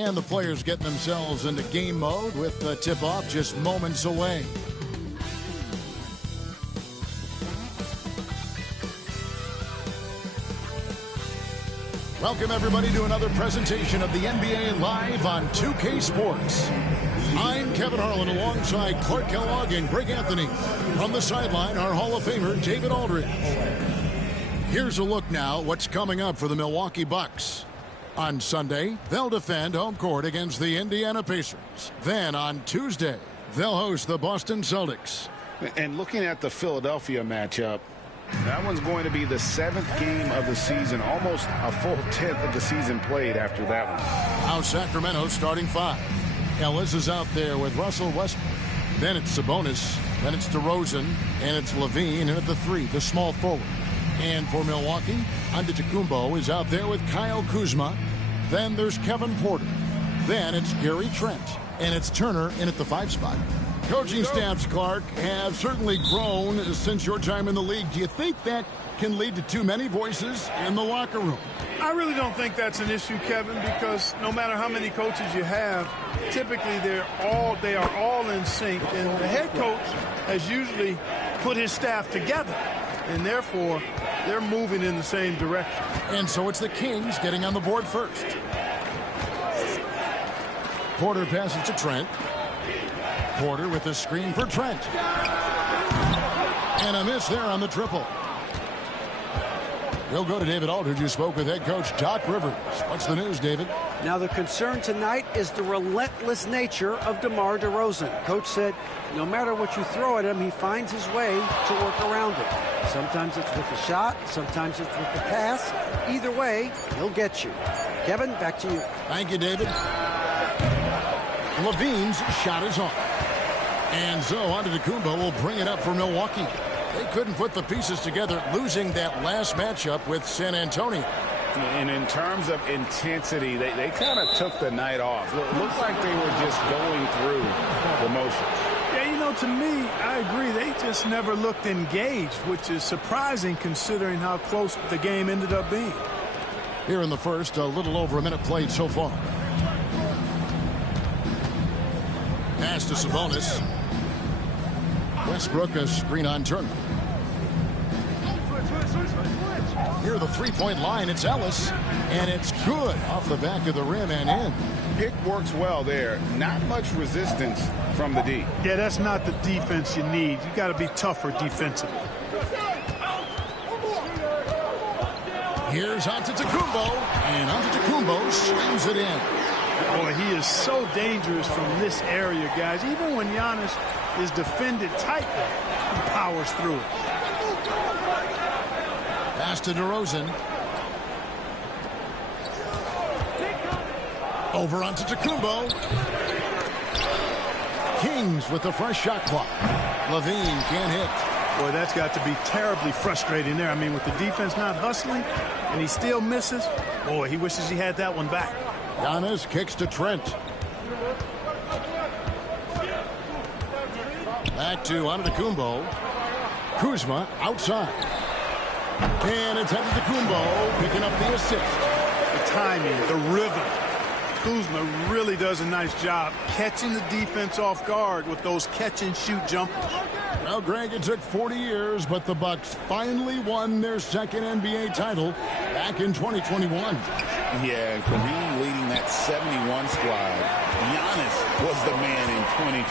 And the players getting themselves into game mode with the tip-off just moments away. Welcome, everybody, to another presentation of the NBA Live on 2K Sports. I'm Kevin Harlan alongside Clark Kellogg and Greg Anthony. From the sideline, our Hall of Famer, David Aldridge. Here's a look now what's coming up for the Milwaukee Bucks. On Sunday, they'll defend home court against the Indiana Pacers. Then on Tuesday, they'll host the Boston Celtics. And looking at the Philadelphia matchup, that one's going to be the 7th game of the season, almost a full 10th of the season played after that one. Now Sacramento starting 5. Ellis is out there with Russell Westbrook. Then it's Sabonis. Then it's DeRozan. And it's Levine. And at the 3, the small forward. And for Milwaukee, Antetokounmpo is out there with Kyle Kuzma. Then there's Kevin Porter. Then it's Gary Trent. And it's Turner in at the 5 spot. Coaching staffs, Clark, have certainly grown since your time in the league. Do you think that can lead to too many voices in the locker room? I really don't think that's an issue, Kevin, because no matter how many coaches you have, typically they are all in sync, and the head coach has usually put his staff together, and therefore they're moving in the same direction. And so it's the Kings getting on the board first. Porter passes to Trent. Porter with the screen for Trent. And a miss there on the triple. We'll go to David Aldridge, who spoke with head coach Doc Rivers. What's the news, David? Now, the concern tonight is the relentless nature of DeMar DeRozan. Coach said no matter what you throw at him, he finds his way to work around it. Sometimes it's with the shot, sometimes it's with the pass. Either way, he'll get you. Kevin, back to you. Thank you, David. Levine's shot is off. And so Antetokounmpo will bring it up for Milwaukee. They couldn't put the pieces together, losing that last matchup with San Antonio. And in terms of intensity, they kind of took the night off. It looked like they were just going through the motions. Yeah, you know, to me, I agree. They just never looked engaged, which is surprising considering how close the game ended up being. Here in the first, a little over a minute played so far. Pass to Sabonis. Westbrook, a screen on Turner. Here the three-point line, it's Ellis, and it's good off the back of the rim and in. Pick works well there. Not much resistance from the D. Yeah, that's not the defense you need. You got to be tougher defensively. Here's Antetokounmpo, and Antetokounmpo slams it in. Boy, he is so dangerous from this area, guys. Even when Giannis is defended tightly, he powers through it. Pass to DeRozan. Over onto Antetokounmpo. Kings with the fresh shot clock. Levine can't hit. Boy, that's got to be terribly frustrating there. I mean, with the defense not hustling and he still misses, boy, he wishes he had that one back. Giannis kicks to Trent. Back to Antetokounmpo. Kuzma outside. And it's Antetokounmpo picking up the assist. The timing, the rhythm. Kuzma really does a nice job catching the defense off guard with those catch-and-shoot jumpers. Well, Greg, it took 40 years, but the Bucks finally won their second NBA title back in 2021. Yeah, Kareem leading that 71 squad. Giannis was the man in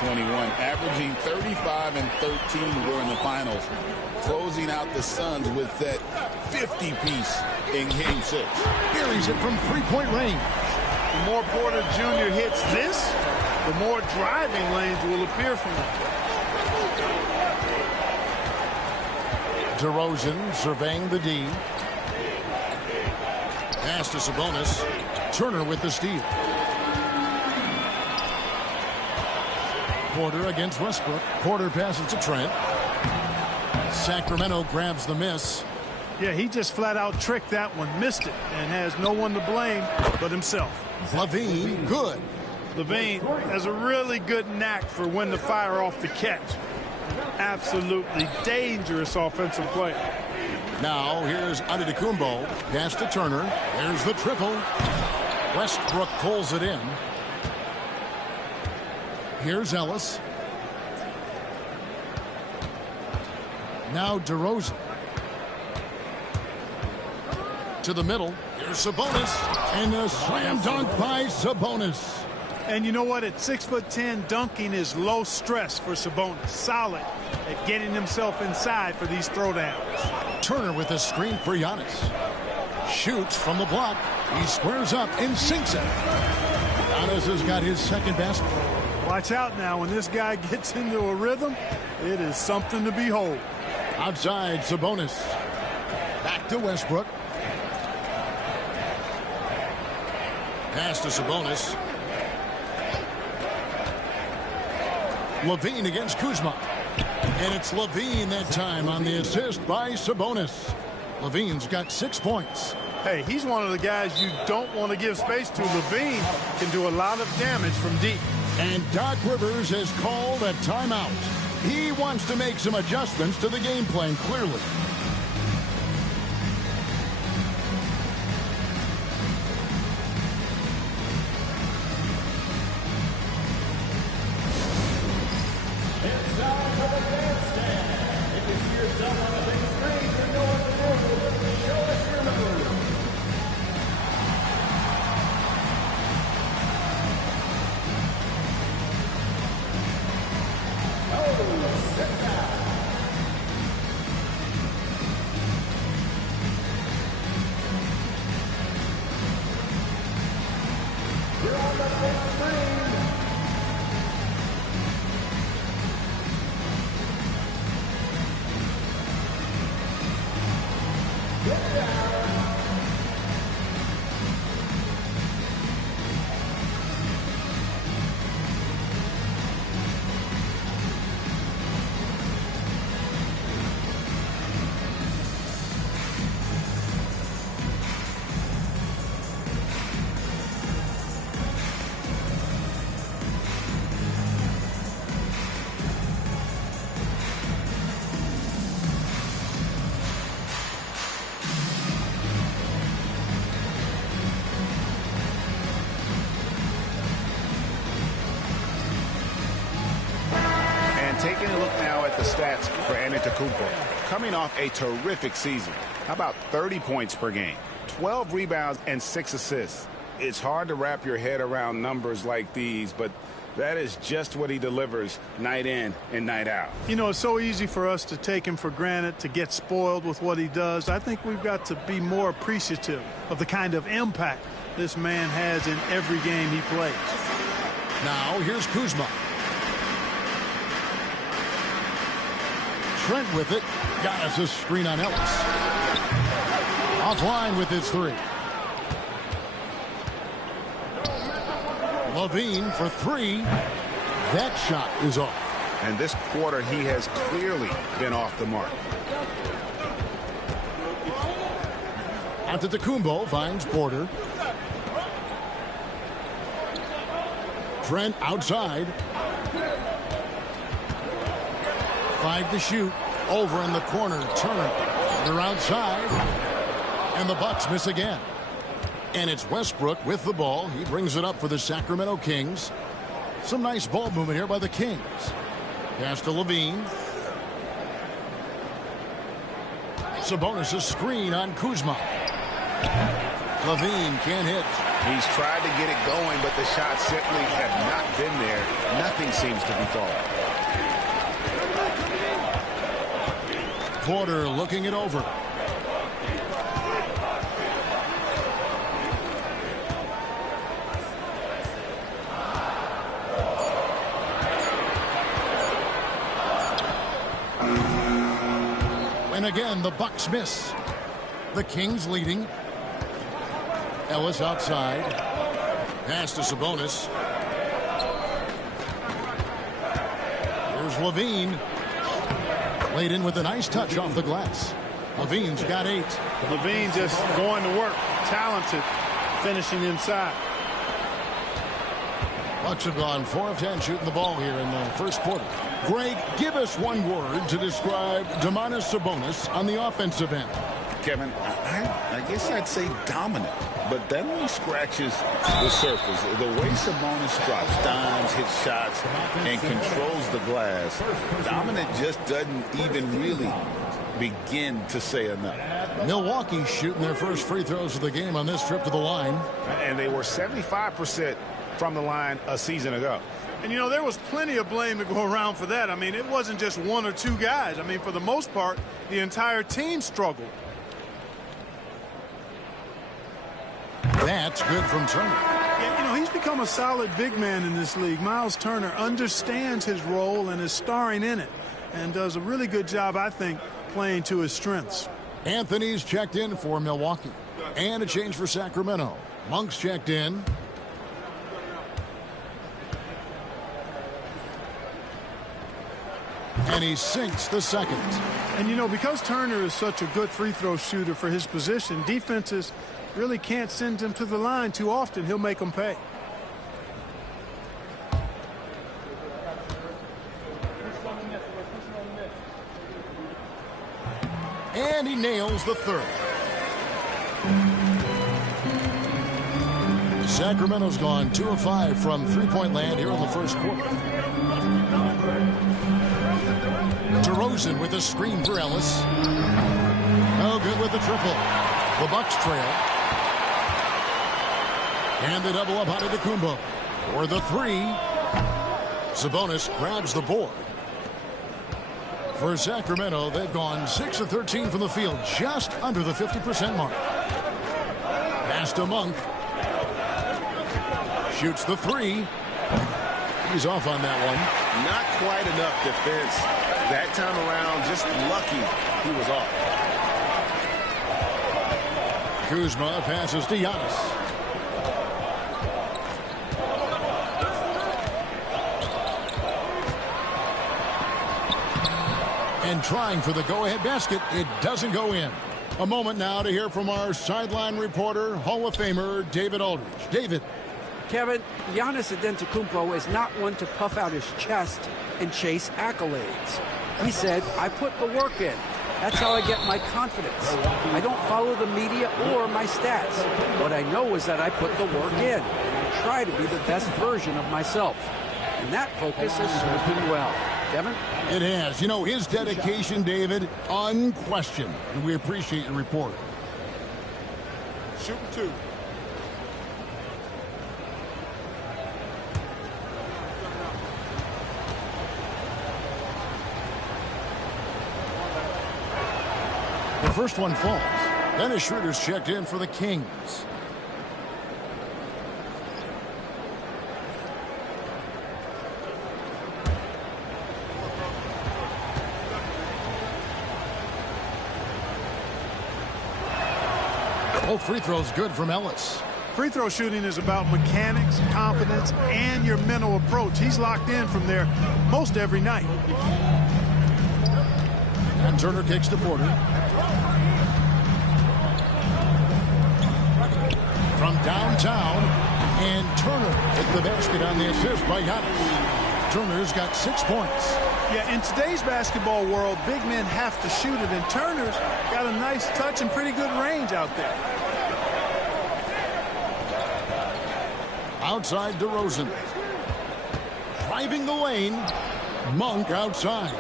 2021, averaging 35 and 13 during the finals, closing out the Suns with that 50-piece in Game 6. Here he's it from three-point range. The more Porter Jr. hits this, the more driving lanes will appear for him. DeRozan surveying the D. Pass to Sabonis. Turner with the steal. Porter against Westbrook. Porter passes to Trent. Sacramento grabs the miss. Yeah, he just flat out tricked that one, missed it, and has no one to blame but himself. Levine, good. Levine has a really good knack for when to fire off the catch. Absolutely dangerous offensive player. Now here's Antetokounmpo. Pass to Turner. There's the triple. Westbrook pulls it in. Here's Ellis. Now DeRozan. To the middle. Here's Sabonis. And a slam dunk by Sabonis. And you know what? At 6'10", dunking is low stress for Sabonis. Solid at getting himself inside for these throwdowns. Turner with a screen for Giannis. Shoots from the block. He squares up and sinks it. Giannis has got his second basket. Watch out now. When this guy gets into a rhythm, it is something to behold. Outside, Sabonis. Back to Westbrook. Pass to Sabonis. Levine against Kuzma. And it's Levine that time on the assist by Sabonis. Levine's got 6 points. Hey, he's one of the guys you don't want to give space to. Levine can do a lot of damage from deep. And Doc Rivers has called a timeout. He wants to make some adjustments to the game plan, clearly. Taking a look now at the stats for Antetokounmpo. Coming off a terrific season. How about 30 points per game, 12 rebounds, and 6 assists? It's hard to wrap your head around numbers like these, but that is just what he delivers night in and night out. You know, it's so easy for us to take him for granted, to get spoiled with what he does. I think we've got to be more appreciative of the kind of impact this man has in every game he plays. Now, here's Kuzma. Trent with it. Got us a screen on Ellis. Offline with his three. Levine for three. That shot is off. And this quarter, he has clearly been off the mark. Antetokounmpo finds Porter. Trent outside. 5 to shoot. Over in the corner. Turner. They're outside. And the Bucks miss again. And it's Westbrook with the ball. He brings it up for the Sacramento Kings. Some nice ball movement here by the Kings. Pass to Levine. Sabonis a screen on Kuzma. Levine can't hit. He's tried to get it going, but the shots simply have not been there. Nothing seems to be falling. Porter looking it over. And again, the Bucks miss. The Kings leading. Ellis outside. Pass to Sabonis. Here's Levine. Laid in with a nice touch off the glass. Levine's got 8. Levine just going to work. Talented. Finishing inside. Bucks have gone 4 of 10 shooting the ball here in the first quarter. Greg, give us one word to describe Domantas Sabonis on the offensive end. Kevin, I guess I'd say dominant, but that only scratches the surface. The way Sabonis drops dimes, hits shots, and controls the glass, dominant just doesn't even really begin to say enough. Milwaukee shooting their first free throws of the game on this trip to the line. And they were 75% from the line a season ago. And, you know, there was plenty of blame to go around for that. I mean, it wasn't just one or two guys. I mean, for the most part, the entire team struggled. That's good from Turner. Yeah, you know, he's become a solid big man in this league. Miles Turner understands his role and is starring in it and does a really good job, I think, playing to his strengths. Anthony's checked in for Milwaukee. And a change for Sacramento. Monk's checked in. And he sinks the second. And, you know, because Turner is such a good free throw shooter for his position, defenses really can't send him to the line too often. He'll make them pay. And he nails the third. Sacramento's gone 2 of 5 from three-point land here in the first quarter. DeRozan with a screen for Ellis. No good with the triple. The Bucks trail. And they double up Antetokounmpo for the three. Sabonis grabs the board. For Sacramento, they've gone 6 of 13 from the field, just under the 50% mark. Pass to Monk. Shoots the three. He's off on that one. Not quite enough defense. That time around, just lucky he was off. Kuzma passes to Giannis. And trying for the go-ahead basket, it doesn't go in. A moment now to hear from our sideline reporter, Hall of Famer David Aldridge. David. Kevin, Giannis Antetokounmpo is not one to puff out his chest and chase accolades. He said, I put the work in. That's how I get my confidence. I don't follow the media or my stats. What I know is that I put the work in, and I try to be the best version of myself. And that focus has served him well. Kevin? It has. You know, his dedication, David, unquestioned. And we appreciate your report. Shooting two. The first one falls. Dennis Schroeder's checked in for the Kings. Both free throws good from Ellis. Free throw shooting is about mechanics, confidence, and your mental approach. He's locked in from there most every night. And Turner kicks to Porter. From downtown, and Turner hit the basket on the assist by Giannis. Turner's got 6 points. Yeah, in today's basketball world, big men have to shoot it, and Turner's got a nice touch and pretty good range out there. Outside DeRozan. Driving the lane. Monk outside.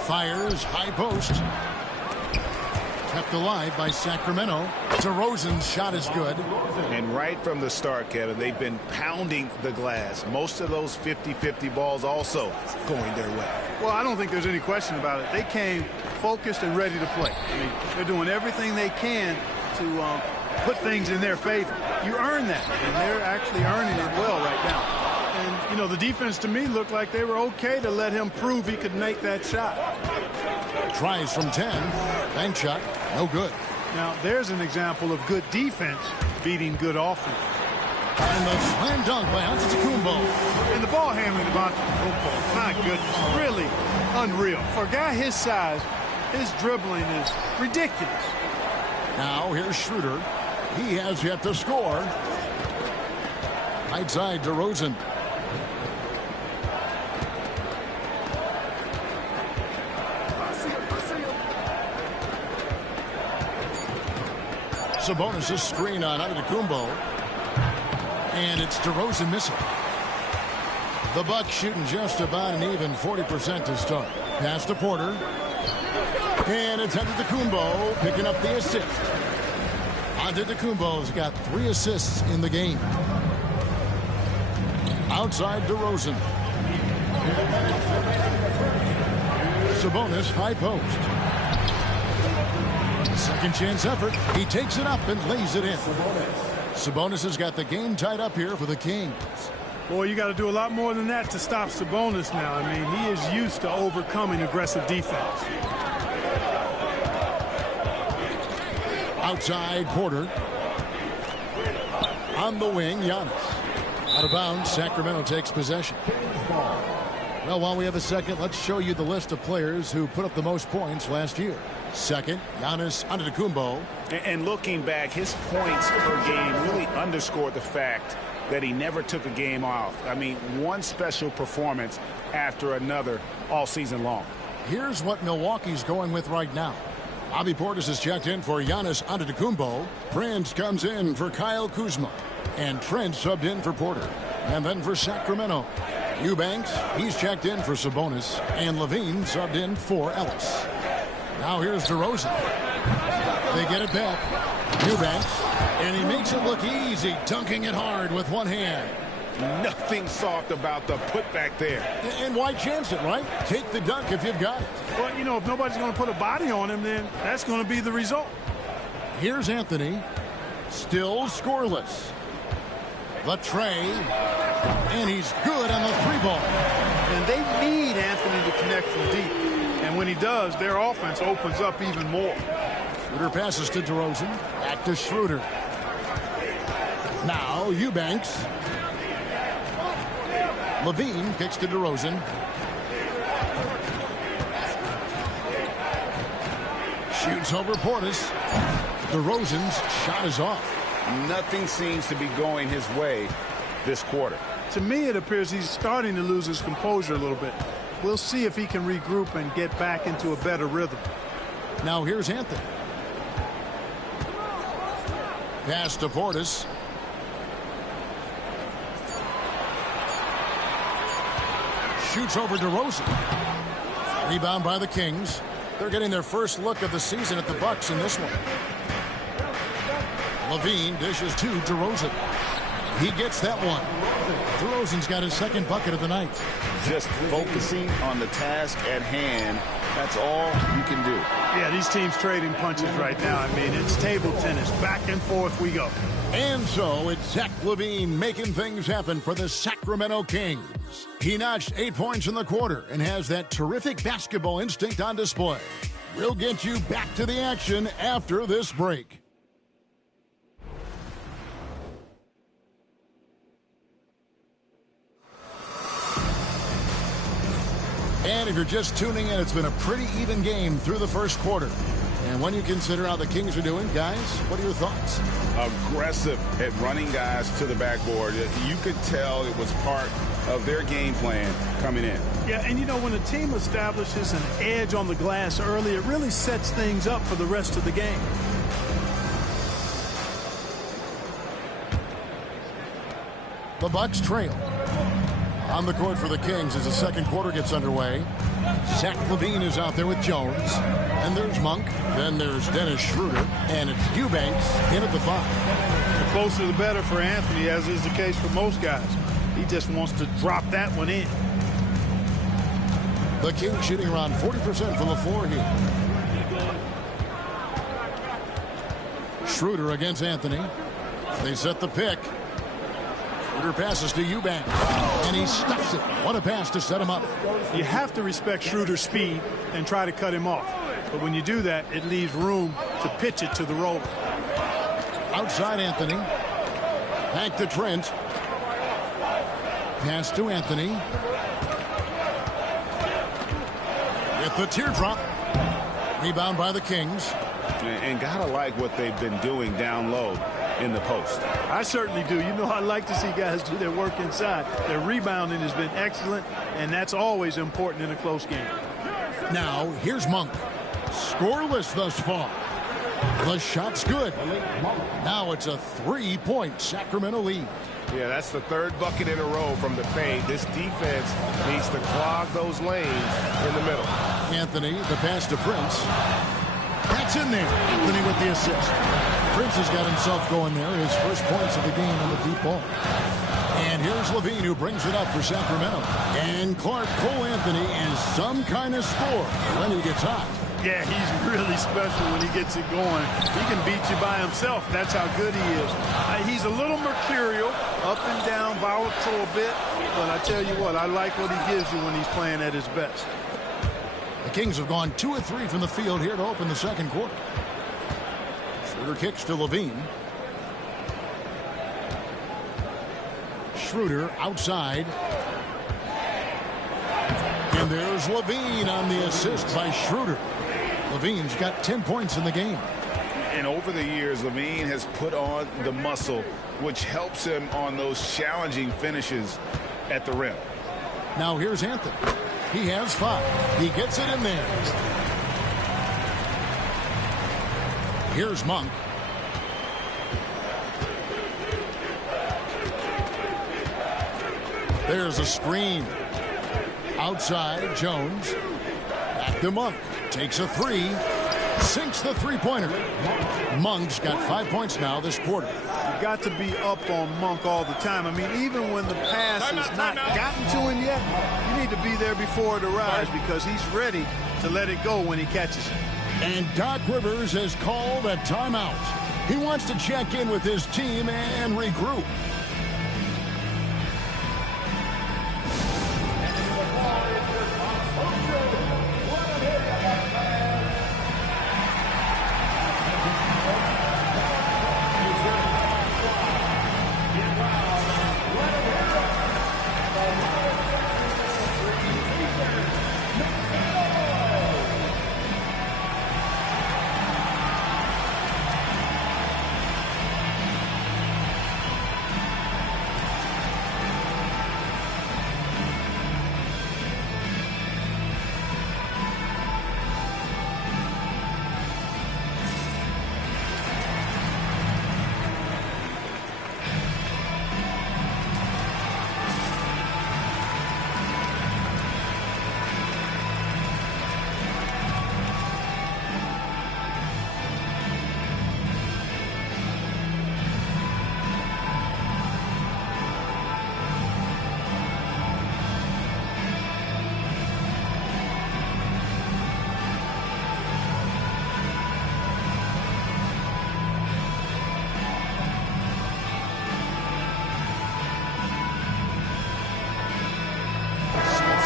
Fires high post. Kept alive by Sacramento. DeRozan's shot is good. And right from the start, Kevin, they've been pounding the glass. Most of those 50-50 balls also going their way. Well, I don't think there's any question about it. They came focused and ready to play. I mean, they're doing everything they can to put things in their favor. You earn that, and they're actually earning it well right now. And, you know, the defense to me looked like they were okay to let him prove he could make that shot. Tries from 10. Bank shot. No good. Now, there's an example of good defense beating good offense. And the slam dunk by Antetokounmpo. And the ball handling of Antetokounmpo, my goodness, really unreal. For a guy his size, his dribbling is ridiculous. Now here's Schroeder. He has yet to score. Right side DeRozan. Sabonis' screen on Antetokounmpo. And it's DeRozan missing. The Bucks shooting just about an even 40% to start. Pass to Porter. And it's Antetokounmpo picking up the assist. Antetokounmpo's got 3 assists in the game. Outside DeRozan. Sabonis high post. Second chance effort. He takes it up and lays it in. Sabonis has got the game tied up here for the Kings. Boy, you got to do a lot more than that to stop Sabonis now. I mean, he is used to overcoming aggressive defense. Outside Porter. On the wing, Giannis. Out of bounds, Sacramento takes possession. Well, while we have a second, let's show you the list of players who put up the most points last year. Second, Giannis Antetokounmpo. And looking back, his points per game really underscored the fact that he never took a game off. I mean, one special performance after another all season long. Here's what Milwaukee's going with right now. Bobby Portis is checked in for Giannis Antetokounmpo. Prince comes in for Kyle Kuzma. And Trent subbed in for Porter. And then for Sacramento, Eubanks, he's checked in for Sabonis. And Levine subbed in for Ellis. Now here's DeRozan. They get it back. Eubanks. And he makes it look easy, dunking it hard with one hand. Nothing soft about the putback there. And why chance it, right? Take the dunk if you've got it. Well, you know, if nobody's going to put a body on him, then that's going to be the result. Here's Anthony. Still scoreless. The tray. And he's good on the 3-ball. And they need Anthony to connect from deep. And when he does, their offense opens up even more. Schroeder passes to DeRozan. Back to Schroeder. Now Eubanks. Levine kicks to DeRozan. Shoots over Portis. DeRozan's shot is off. Nothing seems to be going his way this quarter. To me, it appears he's starting to lose his composure a little bit. We'll see if he can regroup and get back into a better rhythm. Now here's Anthony. Pass to Portis. Shoots over DeRozan. Rebound by the Kings. They're getting their first look of the season at the Bucks in this one. Levine dishes to DeRozan. He gets that one. DeRozan's got his second bucket of the night. Just focusing on the task at hand. That's all you can do. Yeah, these teams trading punches right now. I mean, it's table tennis. Back and forth we go. And so it's Zach LaVine making things happen for the Sacramento Kings. He notched 8 points in the quarter and has that terrific basketball instinct on display. We'll get you back to the action after this break. And if you're just tuning in, it's been a pretty even game through the first quarter. And when you consider how the Kings are doing, guys, what are your thoughts? Aggressive at running guys to the backboard. You could tell it was part of their game plan coming in. Yeah, and you know, when a team establishes an edge on the glass early, it really sets things up for the rest of the game. The Bucks trail. On the court for the Kings as the second quarter gets underway. Zach LaVine is out there with Jones. And there's Monk. Then there's Dennis Schroeder. And it's Eubanks in at the 5. The closer the better for Anthony, as is the case for most guys. He just wants to drop that one in. The Kings shooting around 40% from the floor here. Schroeder against Anthony. They set the pick. Schroeder passes to Eubanks. And he stuffs it. What a pass to set him up. You have to respect Schroeder's speed and try to cut him off. But when you do that, it leaves room to pitch it to the roller. Outside Anthony. Back to Trent. Pass to Anthony. With the teardrop. Rebound by the Kings. And gotta like what they've been doing down low in the post. I certainly do. You know, I like to see guys do their work inside. Their rebounding has been excellent, and that's always important in a close game. Now, here's Monk. Scoreless thus far. The shot's good. Now it's a 3-point Sacramento lead. Yeah, that's the third bucket in a row from the fade. This defense needs to clog those lanes in the middle. Anthony, the pass to Prince. That's in there. Anthony with the assist. Prince has got himself going there. His first points of the game on the deep ball. And here's Levine, who brings it up for Sacramento. And Clark, Cole Anthony is some kind of scorer when he gets hot. Yeah, he's really special when he gets it going. He can beat you by himself. That's how good he is. He's a little mercurial, up and down, volatile a bit. But I tell you what, I like what he gives you when he's playing at his best. The Kings have gone 2 of 3 from the field here to open the second quarter. Schroeder kicks to Levine. Schroeder outside. And there's Levine on the assist by Schroeder. Levine's got 10 points in the game. And over the years, Levine has put on the muscle, which helps him on those challenging finishes at the rim. Now here's Anthony. He has 5. He gets it in there. Here's Monk. There's a screen. Outside, Jones. Back to Monk. Takes a 3. Sinks the three-pointer. Monk's got 5 points now this quarter. You got to be up on Monk all the time. I mean, even when the pass has not gotten to him yet, you need to be there before it arrives because he's ready to let it go when he catches it. And Doc Rivers has called a timeout. He wants to check in with his team and regroup.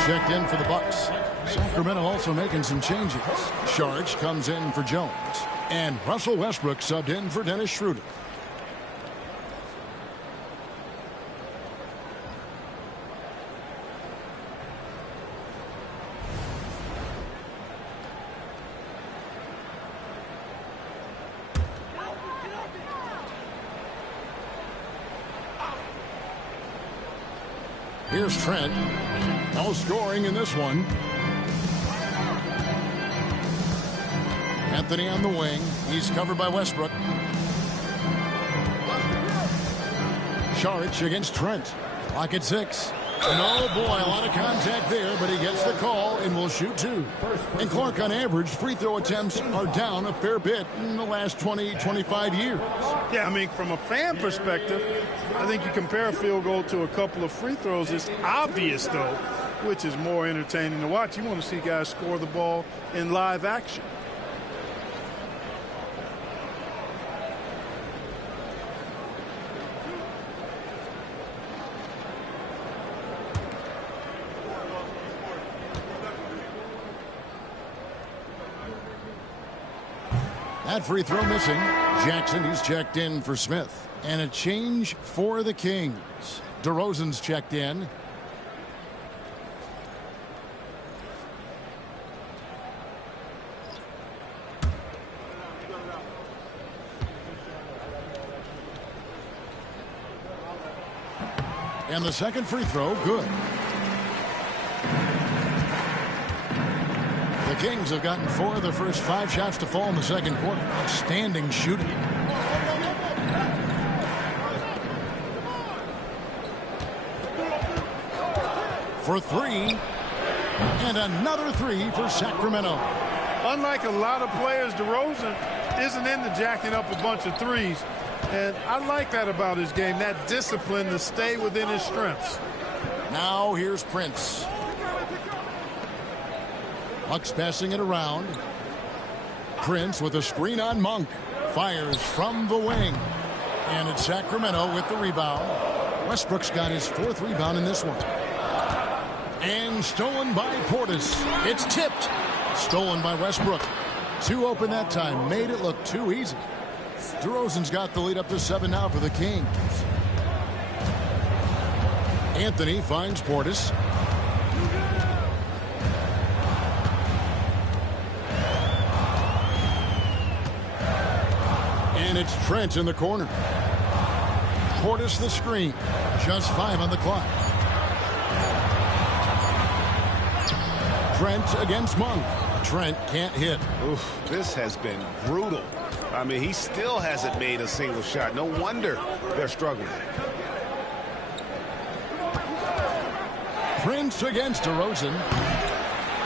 Checked in for the Bucks. Sacramento also making some changes. Sharge comes in for Jones. And Russell Westbrook subbed in for Dennis Schroeder. Here's Trent. No scoring in this one. Anthony on the wing. He's covered by Westbrook. Saric against Trent. Clock at 6. And oh boy, a lot of contact there, but he gets the call and will shoot 2. And Clark, on average, free throw attempts are down a fair bit in the last 20, 25 years. Yeah, I mean, from a fan perspective, I think you compare a field goal to a couple of free throws. It's obvious, though, which is more entertaining to watch. You want to see guys score the ball in live action. That free throw missing. Jackson, he's checked in for Smith. And a change for the Kings. DeRozan's checked in. And the second free throw, good. The The Kings have gotten 4 of their first 5 shots to fall in the second quarter. Outstanding shooting. For 3. And another 3 for Sacramento. Unlike a lot of players, DeRozan isn't into jacking up a bunch of threes. And I like that about his game, that discipline to stay within his strengths. Now here's Prince. Bucks passing it around. Prince with a screen on Monk. Fires from the wing. And it's Sacramento with the rebound. Westbrook's got his 4th rebound in this one. And stolen by Portis. It's tipped. Stolen by Westbrook. 2 open that time. Made it look too easy. DeRozan's got the lead up to 7 now for the Kings. Anthony finds Portis. And it's Trent in the corner. Portis the screen. Just 5 on the clock. Trent against Monk. Trent can't hit. Oof, this has been brutal. I mean, he still hasn't made a single shot. No wonder they're struggling. Prince against DeRozan.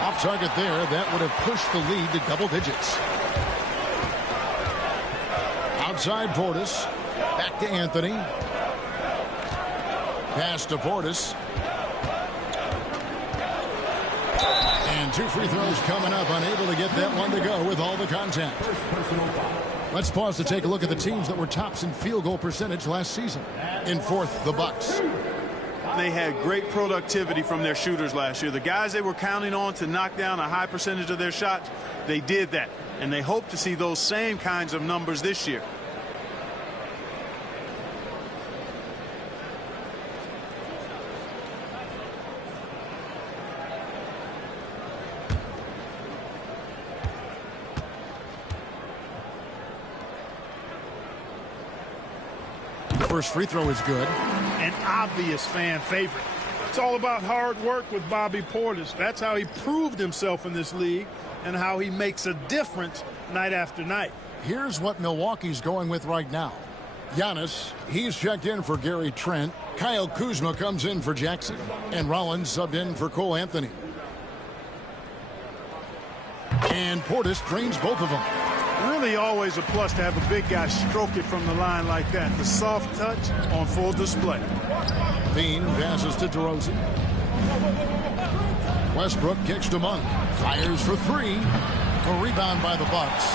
Off target there. That would have pushed the lead to double digits. Outside Portis. Back to Anthony. Pass to Portis. And 2 free throws coming up. Unable to get that one to go with all the contact. Let's pause to take a look at the teams that were tops in field goal percentage last season. In 4th, the Bucks. They had great productivity from their shooters last year. The guys they were counting on to knock down a high percentage of their shots, they did that. And they hope to see those same kinds of numbers this year. First free throw is good. An obvious fan favorite. It's all about hard work with Bobby Portis. That's how he proved himself in this league and how he makes a difference night after night. Here's what Milwaukee's going with right now. Giannis, he's checked in for Gary Trent. Kyle Kuzma comes in for Jackson. And Rollins subbed in for Cole Anthony. And Portis drains both of them. Really always a plus to have a big guy stroke it from the line like that. The soft touch on full display. Bean passes to DeRozan. Westbrook kicks to Monk. Fires for 3. A rebound by the Bucks.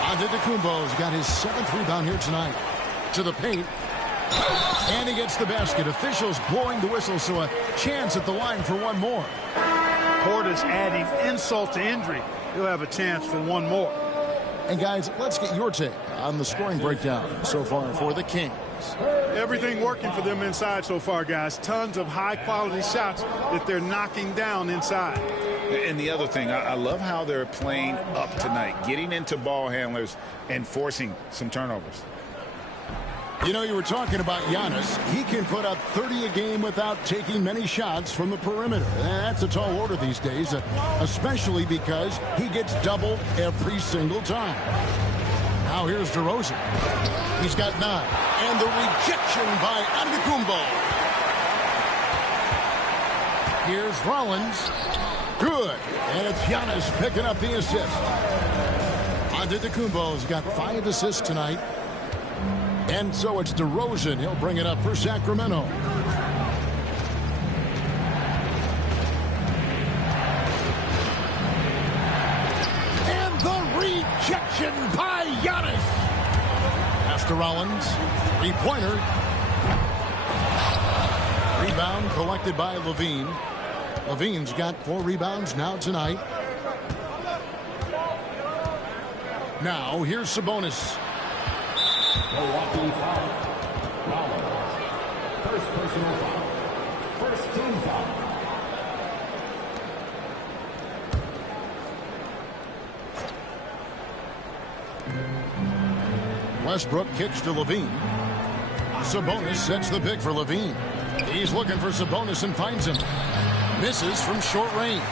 Antetokounmpo's got his 7th rebound here tonight. To the paint. And he gets the basket. Officials blowing the whistle, so a chance at the line for one more. Portis adding insult to injury. He'll have a chance for one more. And guys, let's get your take on the scoring breakdown so far for the Kings. Everything working for them inside so far, guys. Tons of high-quality shots that they're knocking down inside. And the other thing, I love how they're playing up tonight, getting into ball handlers and forcing some turnovers. You know, you were talking about Giannis. He can put up 30 a game without taking many shots from the perimeter. That's a tall order these days, especially because he gets double every single time. Now here's DeRozan. He's got 9. And the rejection by Antetokounmpo. Here's Rollins. Good. And it's Giannis picking up the assist. Antetokounmpo's got 5 assists tonight. And so it's DeRozan. He'll bring it up for Sacramento. And the rejection by Giannis. Pass to Rollins. 3-pointer. Rebound collected by Levine. Levine's got 4 rebounds now tonight. Now here's Sabonis. Milwaukee foul. First personal foul. First team foul. Westbrook kicks to Levine. Sabonis sets the pick for Levine. He's looking for Sabonis and finds him. Misses from short range.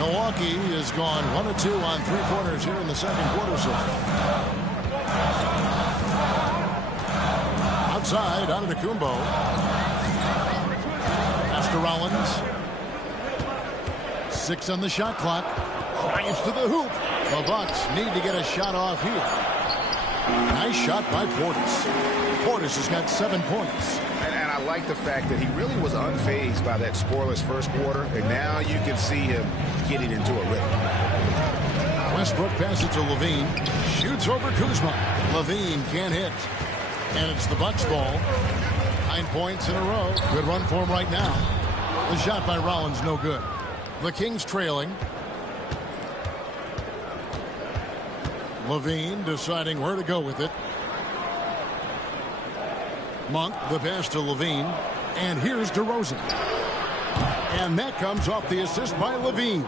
Milwaukee has gone 1 of 2 on three-pointers here in the second quarter so far. Outside, Antetokounmpo. Pass to Rollins. 6 on the shot clock. Drives to the hoop. The Bucks need to get a shot off here. Nice shot by Portis. Portis has got 7 points. And I like the fact that he really was unfazed by that scoreless first quarter, and now you can see him getting into a rhythm. Westbrook passes to Levine. Shoots over Kuzma. Levine can't hit. And it's the Bucks ball. 9 points in a row. Good run for him right now. The shot by Rollins no good. The Kings trailing. Levine deciding where to go with it. Monk, the pass to Levine. And here's DeRozan. And that comes off the assist by Levine.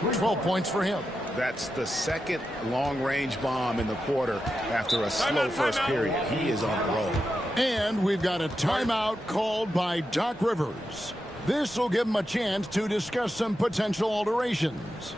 12 points for him. That's the second long-range bomb in the quarter after a slow first period. He is on a roll. And we've got a timeout called by Doc Rivers. This will give him a chance to discuss some potential alterations.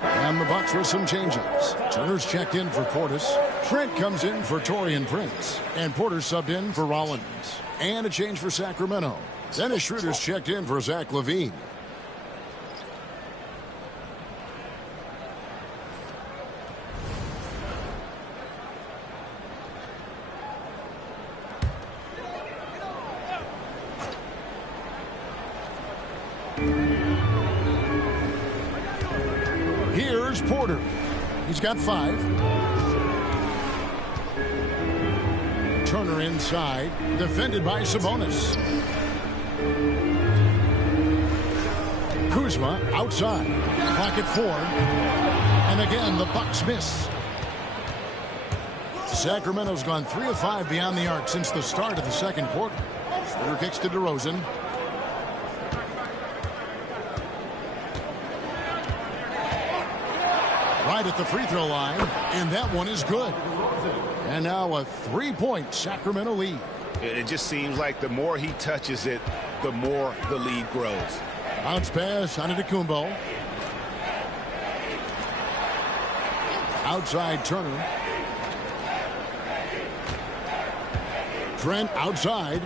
And the Bucks with some changes. Turner's checked in for Portis. Trent comes in for Taurean Prince. And Porter subbed in for Rollins. And a change for Sacramento. Dennis Schroeder's checked in for Zach LaVine. Here's Porter. He's got 5. Turner inside. Defended by Sabonis. Kuzma outside. Clock at 4. And again, the Bucks miss. Sacramento's gone 3 of 5 beyond the arc since the start of the second quarter. Schroeder kicks to DeRozan. Right at the free throw line, and that one is good. And now a 3-point Sacramento lead. It just seems like the more he touches it, the more the lead grows. Bounce pass, Antetokounmpo. Outside Turner. Trent outside.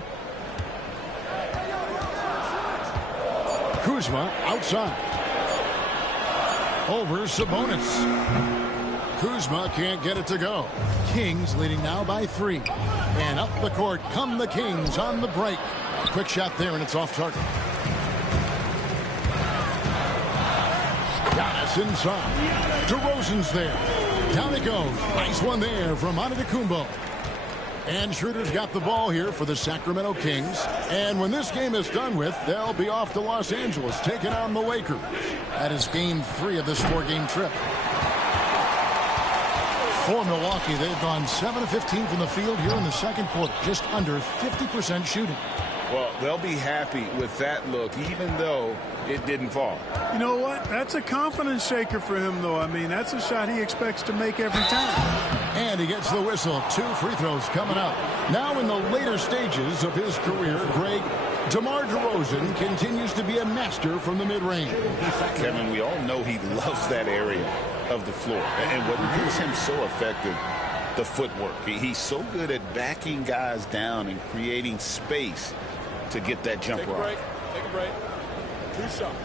Kuzma outside. Over Sabonis. Kuzma can't get it to go. Kings leading now by 3. And up the court come the Kings on the break. A quick shot there, and it's off target. Giannis inside. DeRozan's there. Down it goes. Nice one there from Antetokounmpo. And Schroeder's got the ball here for the Sacramento Kings. And when this game is done with, they'll be off to Los Angeles, taking on the Lakers. That is game 3 of this 4-game trip. For Milwaukee, they've gone 7 of 15 from the field here in the second quarter. Just under 50% shooting. Well, they'll be happy with that look, even though it didn't fall. You know what? That's a confidence shaker for him, though. I mean, that's a shot he expects to make every time. And he gets the whistle. 2 free throws coming up. Now in the later stages of his career, Greg, DeMar DeRozan continues to be a master from the mid-range. Kevin, we all know he loves that area of the floor. And what makes him so effective, the footwork. He's so good at backing guys down and creating space to get that jumper off. Take a break. 2 shots.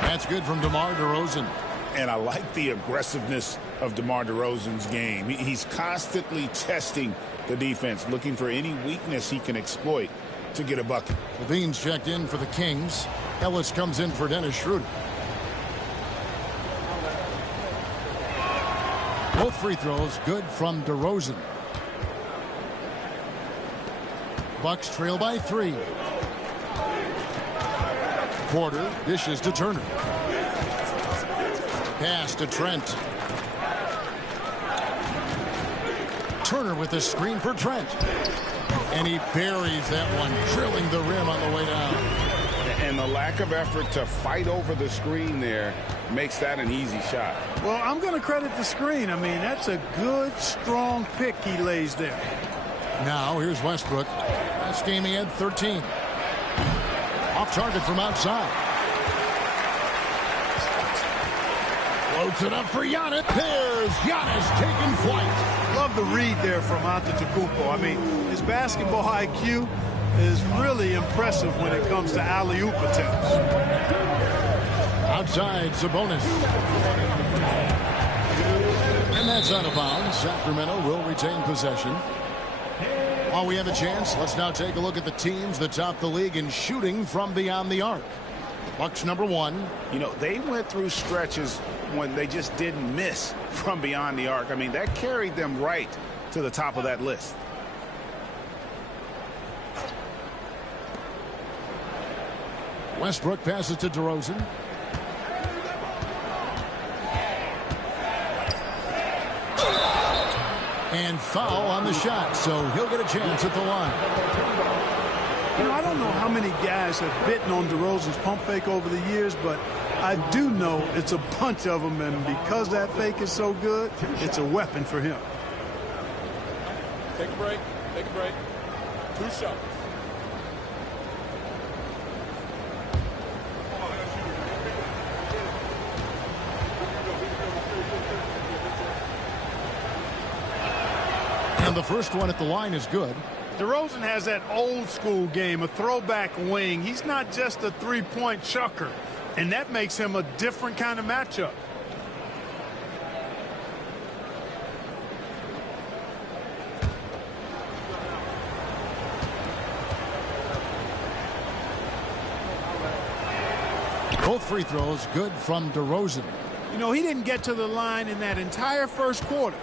That's good from DeMar DeRozan. And I like the aggressiveness of DeMar DeRozan's game. He's constantly testing the defense, looking for any weakness he can exploit to get a bucket. Levine's checked in for the Kings. Ellis comes in for Dennis Schroeder. Both free throws good from DeRozan. Bucks trail by 3. Porter dishes to Turner. Pass to Trent. Turner with the screen for Trent. And he buries that one, drilling the rim on the way down. And the lack of effort to fight over the screen there makes that an easy shot. Well, I'm going to credit the screen. I mean, that's a good, strong pick he lays there. Now, here's Westbrook. Last game he had 13. Off target from outside. Floats it up for Giannis. There's Giannis taking flight. Love the read there from Antetokounmpo. I mean, his basketball IQ is really impressive when it comes to alley-oop attempts. Outside, Sabonis. And that's out of bounds. Sacramento will retain possession. While we have a chance, let's now take a look at the teams that top the league in shooting from beyond the arc. Bucks number 1. You know, they went through stretches when they just didn't miss from beyond the arc. I mean, that carried them right to the top of that list. Westbrook passes to DeRozan. And foul on the shot, so he'll get a chance at the line. You know, I don't know how many guys have bitten on DeRozan's pump fake over the years, but I do know it's a bunch of them, and because that fake is so good, it's a weapon for him. Take a break. Take a break. 2 shots. And the first one at the line is good. DeRozan has that old school game, a throwback wing. He's not just a three-point chucker, and that makes him a different kind of matchup. Both free throws good from DeRozan. You know, he didn't get to the line in that entire first quarter.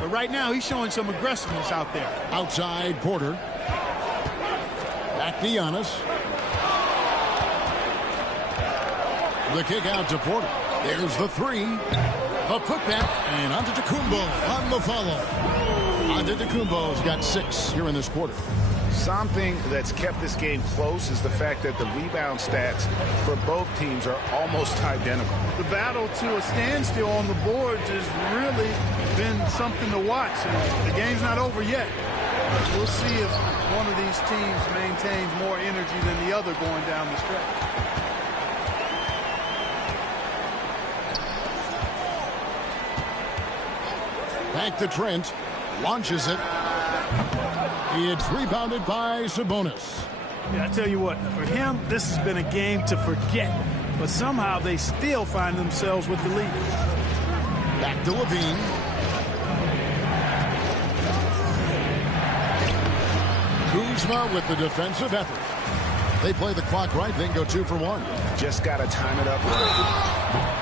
But right now, he's showing some aggressiveness out there. Outside, Porter. Back to Giannis. The kick out to Porter. There's the 3. A putback, and Antetokounmpo on the follow. Antetokounmpo's got 6 here in this quarter. Something that's kept this game close is the fact that the rebound stats for both teams are almost identical. The battle to a standstill on the boards has really been something to watch. And the game's not over yet. We'll see if one of these teams maintains more energy than the other going down the stretch. Back to Trent. Launches it. It's rebounded by Sabonis. Yeah, I tell you what, for him, this has been a game to forget. But somehow they still find themselves with the lead. Back to Levine. Kuzma with the defensive effort. They play the clock right, then go 2 for 1. Just got to time it up right.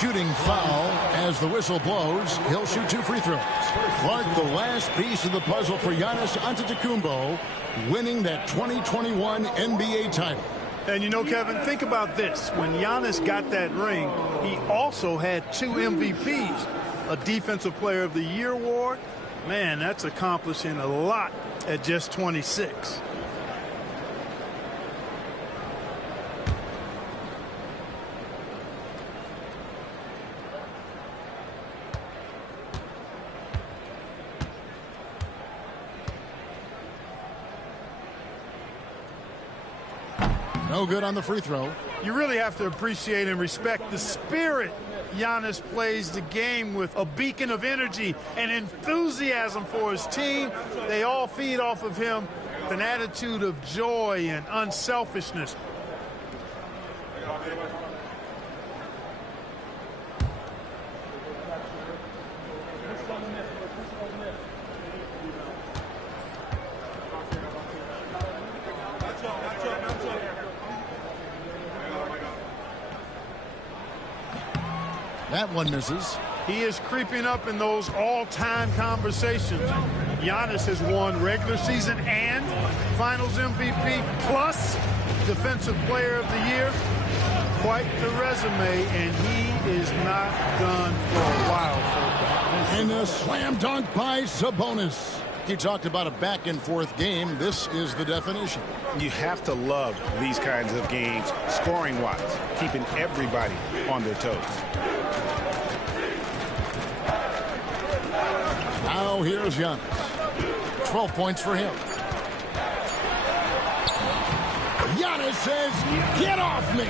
Shooting foul as the whistle blows. He'll shoot 2 free throws. Clark, the last piece of the puzzle for Giannis Antetokounmpo, winning that 2021 NBA title. And you know, Kevin, think about this. When Giannis got that ring, he also had 2 MVPs, a Defensive Player of the Year award. Man, that's accomplishing a lot at just 26. No good on the free throw. You really have to appreciate and respect the spirit Giannis plays the game with, a beacon of energy and enthusiasm for his team. They all feed off of him with an attitude of joy and unselfishness. That one misses. He is creeping up in those all-time conversations. Giannis has won regular season and Finals MVP plus Defensive Player of the Year. Quite the resume, and he is not done for a while. And a slam dunk by Sabonis. He talked about a back-and-forth game. This is the definition. You have to love these kinds of games, scoring-wise, keeping everybody on their toes. Now here's Giannis. 12 points for him. Giannis says, get off me.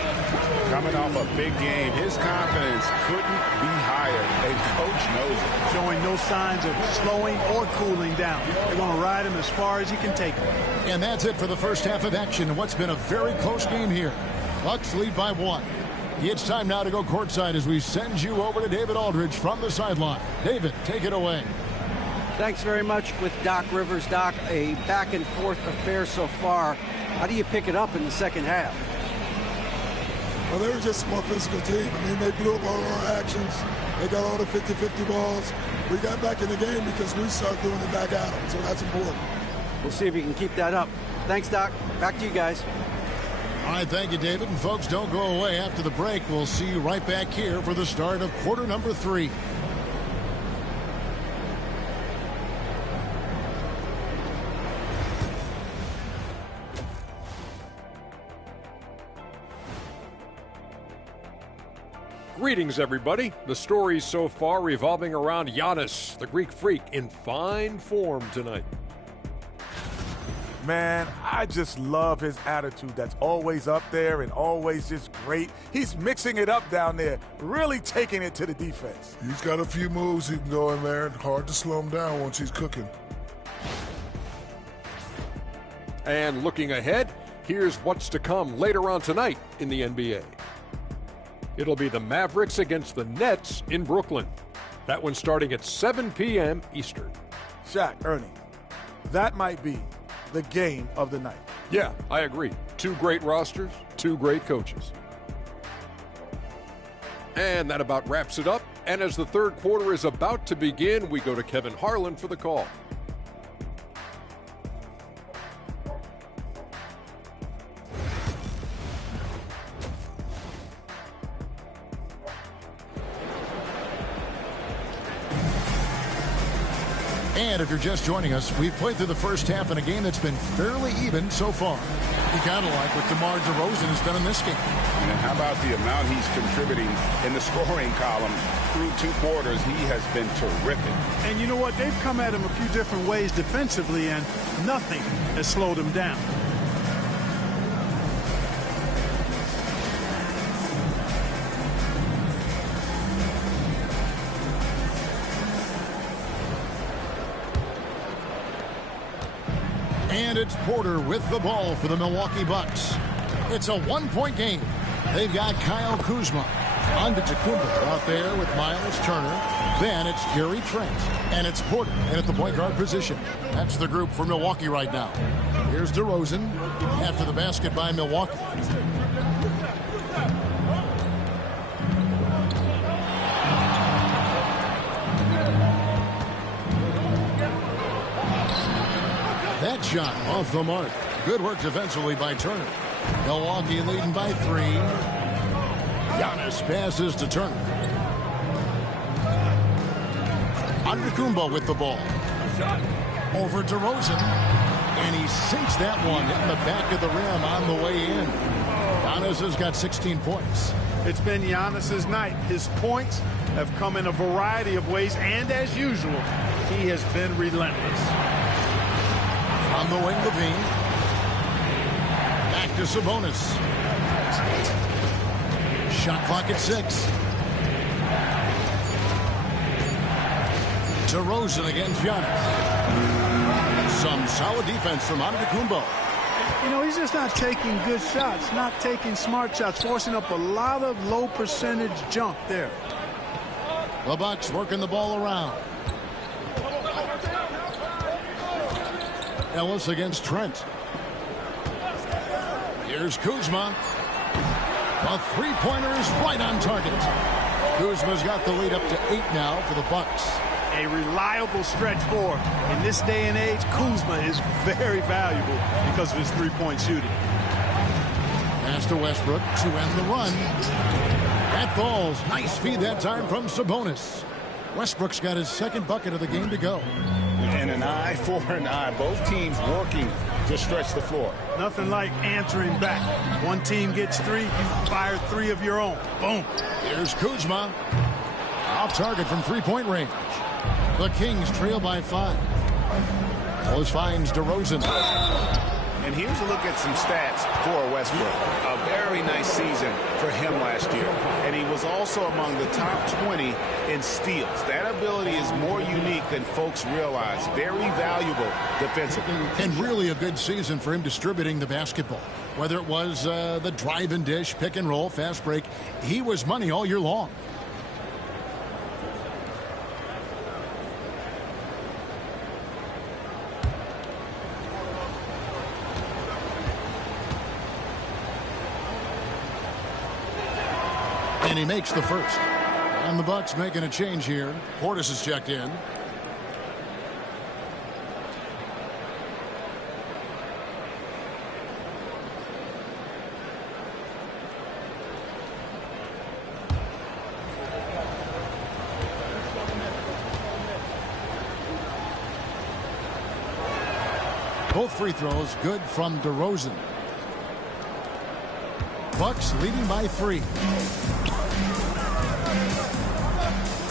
Coming off a big game, his confidence couldn't be higher, and coach knows it. Showing no signs of slowing or cooling down. They're going to ride him as far as he can take him. And that's it for the first half of action. What's been a very close game here. Bucks lead by 1. It's time now to go courtside as we send you over to David Aldridge from the sideline. David, take it away. Thanks very much with Doc Rivers. Doc, a back-and-forth affair so far. How do you pick it up in the second half? Well, they were just a more physical team. I mean, they blew up all our actions. They got all the 50-50 balls. We got back in the game because we started doing it back at them, so that's important. We'll see if you can keep that up. Thanks, Doc. Back to you guys. All right, thank you, David. And folks, don't go away. After the break, we'll see you right back here for the start of quarter number 3. Greetings, everybody. The stories so far revolving around Giannis, the Greek freak, in fine form tonight. Man, I just love his attitude that's always up there and always just great. He's mixing it up down there, really taking it to the defense. He's got a few moves he can go in there. Hard to slow him down once he's cooking. And looking ahead, here's what's to come later on tonight in the NBA. It'll be the Mavericks against the Nets in Brooklyn. That one starting at 7 p.m. Eastern. Shaq, Ernie, that might be the game of the night. Yeah, I agree. 2 great rosters, 2 great coaches. And that about wraps it up. And as the third quarter is about to begin, we go to Kevin Harlan for the call. And if you're just joining us, we've played through the first half in a game that's been fairly even so far. You kind of like what DeMar DeRozan has done in this game. And how about the amount he's contributing in the scoring column through 2 quarters? He has been terrific. And you know what? They've come at him a few different ways defensively, and nothing has slowed him down. And it's Porter with the ball for the Milwaukee Bucks. It's a 1-point game. They've got Kyle Kuzma, Antetokounmpo out there with Miles Turner. Then it's Gary Trent, and it's Porter in at the point guard position. That's the group for Milwaukee right now. Here's DeRozan after the basket by Milwaukee. That shot off the mark. Good work defensively by Turner. Milwaukee leading by 3. Giannis passes to Turner. Antetokounmpo with the ball. Over to Rosen. And he sinks that one in the back of the rim on the way in. Giannis has got 16 points. It's been Giannis's night. His points have come in a variety of ways, and as usual, he has been relentless. On the wing, Levine. Back to Sabonis. Shot clock at 6. To Rosen against Giannis. Some solid defense from Antetokounmpo. You know, he's just not taking good shots, not taking smart shots, forcing up a lot of low percentage junk there. The Bucks working the ball around. Ellis against Trent. Here's Kuzma. A three-pointer is right on target. Kuzma's got the lead up to 8 now for the Bucks. A reliable stretch forward. In this day and age, Kuzma is very valuable because of his three-point shooting. Pass to Westbrook to end the run. That falls. Nice feed that time from Sabonis. Westbrook's got his second bucket of the game to go. And an eye for an eye. Both teams working to stretch the floor. Nothing like answering back. One team gets 3, you fire 3 of your own. Boom. Here's Kuzma. Off target from three-point range. The Kings trail by 5. Close finds DeRozan. And here's a look at some stats for Westbrook. A very nice season for him last year. And he was also among the top 20 in steals. That ability is more unique than folks realize. Very valuable defensively. And really a good season for him distributing the basketball. Whether it was the drive and dish, pick and roll, fast break, he was money all year long. And he makes the first. And the Bucks making a change here. Portis is checked in. Both free throws good from DeRozan. Bucks leading by 3.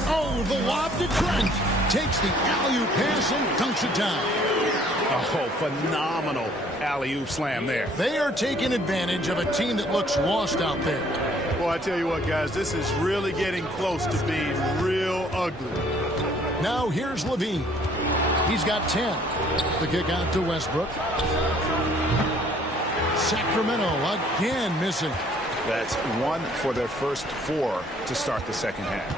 Oh, the lob to Trent. Takes the alley-oop pass and dunks it down. Oh, phenomenal alley-oop slam there. They are taking advantage of a team that looks lost out there. Well, I tell you what, guys, this is really getting close to being real ugly. Now here's Levine. He's got 10. The kick out to Westbrook. Sacramento again missing. That's 1 for their first 4 to start the second half.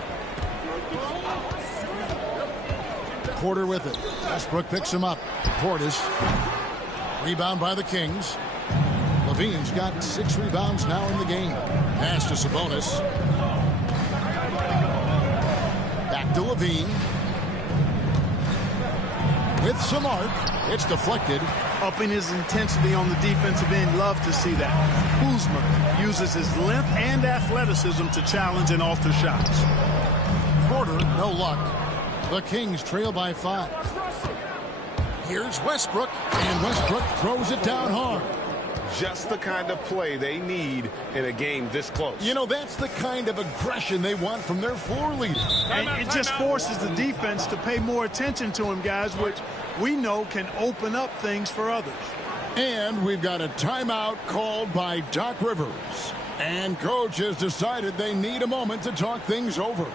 Porter with it. Westbrook picks him up. Portis. Rebound by the Kings. Levine's got 6 rebounds now in the game. Pass to Sabonis. Back to Levine. With some arc. It's deflected. Upping his intensity on the defensive end. Love to see that. Kuzma uses his length and athleticism to challenge and alter shots. Porter, no luck. The Kings trail by 5. Here's Westbrook, and Westbrook throws it down hard. Just the kind of play they need in a game this close. You know, that's the kind of aggression they want from their floor leader. And it just forces the defense to pay more attention to him, guys, which we know can open up things for others. And we've got a timeout called by Doc Rivers. And coach has decided they need a moment to talk things over.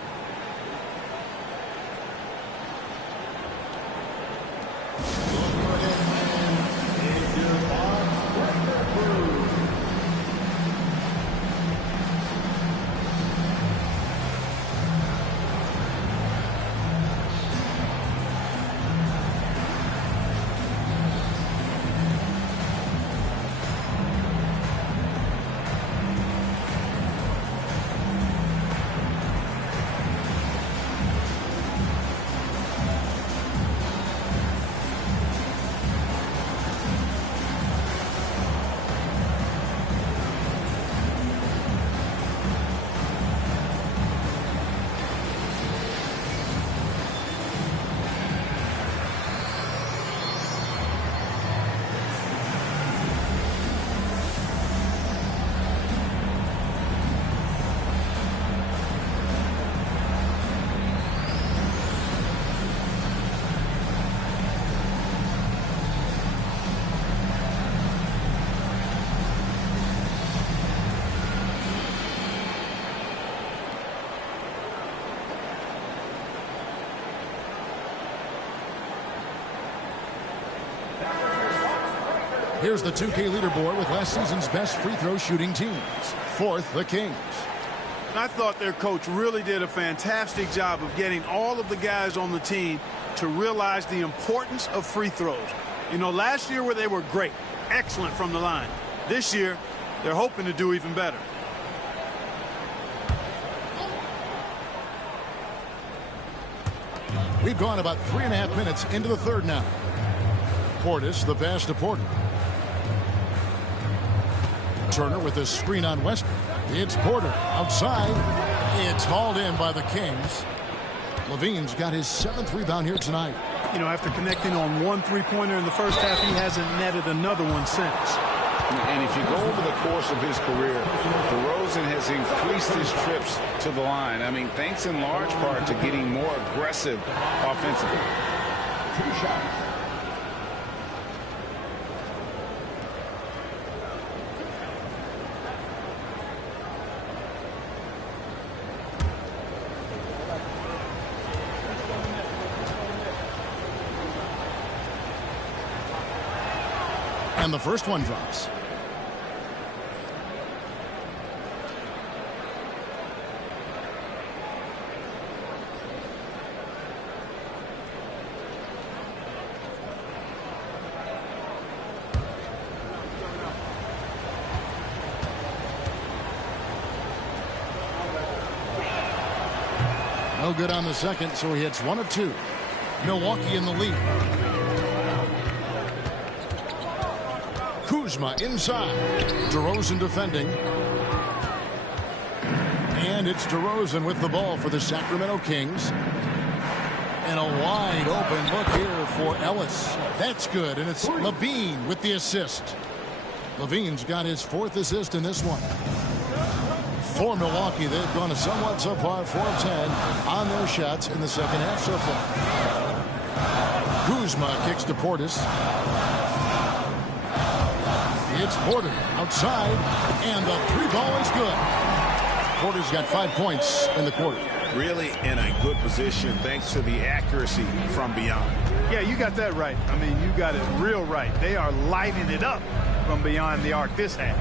Here's the 2K leaderboard with last season's best free throw shooting teams. Fourth, the Kings. I thought their coach really did a fantastic job of getting all of the guys on the team to realize the importance of free throws. You know, last year where they were great, excellent from the line. This year, they're hoping to do even better. We've gone about 3.5 minutes into the third now. Portis, the pass to Porter. Turner with a screen on Westbrook. It's Porter outside. It's hauled in by the Kings. Levine's got his 7th rebound here tonight. You know, after connecting on one three-pointer in the first half, he hasn't netted another one since. And if you go over the course of his career, DeRozan has increased his trips to the line. I mean, thanks in large part to getting more aggressive offensively. 2 shots. And the first one drops. No good on the second, so he hits 1 of 2. Milwaukee in the lead. Kuzma inside. DeRozan defending. And it's DeRozan with the ball for the Sacramento Kings. And a wide open look here for Ellis. That's good, and it's Levine with the assist. Levine's got his 4th assist in this one. For Milwaukee, they've gone a somewhat subpar 4 of 10 on their shots in the second half so far. Kuzma kicks to Portis. It's Porter outside, and the 3 ball is good. Porter's got 5 points in the quarter. Really in a good position thanks to the accuracy from beyond. Yeah, you got that right. I mean, you got it real right. They are lighting it up from beyond the arc this half.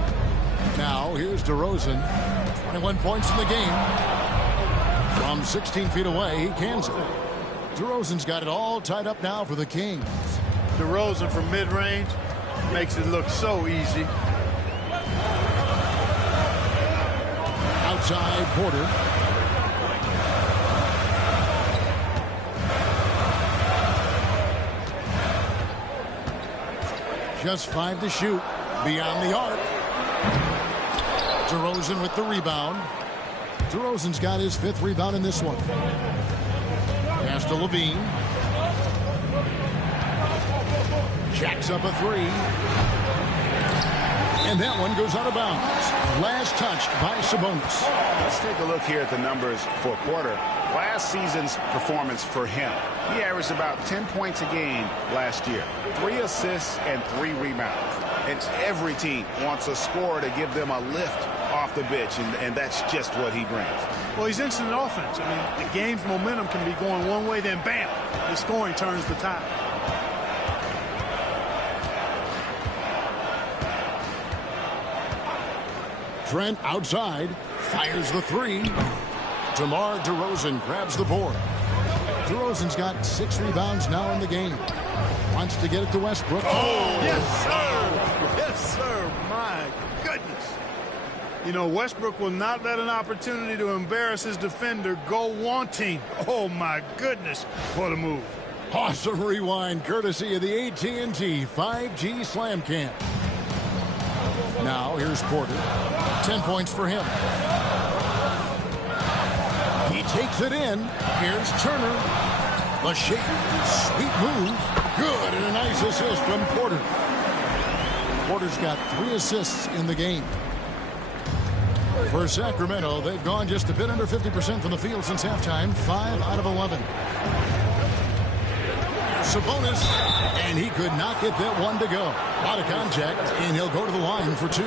Now, here's DeRozan. 21 points in the game. From 16 feet away, he cans it. DeRozan's got it all tied up now for the Kings. DeRozan from mid-range makes it look so easy. Outside, Porter. Just 5 to shoot. Beyond the arc. DeRozan with the rebound. DeRozan's got his 5th rebound in this one. Pass to Levine. Jacks up a 3. And that one goes out of bounds. Last touch by Sabonis. Let's take a look here at the numbers for Porter. Last season's performance for him. He averaged about 10 points a game last year. 3 assists and 3 rebounds. And every team wants a scorer to give them a lift off the bench, and that's just what he brings. Well, he's instant offense. I mean, the game's momentum can be going one way, then bam, the scoring turns the tide. Trent outside, fires the 3. DeMar DeRozan grabs the board. DeRozan's got 6 rebounds now in the game. Wants to get it to Westbrook. Oh, yes, sir. Yes, sir. My goodness. You know, Westbrook will not let an opportunity to embarrass his defender go wanting. Oh, my goodness. What a move. Awesome rewind courtesy of the AT&T 5G Slam Cam. Now, here's Porter. 10 points for him. He takes it in. Here's Turner. The shake. Sweet move. Good, and a nice assist from Porter. Porter's got 3 assists in the game. For Sacramento, they've gone just a bit under 50% from the field since halftime. 5 out of 11. Sabonis, and he could not get that one to go. Out of contact, and he'll go to the line for 2.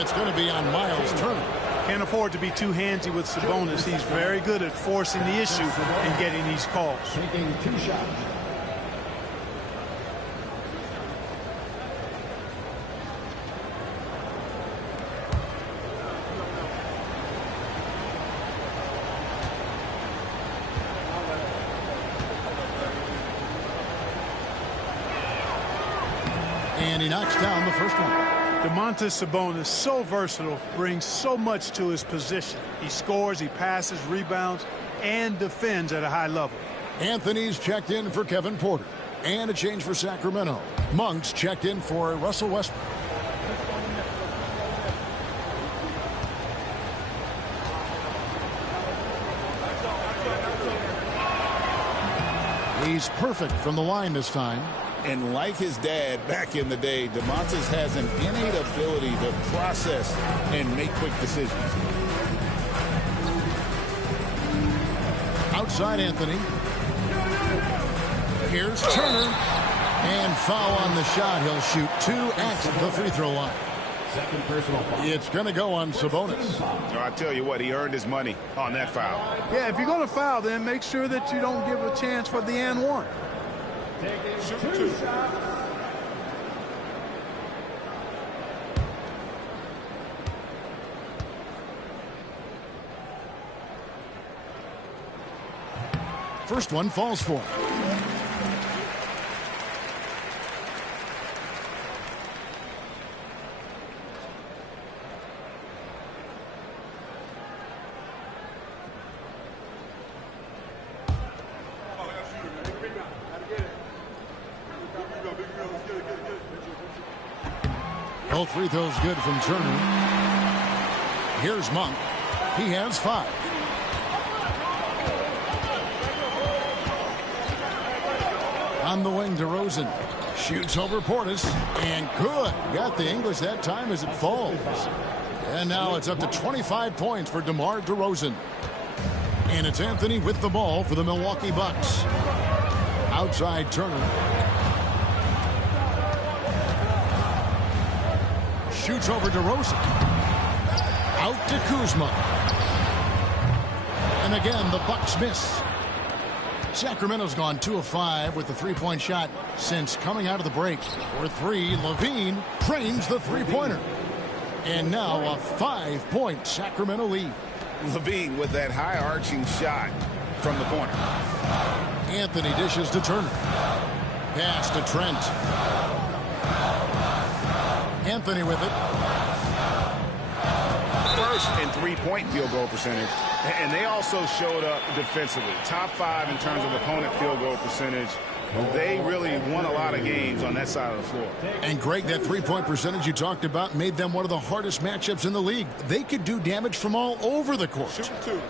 It's going to be on Miles Turner. Can't afford to be too handsy with Sabonis. He's very good at forcing the issue and getting these calls. Taking 2 shots. he knocks down the first one. Domantas Sabonis, so versatile, brings so much to his position. He scores, he passes, rebounds, and defends at a high level. Anthony's checked in for Kevin Porter. And a change for Sacramento. Monk's checked in for Russell Westbrook. He's perfect from the line this time. And like his dad back in the day, Domantas has an innate ability to process and make quick decisions. Outside Anthony. Here's Turner. And foul on the shot. He'll shoot 2 at the free throw line. Second personal foul. It's going to go on Sabonis. I tell you what, he earned his money on that foul. Yeah, if you're going to foul, then make sure that you don't give a chance for the and one. Shoot 2 shots. First one falls for him. Both free throws good from Turner. Here's Monk. He has 5. On the wing, DeRozan shoots over Portis, and good. Got the English that time as it falls. And now it's up to 25 points for DeMar DeRozan. And it's Anthony with the ball for the Milwaukee Bucks. Outside Turner. Shoots over DeRozan. Out to Kuzma. And again, the Bucks miss. Sacramento's gone 2 of 5 with the three-point shot since coming out of the break. For 3, Levine trains the three-pointer. And now a 5-point Sacramento lead. Levine with that high-arching shot from the corner. Anthony dishes to Turner. Pass to Trent. Anthony with it. First in three-point field goal percentage. And they also showed up defensively. Top 5 in terms of opponent field goal percentage. They really won a lot of games on that side of the floor. And Greg, that three-point percentage you talked about made them one of the hardest matchups in the league. They could do damage from all over the court. Shoot 2.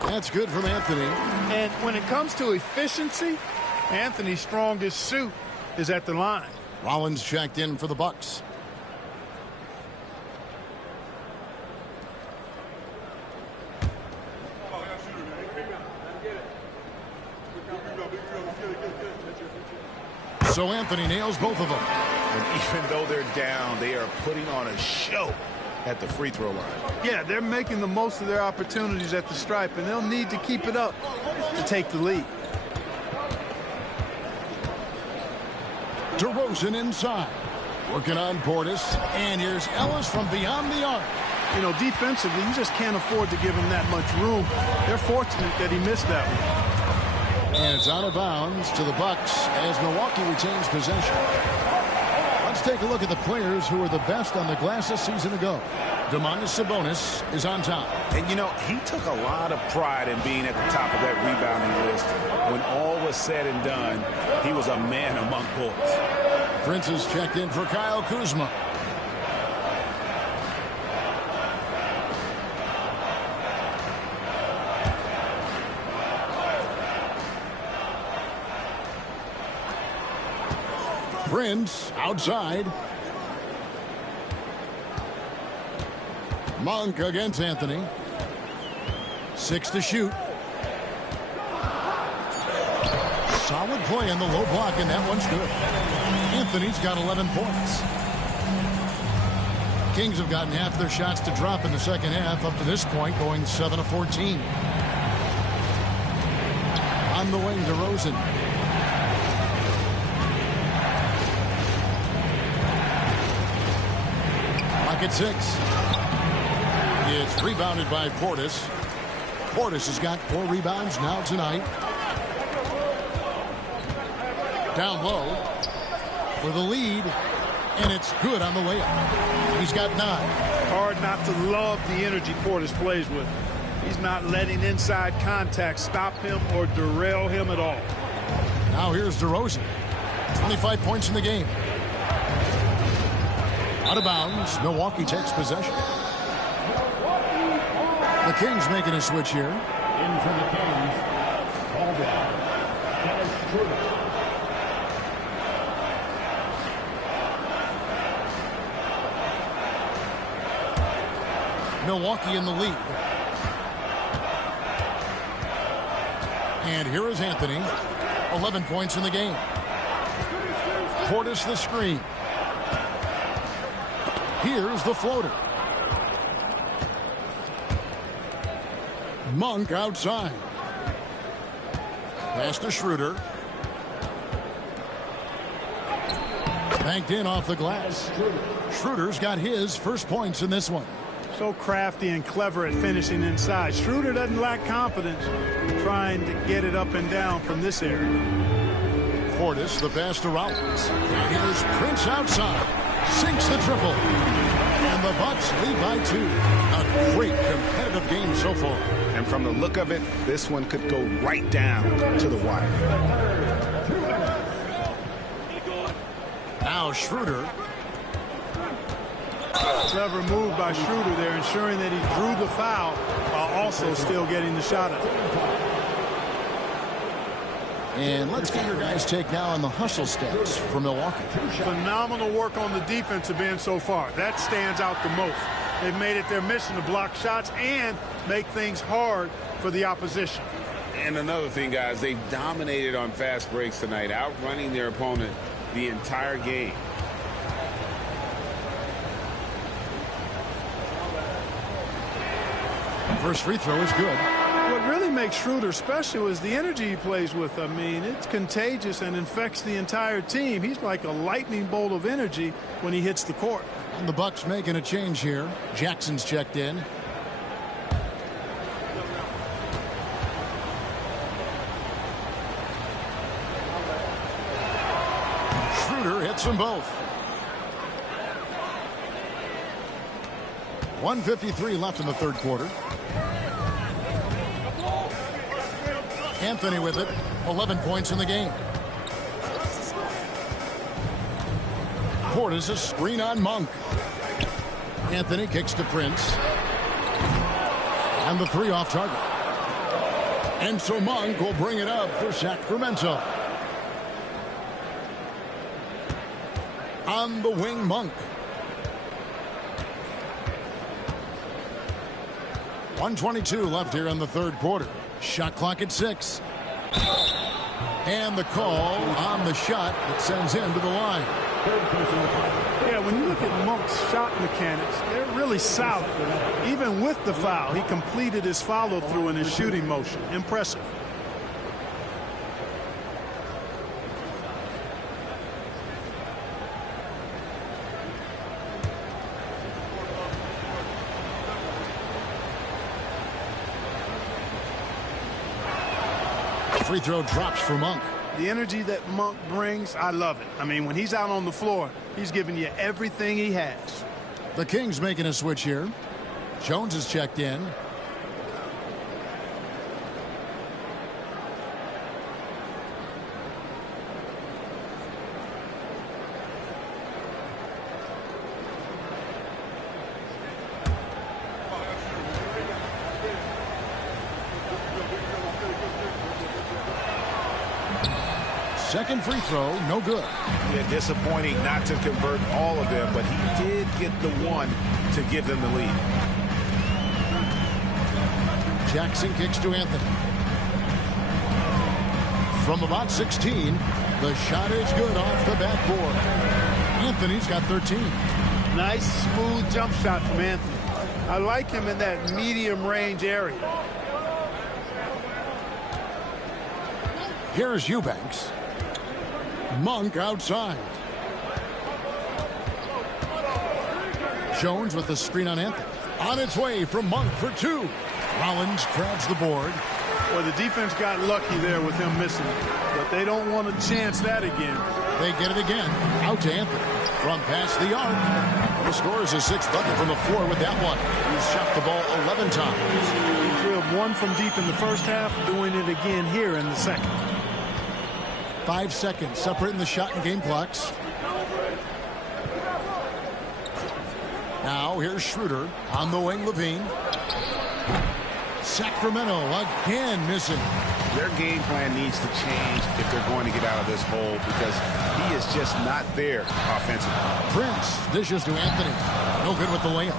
That's good from Anthony. And when it comes to efficiency, Anthony's strongest suit is at the line. Rollins checked in for the Bucks. So Anthony nails both of them. And even though they're down, they are putting on a show at the free throw line. Yeah, they're making the most of their opportunities at the stripe, and they'll need to keep it up to take the lead. DeRozan inside. Working on Portis. And here's Ellis from beyond the arc. You know, defensively, you just can't afford to give him that much room. They're fortunate that he missed that one. And it's out of bounds to the Bucks as Milwaukee retains possession. Let's take a look at the players who were the best on the glass a season ago. Domantas Sabonis is on top. And, you know, he took a lot of pride in being at the top of that rebounding list. When all was said and done, he was a man among boys. Prince is checked in for Kyle Kuzma. Prince outside. Monk against Anthony. 6 to shoot. Solid play in the low block, and that one's good. Anthony's got 11 points. Kings have gotten half their shots to drop in the second half up to this point, going 7 of 14. On the wing, DeRozan. At 6. It's rebounded by Portis. Portis has got 4 rebounds now tonight. Down low for the lead, and it's good on the layup. He's got 9. Hard not to love the energy Portis plays with. He's not letting inside contact stop him or derail him at all. Now here's DeRozan. 25 points in the game. Out of bounds. Milwaukee takes possession. The Kings making a switch here. In for the Kings, Caldwell, Dennis Schroeder. Milwaukee in the lead. And here is Anthony. 11 points in the game. Portis the screen. Here's the floater. Monk outside. Pass to Schroeder. Banked in off the glass. Schroeder's got his first points in this one. So crafty and clever at finishing inside. Schroeder doesn't lack confidence trying to get it up and down from this area. Portis, the pass to Rollins. And here's Prince outside. Sinks the triple. And the Bucks lead by 2. A great competitive game so far. And from the look of it, this one could go right down to the wire. Now Schroeder. Clever move by Schroeder there, ensuring that he drew the foul while also still getting the shot up. And let's get your guys' take now on the hustle stats for Milwaukee. Phenomenal work on the defensive end so far. That stands out the most. They've made it their mission to block shots and make things hard for the opposition. And another thing, guys, they've dominated on fast breaks tonight, outrunning their opponent the entire game. First free throw is good. What really makes Schroeder special is the energy he plays with. I mean, it's contagious and infects the entire team. He's like a lightning bolt of energy when he hits the court. And the Bucks making a change here. Jackson's checked in. Schroeder hits them both. 1:53 left in the third quarter. Anthony with it. 11 points in the game. Portis a screen on Monk. Anthony kicks to Prince. And the 3 off target. And so Monk will bring it up for Sacramento. On the wing, Monk. 1:22 left here in the third quarter. Shot clock at 6. And the call on the shot that sends him to the line. Yeah, when you look at Monk's shot mechanics, they're really solid. Even with the foul, he completed his follow-through in his shooting motion. Impressive. Free throw drops for Monk. The energy that Monk brings, I love it. I mean, when he's out on the floor, he's giving you everything he has. The Kings making a switch here. Jones is checked in. Second free throw, no good. Yeah, disappointing not to convert all of them, but he did get the one to give them the lead. Jackson kicks to Anthony. From about 16, the shot is good off the backboard. Anthony's got 13. Nice, smooth jump shot from Anthony. I like him in that medium range area. Here's Eubanks. Monk outside. Jones with the screen on Anthony. On its way from Monk for two. Rollins grabs the board. Well, the defense got lucky there with him missing, but they don't want to chance that again. They get it again. Out to Anthony. From past the arc. He scores his sixth bucket from the floor with that one. He's shot the ball 11 times. He drilled one from deep in the first half, doing it again here in the second. 5 seconds separating the shot and game clocks. Now here's Schroeder on the wing. Levine. Sacramento again missing. Their game plan needs to change if they're going to get out of this hole because he is just not there offensively. Prince dishes to Anthony. No good with the layup.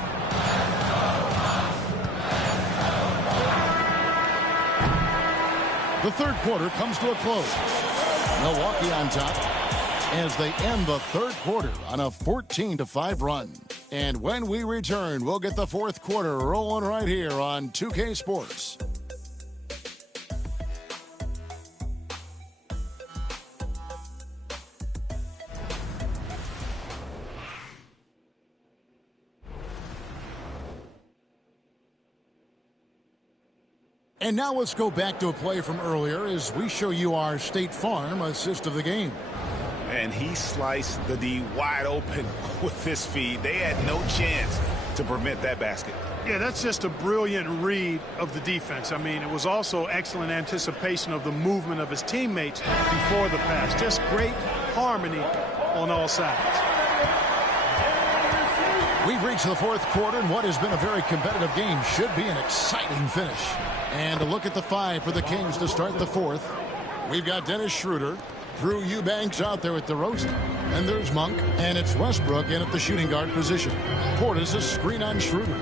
The third quarter comes to a close. Milwaukee on top as they end the third quarter on a 14-5 run. And when we return, we'll get the fourth quarter rolling right here on 2K Sports. And now let's go back to a play from earlier as we show you our State Farm assist of the game. And he sliced the D wide open with his feed. They had no chance to prevent that basket. Yeah, that's just a brilliant read of the defense. I mean, it was also excellent anticipation of the movement of his teammates before the pass. Just great harmony on all sides. We've reached the fourth quarter, and what has been a very competitive game should be an exciting finish. And a look at the five for the Kings to start the fourth. We've got Dennis Schroeder. Drew Eubanks out there with DeRozan. And there's Monk. And it's Westbrook in at the shooting guard position. Portis a screen on Schroeder.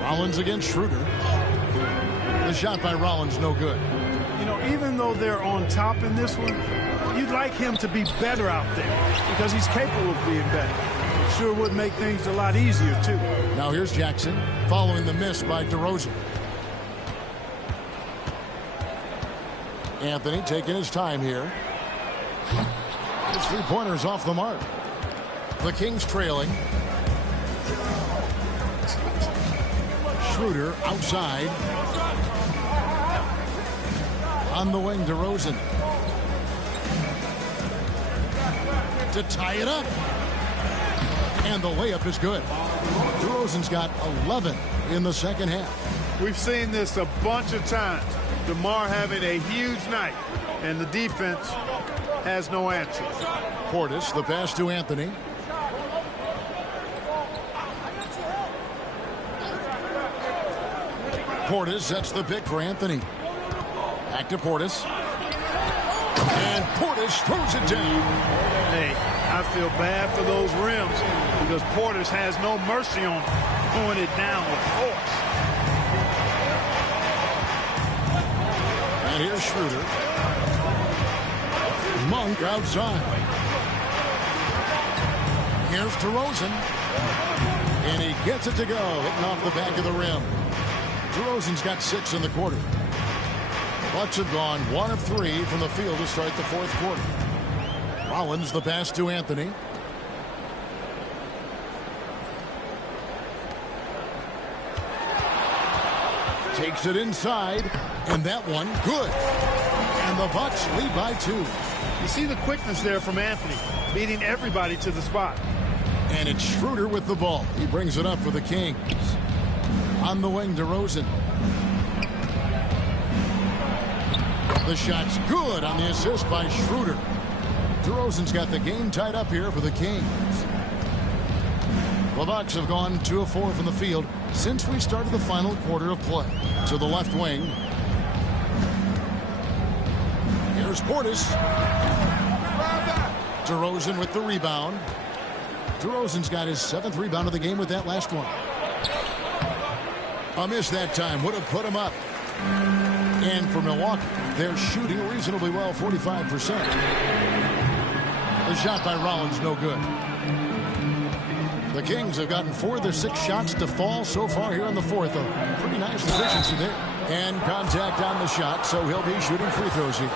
Rollins against Schroeder. The shot by Rollins no good. You know, even though they're on top in this one, you'd like him to be better out there because he's capable of being better. It sure would make things a lot easier, too. Now here's Jackson following the miss by DeRozan. Anthony taking his time here. His three-pointer's off the mark. The Kings trailing. Schroeder outside. On the wing, DeRozan. To tie it up. And the layup is good. DeRozan's got 11 in the second half. We've seen this a bunch of times. DeMar having a huge night, and the defense has no answers. Portis, the pass to Anthony. Portis sets the pick for Anthony. Back to Portis. And Portis throws it down. Hey, I feel bad for those rims because Portis has no mercy on throwing it down with force. And here's Schroeder. Monk outside. Here's DeRozan. And he gets it to go, hitting off the back of the rim. DeRozan's got 6 in the quarter. Bucks have gone 1 of 3 from the field to start the fourth quarter. Rollins the pass to Anthony. Takes it inside, and that one good. And the Bucks lead by 2. You see the quickness there from Anthony, beating everybody to the spot. And it's Schroeder with the ball. He brings it up for the Kings. On the wing, DeRozan. The shot's good on the assist by Schroeder. DeRozan's got the game tied up here for the Kings. The Bucks have gone 2 of 4 from the field since we started the final quarter of play. To the left wing. Here's Portis. DeRozan with the rebound. DeRozan's got his 7th rebound of the game with that last one. A miss that time would have put him up. And for Milwaukee, they're shooting reasonably well, 45%. The shot by Rollins, no good. The Kings have gotten 4 of their 6 shots to fall so far here in the fourth. A pretty nice efficiency there. And contact on the shot, so he'll be shooting free throws here.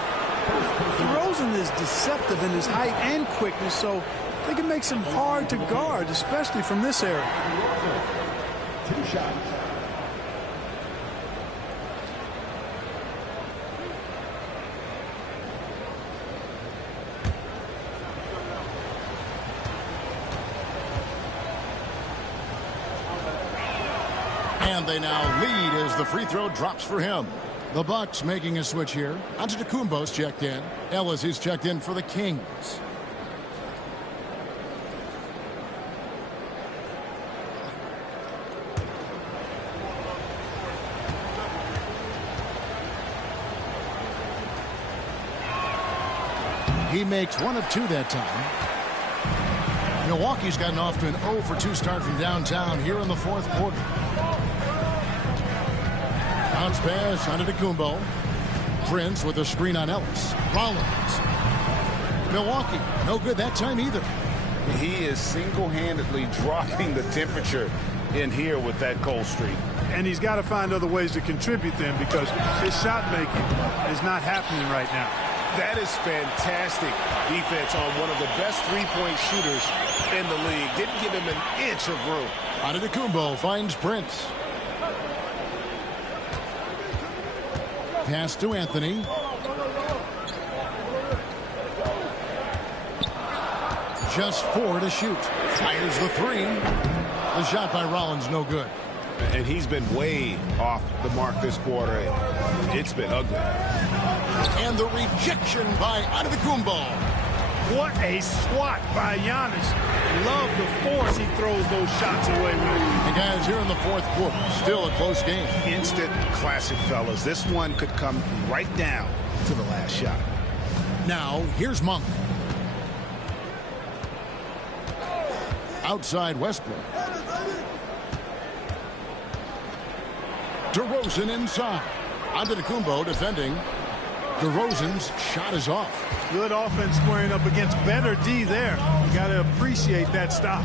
DeRozan is deceptive in his height and quickness, so They can make some hard to guard, especially from this area. 2 shots. And they now lead as the free throw drops for him. The Bucks making a switch here. Antetokounmpo's checked in. Ellis is checked in for the Kings. He makes 1 of 2 that time. Milwaukee's gotten off to an 0 for 2 start from downtown here in the 4th quarter. Bounce pass Antetokounmpo. Prince with a screen on Ellis. Rollins. Milwaukee, no good that time either. He is single-handedly dropping the temperature in here with that cold streak. And he's got to find other ways to contribute then, because his shot making is not happening right now. That is fantastic defense on one of the best three-point shooters in the league. Didn't give him an inch of room. Antetokounmpo finds Prince. Pass to Anthony. Just 4 to shoot. Fires the 3. The shot by Rollins no good. And he's been way off the mark this quarter. It's been ugly. And the rejection by Antetokounmpo. What a swat by Giannis. Love the force he throws those shots away with. And guys, here in the 4th quarter, still a close game. Instant classic, fellas. This one could come right down to the last shot. Now, here's Monk. Outside Westbrook. DeRozan inside. Antetokounmpo defending. DeRozan's shot is off. Good offense squaring up against better D there. You got to appreciate that stop.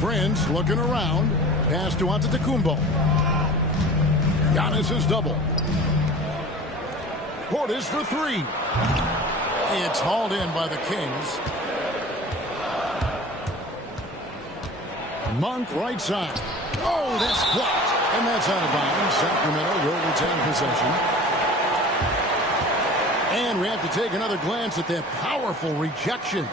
Prince looking around. Pass to Antetokounmpo. Giannis is double. Portis for 3. It's hauled in by the Kings. Monk right side. Oh, that's blocked. And that's out of bounds. Sacramento will retain possession. And we have to take another glance at that powerful rejection.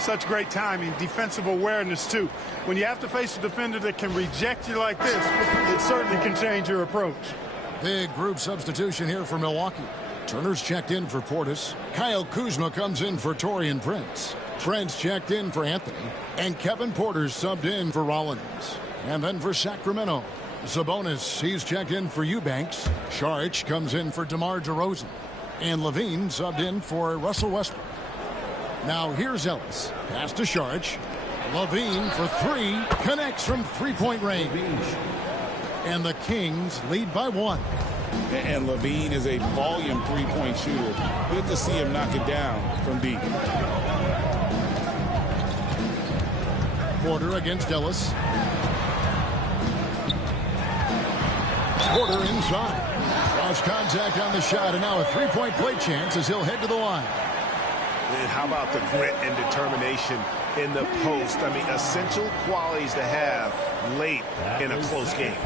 Such great timing, defensive awareness, too. When you have to face a defender that can reject you like this, it certainly can change your approach. Big group substitution here for Milwaukee. Turner's checked in for Portis. Kyle Kuzma comes in for Taurean Prince. Trent's checked in for Anthony. And Kevin Porter's subbed in for Rollins. And then for Sacramento, Sabonis, he's checked in for Eubanks. Saric comes in for DeMar DeRozan. And Levine subbed in for Russell Westbrook. Now here's Ellis. Pass to Saric. Levine for 3. Connects from three-point range. And the Kings lead by 1. And Levine is a volume three-point shooter. Good to see him knock it down from deep. Porter against Ellis. Porter inside. Lost contact on the shot, and now a three-point play chance as he'll head to the line. And how about the grit and determination in the post? I mean, essential qualities to have late in a close game.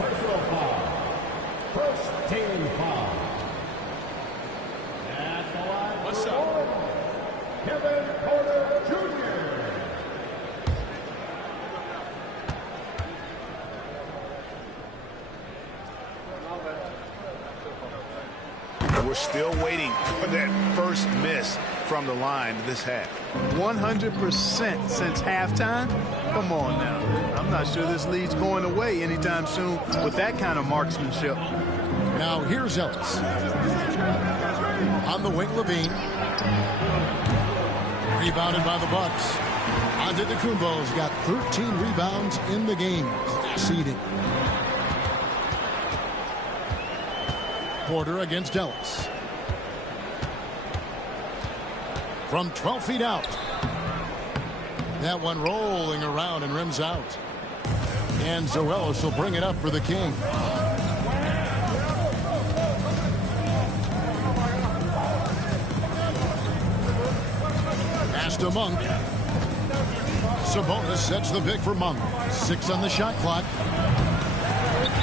First team foul. At the line. What's up? Kevin Porter Jr. We're still waiting for that first miss from the line this half. 100% since halftime? Come on now. I'm not sure this lead's going away anytime soon with that kind of marksmanship. Now here's Ellis. On the wing, Levine. Rebounded by the Bucks. Antetokounmpo's got 13 rebounds in the game. Seeding. Porter against Ellis. From 12 feet out. That one rolling around and rims out. And so Ellis will bring it up for the King. to Monk. Sabonis sets the pick for Monk. 6 on the shot clock.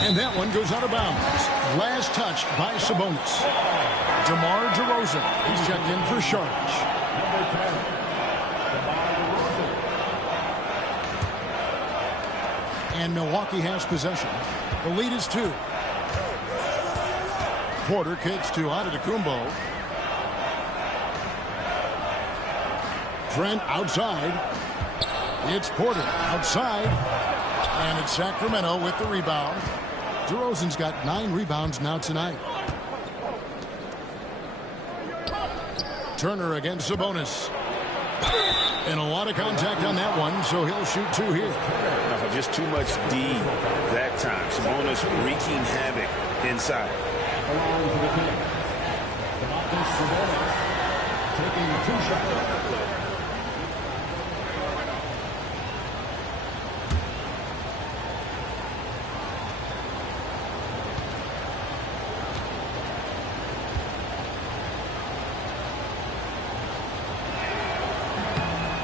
And that one goes out of bounds. Last touched by Sabonis. DeMar DeRozan. He's checked in for Charlotte. And Milwaukee has possession. The lead is 2. Porter kicks to Antetokounmpo. Trent outside. It's Porter outside. And it's Sacramento with the rebound. DeRozan's got 9 rebounds now tonight. Turner against Sabonis. And a lot of contact on that one, so he'll shoot 2 here. No, just too much D that time. Sabonis wreaking havoc inside. Along to the pick. Sabonis taking the 2 shot.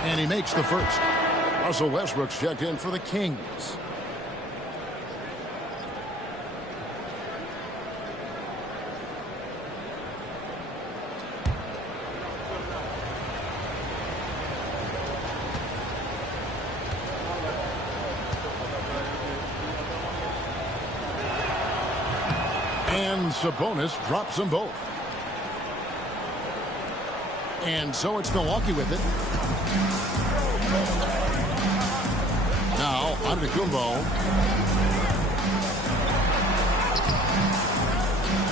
And he makes the first. Russell Westbrook's checked in for the Kings. And Sabonis drops them both. And so it's Milwaukee with it. Now, Antetokounmpo.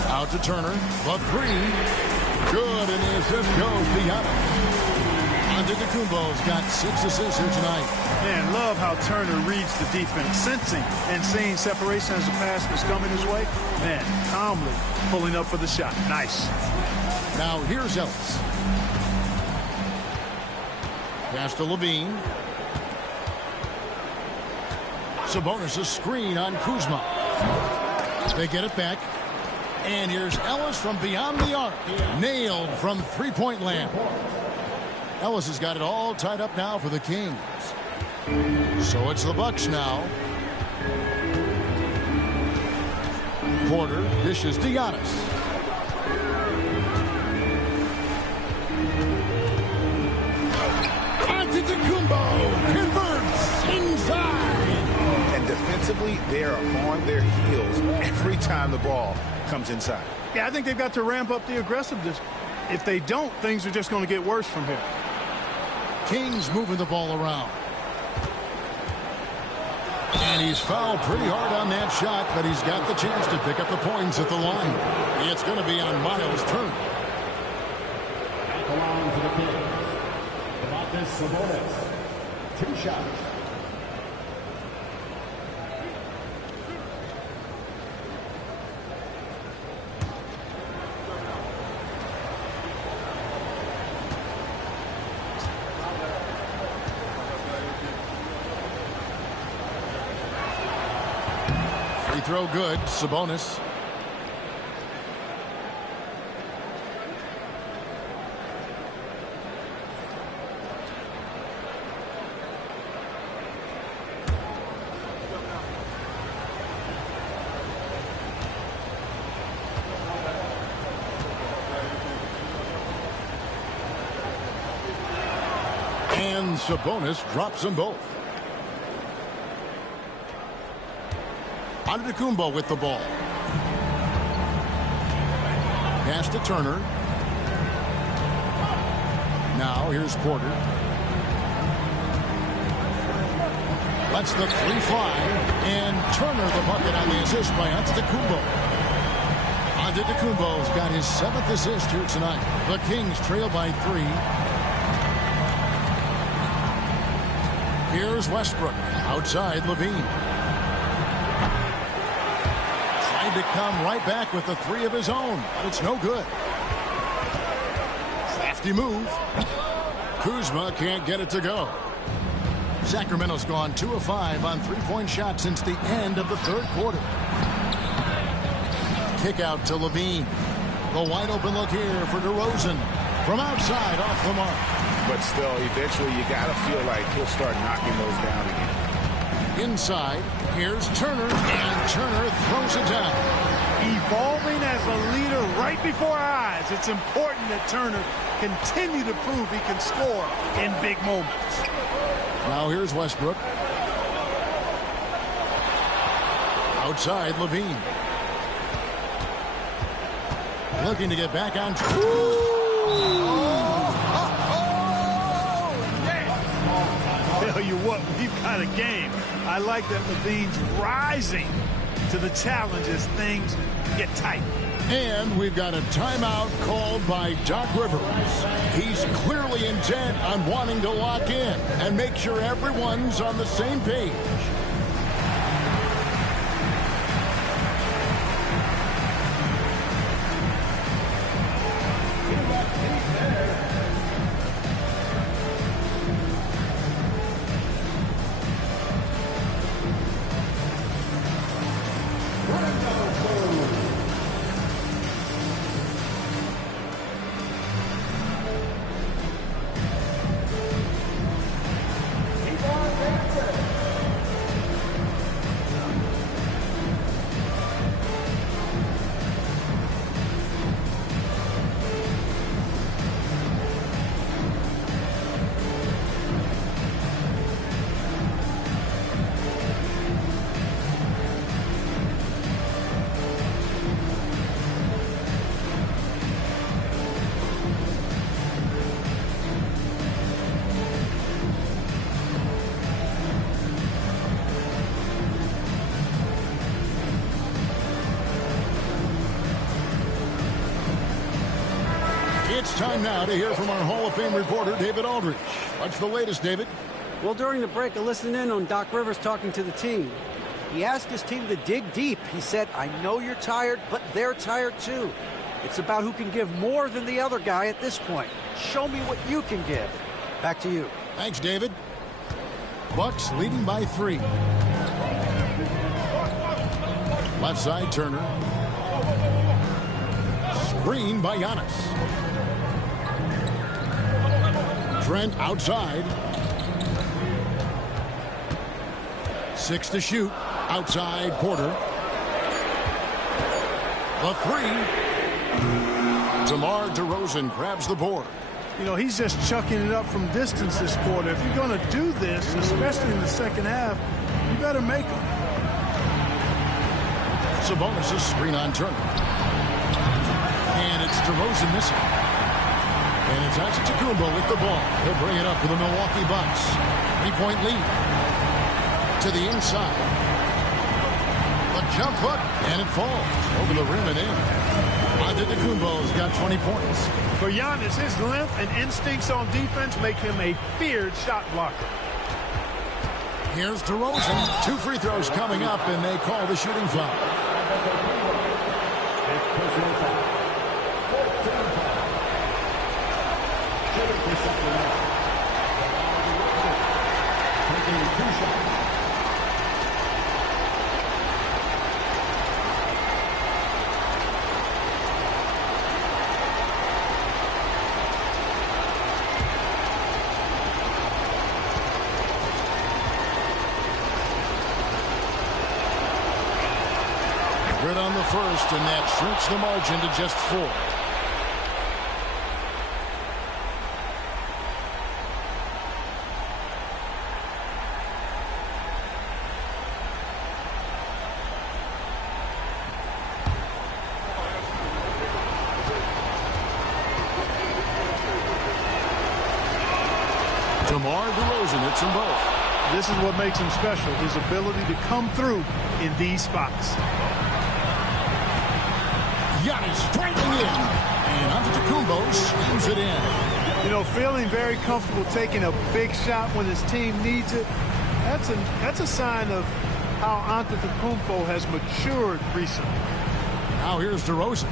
Out to Turner. The 3. Good, and the assist goes to Giannis. Antetokounmpo's got 6 assists here tonight. Man, love how Turner reads the defense, sensing and seeing separation as the pass is coming his way. Man, calmly pulling up for the shot. Nice. Now, here's Ellis. Pass to Levine. Sabonis a screen on Kuzma. They get it back. And here's Ellis from beyond the arc. Nailed from 3-point land. Ellis has got it all tied up now for the Kings. So it's the Bucks now. Porter dishes to Giannis. Antetokounmpo converts inside. And defensively, they are on their heels every time the ball comes inside. Yeah, I think they've got to ramp up the aggressiveness. If they don't, things are just going to get worse from here. Kings moving the ball around. And he's fouled pretty hard on that shot, but he's got the chance to pick up the points at the line. It's going to be on Miles' turn. Back along to the Kings. Sabonis. 2 shots. Free throw good. Sabonis. And Sabonis drops them both. Antetokounmpo with the ball. Pass to Turner. Now here's Porter. Lets the 3 fly. And Turner the bucket on the assist by Antetokounmpo. Antetokounmpo's got his 7th assist here tonight. The Kings trail by 3. Here's Westbrook. Outside Levine. Trying to come right back with the 3 of his own, but it's no good. Crafty move. Kuzma can't get it to go. Sacramento's gone 2 of 5 on 3-point shots since the end of the 3rd quarter. Kick out to Levine. The wide open look here for DeRozan. From outside off the mark. but still, eventually you got to feel like he'll start knocking those down again. Inside, here's Turner, and Turner throws it down. Evolving as a leader right before our eyes. It's important that Turner continue to prove he can score in big moments. Now here's Westbrook. Outside, Levine. Looking to get back on track. Tell you what, we've got a game. I like that Levine's rising to the challenge as things get tight. And we've got a timeout called by Doc Rivers. He's clearly intent on wanting to lock in and make sure everyone's on the same page. It's time now to hear from our Hall of Fame reporter, David Aldridge. What's the latest, David? Well, during the break, I listened in on Doc Rivers talking to the team. He asked his team to dig deep. He said, I know you're tired, but they're tired too. It's about who can give more than the other guy at this point. Show me what you can give. Back to you. Thanks, David. Bucks leading by 3. Left side, Turner. Screen by Giannis. Trent outside. 6 to shoot. Outside, Porter. The 3. DeMar DeRozan grabs the board. You know, he's just chucking it up from distance this quarter. If you're going to do this, especially in the second half, you better make them. Sabonis' screen on Turner. And it's DeRozan missing. And it's Antetokounmpo with the ball. He'll bring it up for the Milwaukee Bucks. 3-point lead. To the inside. The jump hook, and it falls over the rim and in. Antetokounmpo's got 20 points. For Giannis, his length and instincts on defense make him a feared shot blocker. Here's DeRozan. 2 free throws coming up, and they call the shooting foul. Grid on the first, and that shrinks the margin to just 4. DeMar DeRozan hits them both. This is what makes him special, his ability to come through in these spots. Giannis driving in, and Antetokounmpo slams it in. You know, feeling very comfortable taking a big shot when his team needs it. That's a sign of how Antetokounmpo has matured recently. Now here's DeRozan.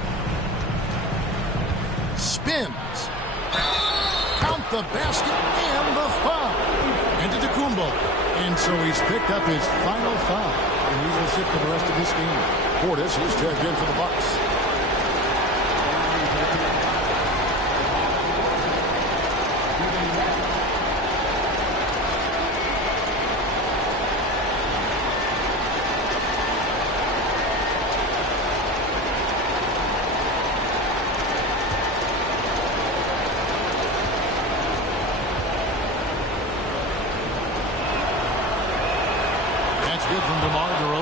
Spins. Count the basket and the foul. Antetokounmpo. And so he's picked up his final foul. And he will sit for the rest of this game. Portis is checked in for the Bucks.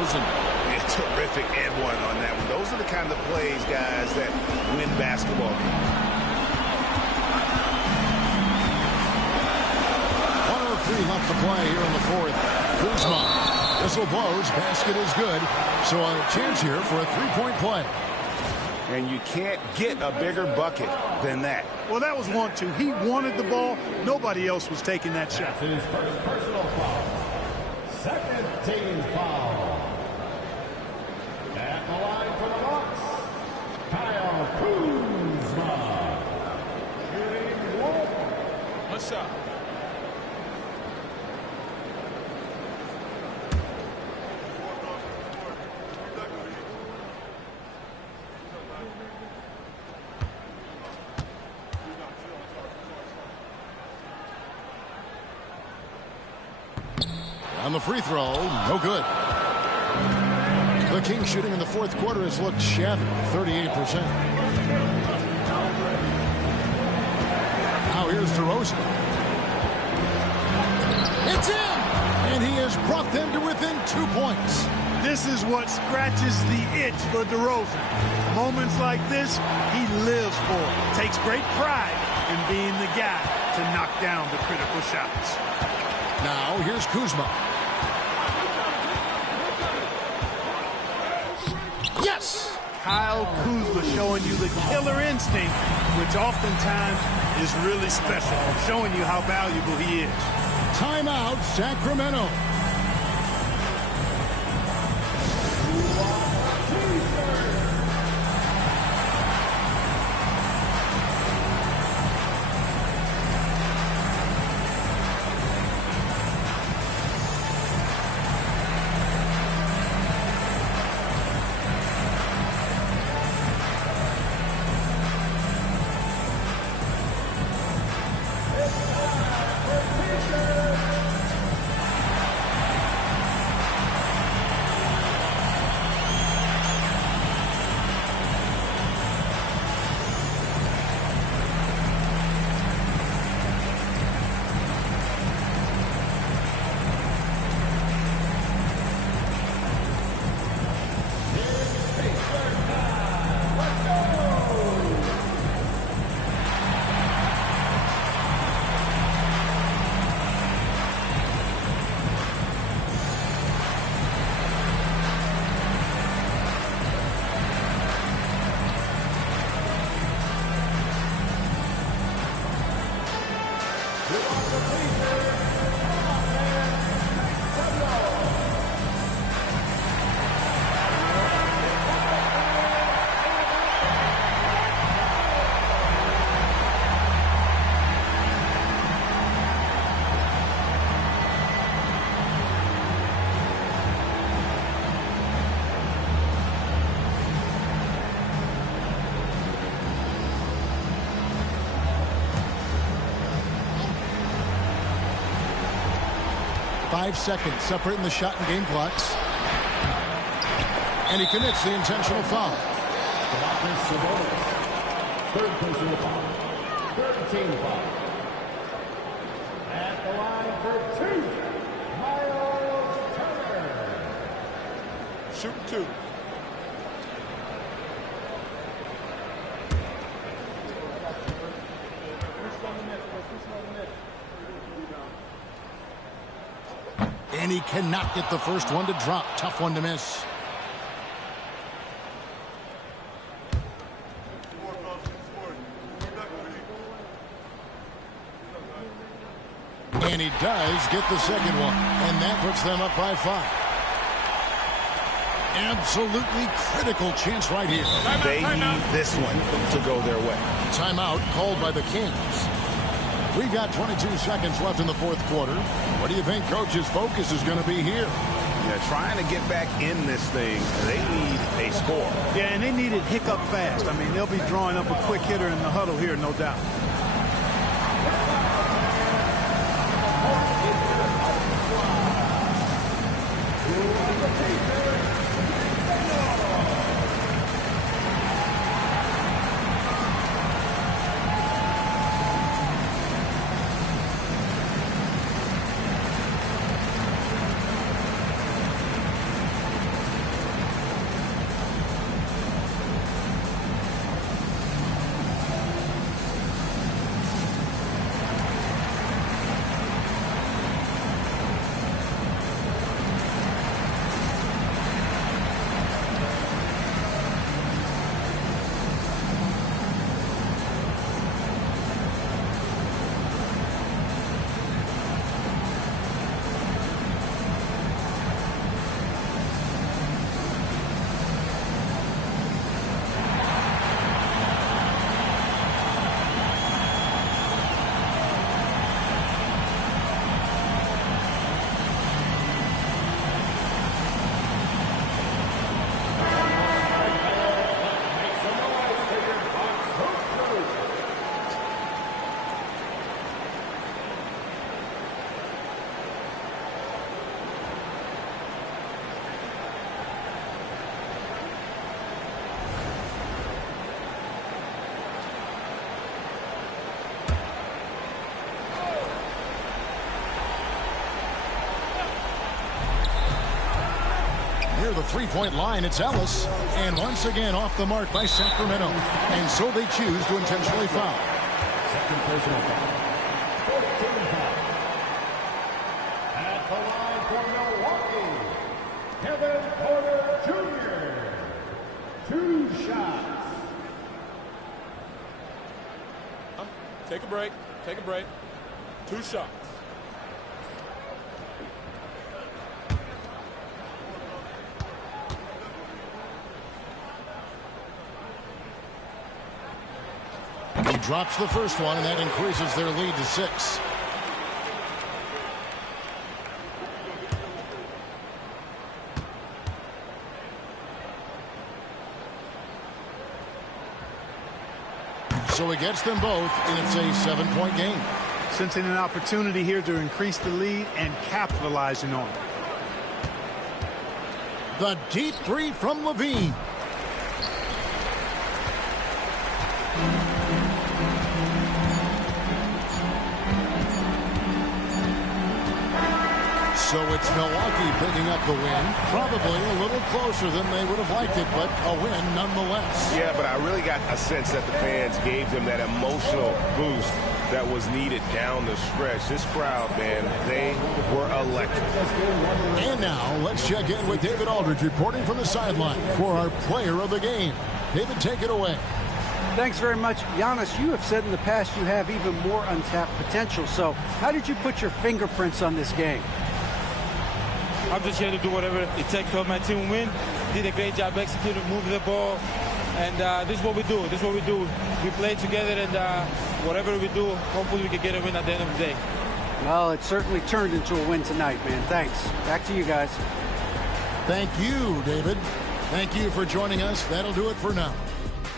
DeRozan. A terrific and one on that one. Those are the kind of plays, guys, that win basketball games. 1:03 left to play here in the fourth. Kuzma. Whistle blows. Basket is good. So a chance here for a three-point play. And you can't get a bigger bucket than that. Well, that was 1-2. He wanted the ball. Nobody else was taking that shot. His first personal foul. Second team foul. At the line for the Bucks, Kyle Kuzma. Shooting one. What's up? On the free throw, no good. The Kings shooting in the fourth quarter has looked shabby, 38%. Now here's DeRozan. It's in! And he has brought them to within 2 points. This is what scratches the itch for DeRozan. Moments like this, he lives for it. Takes great pride in being the guy to knock down the critical shots. Now here's Kuzma. Yes! Kyle Kuzma showing you the killer instinct, which oftentimes is really special, showing you how valuable he is. Timeout, Sacramento. .5 seconds separating the shot and game clocks. And he commits the intentional foul. Third personal foul. Third team foul. At the line for two, Miles Turner. Shoot two. And he cannot get the first one to drop. Tough one to miss. And he does get the second one. And that puts them up by 5. Absolutely critical chance right here. They need this one to go their way. Timeout called by the Kings. We've got 22 seconds left in the fourth quarter. What do you think Coach's focus is going to be here? Yeah, trying to get back in this thing, they need a score. Yeah, and they need it hiccup fast. I mean, they'll be drawing up a quick hitter in the huddle here, no doubt. Near the three-point line, it's Ellis. And once again off the mark by Sacramento. And so they choose to intentionally foul. Second personal foul. 14 foul. At the line for Milwaukee, Kevin Porter Jr. 2 shots. Take a break. Take a break. 2 shots. He drops the first one, and that increases their lead to 6. So he gets them both, and it's a 7-point game. Sensing an opportunity here to increase the lead and capitalizing on it. The deep three from Levine. So it's Milwaukee picking up the win. Probably a little closer than they would have liked it, but a win nonetheless. Yeah, but I really got a sense that the fans gave them that emotional boost that was needed down the stretch. This crowd, man, they were electric. And now let's check in with David Aldridge reporting from the sideline for our player of the game. David, take it away. Thanks very much. Giannis, you have said in the past you have even more untapped potential. So how did you put your fingerprints on this game? I'm just here to do whatever it takes to help my team win. Did a great job executing, moving the ball. And this is what we do. This is what we do. We play together, and whatever we do, hopefully we can get a win at the end of the day. Well, it certainly turned into a win tonight, man. Thanks. Back to you guys. Thank you, David. Thank you for joining us. That'll do it for now.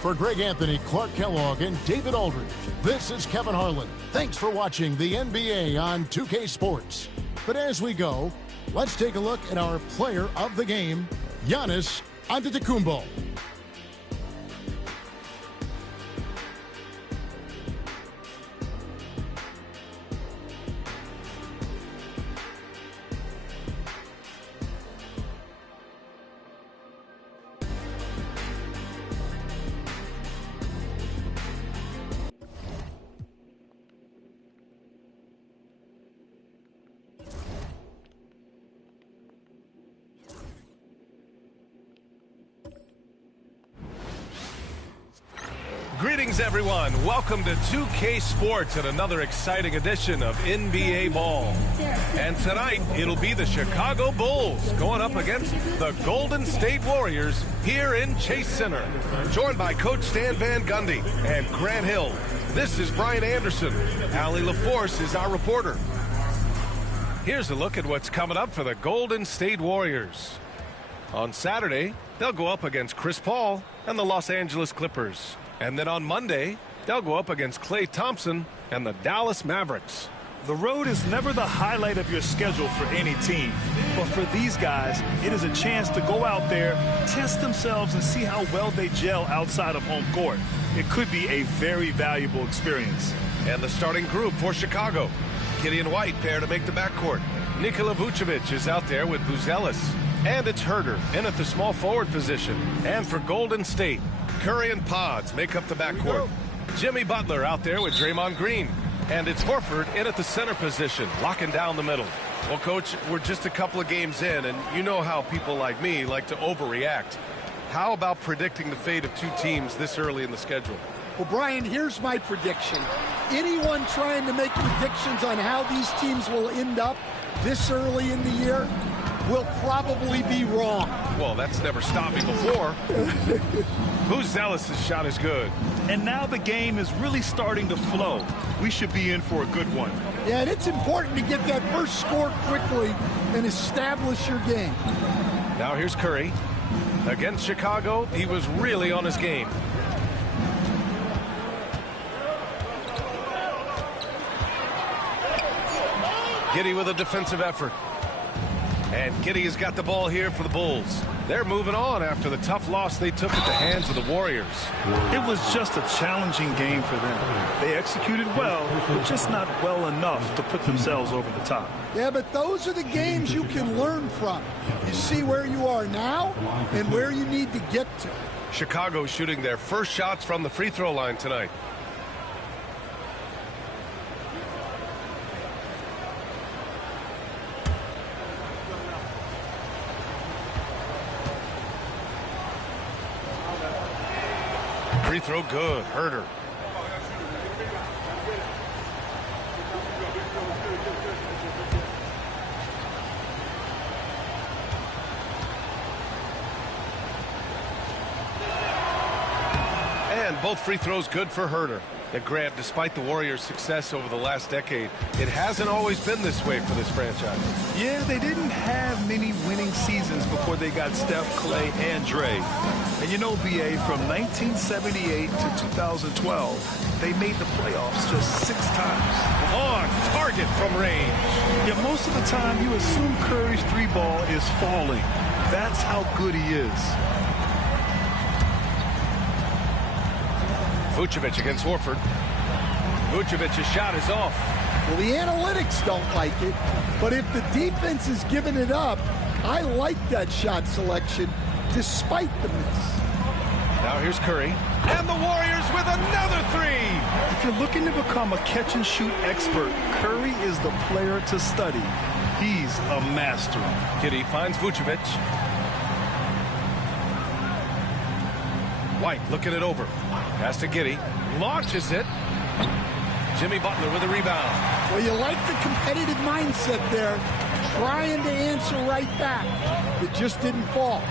For Greg Anthony, Clark Kellogg, and David Aldridge, this is Kevin Harlan. Thanks for watching the NBA on 2K Sports. But as we go, let's take a look at our player of the game, Giannis Antetokounmpo. Greetings, everyone. Welcome to 2K Sports and another exciting edition of NBA Ball. And tonight, it'll be the Chicago Bulls going up against the Golden State Warriors here in Chase Center. Joined by Coach Stan Van Gundy and Grant Hill. This is Brian Anderson. Allie LaForce is our reporter. Here's a look at what's coming up for the Golden State Warriors. On Saturday, they'll go up against Chris Paul and the Los Angeles Clippers. And then on Monday, they'll go up against Klay Thompson and the Dallas Mavericks. The road is never the highlight of your schedule for any team. But for these guys, it is a chance to go out there, test themselves, and see how well they gel outside of home court. It could be a very valuable experience. And the starting group for Chicago. Gideon White pair to make the backcourt. Nikola Vucevic is out there with Buzelis. And it's Herter in at the small forward position. And for Golden State, Curry and Pods make up the backcourt. Jimmy Butler out there with Draymond Green. And it's Horford in at the center position, locking down the middle. Well, Coach, we're just a couple of games in, and you know how people like me like to overreact. How about predicting the fate of two teams this early in the schedule? Well, Brian, here's my prediction. Anyone trying to make predictions on how these teams will end up this early in the year will probably be wrong. Well, that's never stopped me before. Buzelis' shot is good. And now the game is really starting to flow. We should be in for a good one. Yeah, and it's important to get that first score quickly and establish your game. Now here's Curry. Against Chicago, he was really on his game. Giddey with a defensive effort. And Giddey has got the ball here for the Bulls. They're moving on after the tough loss they took at the hands of the Warriors. It was just a challenging game for them. They executed well, but just not well enough to put themselves over the top. Yeah, but those are the games you can learn from. You see where you are now and where you need to get to. Chicago shooting their first shots from the free throw line tonight. Free throw good. Herter. And both free throws good for Herter. And Grant, despite the Warriors' success over the last decade, it hasn't always been this way for this franchise. Yeah, they didn't have many winning seasons before they got Steph, Clay, and Dre. And you know, B.A., from 1978 to 2012, they made the playoffs just 6 times. On target from range. Yeah, most of the time you assume Curry's 3-ball is falling. That's how good he is. Vucevic against Horford. Vucevic's shot is off. Well, the analytics don't like it, but if the defense is giving it up, I like that shot selection despite the miss. Now here's Curry. And the Warriors with another 3. If you're looking to become a catch-and-shoot expert, Curry is the player to study. He's a master. Giddey finds Vucevic. White looking it over. Pass to Giddey. Launches it. Jimmy Butler with a rebound. Well, you like the competitive mindset there. Trying to answer right back. It just didn't fall.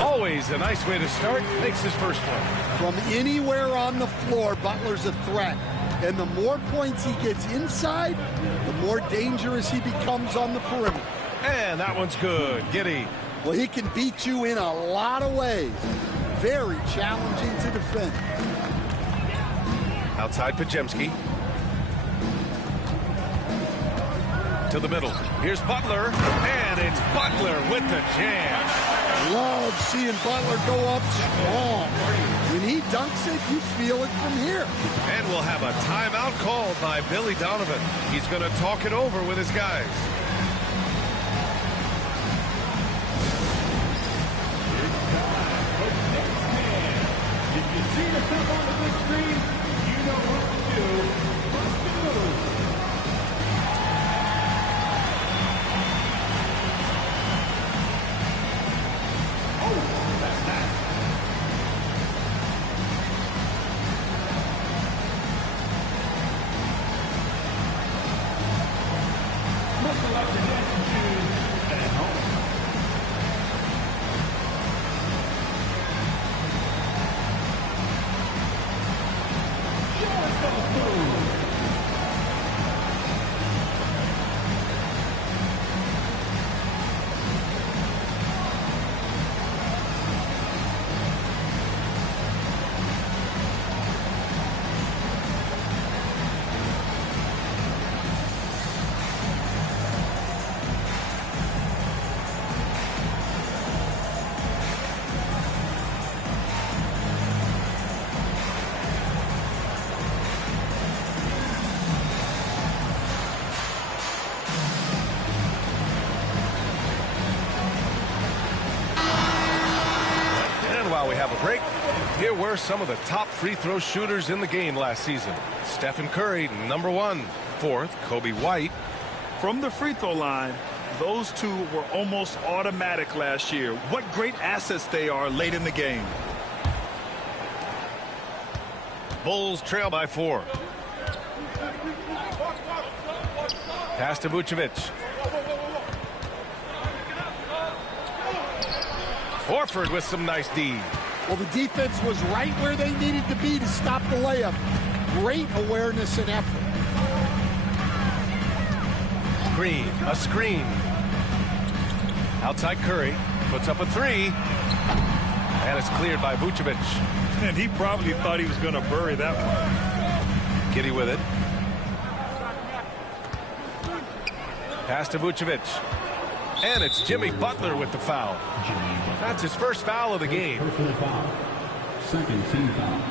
Always a nice way to start. Makes his first one. From anywhere on the floor, Butler's a threat. And the more points he gets inside, the more dangerous he becomes on the perimeter. And that one's good. Giddey. Well, he can beat you in a lot of ways. Very challenging to defend. Outside Podziemski. To the middle. Here's Butler. And it's Butler with the jam. Love seeing Butler go up strong. When he dunks it, you feel it from here. And we'll have a timeout called by Billy Donovan. He's going to talk it over with his guys. If you see yourself on the big screen, you know what to do. Bust the move. Oh, that's nice. Must have left your dancing shoes at home. While we have a break, here were some of the top free throw shooters in the game last season. Stephen Curry, number 1. 4th, Kobe White. From the free throw line, those two were almost automatic last year. What great assets they are late in the game. Bulls trail by 4. Pass to Vucevic. Horford with some nice D. Well, the defense was right where they needed to be to stop the layup. Great awareness and effort. Green, a screen. Outside Curry, puts up a 3. And it's cleared by Vucevic. And he probably thought he was going to bury that one. Giddey with it. Pass to Vucevic. And it's Jimmy Butler with the foul. That's his first foul of the game. Second team foul.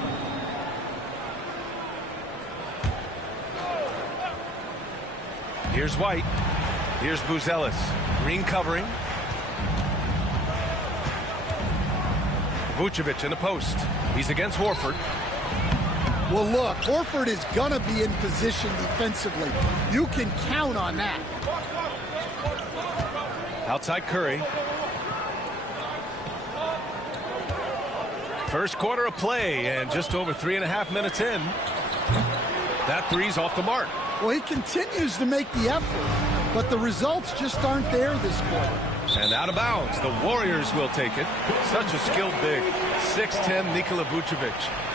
Here's White. Here's Buzelis. Green covering. Vucevic in the post. He's against Horford. Well, look, Horford is going to be in position defensively. You can count on that. Outside Curry. First quarter of play and just over 3.5 minutes in. That three's off the mark. Well, he continues to make the effort, but the results just aren't there this quarter. And out of bounds. The Warriors will take it. Such a skilled big. 6'10" Nikola Vucevic.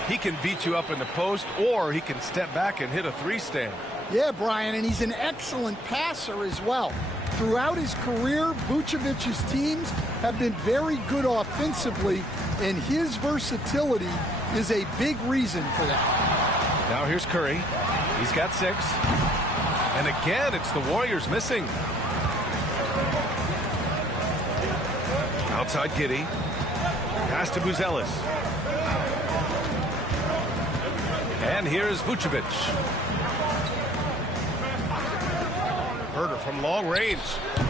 He can beat you up in the post, or he can step back and hit a three-stand. Yeah, Brian, and he's an excellent passer as well. Throughout his career, Vucevic's teams have been very good offensively, and his versatility is a big reason for that. Now here's Curry. He's got 6. And again, it's the Warriors missing. Outside Giddey. Pass to Buzelis. And here's Vucevic. Herter from long range.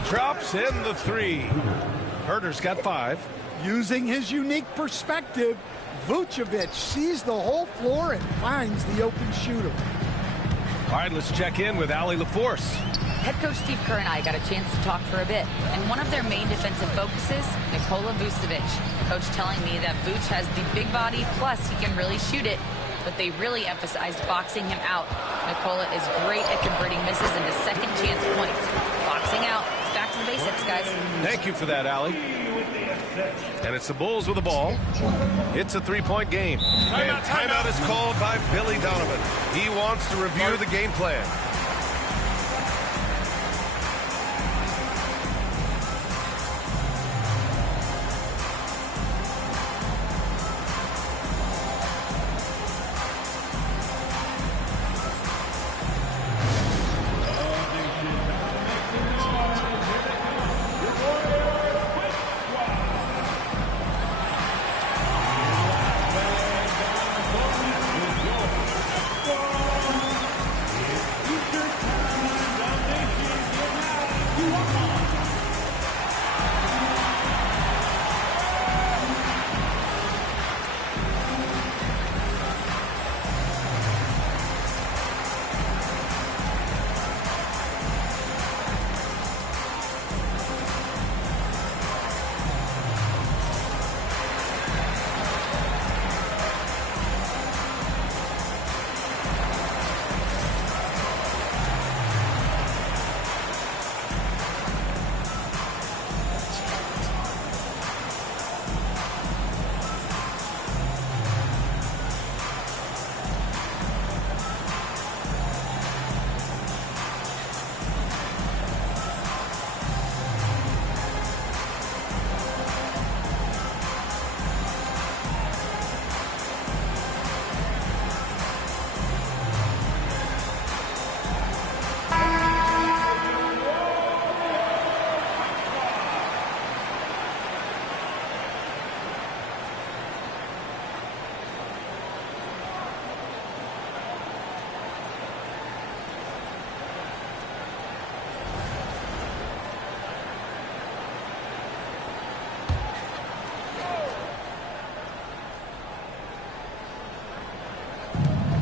Drops in the 3. Herter's got 5. Using his unique perspective, Vucevic sees the whole floor and finds the open shooter. All right, let's check in with Allie LaForce. Head coach Steve Kerr and I got a chance to talk for a bit, and one of their main defensive focuses, Nikola Vucevic. Coach telling me that Vuce has the big body, plus he can really shoot it, but they really emphasized boxing him out. Nikola is great at converting misses into second chance points. Boxing out. It's back to the basics, guys. Thank you for that, Allie. And it's the Bulls with the ball. It's a 3-point game. And timeout is called by Billy Donovan. He wants to review the game plan.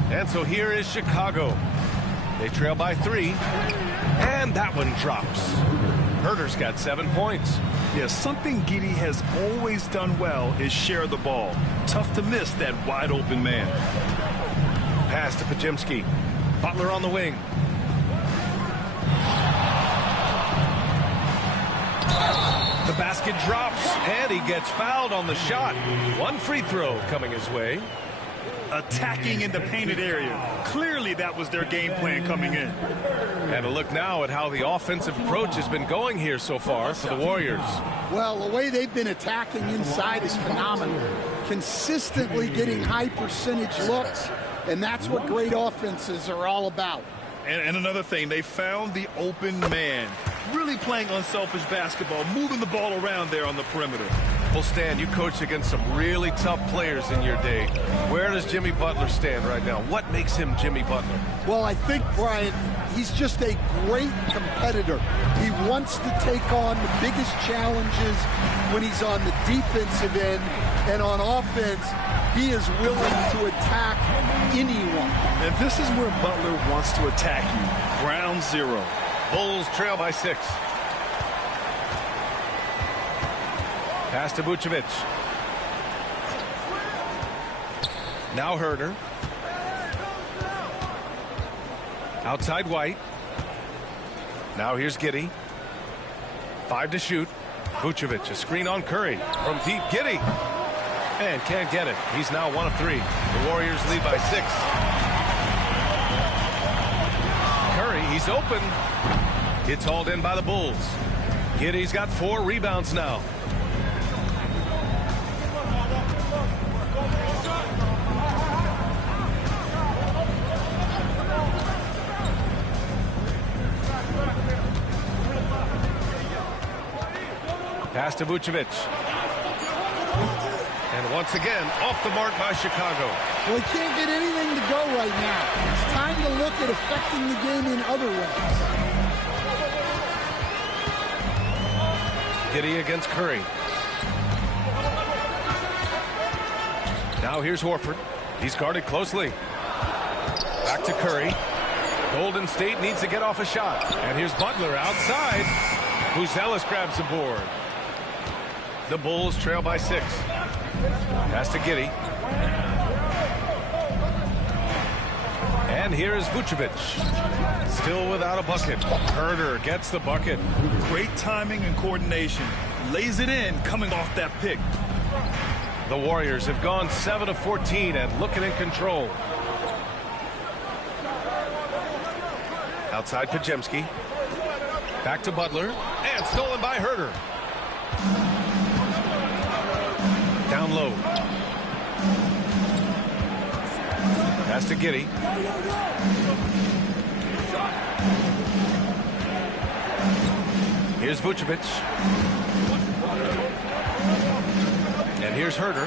And so here is Chicago. They trail by 3. And that one drops. Herter's got 7 points. Yeah, something Giddey has always done well is share the ball. Tough to miss that wide open man. Pass to Pajimski. Butler on the wing. The basket drops, and he gets fouled on the shot. 1 free throw coming his way. Attacking in the painted area. Clearly that was their game plan coming in. And a look now at how the offensive approach has been going here so far for the Warriors. Well, the way they've been attacking inside is phenomenal. Consistently getting high percentage looks, and that's what great offenses are all about. And another thing, they found the open man. really playing unselfish basketball, moving the ball around there on the perimeter. Well, Stan, you coached against some really tough players in your day. Where does Jimmy Butler stand right now? What makes him Jimmy Butler? Well, I think, Brian, he's just a great competitor. He wants to take on the biggest challenges when he's on the defensive end, and on offense, he is willing to attack anyone. And this is where Butler wants to attack you. Ground zero. Bulls trail by 6. Pass to Vucevic. Now Herder. Outside White. Now here's Giddey. 5 to shoot. Vucevic, a screen on Curry. From deep, Giddey. And can't get it. He's now 1 of 3. The Warriors lead by 6. Curry, he's open. Gets hauled in by the Bulls. Giddey's got 4 rebounds now. Pass to Vucevic. And once again, off the mark by Chicago. Well, he can't get anything to go right now. It's time to look at affecting the game in other ways. Giddey against Curry. Now here's Horford. He's guarded closely. Back to Curry. Golden State needs to get off a shot. And here's Butler outside. Buzelis grabs the board. The Bulls trail by 6. Pass to Giddey. And here's Vucevic. Still without a bucket. Herder gets the bucket. Great timing and coordination. Lays it in coming off that pick. The Warriors have gone 7 of 14 and looking in control. Outside Podziemski. Back to Butler. And stolen by Herder. Down low. Pass to Giddey. Here's Vucevic. And here's Herder.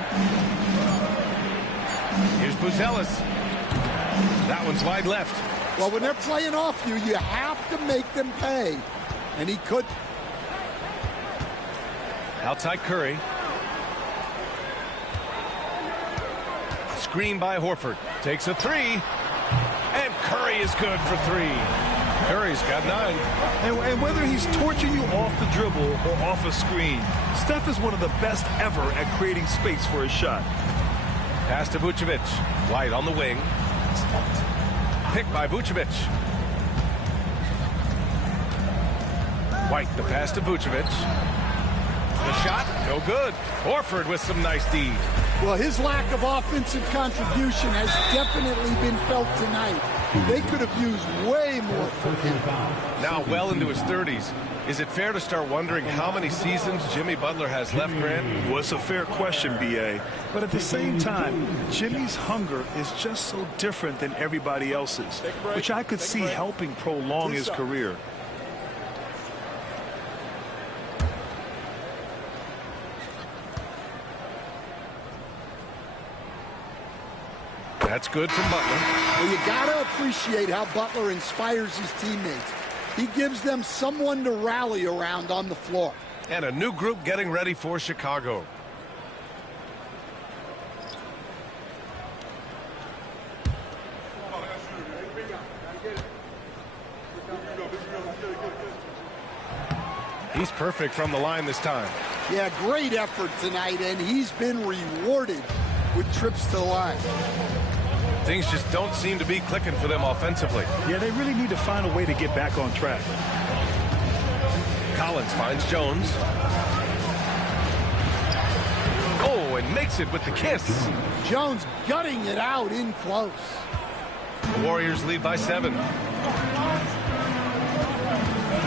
Here's Buzelis. That one's wide left. Well, when they're playing off you, you have to make them pay. And he could. Outside Curry. Screen by Horford. Takes a 3. And Curry is good for 3. Curry's got 9. And whether he's torching you off the dribble or off a screen, Steph is one of the best ever at creating space for his shot. Pass to Vucevic. White on the wing. Picked by Vucevic. White, the pass to Vucevic. The shot, no good. Horford with some nice D. Well, his lack of offensive contribution has definitely been felt tonight. They could have used way more from him. Now well into his 30s. Is it fair to start wondering how many seasons Jimmy Butler has left, Grant? Well, it's a fair question, B.A. But at the same time, Jimmy's hunger is just so different than everybody else's, which I could see helping prolong his career. That's good from Butler. Well, you got to appreciate how Butler inspires his teammates. He gives them someone to rally around on the floor. And a new group getting ready for Chicago. He's perfect from the line this time. Yeah, great effort tonight, and he's been rewarded with trips to the line. Things just don't seem to be clicking for them offensively. Yeah, they really need to find a way to get back on track. Collins finds Jones. Oh, and makes it with the kiss. Jones gutting it out in close. The Warriors lead by 7.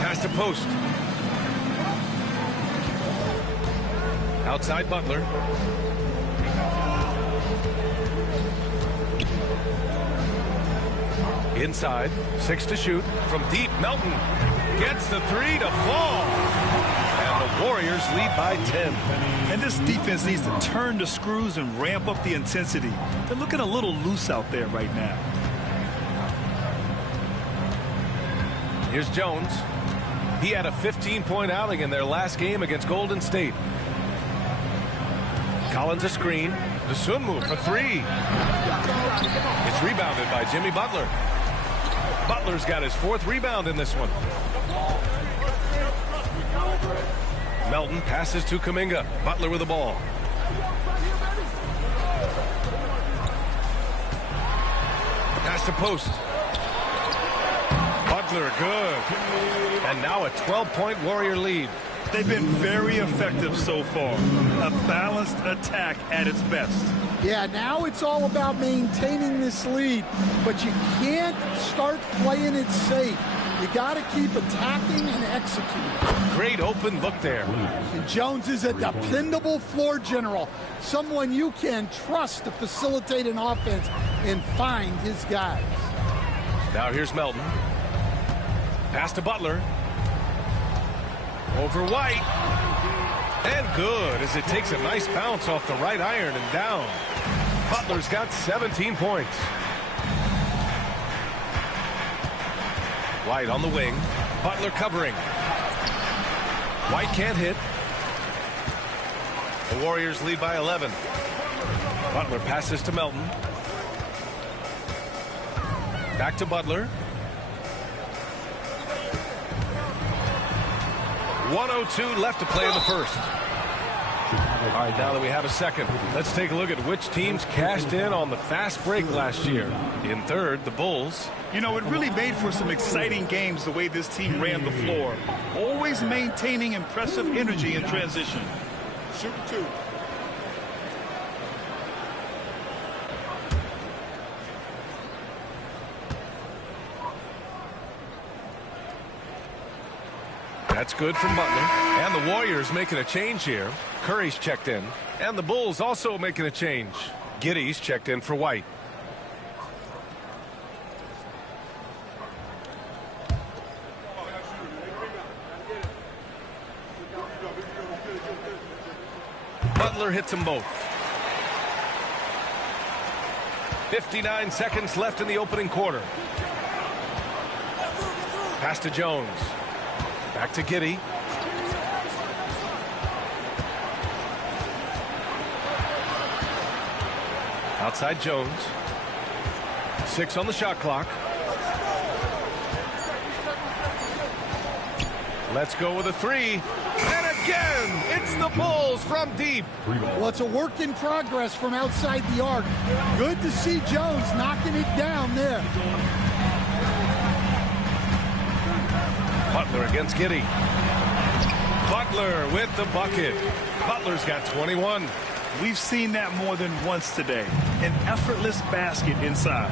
Pass to post. Outside Butler. Inside, 6 to shoot. From deep, Melton gets the 3 to fall. And the Warriors lead by 10. And this defense needs to turn the screws and ramp up the intensity. They're looking a little loose out there right now. Here's Jones. He had a 15-point outing in their last game against Golden State. Collins a screen. The swim move for 3. It's rebounded by Jimmy Butler. Butler's got his 4th rebound in this one. Melton passes to Kuminga. Butler with the ball. Pass to post. Butler good. And now a 12-point Warrior lead. They've been very effective so far. A balanced attack at its best. Yeah, now it's all about maintaining this lead, but you can't start playing it safe. You got to keep attacking and executing. Great open look there. And Jones is a dependable floor general, someone you can trust to facilitate an offense and find his guys. Now here's Melton. Pass to Butler. Over White. And good as it takes a nice bounce off the right iron and down. Butler's got 17 points. White on the wing. Butler covering. White can't hit. The Warriors lead by 11. Butler passes to Melton. Back to Butler. 1:02 left to play in the first. All right, now that we have a second, let's take a look at which teams cashed in on the fast break last year. In third, the Bulls. You know, it really made for some exciting games the way this team ran the floor. Always maintaining impressive energy in transition. Shoot 2. That's good from Butler. And the Warriors making a change here. Curry's checked in. And the Bulls also making a change. Giddey's checked in for White. Butler hits them both. 59 seconds left in the opening quarter. Pass to Jones. Back to Giddey. Outside Jones. 6 on the shot clock. Let's go with a 3. And again, it's the Bulls from deep. Well, it's a work in progress from outside the arc. Good to see Jones knocking it down there. Butler against Giddey. Butler with the bucket. Butler's got 21. We've seen that more than once today. An effortless basket inside.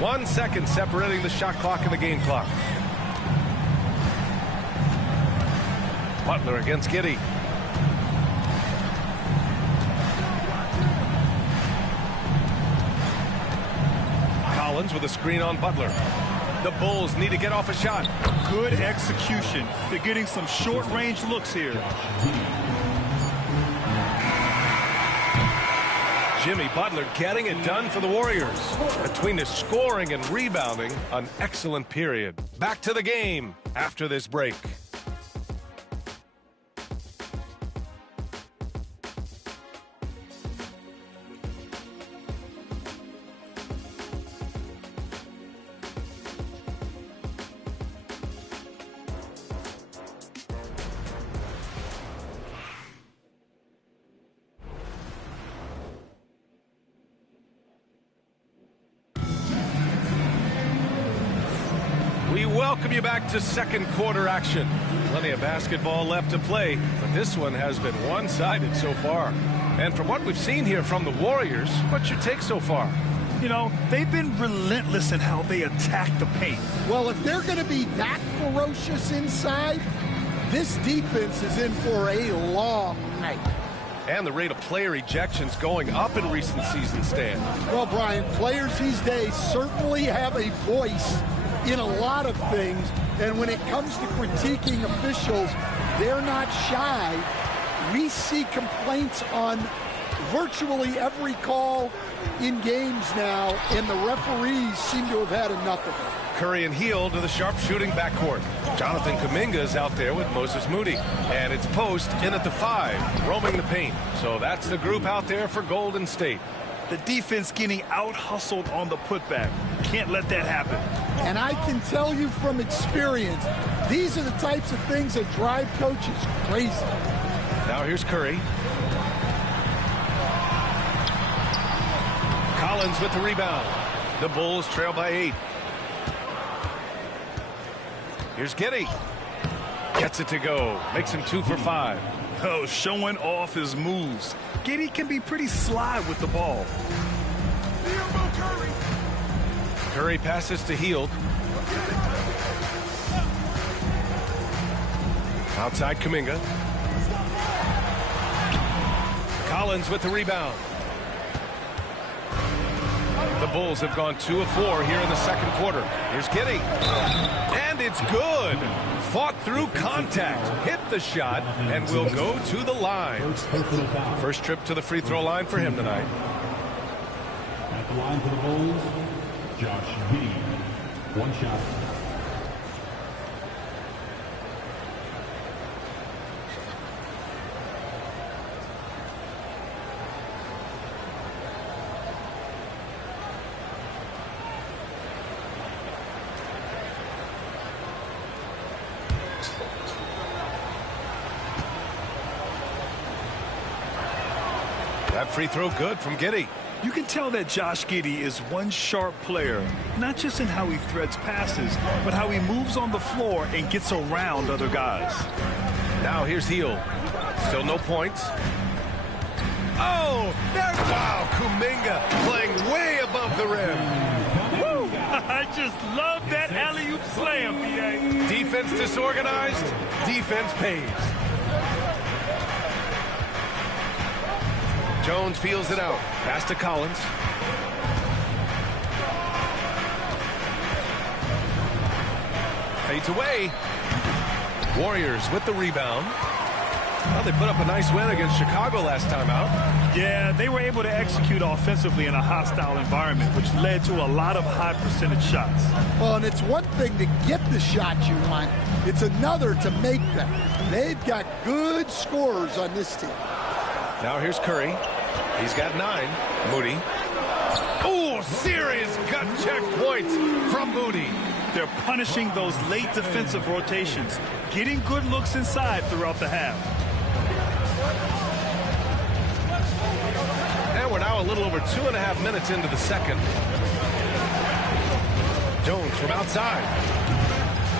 1 second separating the shot clock and the game clock. Butler against Giddey. Collins with a screen on Butler. The Bulls need to get off a shot. Good execution. They're getting some short-range looks here. Jimmy Butler getting it done for the Warriors. Between his scoring and rebounding, an excellent period. Back to the game after this break. Welcome you back to second quarter action. Plenty of basketball left to play, but this one has been one-sided so far. And from what we've seen here from the Warriors, what's your take so far? You know, they've been relentless in how they attack the paint. Well, if they're going to be that ferocious inside, this defense is in for a long night. and the rate of player ejections going up in recent seasons, Stan. Well, Brian, players these days certainly have a voice in a lot of things, and when it comes to critiquing officials, they're not shy. We see complaints on virtually every call in games now, and the referees seem to have had enough of it. Curry and Hield to the sharpshooting backcourt. Jonathan Kuminga is out there with Moses Moody. And it's Post in at the 5, roaming the paint. So that's the group out there for Golden State. The defense getting out-hustled on the putback. Can't let that happen. And I can tell you from experience, these are the types of things that drive coaches crazy. Now here's Curry. Collins with the rebound. The Bulls trail by 8. Here's Giddey. Gets it to go. Makes him 2 for 5. Oh, showing off his moves. Giddey can be pretty sly with the ball. Curry passes to Hield. Outside Kuminga. Collins with the rebound. The Bulls have gone 2 of 4 here in the second quarter. Here's Giddey. And it's good. Fought through contact. Hit the shot and will go to the line. First trip to the free throw line for him tonight. At the line for the Bulls, Josh Giddey. 1 shot. That free throw good from Giddey. You can tell that Josh Giddey is one sharp player, not just in how he threads passes, but how he moves on the floor and gets around other guys. Now here's Hield. Still no points. Oh, there's wow, Kuminga playing way above the rim. Woo! I just love that alley-oop slam, B.A. Defense disorganized, defense pays. Jones feels it out. Pass to Collins. Fades away. Warriors with the rebound. Well, they put up a nice win against Chicago last time out. Yeah, they were able to execute offensively in a hostile environment, which led to a lot of high percentage shots. Well, and it's one thing to get the shots you want. It's another to make them. They've got good scorers on this team. Now here's Curry. He's got 9. Moody. Oh, serious gut check points from Moody. They're punishing those late defensive rotations, getting good looks inside throughout the half. And we're now a little over 2.5 minutes into the second. Jones from outside.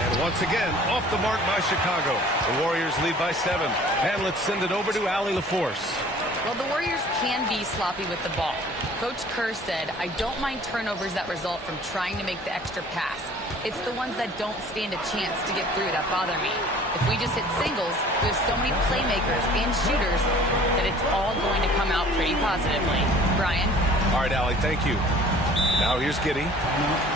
And once again, off the mark by Chicago. The Warriors lead by 7. And let's send it over to Allie LaForce. Well, the Warriors can be sloppy with the ball. Coach Kerr said, I don't mind turnovers that result from trying to make the extra pass. It's the ones that don't stand a chance to get through that bother me. If we just hit singles, we have so many playmakers and shooters that it's all going to come out pretty positively. Brian? All right, Allie, thank you. Now here's Giddey.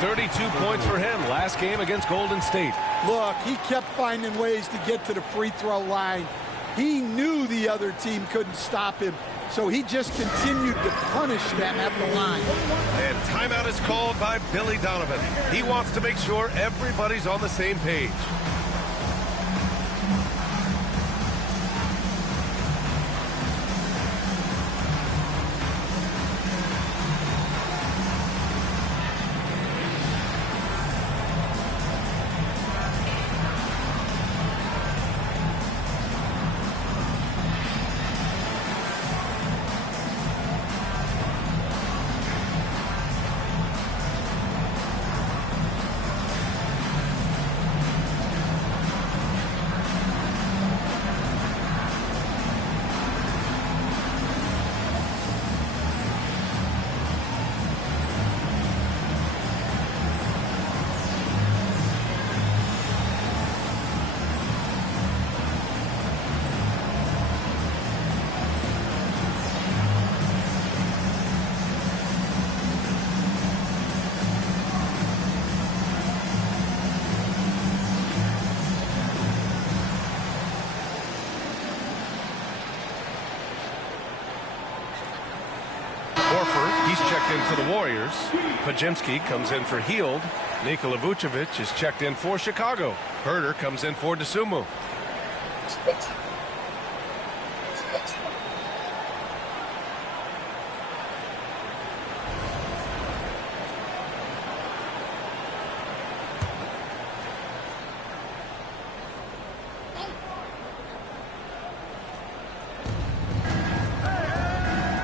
32 points for him last game against Golden State. Look, he kept finding ways to get to the free throw line. He knew the other team couldn't stop him, so he just continued to punish them at the line. And timeout is called by Billy Donovan. He wants to make sure everybody's on the same page. Horford, he's checked in for the Warriors. Pajemski comes in for Hield. Nikola Vucevic is checked in for Chicago. Herder comes in for DeSumo.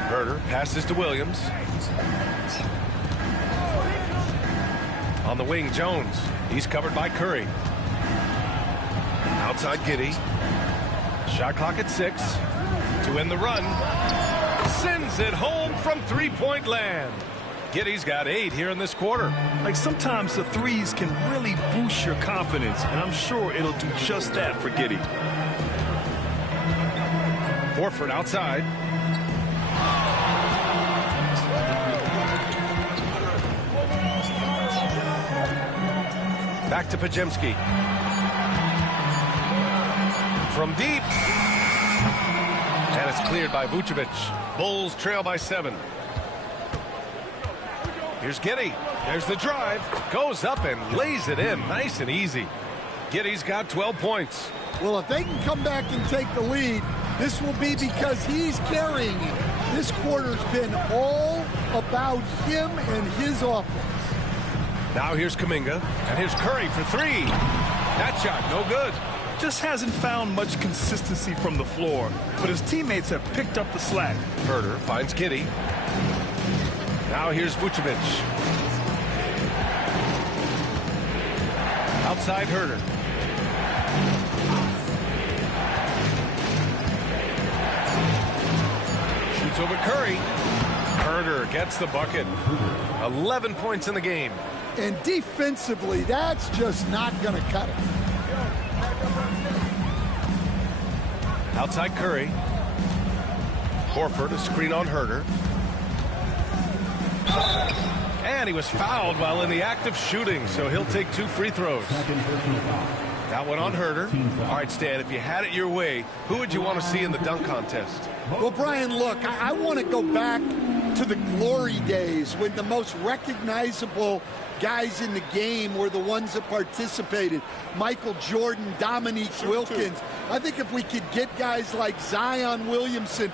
Herder passes to Williams. On the wing, Jones. He's covered by Curry. Outside Giddey. Shot clock at 6. To end the run. Sends it home from three-point land. Giddey's got 8 here in this quarter. Like, sometimes the threes can really boost your confidence, and I'm sure it'll do just that for Giddey. Horford outside. Back to Pajemski. From deep. And it's cleared by Vucevic. Bulls trail by 7. Here's Giddey. There's the drive. Goes up and lays it in. Nice and easy. Giddey's got 12 points. Well, if they can come back and take the lead, this will be because he's carrying it. This quarter's been all about him and his offense. Now here's Kuminga, and here's Curry for 3. That shot, no good. Just hasn't found much consistency from the floor, but his teammates have picked up the slack. Herder finds Giddey. Now here's Vucevic. Outside Herder. Shoots over Curry. Herder gets the bucket. 11 points in the game. And defensively, that's just not going to cut it. Outside Curry. Horford, a screen on Herder. And he was fouled while in the act of shooting, so he'll take 2 free throws. That one on Herder. All right, Stan, if you had it your way, who would you want to see in the dunk contest? Well, Brian, look, I want to go back to the glory days when the most recognizable guys in the game were the ones that participated. Michael Jordan, Dominique Wilkins. I think if we could get guys like Zion Williamson,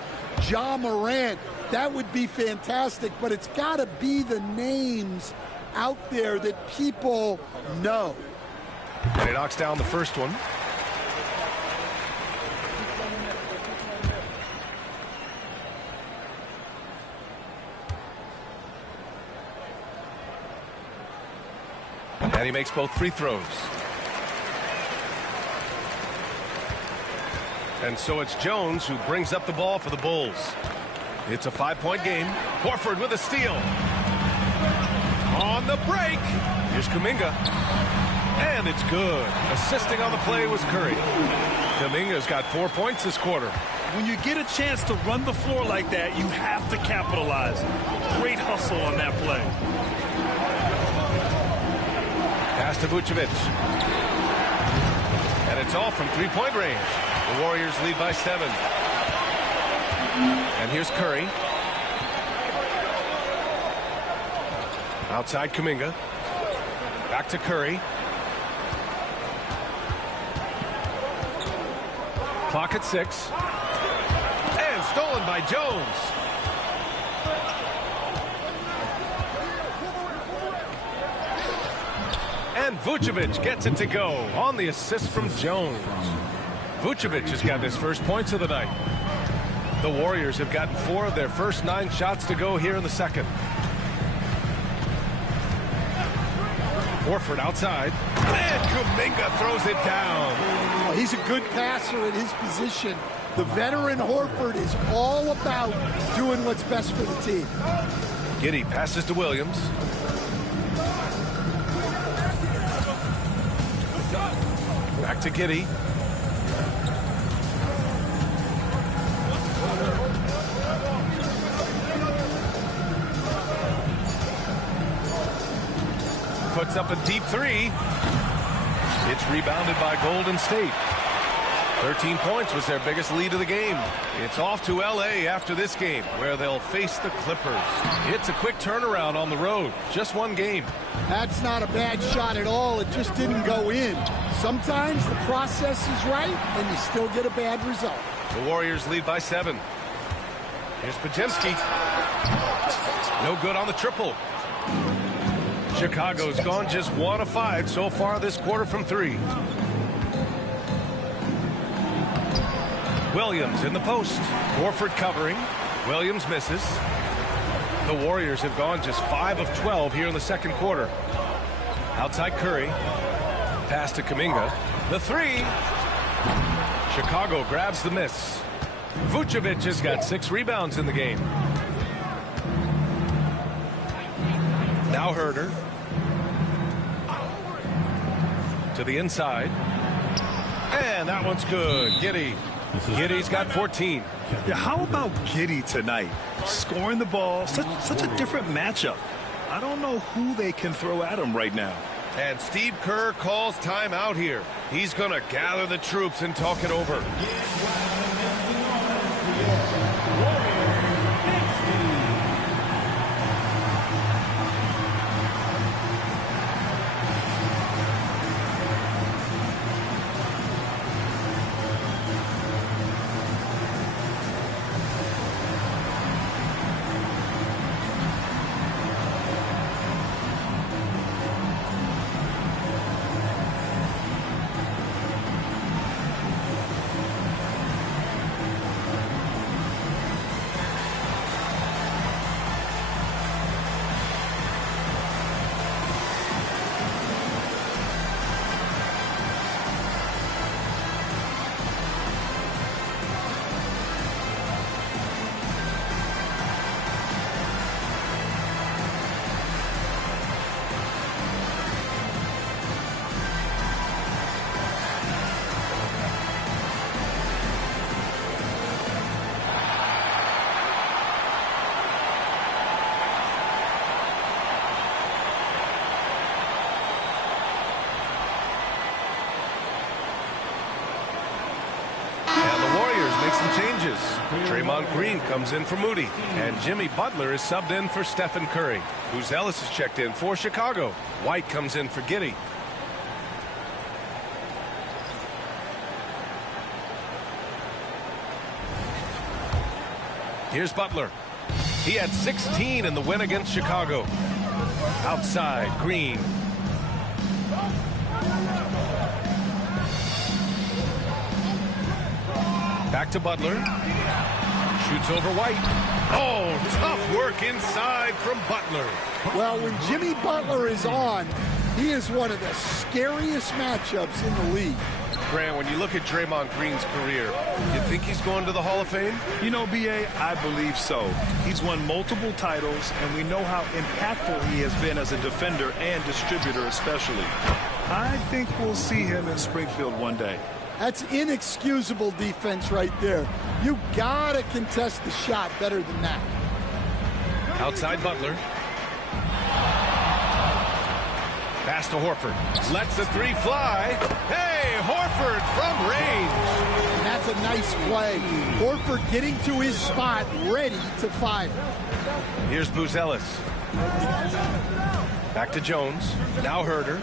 Ja Morant, that would be fantastic. But it's got to be the names out there that people know. And he knocks down the first one. And he makes both free throws. And so it's Jones who brings up the ball for the Bulls. It's a 5-point game. Horford with a steal. On the break. Here's Kuminga. And it's good. Assisting on the play was Curry. Kuminga's got 4 points this quarter. When you get a chance to run the floor like that, you have to capitalize. Great hustle on that play. Pass to Vucevic. And it's all from three-point range. The Warriors lead by 7. And here's Curry. Outside Kuminga. Back to Curry. Clock at 6. And stolen by Jones. And Vucevic gets it to go on the assist from Jones. Vucevic has got his first points of the night. The Warriors have gotten 4 of their first 9 shots to go here in the second. Horford outside. And Kuminga throws it down. Oh, he's a good passer at his position. The veteran Horford is all about doing what's best for the team. Giddey passes to Williams. Back to Giddey. Puts up a deep 3. It's rebounded by Golden State. 13 points was their biggest lead of the game. It's off to L.A. after this game, where they'll face the Clippers. It's a quick turnaround on the road. Just one game. That's not a bad shot at all. It just didn't go in. Sometimes the process is right, and you still get a bad result. The Warriors lead by 7. Here's Podziemski. No good on the triple. Chicago's gone just 1 of 5 so far this quarter from 3. Williams in the post. Horford covering. Williams misses. The Warriors have gone just 5 of 12 here in the second quarter. Outside Curry. Pass to Kuminga. The 3. Chicago grabs the miss. Vucevic has got 6 rebounds in the game. Now Herder. To the inside. And that one's good. Giddy's got 14. Yeah, how about Giddey tonight? Scoring the ball, such a different matchup. I don't know who they can throw at him right now. And Steve Kerr calls timeout here. He's going to gather the troops and talk it over. Changes. Draymond Green comes in for Moody, and Jimmy Butler is subbed in for Stephen Curry. Ellis is checked in for Chicago. White comes in for Giddey. Here's Butler. He had 16 in the win against Chicago. Outside, Green. Back to Butler. Shoots over White. Oh, tough work inside from Butler. Well, when Jimmy Butler is on, he is one of the scariest matchups in the league. Grant, when you look at Draymond Green's career, you think he's going to the Hall of Fame? You know, B.A., I believe so. He's won multiple titles, and we know how impactful he has been as a defender and distributor especially. I think we'll see him in Springfield one day. That's inexcusable defense right there. You gotta contest the shot better than that. Outside Butler. Pass to Horford. Lets the 3 fly. Hey, Horford from range. And that's a nice play. Horford getting to his spot, ready to fire. Here's Ellis. Back to Jones. Now Herder.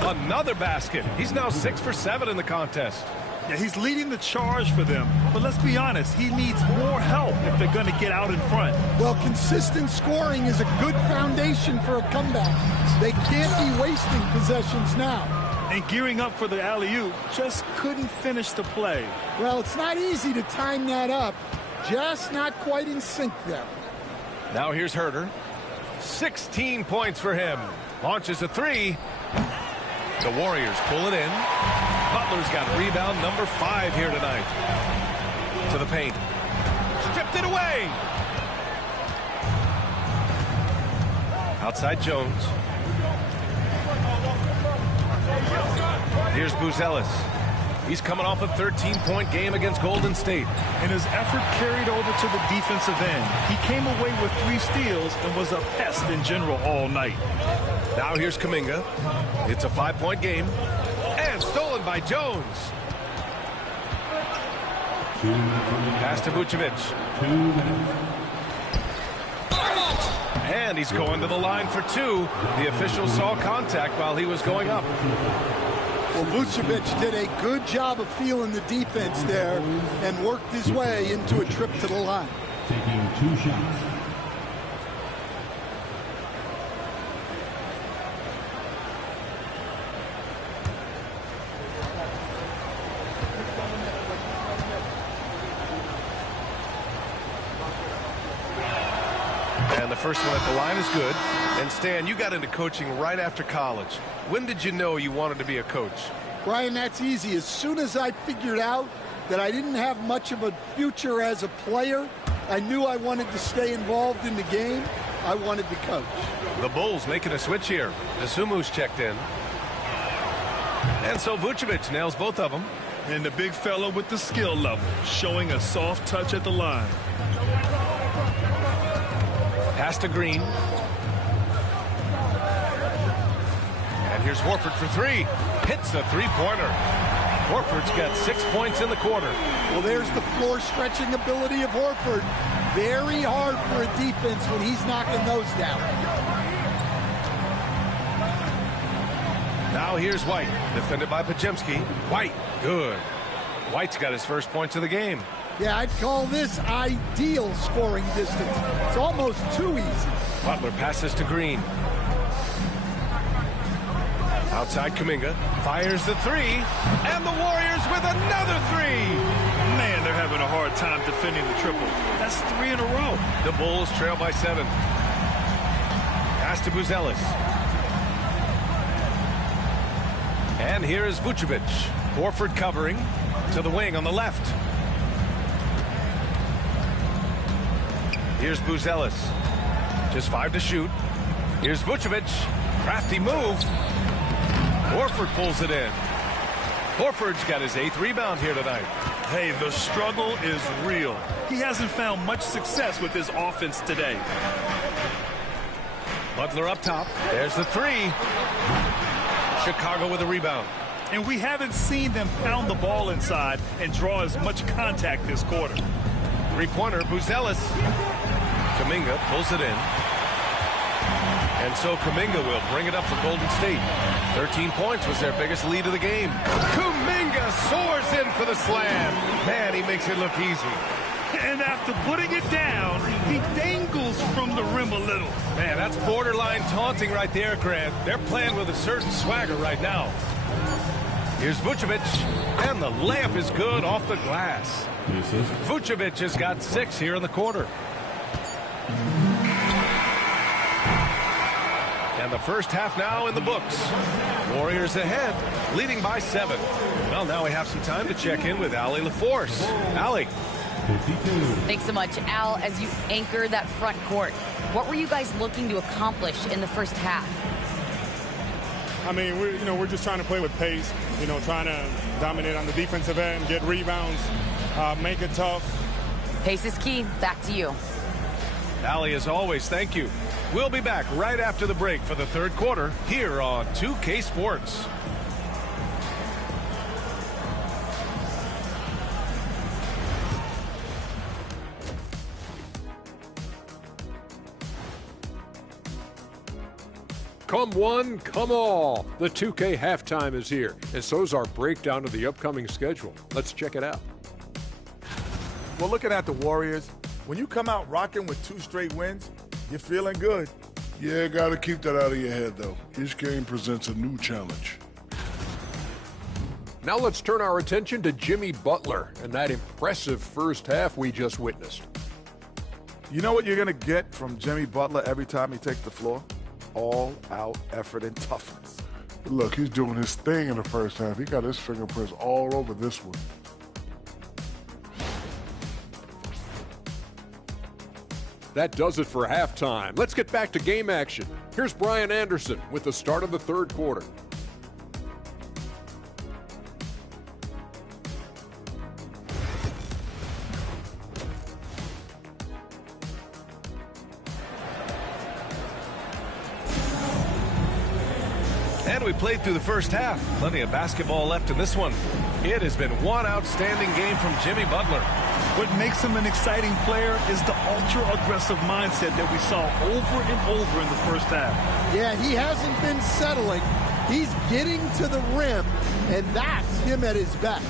Another basket. He's now 6 for 7 in the contest. Yeah, he's leading the charge for them. But let's be honest, he needs more help if they're going to get out in front. Well, consistent scoring is a good foundation for a comeback. They can't be wasting possessions now. And gearing up for the alley-oop, just couldn't finish the play. Well, it's not easy to time that up. Just not quite in sync there. Now here's Herder. 16 points for him. Launches a 3. The Warriors pull it in. Butler's got rebound number 5 here tonight. To the paint. Stripped it away. Outside Jones. Here's Ellis. He's coming off a 13-point game against Golden State. And his effort carried over to the defensive end. He came away with 3 steals and was a pest in general all night. Now here's Kuminga. It's a 5-point game. And stolen by Jones. Pass to Vucevic. And he's going to the line for 2. The official saw contact while he was going up. Well, Vucevic did a good job of feeling the defense there and worked his way into a trip to the line. Taking 2 shots. And the first one at the line is good. And Stan, you got into coaching right after college. When did you know you wanted to be a coach? Brian, that's easy. As soon as I figured out that I didn't have much of a future as a player, I knew I wanted to stay involved in the game. I wanted to coach. The Bulls making a switch here. Asumu's checked in. And so Vucevic nails both of them. And the big fella with the skill level, showing a soft touch at the line. Pass to Green. And here's Horford for 3. Hits the 3-pointer. Horford's got 6 points in the quarter. Well, there's the floor stretching ability of Horford. Very hard for a defense when he's knocking those down. Now here's White, defended by Podziemski. White, good. White's got his first points of the game. Yeah, I'd call this ideal scoring distance. It's almost too easy. Butler passes to Green. Outside Kuminga, fires the 3, and the Warriors with another 3. Man, they're having a hard time defending the triple. That's 3 in a row. The Bulls trail by 7. Pass to Buzelis. And here is Vucevic. Horford covering to the wing on the left. Here's Buzelis. Just 5 to shoot. Here's Vucevic. Crafty move. Horford pulls it in. Horford's got his 8th rebound here tonight. Hey, the struggle is real. He hasn't found much success with his offense today. Butler up top. There's the 3. Chicago with a rebound. And we haven't seen them pound the ball inside and draw as much contact this quarter. 3-pointer, Buzelis. Kuminga pulls it in. And so Kuminga will bring it up for Golden State. 13 points was their biggest lead of the game. Kuminga soars in for the slam. Man, he makes it look easy. And after putting it down, he dangles from the rim a little. Man, that's borderline taunting right there, Grant. They're playing with a certain swagger right now. Here's Vucevic, and the layup is good off the glass. Vucevic has got 6 here in the quarter. And the first half now in the books. Warriors ahead, leading by 7. Well, now we have some time to check in with Allie LaForce. Allie. 52. Thanks so much, Al. As you anchor that front court, what were you guys looking to accomplish in the first half? I mean, we're just trying to play with pace, trying to dominate on the defensive end, get rebounds, make it tough. Pace is key. Back to you. Allie, as always, thank you. We'll be back right after the break for the third quarter here on 2K Sports. Come one, come all. The 2K halftime is here, and so's our breakdown of the upcoming schedule. Let's check it out. Well, looking at the Warriors, when you come out rocking with 2 straight wins, you're feeling good. Yeah, got to keep that out of your head, though. Each game presents a new challenge. Now let's turn our attention to Jimmy Butler and that impressive first half we just witnessed. You know what you're going to get from Jimmy Butler every time he takes the floor? All-out effort and toughness. Look, he's doing his thing in the first half. He got his fingerprints all over this one. That does it for halftime. Let's get back to game action. Here's Brian Anderson with the start of the third quarter. And we played through the first half. Plenty of basketball left in this one. It has been one outstanding game from Jimmy Butler. What makes him an exciting player is the ultra-aggressive mindset that we saw over and over in the first half. Yeah, he hasn't been settling. He's getting to the rim, and that's him at his best.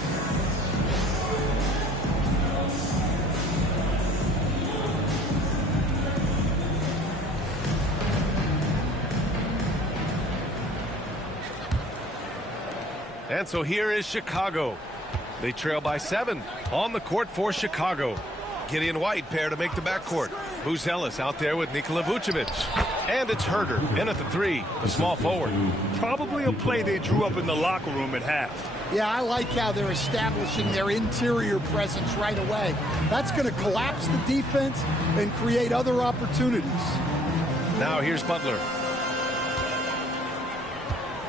And so here is Chicago. They trail by 7 on the court for Chicago. Gideon White pair to make the backcourt. Buzelis out there with Nikola Vucevic. And it's Herder in at the 3, the small forward. Probably a play they drew up in the locker room at half. Yeah, I like how they're establishing their interior presence right away. That's going to collapse the defense and create other opportunities. Now here's Butler.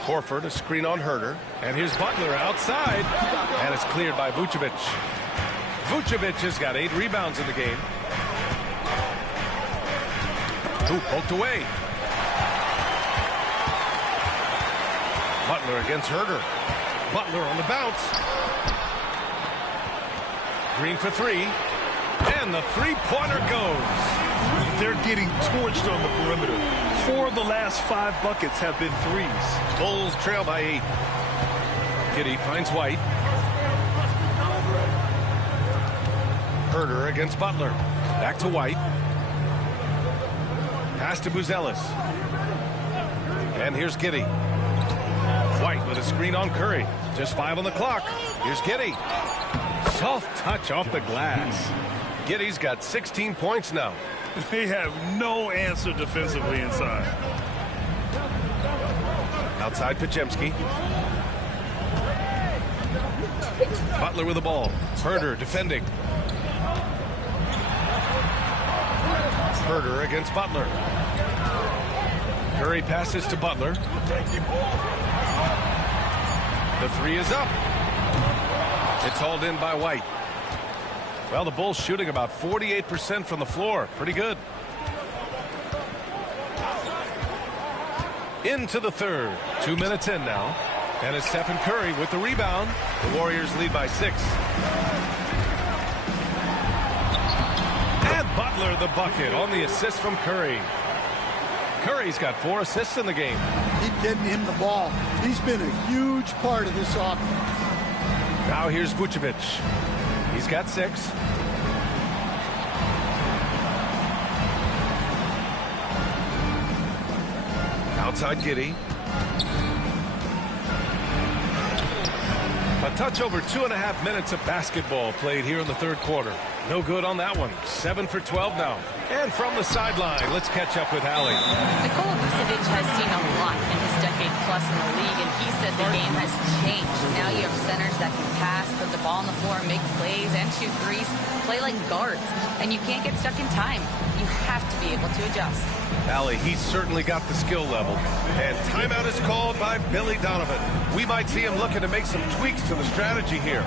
Horford, a screen on Herder. And here's Butler outside. And it's cleared by Vucevic. Vucevic has got 8 rebounds in the game. Ooh, poked away. Butler against Herder. Butler on the bounce. Green for 3. And the three-pointer goes. They're getting torched on the perimeter. 4 of the last 5 buckets have been threes. Bulls trail by 8. Giddey finds White. Herder against Butler. Back to White. Pass to Buzelis. And here's Giddey. White with a screen on Curry. Just 5 on the clock. Here's Giddey. Soft touch off the glass. Giddey's got 16 points now. They have no answer defensively inside. Outside Podziemski. Butler with the ball. Herder defending. Herder against Butler. Curry passes to Butler. The 3 is up. It's hauled in by White. Well, the Bulls shooting about 48% from the floor. Pretty good. Into the third. 2 minutes in now. And it's Stephen Curry with the rebound. The Warriors lead by 6. And Butler the bucket on the assist from Curry. Curry's got 4 assists in the game. Keep getting him the ball. He's been a huge part of this offense. Now here's Vucevic. He's got 6. Outside Giddey. A touch over 2.5 minutes of basketball played here in the third quarter. No good on that one. 7 for 12 now. And from the sideline, let's catch up with Allie. Nikola Vucevic has seen a lot in his decade plus in the league, and he said the game has changed. Now you have centers that can pass, put the ball on the floor, make plays, and shoot threes, play like guards. And you can't get stuck in time. You have to be able to adjust. Allie, he's certainly got the skill level. And timeout is called by Billy Donovan. We might see him looking to make some tweaks to the strategy here.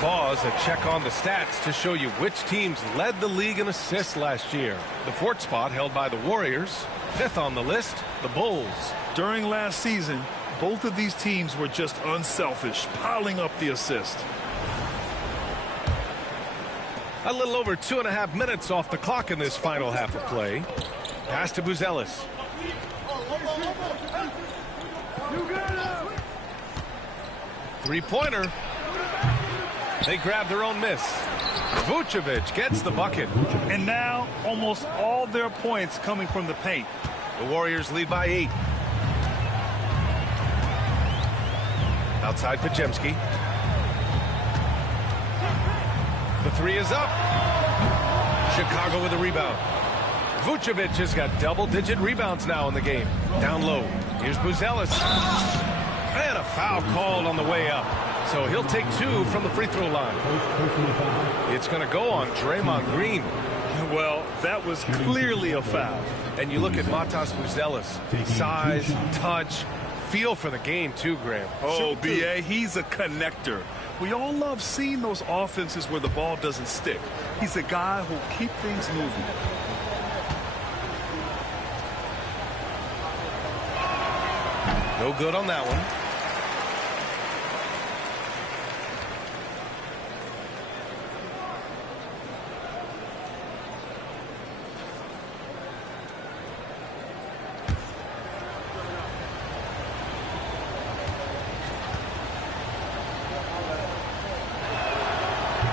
Pause, a check on the stats to show you which teams led the league in assists last year. The 4th spot held by the Warriors. 5th on the list, the Bulls. During last season, both of these teams were just unselfish, piling up the assist. A little over 2.5 minutes off the clock in this final half of play. Pass to Buzelis. Three-pointer. They grab their own miss. Vucevic gets the bucket. And now almost all their points coming from the paint. The Warriors lead by 8. Outside Pajemski. The three is up. Chicago with a rebound. Vucevic has got double-digit rebounds now in the game. Down low. Here's Buzelis. And a foul called on the way up. So he'll take 2 from the free throw line. It's going to go on Draymond Green. Well, that was clearly a foul. And you look at Matas Buzelis. Size, touch, feel for the game too, Graham. Oh, B.A., he's a connector. We all love seeing those offenses where the ball doesn't stick. He's a guy who'll keep things moving. No good on that one.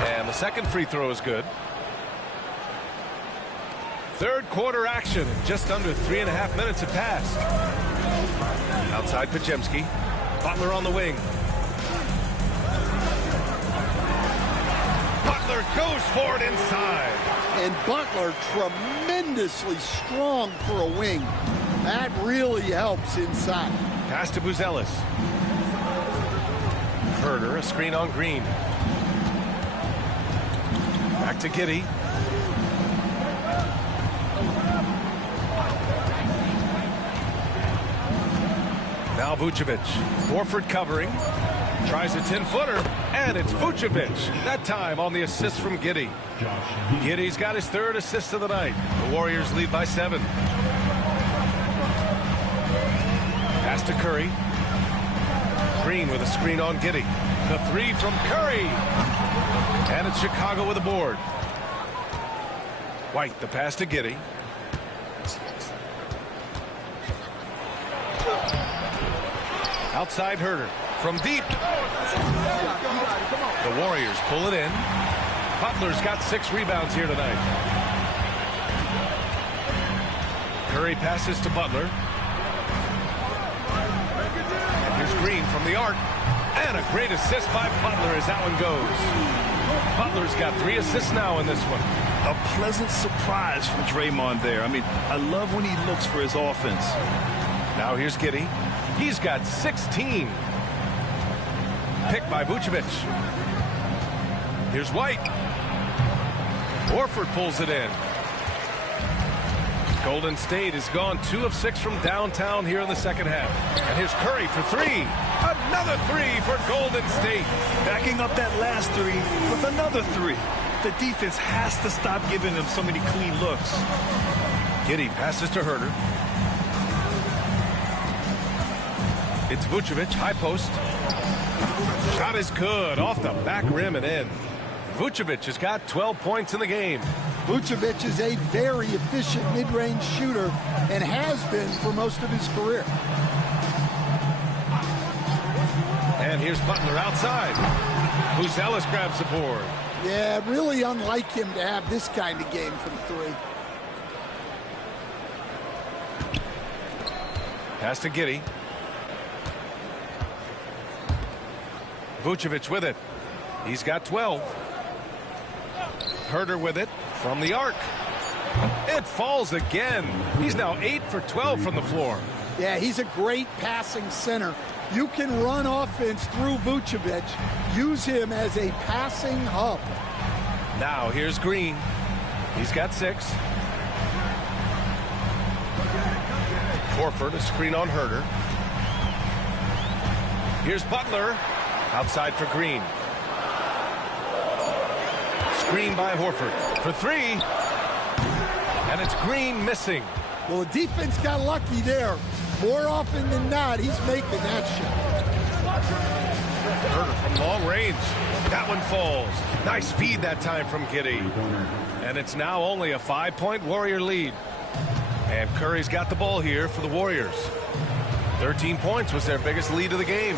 And the second free throw is good. Third quarter action. Just under 3.5 minutes have passed. Outside Pajemski. Butler on the wing. Butler goes for it inside. And Butler tremendously strong for a wing. That really helps inside. Pass to Buzelis. Herder, a screen on Green. Back to Giddey. Now Vucevic. Horford covering. Tries a 10-footer. And it's Vucevic. That time on the assist from Giddey. Giddey's got his 3rd assist of the night. The Warriors lead by 7. Pass to Curry. Green with a screen on Giddey. The 3 from Curry. And it's Chicago with a board. White, the pass to Giddey. Outside Herder. From deep. The Warriors pull it in. Butler's got 6 rebounds here tonight. Curry passes to Butler. And here's Green from the arc. And a great assist by Butler as that one goes. Butler's got 3 assists now in this one. A pleasant surprise from Draymond there. I mean, I love when he looks for his offense. Now here's Giddey. He's got 16. Picked by Vucevic. Here's White. Horford pulls it in. Golden State has gone 2 of 6 from downtown here in the second half. And here's Curry for 3. Another 3 for Golden State. Backing up that last 3 with another 3. The defense has to stop giving them so many clean looks. Giddey passes to Herder. It's Vucevic, high post. Shot is good, off the back rim and in. Vucevic has got 12 points in the game. Vucevic is a very efficient mid-range shooter and has been for most of his career. And here's Butler outside. Buzelis grabs the board. Yeah, really unlike him to have this kind of game from 3. Pass to Giddey. Vucevic with it. He's got 12. Herder with it from the arc. It falls again. He's now 8 for 12 from the floor. Yeah, he's a great passing center. You can run offense through Vucevic. Use him as a passing hub. Now here's Green. He's got 6. Horford, a screen on Herder. Here's Butler. Outside for Green. Screen by Horford for 3. And it's Green missing. Well, the defense got lucky there. More often than not, he's making that shot. Herder from long range. That one falls. Nice feed that time from Giddey. And it's now only a 5-point Warrior lead. And Curry's got the ball here for the Warriors. 13 points was their biggest lead of the game.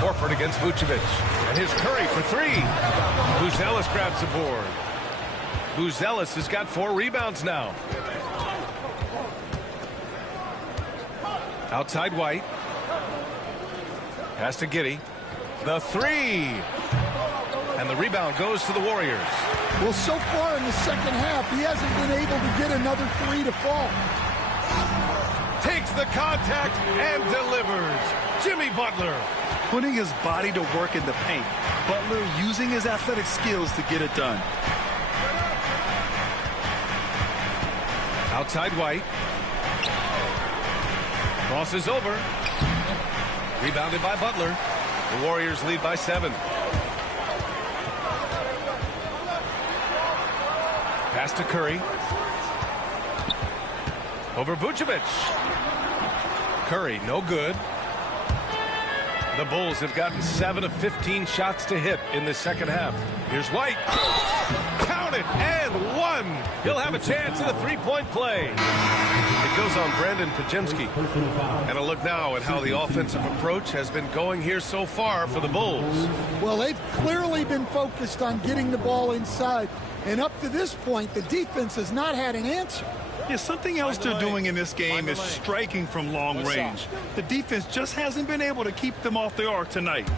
Horford against Vucevic. And here's Curry for three. Buzelis grabs the board. Buzelis has got 4 rebounds now. Outside White. Pass to Giddey. The three. And the rebound goes to the Warriors. Well, so far in the second half, he hasn't been able to get another three to fall. Takes the contact and delivers. Jimmy Butler. Putting his body to work in the paint. Butler using his athletic skills to get it done. Outside White. Crosses over. Rebounded by Butler. The Warriors lead by 7. Pass to Curry. Over Vucevic. Curry, no good. The Bulls have gotten 7 of 15 shots to hit in the second half. Here's White. Count it, and 1. He'll have a chance at a 3-point play. It goes on Brandon Pajemski. And a look now at how the offensive approach has been going here so far for the Bulls. Well, they've clearly been focused on getting the ball inside. And up to this point, the defense has not had an answer. Yeah, something else they're doing in this game is striking from long range. The defense just hasn't been able to keep them off the arc tonight.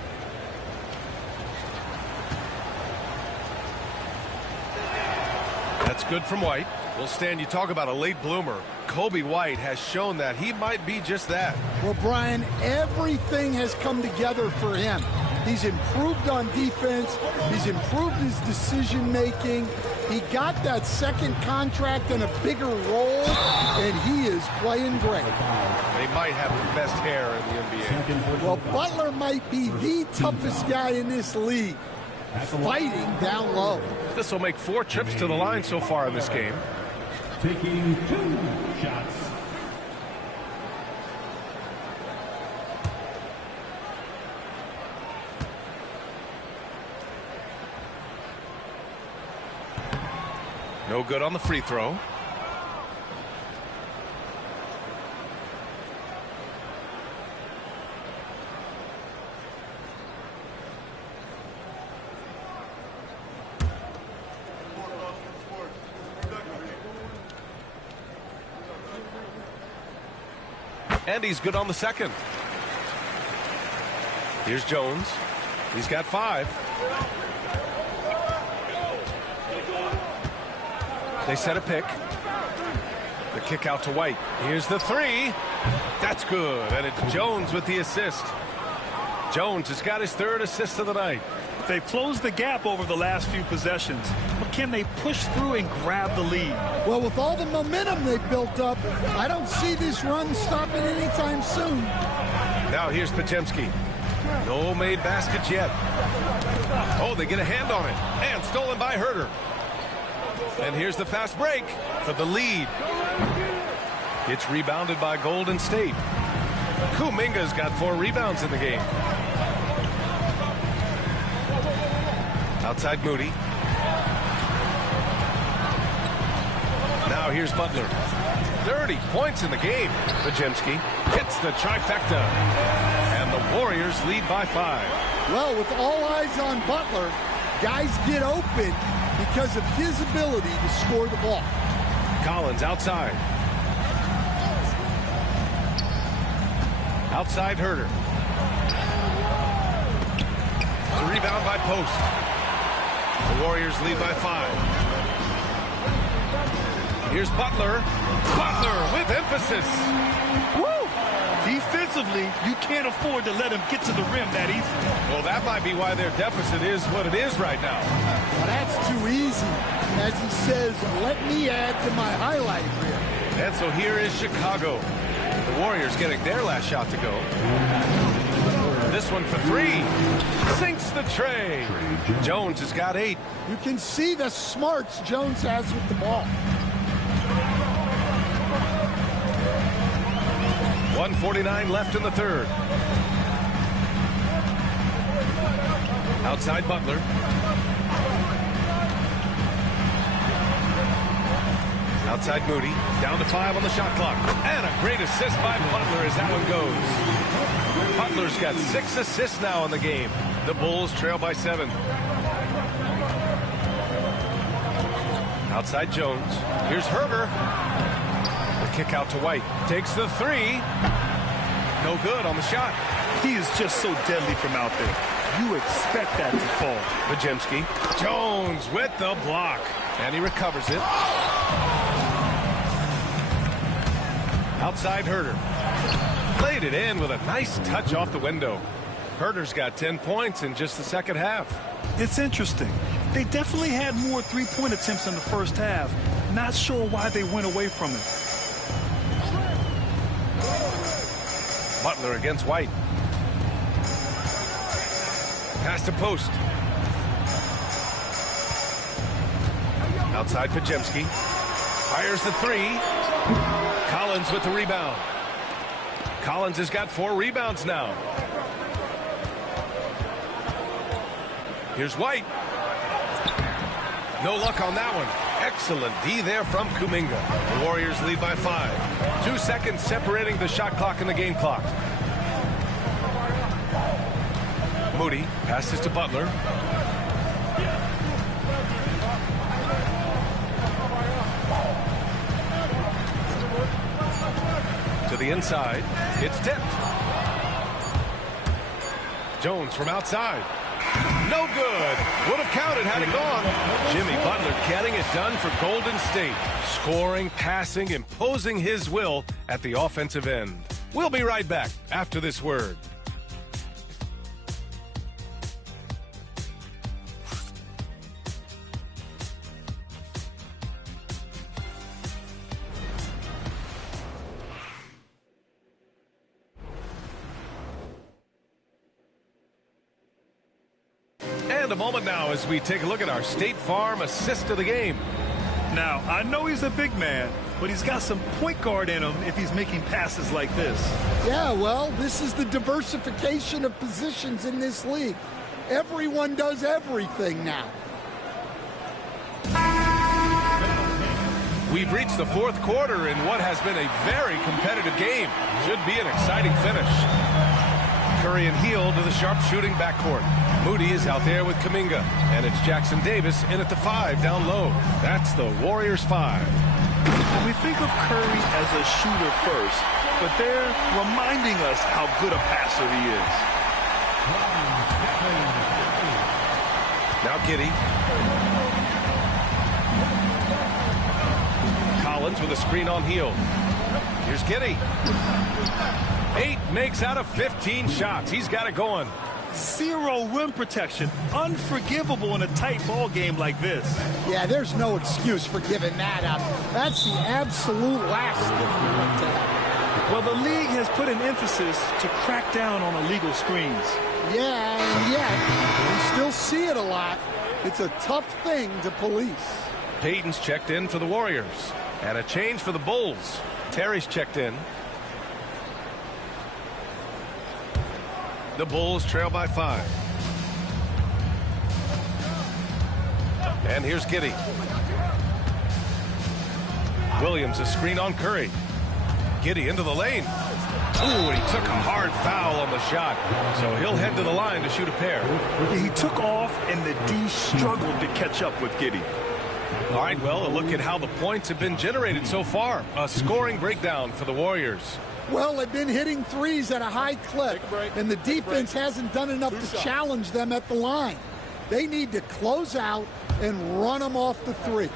That's good from White. Well, Stan, you talk about a late bloomer. Kobe White has shown that he might be just that. Well, Brian, everything has come together for him. He's improved on defense. He's improved his decision-making. He got that second contract and a bigger role, and he is playing great. They might have the best hair in the NBA. Well, Butler might be the toughest guy in this league, fighting down low. This will make 4 trips to the line so far in this game. Taking 2 shots. No good on the free throw. And he's good on the second. Here's Jones. He's got 5. They set a pick. The kick out to White. Here's the 3. That's good. And it's Jones with the assist. Jones has got his 3rd assist of the night. They've closed the gap over the last few possessions. But can they push through and grab the lead? Well, with all the momentum they've built up, I don't see this run stopping anytime soon. Now here's Pajemski. No made baskets yet. Oh, they get a hand on it. And stolen by Herder. And here's the fast break for the lead. It's rebounded by Golden State. Kuminga's got 4 rebounds in the game. Outside Moody. Now here's Butler. 30 points in the game. Pajemski hits the trifecta. And the Warriors lead by 5. Well, with all eyes on Butler, guys get open because of his ability to score the ball. Collins outside. Outside Herder. The rebound by Post. The Warriors lead by 5. Here's Butler. Butler with emphasis. Woo! Defensively, you can't afford to let him get to the rim that easy. Well, that might be why their deficit is what it is right now. Well, that's too easy. As he says, let me add to my highlight reel. And so here is Chicago. The Warriors getting their last shot to go. This one for 3. Sinks the tray. Jones has got 8. You can see the smarts Jones has with the ball. 1:49 left in the third. Outside Butler. Outside Moody. Down to 5 on the shot clock. And a great assist by Butler as that one goes. Butler's got 6 assists now in the game. The Bulls trail by 7. Outside Jones. Here's Herter. The kick out to White. Takes the 3. No good on the shot. He is just so deadly from out there. You expect that to fall. Bajemski. Jones with the block. And he recovers it. Outside Herter. Played it in with a nice touch off the window. Herter's got 10 points in just the second half. It's interesting. They definitely had more three-point attempts in the first half. Not sure why they went away from it. Butler against White. Pass to post. Outside Bajemski. Fires the 3. Collins with the rebound. Collins has got 4 rebounds now. Here's White. No luck on that one. Excellent D there from Kuminga. The Warriors lead by 5. 2 seconds separating the shot clock and the game clock. Moody passes to Butler. To the inside. It's tipped. Jones from outside. No good. Would have counted had it gone. Jimmy Butler getting it done for Golden State. Scoring, passing, imposing his will at the offensive end. We'll be right back after this word. A moment now as we take a look at our State Farm assist of the game. Now, I know he's a big man, but he's got some point guard in him if he's making passes like this. Yeah, well, this is the diversification of positions in this league. Everyone does everything now. We've reached the fourth quarter in what has been a very competitive game. Should be an exciting finish. Curry and Hield to the sharp-shooting backcourt. Moody is out there with Kuminga, and it's Jackson Davis in at the 5 down low. That's the Warriors 5. We think of Curry as a shooter first, but they're reminding us how good a passer he is. Now Giddey. Collins with a screen on Hield. Here's Giddey. 8 makes out of 15 shots. He's got it going. 0 rim protection. Unforgivable in a tight ball game like this. Yeah, there's no excuse for giving that up. That's the absolute last thing you want to have. Well, the league has put an emphasis to crack down on illegal screens. Yeah, and yet we still see it a lot. It's a tough thing to police. Payton's checked in for the Warriors. And a change for the Bulls. Terry's checked in. The Bulls trail by 5. And here's Giddey. Williams a screen on Curry. Giddey into the lane. Ooh, he took a hard foul on the shot. So he'll head to the line to shoot a pair. He took off, and the D struggled to catch up with Giddey. All right, well, a look at how the points have been generated so far. A scoring breakdown for the Warriors. Well, they've been hitting threes at a high clip, and the defense hasn't done enough to challenge them at the line. They need to close out and run them off the 3.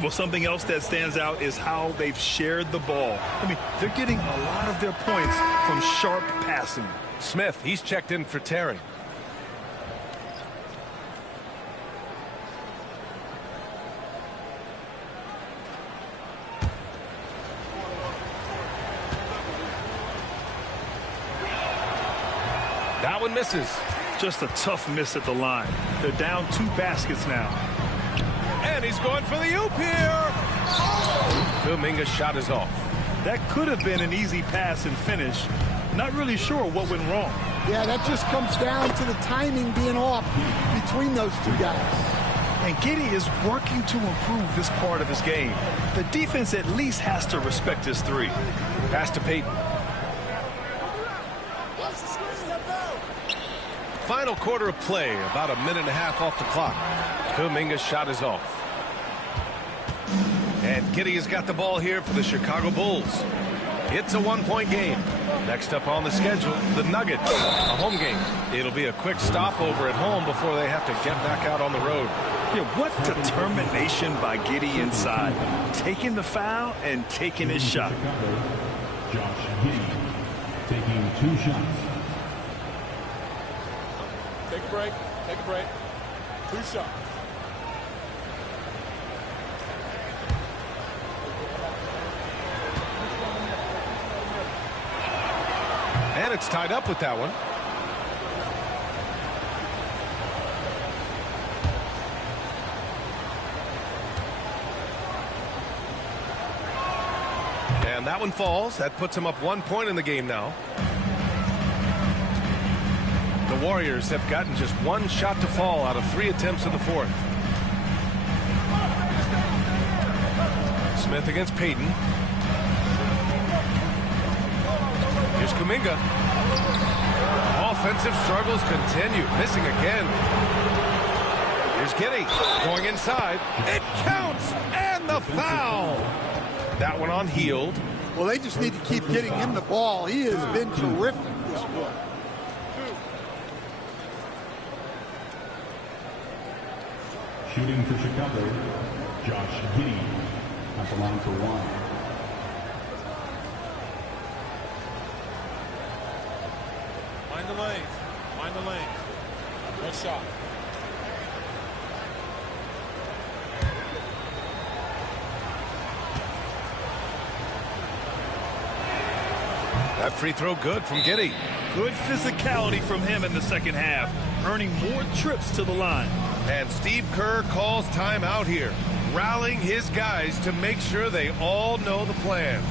Well, something else that stands out is how they've shared the ball. I mean, they're getting a lot of their points from sharp passing. Smith, he's checked in for Terry. That one misses. Just a tough miss at the line. They're down 2 baskets now. And he's going for the oop here. Kuminga's shot is off. That could have been an easy pass and finish. Not really sure what went wrong. Yeah, that just comes down to the timing being off between those two guys. And Giddey is working to improve this part of his game. The defense at least has to respect his three. Pass to Payton. Final quarter of play, about a minute and a half off the clock. Kuminga's shot is off. And Giddey has got the ball here for the Chicago Bulls. It's a 1-point game. Next up on the schedule, the Nuggets, a home game. It'll be a quick stopover at home before they have to get back out on the road. Yeah, what determination by Giddey inside. Taking the foul and taking his shot. Josh Giddey taking 2 shots. Take a break. Take a break. 2 shots. And it's tied up with that one. And that one falls. That puts him up 1 point in the game now. The Warriors have gotten just 1 shot to fall out of 3 attempts in the fourth. Smith against Payton. Here's Kuminga. Offensive struggles continue. Missing again. Here's Giddey going inside. It counts! And the foul! That one on Hield. Well, they just need to keep getting him the ball. He has been terrific this quarter. Shooting for Chicago, Josh Giddey at the line for 1. Mind the lanes. Mind the lanes. Good shot. That free throw good from Giddey. Good physicality from him in the second half, earning more trips to the line. And Steve Kerr calls timeout here, rallying his guys to make sure they all know the plan.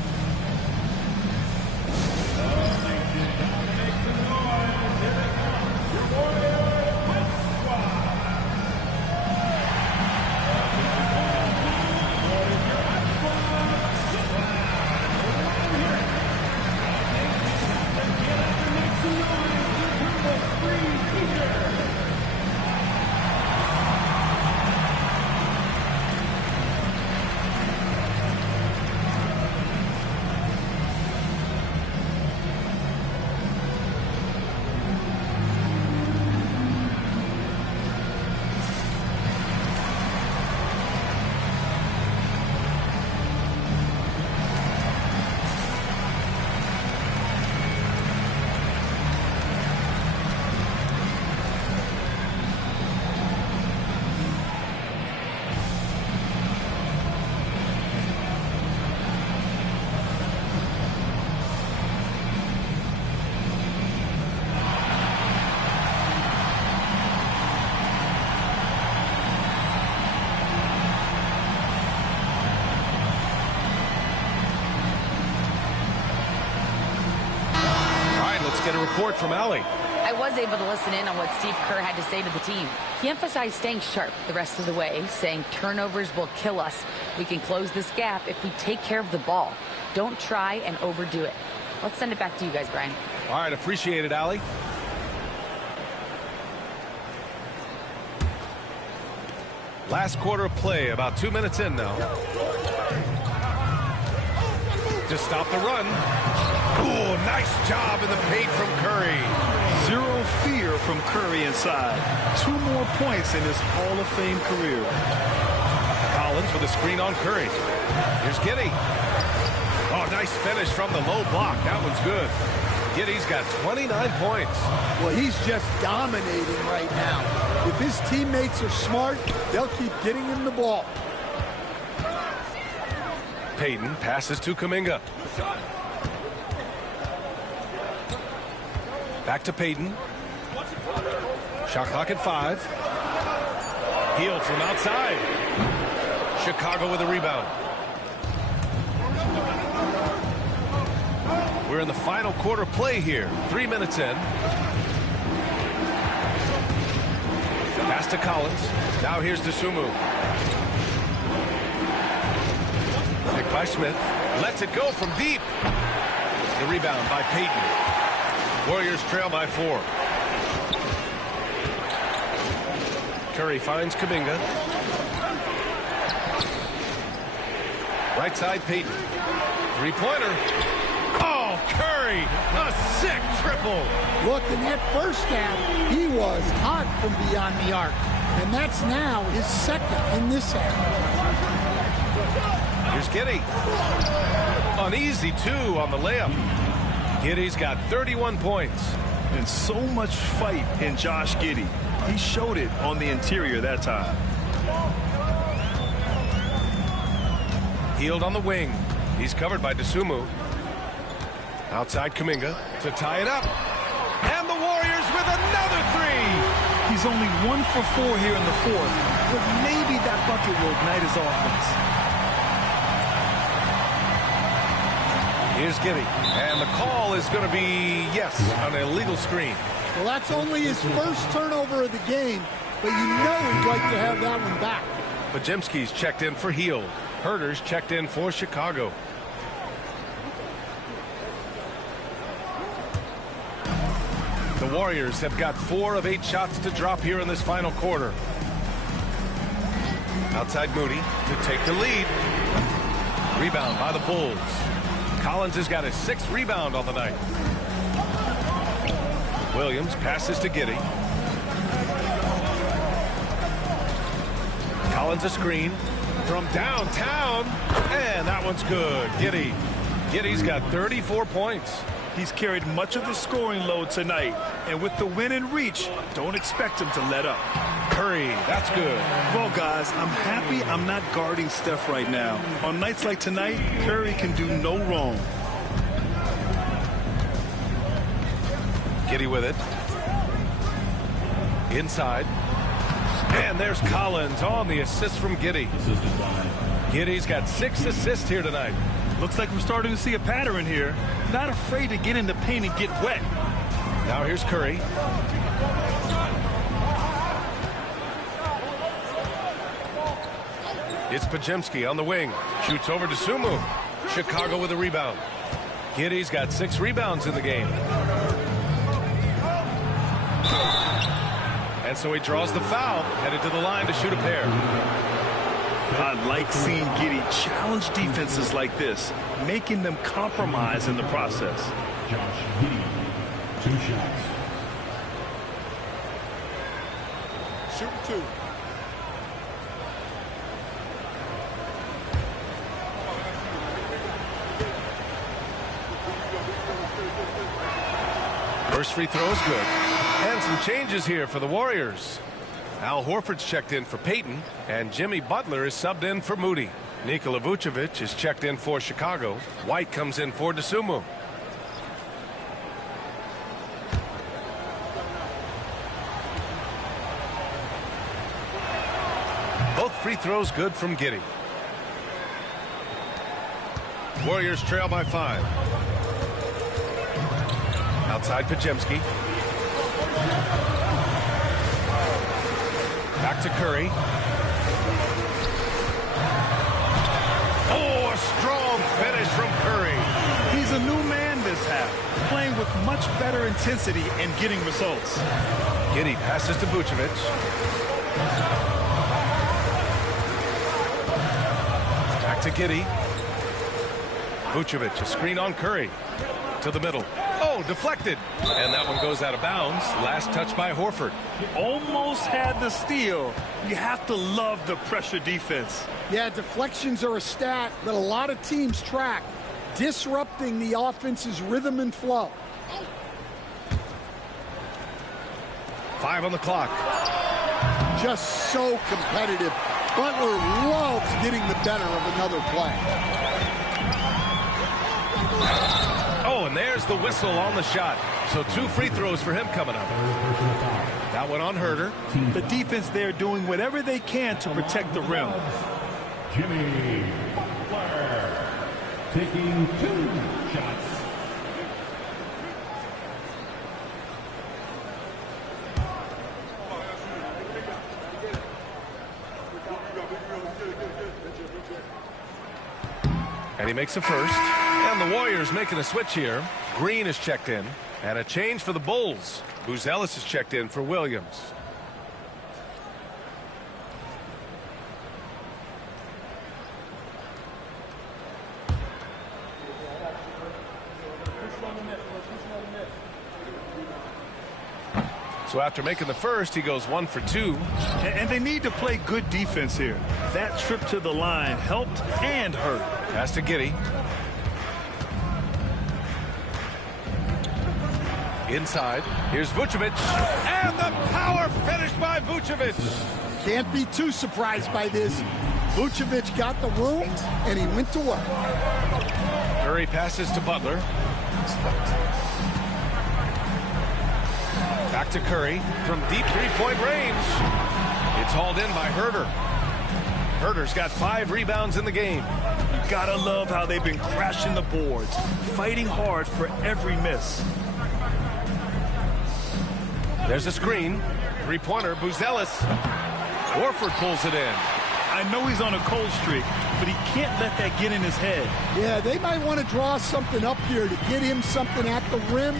Get a report from Allie. I was able to listen in on what Steve Kerr had to say to the team. He emphasized staying sharp the rest of the way, saying turnovers will kill us. We can close this gap if we take care of the ball. Don't try and overdo it. Let's send it back to you guys, Brian. All right, appreciate it, Allie. Last quarter of play, about 2 minutes in now. Just stop the run. Ooh, nice job in the paint from Curry. Zero fear from Curry inside. 2 more points in his Hall of Fame career. Collins with a screen on Curry. Here's Giddey. Oh, nice finish from the low block. That one's good. Giddey's got 29 points. Well, he's just dominating right now. If his teammates are smart, they'll keep getting him the ball. Payton passes to Kuminga. Back to Payton. Shot clock at 5. Hield from outside. Chicago with a rebound. the final quarter play here. 3 minutes in. Pass to Collins. Now here's Dosunmu. Picked by Smith. Lets it go from deep. The rebound by Payton. Warriors trail by 4. Curry finds Kuminga. Right side, Payton. Three-pointer. Oh, Curry! A sick triple! Look, in that first half, he was hot from beyond the arc. And that's now his second in this half. Here's Giddey. An easy 2 on the layup. Giddey's got 31 points. And so much fight in Josh Giddey. He showed it on the interior that time. Healed on the wing. He's covered by Dosunmu. Outside Kuminga to tie it up. And the Warriors with another 3. He's only 1 for 4 here in the fourth, but maybe that bucket will ignite his offense. Here's Giddey. And the call is going to be, yes, an illegal screen. Well, that's only his first turnover of the game, but you know he'd like to have that one back. Podziemski's checked in for Hield. Herter's checked in for Chicago. The Warriors have got 4 of 8 shots to drop here in this final quarter. Outside Moody to take the lead. Rebound by the Bulls. Collins has got his 6th rebound on the night. Williams passes to Giddey. Collins a screen from downtown, and that one's good. Giddey's got 34 points. He's carried much of the scoring load tonight, and with the win in reach, don't expect him to let up. Curry, that's good. Well, guys, I'm happy I'm not guarding Steph right now. On nights like tonight, Curry can do no wrong. Giddey with it. Inside. And there's Collins on the assist from Giddey. Giddey's got 6 assists here tonight. Looks like we're starting to see a pattern here. Not afraid to get in the paint and get wet. Now here's Curry. It's Podziemski on the wing. Shoots over to Dosunmu. Chicago with a rebound. Giddey's got 6 rebounds in the game. And so he draws the foul, headed to the line to shoot a pair. I like seeing Giddey challenge defenses like this, making them compromise in the process. Josh Giddey, 2 shots. Shoot 2. First free throw is good. And some changes here for the Warriors. Al Horford's checked in for Payton, and Jimmy Butler is subbed in for Moody. Nikola Vucevic is checked in for Chicago. White comes in for Dosunmu. Both free throws good from Giddey. Warriors trail by 5. Outside Podziemski. Back to Curry. Oh, a strong finish from Curry. He's a new man this half, playing with much better intensity and getting results. Giddey passes to Vucevic. Back to Giddey. Vucevic, a screen on Curry. To the middle. Oh, deflected. And that one goes out of bounds. Last touch by Horford. Almost had the steal. You have to love the pressure defense. Yeah, deflections are a stat that a lot of teams track, disrupting the offense's rhythm and flow. 5 on the clock. Just so competitive. Butler loves getting the better of another play. Oh, and there's the whistle on the shot. So 2 free throws for him coming up. That one on Herter. The defense there doing whatever they can to protect the rim. Jimmy Butler taking 2 shots. And he makes a first. And the Warriors making a switch here. Green is checked in. And a change for the Bulls. Buzelis is checked in for Williams. So after making the first, he goes 1 for 2. And they need to play good defense here. That trip to the line helped and hurt. Pass to Giddey. Inside. Here's Vucevic. And the power finish by Vucevic. Can't be too surprised by this. Vucevic got the room, and he went to work. Curry passes to Butler. Back to Curry from deep three-point range. It's hauled in by Herter. Herter's got 5 rebounds in the game. You gotta love how they've been crashing the boards, fighting hard for every miss. There's a screen. Three-pointer, Buzelis. Horford pulls it in. I know he's on a cold streak, but he can't let that get in his head. Yeah, they might want to draw something up here to get him something at the rim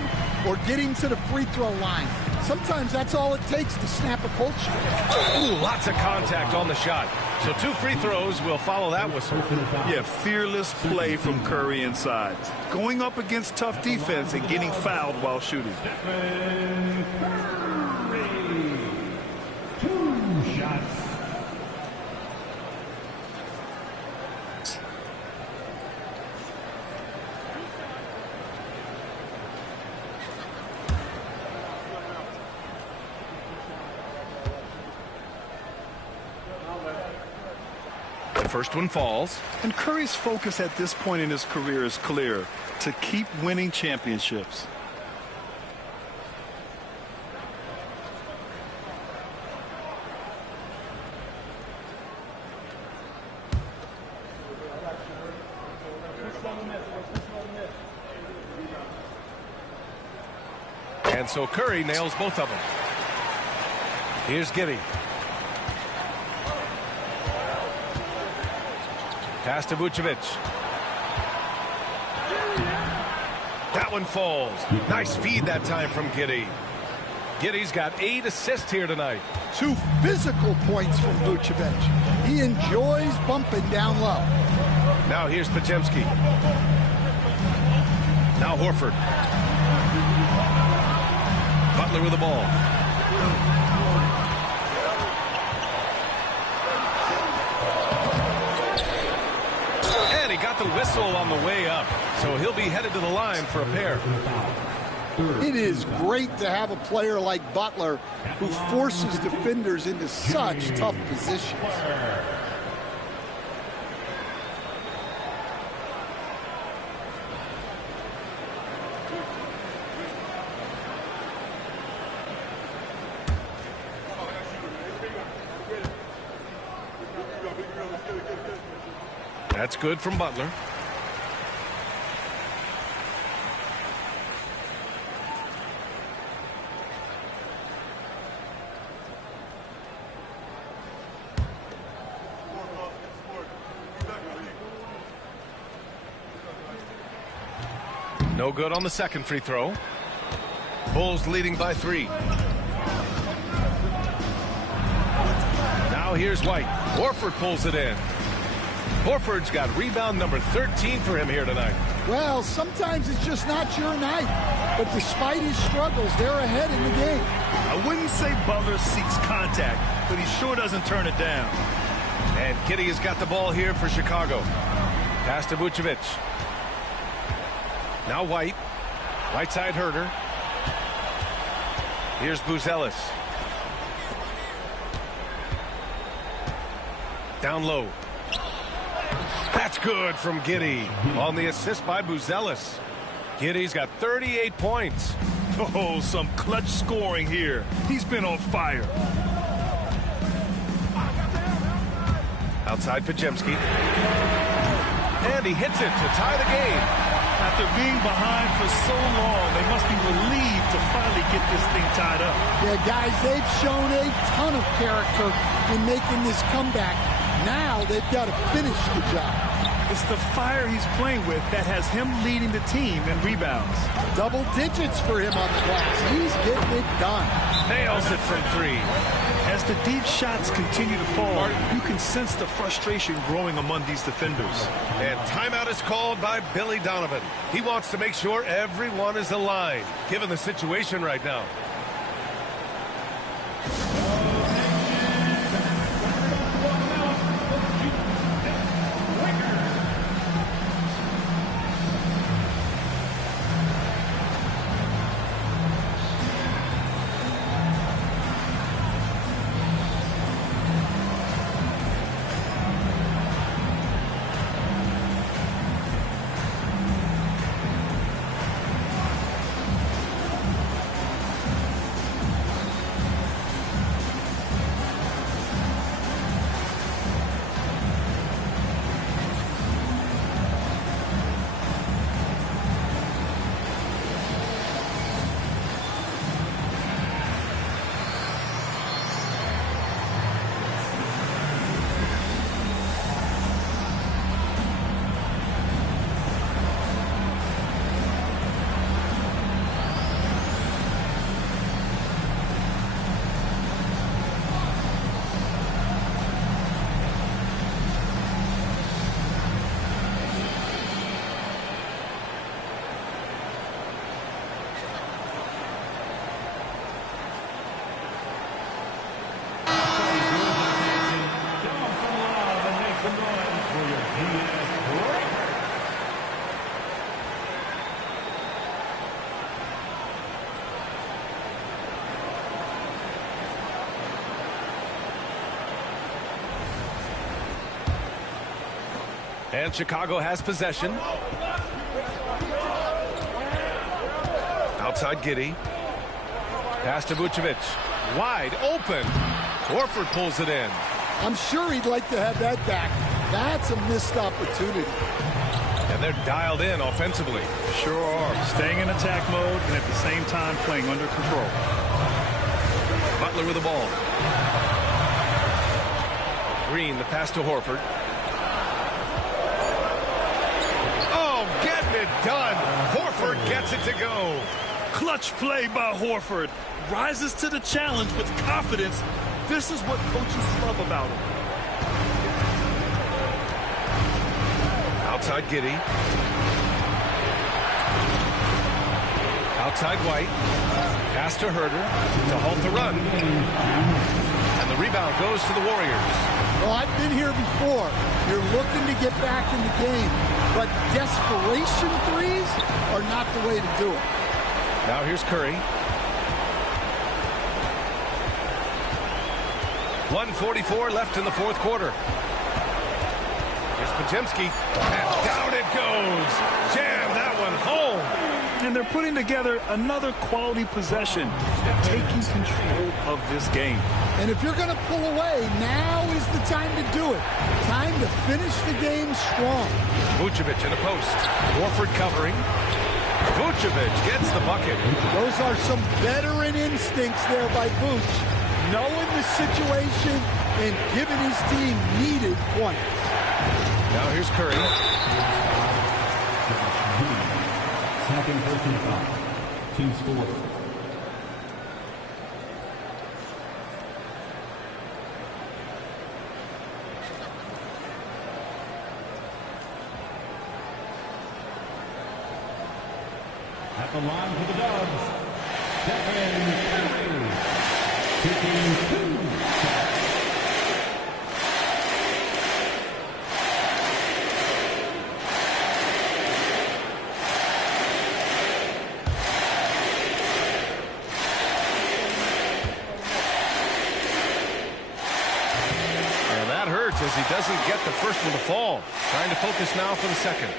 or get him to the free throw line. Sometimes that's all it takes to snap a cold streak. Ooh, lots of contact on the shot. So 2 free throws will follow that whistle. Yeah, fearless play from Curry inside. Going up against tough defense and getting fouled while shooting. 2 shots. The first one falls. And Curry's focus at this point in his career is clear: to keep winning championships. And so Curry nails both of them. Here's Giddey. Pass to Vucevic. That one falls. Nice feed that time from Giddey. Giddey's got 8 assists here tonight. 2 physical points from Vucevic. He enjoys bumping down low. Now here's Podziemski. Now Horford. Butler with the ball. And he got the whistle on the way up. So he'll be headed to the line for a pair. It is great to have a player like Butler who forces defenders into such tough positions. That's good from Butler. No good on the second free throw. Bulls leading by 3. Now here's White. Horford pulls it in. Horford's got rebound number 13 for him here tonight. Well, sometimes it's just not your night. But despite his struggles, they're ahead in the game. I wouldn't say Butler seeks contact, but he sure doesn't turn it down. And Giddey has got the ball here for Chicago. Pass to Vucevic. Now White. Right side Herter. Here's Buzelis. Down low. That's good from Giddey on the assist by Buzelis. Giddey's got 38 points. Oh, some clutch scoring here. He's been on fire. Outside Podziemski. And he hits it to tie the game. After being behind for so long, they must be relieved to finally get this thing tied up. Yeah, guys, they've shown a ton of character in making this comeback. Now they've got to finish the job. It's the fire he's playing with that has him leading the team in rebounds. Double digits for him on the glass. He's getting it done. Nails it from 3. As the deep shots continue to fall, you can sense the frustration growing among these defenders. And timeout is called by Billy Donovan. He wants to make sure everyone is aligned, given the situation right now. And Chicago has possession. Outside Giddey. Pass to Vucevic. Wide open. Horford pulls it in. I'm sure he'd like to have that back. That's a missed opportunity. And they're dialed in offensively. Sure are. Staying in attack mode and at the same time playing under control. Butler with the ball. Green, the pass to Horford. Oh, getting it done. Horford gets it to go. Clutch play by Horford. Rises to the challenge with confidence. This is what coaches love about him. Outside Giddey. Outside White. Pass to Herter to halt the run. And the rebound goes to the Warriors. Well, I've been here before. You're looking to get back in the game, but desperation threes are not the way to do it. Now here's Curry. 1:44 left in the fourth quarter. Here's Podziemski, and down it goes. Jam that one home. And they're putting together another quality possession and taking control of this game. And if you're going to pull away, now is the time to do it. Time to finish the game strong. Vucevic in a post. Horford covering. Vucevic gets the bucket. Those are some veteran instincts there by Vuce. Knowing the situation and giving his team needed points. Now here's Curry. Second 45. Team score. At the line for the Dubs, Stephen Curry. Taking 2 shots. And that hurts as he doesn't get the first one to fall. Trying to focus now for the second.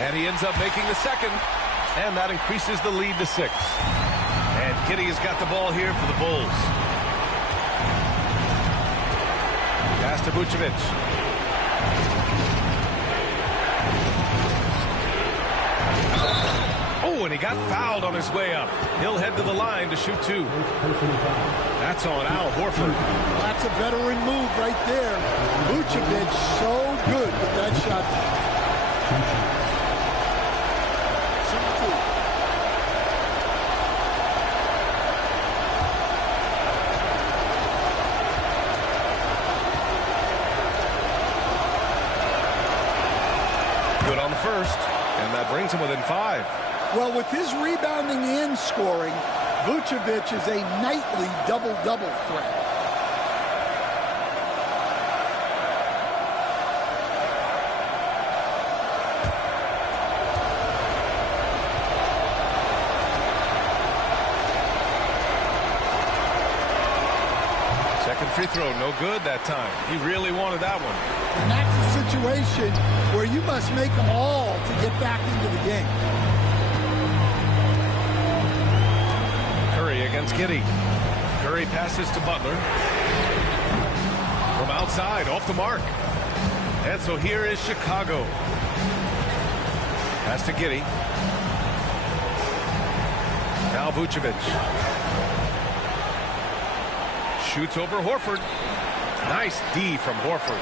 And he ends up making the second, and that increases the lead to 6. And Giddey has got the ball here for the Bulls. Pass to Vucevic. Oh, and he got fouled on his way up. He'll head to the line to shoot 2. That's on Al Horford. Well, that's a veteran move right there. Vucevic so good with that shot. Good on the first, and that brings him within 5. Well, with his rebounding and scoring, Vucevic is a nightly double-double threat. Second free throw, no good that time. He really wanted that one. And that's a situation where you must make them all to get back into the game. Curry against Giddey. Curry passes to Butler. From outside, off the mark. And so here is Chicago. Pass to Giddey. Now Vucevic. Shoots over Horford. Nice D from Horford.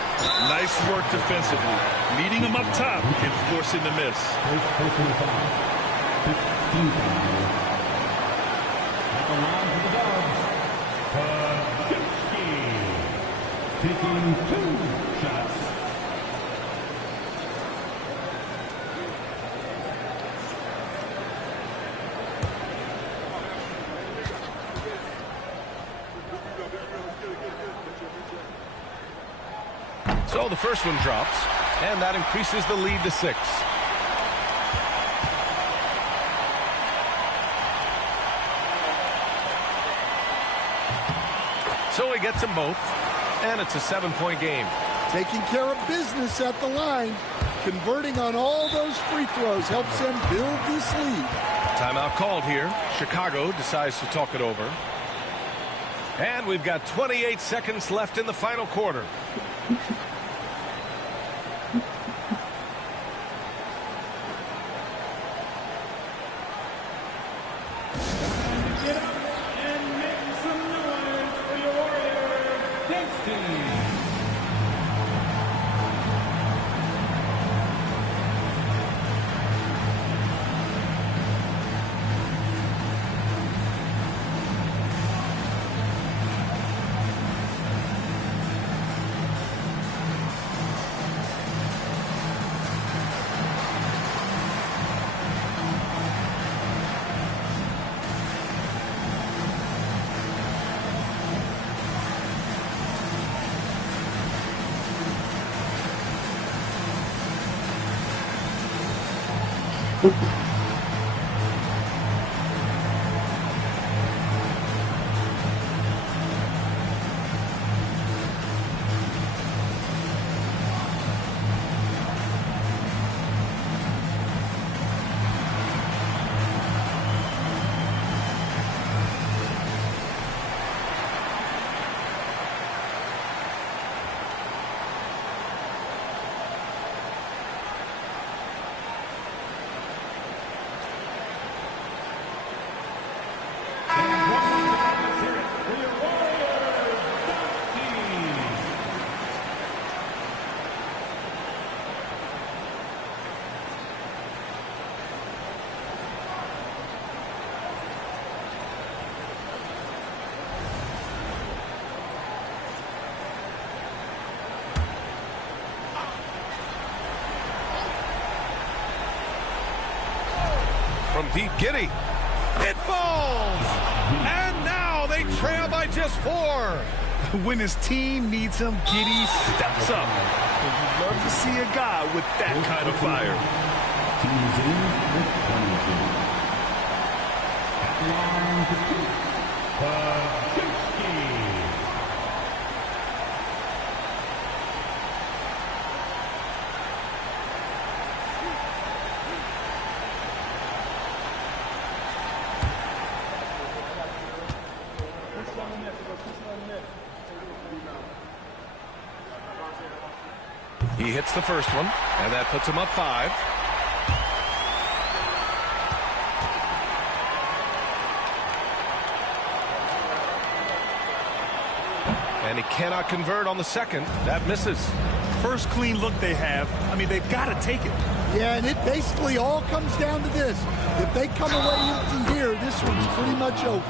Nice work defensively. Meeting him up top and forcing the miss. Taking 2 shots. So the first one drops, and that increases the lead to 6. So he gets them both, and it's a 7-point game. Taking care of business at the line. Converting on all those free throws helps them build this lead. Timeout called here. Chicago decides to talk it over. And we've got 28 seconds left in the final quarter. From deep, Giddey. It falls! And now they trail by just 4. When his team needs him, Giddey steps up. And you love to see a guy with that kind of fire. Teams in with 22. At line 2, He hits the first one, and that puts him up 5. And he cannot convert on the second. That misses. First clean look they have. I mean, they've got to take it. Yeah, and it basically all comes down to this. If they come away empty here, this one's pretty much over.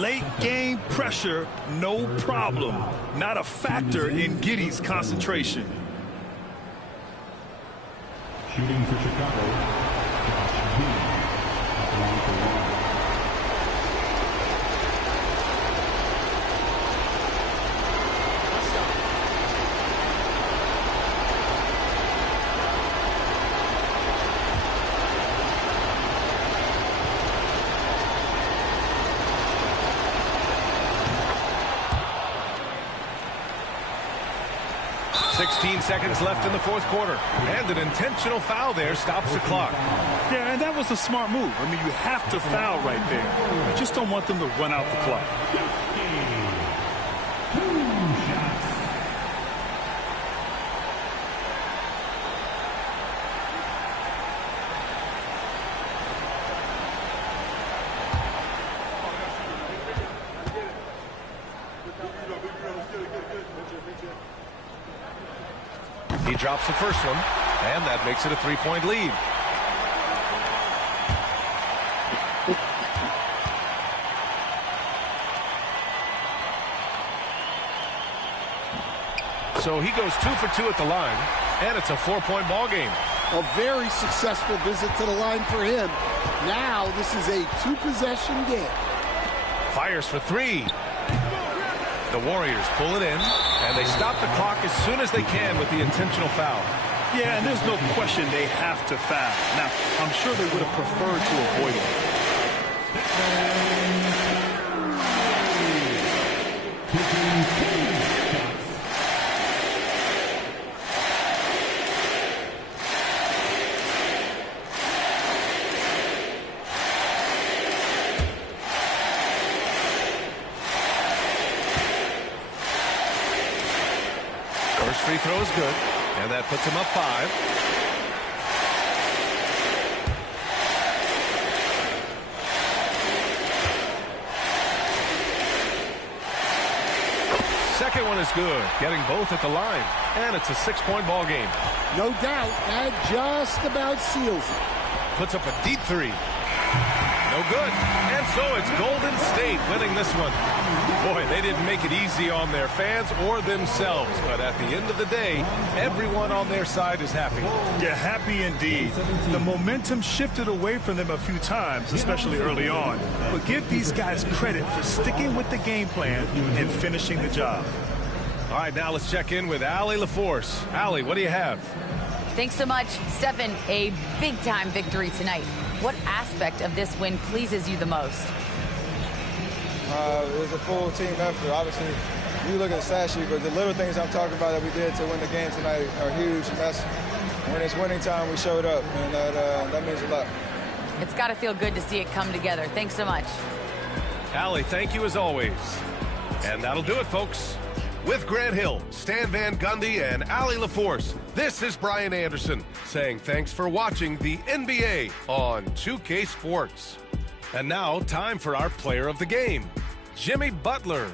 Late game pressure, no problem. Not a factor in Giddey's concentration. Shooting for Chicago, Josh Giddey. That's 1 for 1. 16 seconds left in the fourth quarter. And an intentional foul there stops the clock. Yeah, and that was a smart move. I mean, you have to foul right there. You just don't want them to run out the clock. He drops the first one, and that makes it a 3-point lead. So he goes 2 for 2 at the line, and it's a 4-point ball game. A very successful visit to the line for him. Now this is a 2-possession game. Fires for 3. The Warriors pull it in, and they stop the clock as soon as they can with the intentional foul. Yeah, and there's no question they have to foul. Now, I'm sure they would have preferred to avoid it. First free throw is good, and that puts him up 5. Second one is good, getting both at the line, and it's a 6-point ball game. No doubt, that just about seals it. Puts up a deep 3. No good. And so it's Golden State winning this one. Boy, they didn't make it easy on their fans or themselves. But at the end of the day, everyone on their side is happy. Yeah, happy indeed. The momentum shifted away from them a few times, especially early on. But give these guys credit for sticking with the game plan and finishing the job. All right, now let's check in with Allie LaForce. Allie, what do you have? Thanks so much, Stephen. A big-time victory tonight. What aspect of this win pleases you the most? It was a full team effort. Obviously, you look at the stat sheet, but the little things I'm talking about that we did to win the game tonight are huge. And that's when it's winning time, we showed up, and that means a lot. It's got to feel good to see it come together. Thanks so much. Allie, thank you as always. And that'll do it, folks. With Grant Hill, Stan Van Gundy, and Allie LaForce, this is Brian Anderson saying thanks for watching the NBA on 2K Sports. And now, time for our player of the game, Jimmy Butler.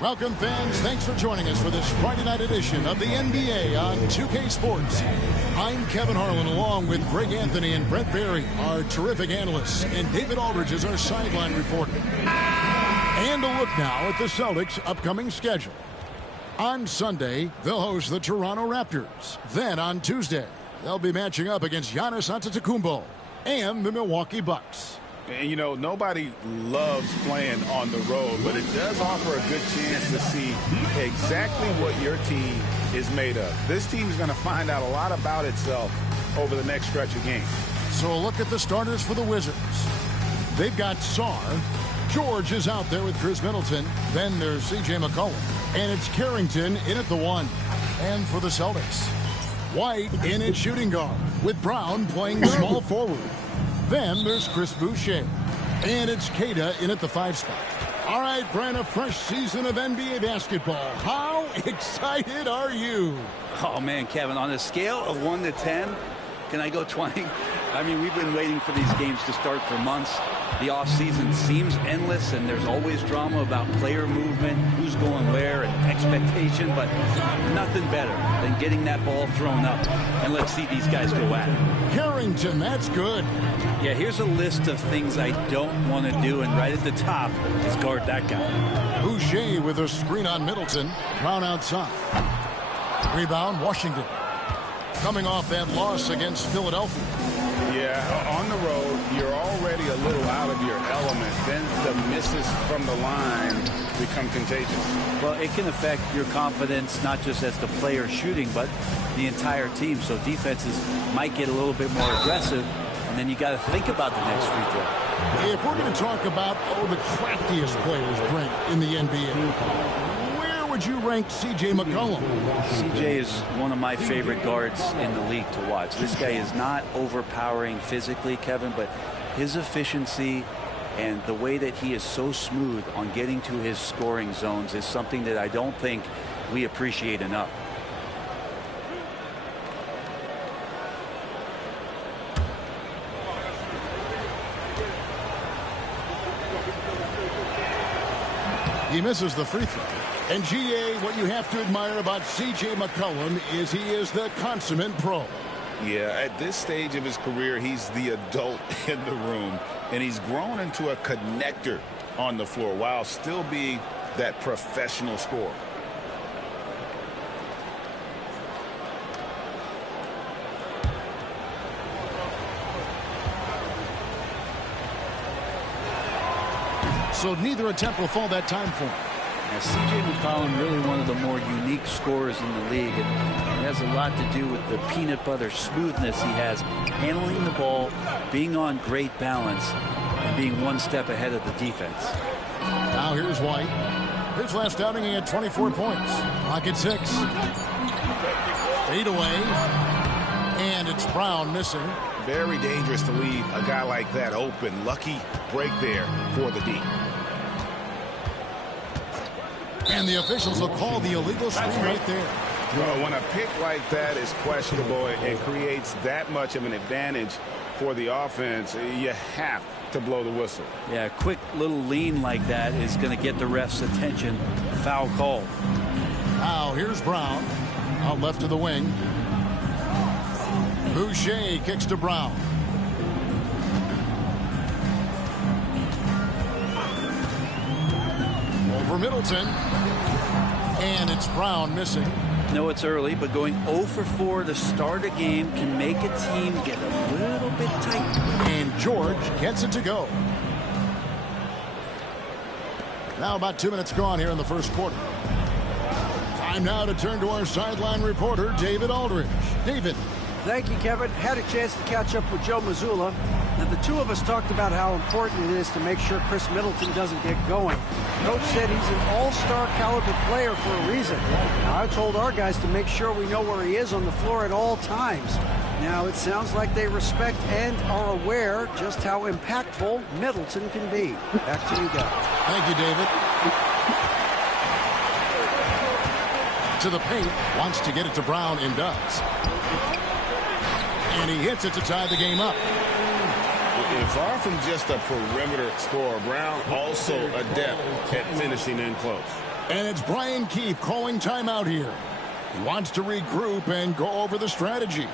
Welcome, fans. Thanks for joining us for this Friday night edition of the NBA on 2K Sports. I'm Kevin Harlan, along with Greg Anthony and Brett Barry, our terrific analysts, and David Aldridge is our sideline reporter. And a look now at the Celtics' upcoming schedule. On Sunday, they'll host the Toronto Raptors. Then on Tuesday, they'll be matching up against Giannis Antetokounmpo and the Milwaukee Bucks. And, you know, nobody loves playing on the road, but it does offer a good chance to see exactly what your team is made of. This team is going to find out a lot about itself over the next stretch of games. So a look at the starters for the Wizards. They've got Sarr. George is out there with Chris Middleton. Then there's C.J. McCollum. And it's Carrington in at the 1. And for the Celtics, White in at shooting guard with Brown playing small forward. Then there's Chris Boucher. And it's Keita in at the 5 spot. All right, Brent, a fresh season of NBA basketball. How excited are you? Oh, man, Kevin, on a scale of 1 to 10, can I go 20? I mean, we've been waiting for these games to start for months. The offseason seems endless, and there's always drama about player movement, who's going where, and expectation, but nothing better than getting that ball thrown up. And let's see these guys go at it. Carrington, that's good. Yeah, here's a list of things I don't want to do, and right at the top is guard that guy. Boucher with a screen on Middleton. Brown outside. Rebound, Washington. Coming off that loss against Philadelphia. Yeah, on the road, you're already a little out of your element. Then the misses from the line become contagious. Well, it can affect your confidence, not just as the player shooting, but the entire team. So defenses might get a little bit more aggressive, and then you got to think about the next free throw. If we're going to talk about, the craftiest players, Brent, in the NBA, would you rank C.J. McCollum? C.J. is one of my favorite guards in the league to watch. This guy is not overpowering physically, Kevin, but his efficiency and the way that he is so smooth on getting to his scoring zones is something that I don't think we appreciate enough. He misses the free throw. And GA, what you have to admire about C.J. McCollum is he is the consummate pro. Yeah, at this stage of his career, he's the adult in the room, and he's grown into a connector on the floor while still being that professional scorer. So neither attempt will fall that time for him. C.J. McCollum, really one of the more unique scorers in the league. And it has a lot to do with the peanut butter smoothness he has, handling the ball, being on great balance, and being one step ahead of the defense. Now here's White. His last outing, he had 24 points. Clock at 6. Fade away. And it's Brown missing. Very dangerous to leave a guy like that open. Lucky break there for the D. And the officials will call the illegal screen right there. Well, when a pick like that is questionable and creates that much of an advantage for the offense, you have to blow the whistle. Yeah, a quick little lean like that is going to get the ref's attention. Foul call. Now here's Brown. Out left to the wing. Boucher kicks to Brown. Over Middleton. And it's Brown missing. No, it's early, but going 0 for 4 to start a game can make a team get a little bit tight. And George gets it to go. Now about 2 minutes gone here in the first quarter. Time now to turn to our sideline reporter, David Aldridge. David. Thank you, Kevin. Had a chance to catch up with Joe Mazzulla. And the two of us talked about how important it is to make sure Chris Middleton doesn't get going. Coach said he's an all-star caliber player for a reason. Now, I told our guys to make sure we know where he is on the floor at all times. Now, it sounds like they respect and are aware just how impactful Middleton can be. Back to you guys. Thank you, David. To the paint, wants to get it to Brown and does. And he hits it to tie the game up. Far from just a perimeter scorer, Brown also adept at finishing in close. And it's Brian Keefe calling timeout here. He wants to regroup and go over the strategy.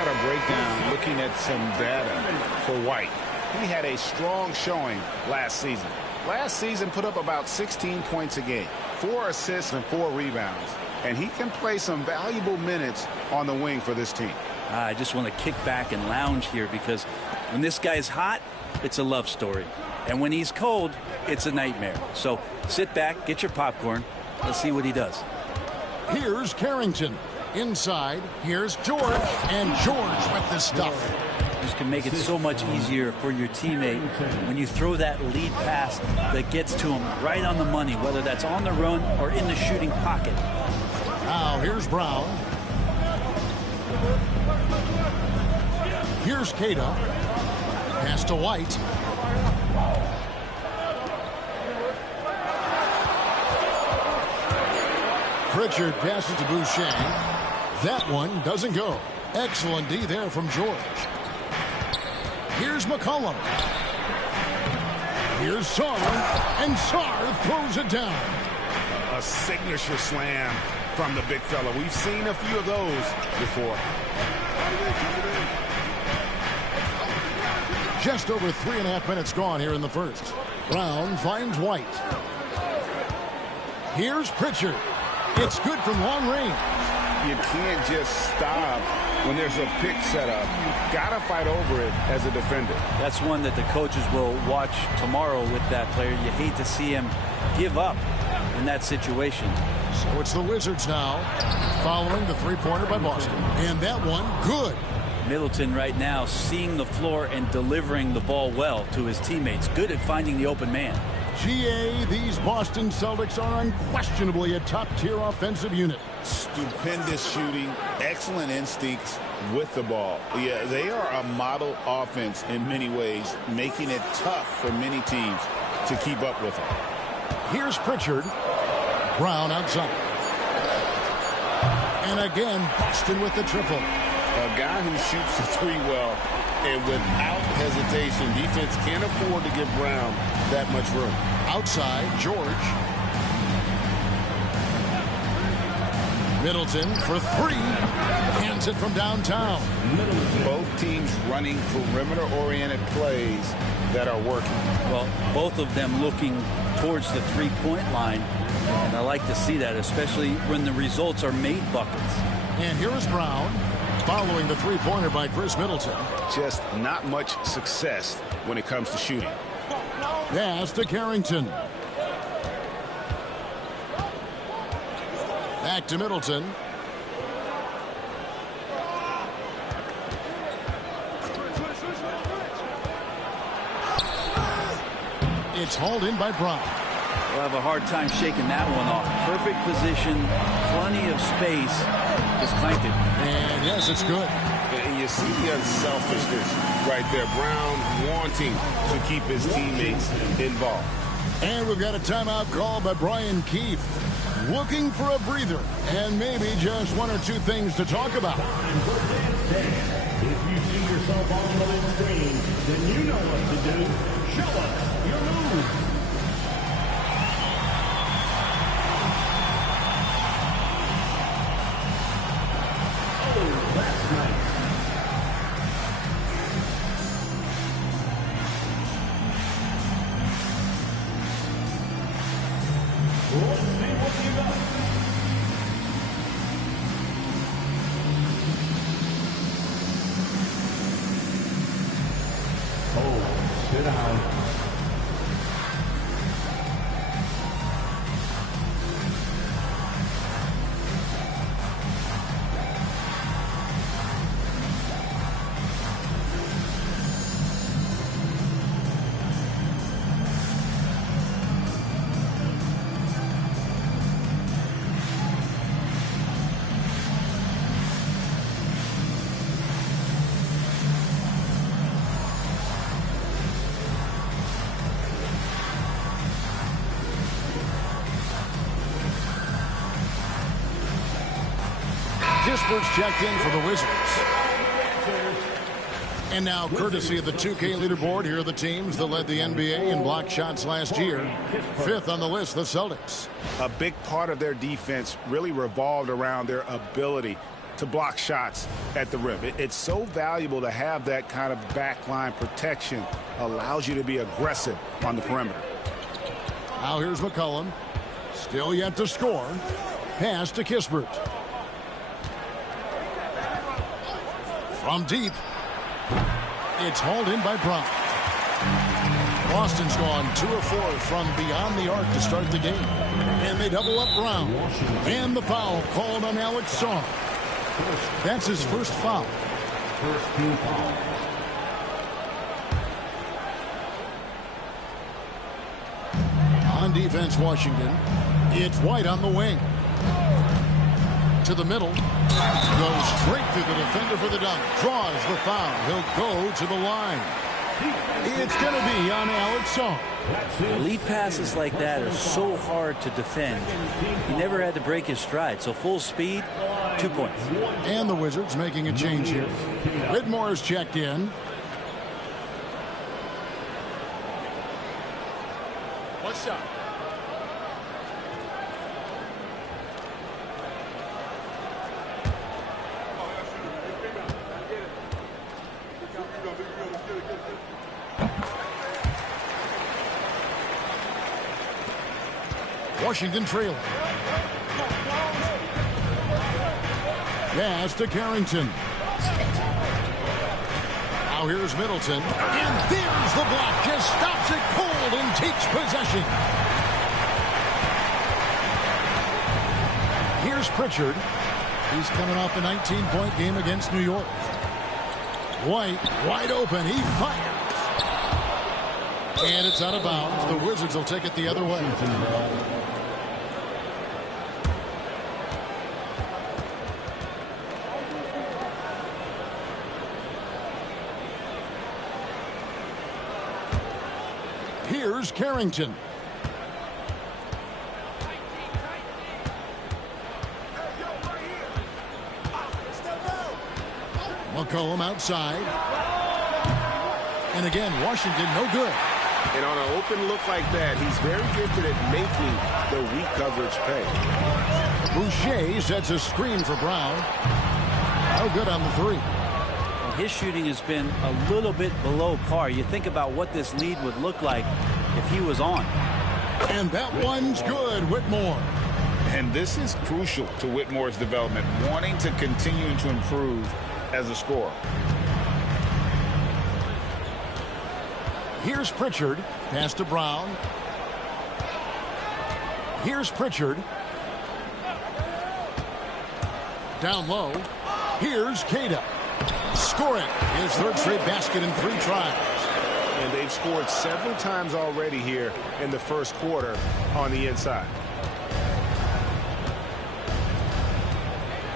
at a breakdown looking at some data for White. He had a strong showing last season. Last season put up about 16 points a game, 4 assists and 4 rebounds. And he can play some valuable minutes on the wing for this team. I just want to kick back and lounge here because when this guy's hot, it's a love story. And when he's cold, it's a nightmare. So sit back, get your popcorn. Let's see what he does. Here's Carrington. Inside, here's George. And George with the stuff. This can make it so much easier for your teammate when you throw that lead pass that gets to him right on the money, whether that's on the run or in the shooting pocket. Now here's Brown. Here's Cada. Pass to White. Pritchard passes to Boucher. That one doesn't go. Excellent D there from George. Here's McCollum. Here's Sarr. And Sarr throws it down. A signature slam from the big fella. We've seen a few of those before. Just over 3.5 minutes gone here in the first. Brown finds White. Here's Pritchard. It's good from long range. You can't just stop when there's a pick set up. Got to fight over it as a defender. That's one that the coaches will watch tomorrow with that player. You hate to see him give up in that situation. So it's the Wizards now, following the three-pointer by Boston. And that one, good. Middleton right now seeing the floor and delivering the ball well to his teammates. Good at finding the open man. GA, these Boston Celtics are unquestionably a top-tier offensive unit. Stupendous shooting, excellent instincts with the ball. Yeah, they are a model offense in many ways, making it tough for many teams to keep up with them. Here's Pritchard. Brown outside. And again, Boston with the triple. A guy who shoots the three well, and without hesitation, defense can't afford to give Brown that much room. Outside, George. Middleton for three. Hands it from downtown. Both teams running perimeter-oriented plays that are working. Well, both of them looking towards the three-point line. And I like to see that, especially when the results are made buckets. And here is Brown, following the three-pointer by Chris Middleton. Just not much success when it comes to shooting. Pass to Carrington. Back to Middleton. It's hauled in by Brown. We'll have a hard time shaking that one off. Perfect position, plenty of space. Just clanked it. And yes, it's good. And you see the unselfishness right there. Brown wanting to keep his teammates involved. And we've got a timeout called by Brian Keefe. Looking for a breather and maybe just one or two things to talk about. If you see yourself on the big screen, then you know what to do. Show us your moves. Oh, that's nice. Let's see what you got. Oh, sit down. Disper's checked in for the Wizards. And now, courtesy of the 2K leaderboard, here are the teams that led the NBA in block shots last year. Fifth on the list, the Celtics. A big part of their defense really revolved around their ability to block shots at the rim. It's so valuable to have that kind of backline protection. Allows you to be aggressive on the perimeter. Now here's McCollum. Still yet to score. Pass to Kispert. From deep. It's hauled in by Brown. Boston's gone 2 of 4 from beyond the arc to start the game. And they double up Brown. And the foul called on Alex Song. That's his first foul. First team foul. On defense, Washington. It's White on the wing. To the middle. Goes straight through the defender for the dunk. Draws the foul. He'll go to the line. It's going to be on Alex Song. Lead passes like that are so hard to defend. He never had to break his stride. So full speed, 2 points. And the Wizards making a change here. Whitmore's checked in. What's up? Washington trailing. Pass to Carrington. Now here's Middleton. And there's the block. Just stops it cold and takes possession. Here's Pritchard. He's coming off a 19-point game against New York. White wide open. He fires. And it's out of bounds. The Wizards will take it the other way. Here's Carrington. McCollum outside. And again, Washington no good. And on an open look like that, he's very gifted at making the weak coverage pay. Boucher sets a screen for Brown. No good on the three. Well, his shooting has been a little bit below par. You think about what this lead would look like if he was on. And that one's good, Whitmore. And this is crucial to Whitmore's development, wanting to continue to improve as a scorer. Here's Pritchard. Pass to Brown. Here's Pritchard. Down low. Here's Queta. Scoring his third straight basket in 3 tries. And they've scored several times already here in the first quarter on the inside.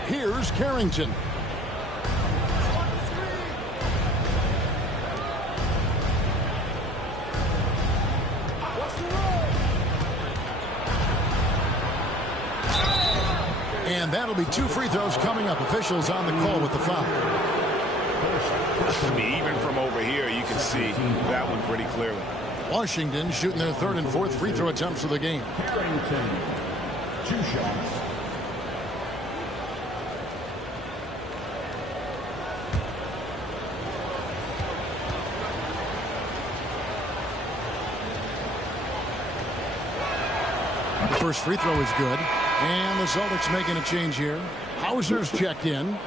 Here's Carrington. And that'll be 2 free throws coming up. Officials on the call with the foul. I mean, even from over here, you can see that one pretty clearly. Washington shooting their 3rd and 4th free throw attempts of the game. Carrington, 2 shots. The first free throw is good. And the Celtics making a change here. Hauser's checked in.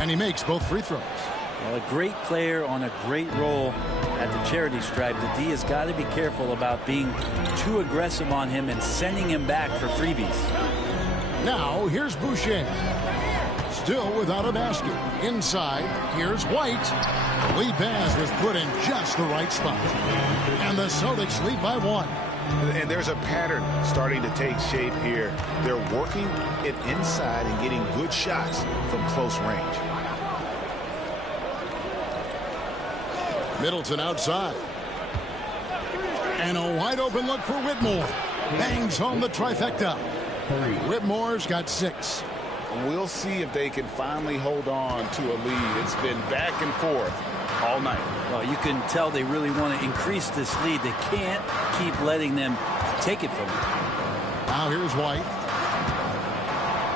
And he makes both free throws. Well, a great player on a great role at the charity stripe. The D has got to be careful about being too aggressive on him and sending him back for freebies. Now, here's Boucher. Still without a basket. Inside, here's White. The lead pass was put in just the right spot. And the Celtics lead by 1. And there's a pattern starting to take shape here. They're working it inside and getting good shots from close range. Middleton outside. And a wide open look for Whitmore. Bangs home the trifecta. Whitmore's got 6. We'll see if they can finally hold on to a lead. It's been back and forth all night. Well, you can tell they really want to increase this lead. They can't keep letting them take it from them. Now here's White.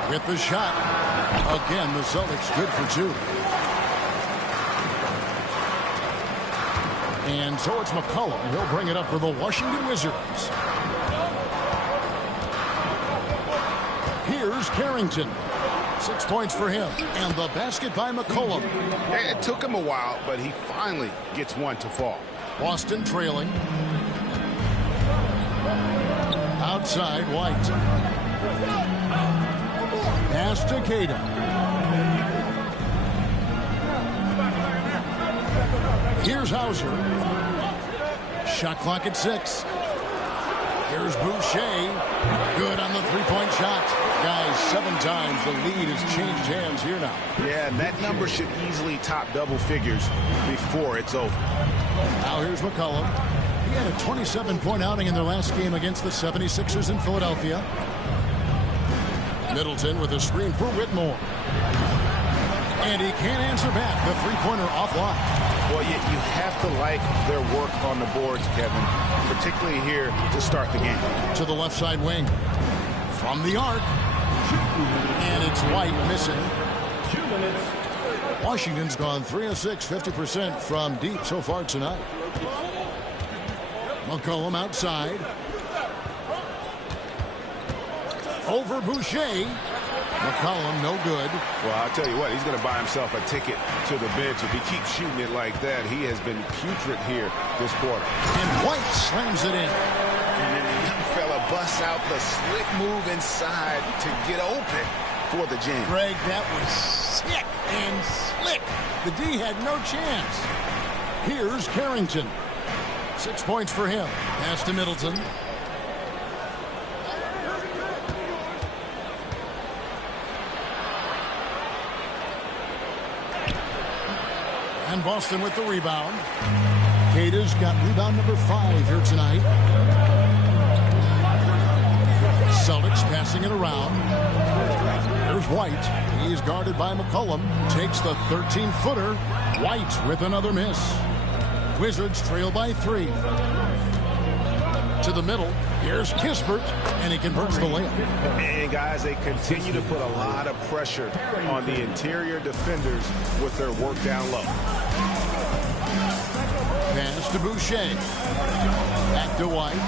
With the shot. Again, the Celtics good for 2. And so it's McCollum. He'll bring it up for the Washington Wizards. Here's Carrington. 6 points for him. And the basket by McCollum. It took him a while, but he finally gets one to fall. Boston trailing. Outside, White. Pass to Cato. Here's Hauser. Shot clock at 6. Here's Boucher. Good on the three-point shot. Guys, 7 times the lead has changed hands here now. Yeah, and that number should easily top double figures before it's over. Now here's McCollum. He had a 27-point outing in their last game against the 76ers in Philadelphia. Middleton with a screen for Whitmore. And he can't answer back. The three-pointer offline. Well, you have to like their work on the boards, Kevin, particularly here to start the game. To the left side wing. From the arc. And it's White missing. 2 minutes. Washington's gone 3 of 6, 50% from deep so far tonight. McCollum outside. Over Boucher. McCollum no good. Well, I'll tell you what, he's going to buy himself a ticket to the bench. If he keeps shooting it like that, he has been putrid here this quarter. And White slams it in. And then the young fella busts out the slick move inside to get open for the jam. Greg, that was sick and slick. The D had no chance. Here's Carrington. 6 points for him. Pass to Middleton. And Boston with the rebound. Cata's got rebound number 5 here tonight. Celtics passing it around. There's White. He's guarded by McCollum. Takes the 13-footer. White with another miss. Wizards trail by 3. To the middle. Here's Kispert. And he converts the layup. And guys, they continue to put a lot of pressure on the interior defenders with their work down low. Pass to Boucher. Back to White.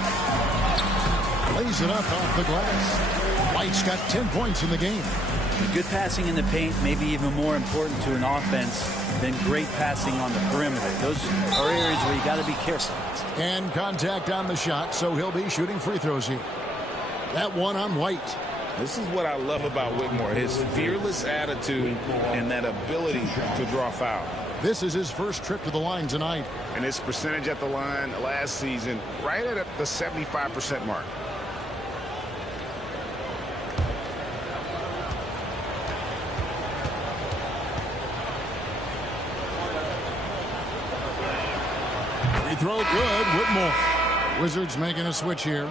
Lays it up off the glass. White's got 10 points in the game. Good passing in the paint, maybe even more important to an offense than great passing on the perimeter. Those are areas where you got to be careful. And contact on the shot, so he'll be shooting free throws here. That one on White. This is what I love about Whitmore, his fearless attitude and that ability to draw foul. This is his first trip to the line tonight. And his percentage at the line last season, right at the 75% mark. Free throw good, Whitmore. Wizards making a switch here.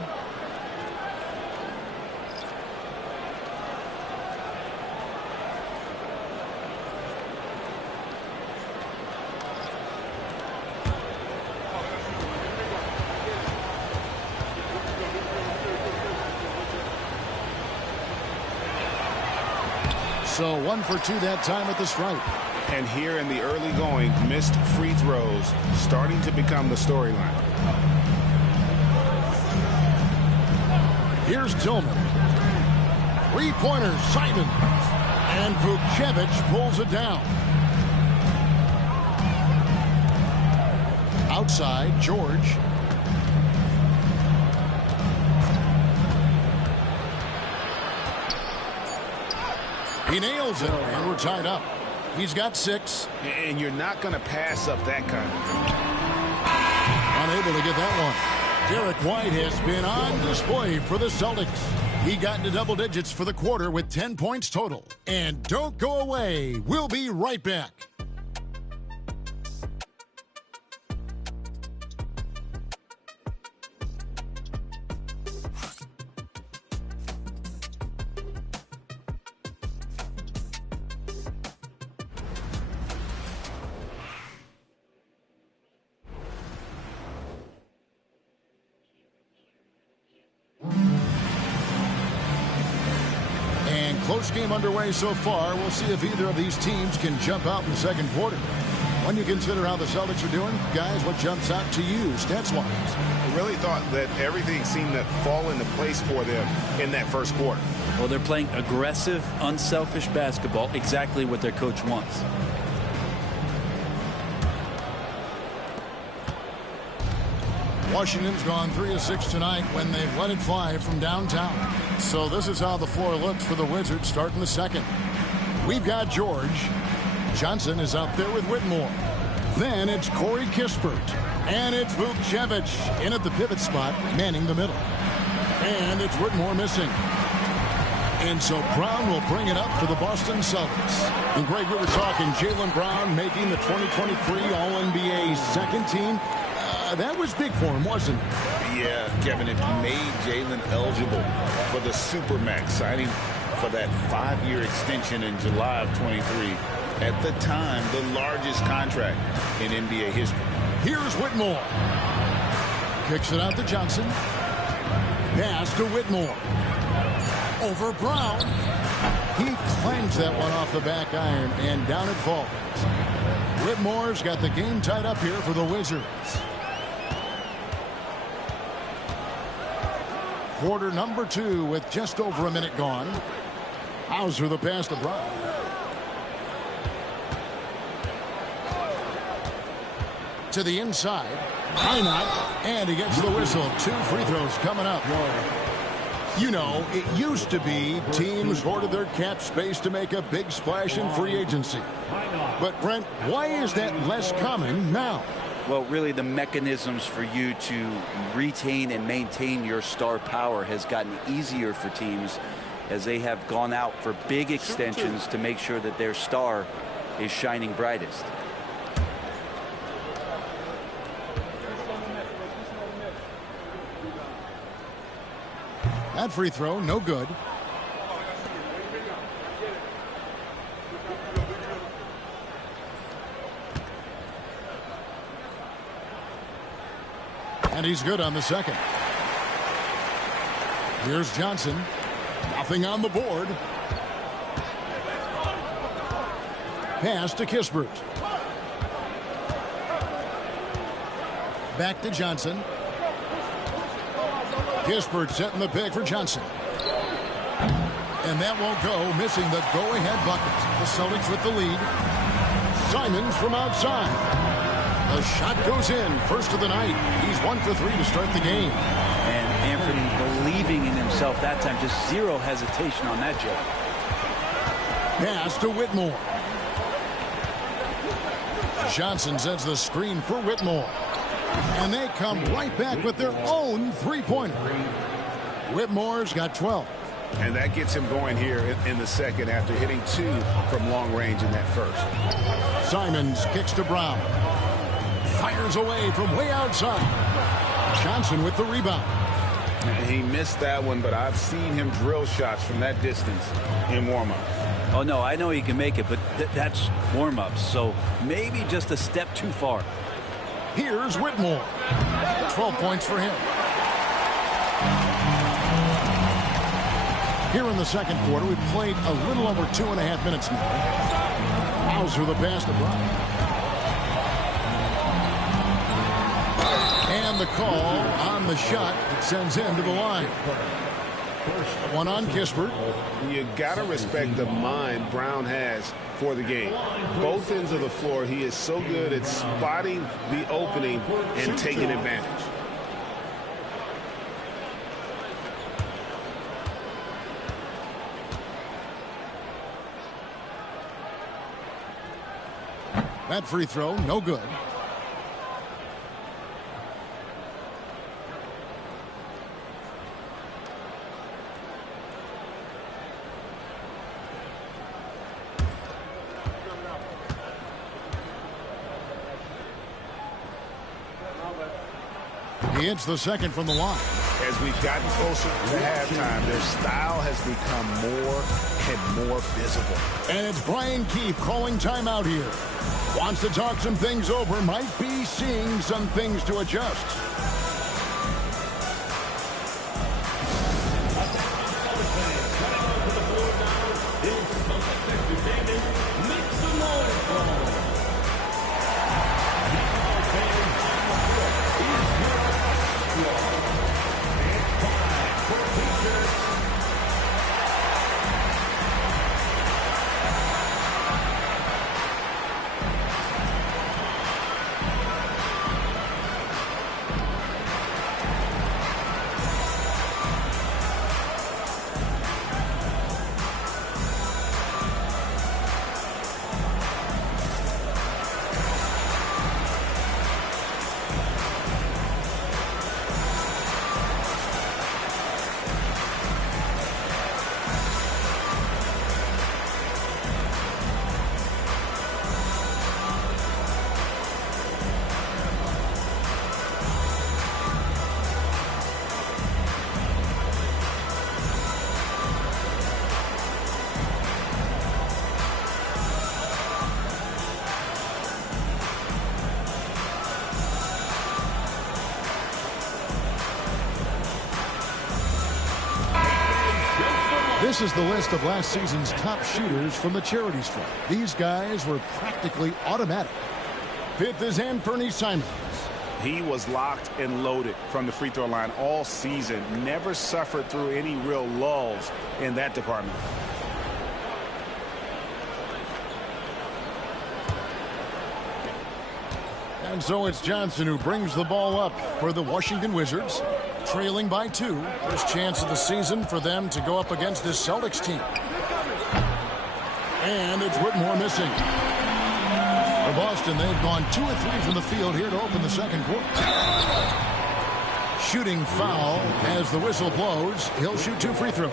So 1 for 2 that time at the stripe. And here in the early going, missed free throws starting to become the storyline. Here's Tillman. Three-pointer, Simon. And Vukcevic pulls it down. Outside, George. He nails it, and we're tied up. He's got 6. And you're not going to pass up that kind of. Unable to get that one. Derek White has been on display for the Celtics. He got into double digits for the quarter with 10 points total. And don't go away. We'll be right back. close game underway so far. We'll see if either of these teams can jump out in the second quarter. When you consider how the Celtics are doing, guys, what jumps out to you stats-wise? I really thought that everything seemed to fall into place for them in that first quarter. Well, they're playing aggressive, unselfish basketball, exactly what their coach wants. Washington's gone 3 of 6 tonight when they've let it fly from downtown. So this is how the floor looks for the Wizards starting the second. We've got George. Johnson is out there with Whitmore. Then it's Corey Kispert. And it's Vukcevic in at the pivot spot, manning the middle. And it's Whitmore missing. And so Brown will bring it up for the Boston Celtics. And Greg, we were talking Jaylen Brown making the 2023 All-NBA second team. That was big for him, wasn't it? Yeah, Kevin, it made Jaylen eligible for the Supermax, signing for that 5-year extension in July of 23. At the time, the largest contract in NBA history. Here's Whitmore. Kicks it out to Johnson. Pass to Whitmore. Over Brown. He clangs that one off the back iron, and down it falls. Whitmore's got the game tied up here for the Wizards. Quarter number 2 with just over a minute gone. Hauser the pass to Brown. To the inside. High knot. And he gets the whistle. 2 free throws coming up. You know, it used to be teams hoarded their cap space to make a big splash in free agency. But, Brent, why is that less common now? Well, really, the mechanisms for you to retain and maintain your star power has gotten easier for teams as they have gone out for big extensions to make sure that their star is shining brightest. That free throw, no good. And he's good on the second. Here's Johnson. Nothing on the board. Pass to Kispert. Back to Johnson. Kispert setting the pick for Johnson. And that won't go, missing the go-ahead bucket. The Celtics with the lead. Simons from outside. The shot goes in. First of the night. He's 1 for 3 to start the game. And Anthony believing in himself that time. Just zero hesitation on that jump. Pass to Whitmore. Johnson sends the screen for Whitmore. And they come right back with their own three-pointer. Whitmore's got 12. And that gets him going here in the second after hitting 2 from long range in that first. Simons kicks to Brown. Fires away from way outside. Johnson with the rebound. He missed that one, but I've seen him drill shots from that distance in warm-ups. Oh, no, I know he can make it, but that's warm-ups. So maybe just a step too far. Here's Whitmore. 12 points for him. Here in the second quarter, we've played a little over 2.5 minutes now. Hauser the pass to Brown. And the call on the shot that sends him to the line. One on Kispert. You got to respect the mind Brown has for the game. Both ends of the floor, he is so good at spotting the opening and taking advantage. That free throw, no good. He hits the second from the line. As we've gotten closer to halftime, their style has become more and more visible. And it's Brian Keefe calling timeout here. Wants to talk some things over. Might be seeing some things to adjust. This is the list of last season's top shooters from the charity stripe. These guys were practically automatic. Fifth is Anthony Simons. He was locked and loaded from the free throw line all season. Never suffered through any real lulls in that department. And so it's Johnson who brings the ball up for the Washington Wizards, trailing by 2. First chance of the season for them to go up against this Celtics team. And it's Whitmore missing. For Boston, they've gone 2 of 3 from the field here to open the second quarter. Shooting foul as the whistle blows. He'll shoot 2 free throws.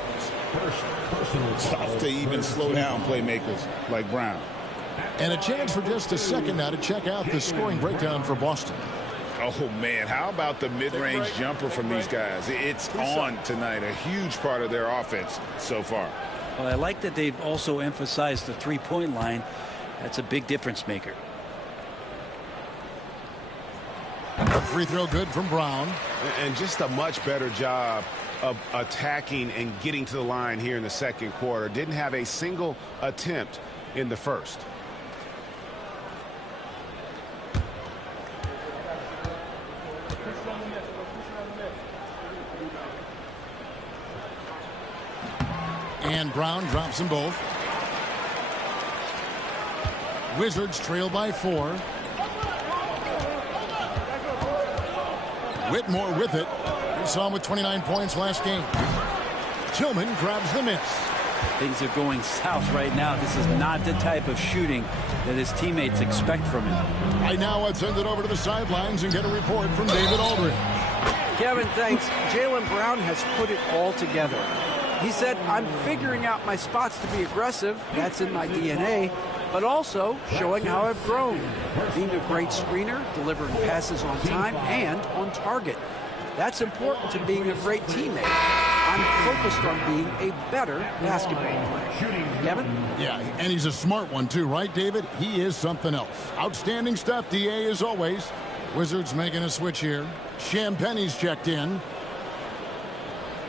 Tough to even slow down playmakers like Brown. And a chance for just a second now to check out the scoring breakdown for Boston. Oh, man, how about the mid-range jumper from these guys? It's on tonight, a huge part of their offense so far. Well, I like that they've also emphasized the three-point line. That's a big difference maker. Free throw good from Brown. And just a much better job of attacking and getting to the line here in the second quarter. Didn't have a single attempt in the first. And Brown drops them both. Wizards trail by 4. Whitmore with it. We saw him with 29 points last game. Tillman grabs the miss. Things are going south right now. This is not the type of shooting that his teammates expect from him. Right now, let's send it over to the sidelines and get a report from David Aldridge. Kevin, thanks. Jaylen Brown has put it all together. He said, I'm figuring out my spots to be aggressive. That's in my DNA. But also showing how I've grown. Being a great screener, delivering passes on time and on target. That's important to being a great teammate. I'm focused on being a better basketball player. Kevin? Yeah, and he's a smart one too, right, David? He is something else. Outstanding stuff, DA, as always. Wizards making a switch here. Champagne's checked in.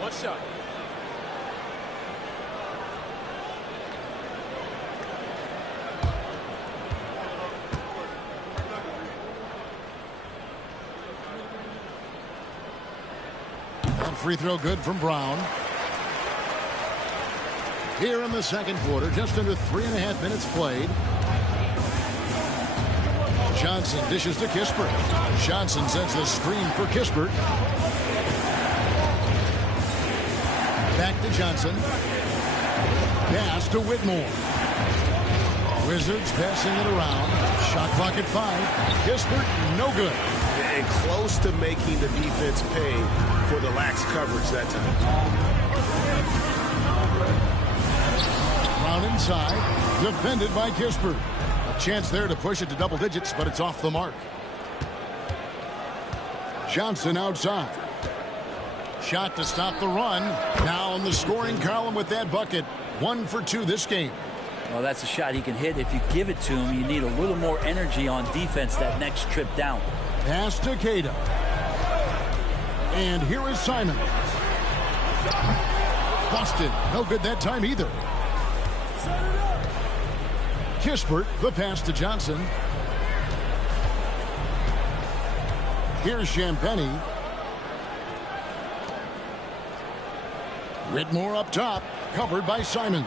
What's up? Free throw good from Brown. Here in the second quarter, just under 3.5 minutes played. Johnson dishes to Kispert. Johnson sends the screen for Kispert. Back to Johnson. Pass to Whitmore. Wizards passing it around. Shot clock at 5. Kispert, no good. And close to making the defense pay for the lax coverage that time. Brown inside, defended by Kispert. A chance there to push it to double digits, but it's off the mark. Johnson outside. Shot to stop the run. Now in the scoring column with that bucket. 1 for 2 this game. Well, that's a shot he can hit. If you give it to him, you need a little more energy on defense that next trip down. Pass to Cato. And here is Simon. Boston, no good that time either. Kispert, the pass to Johnson. Here's Champagnie. Whitmore up top, covered by Simons.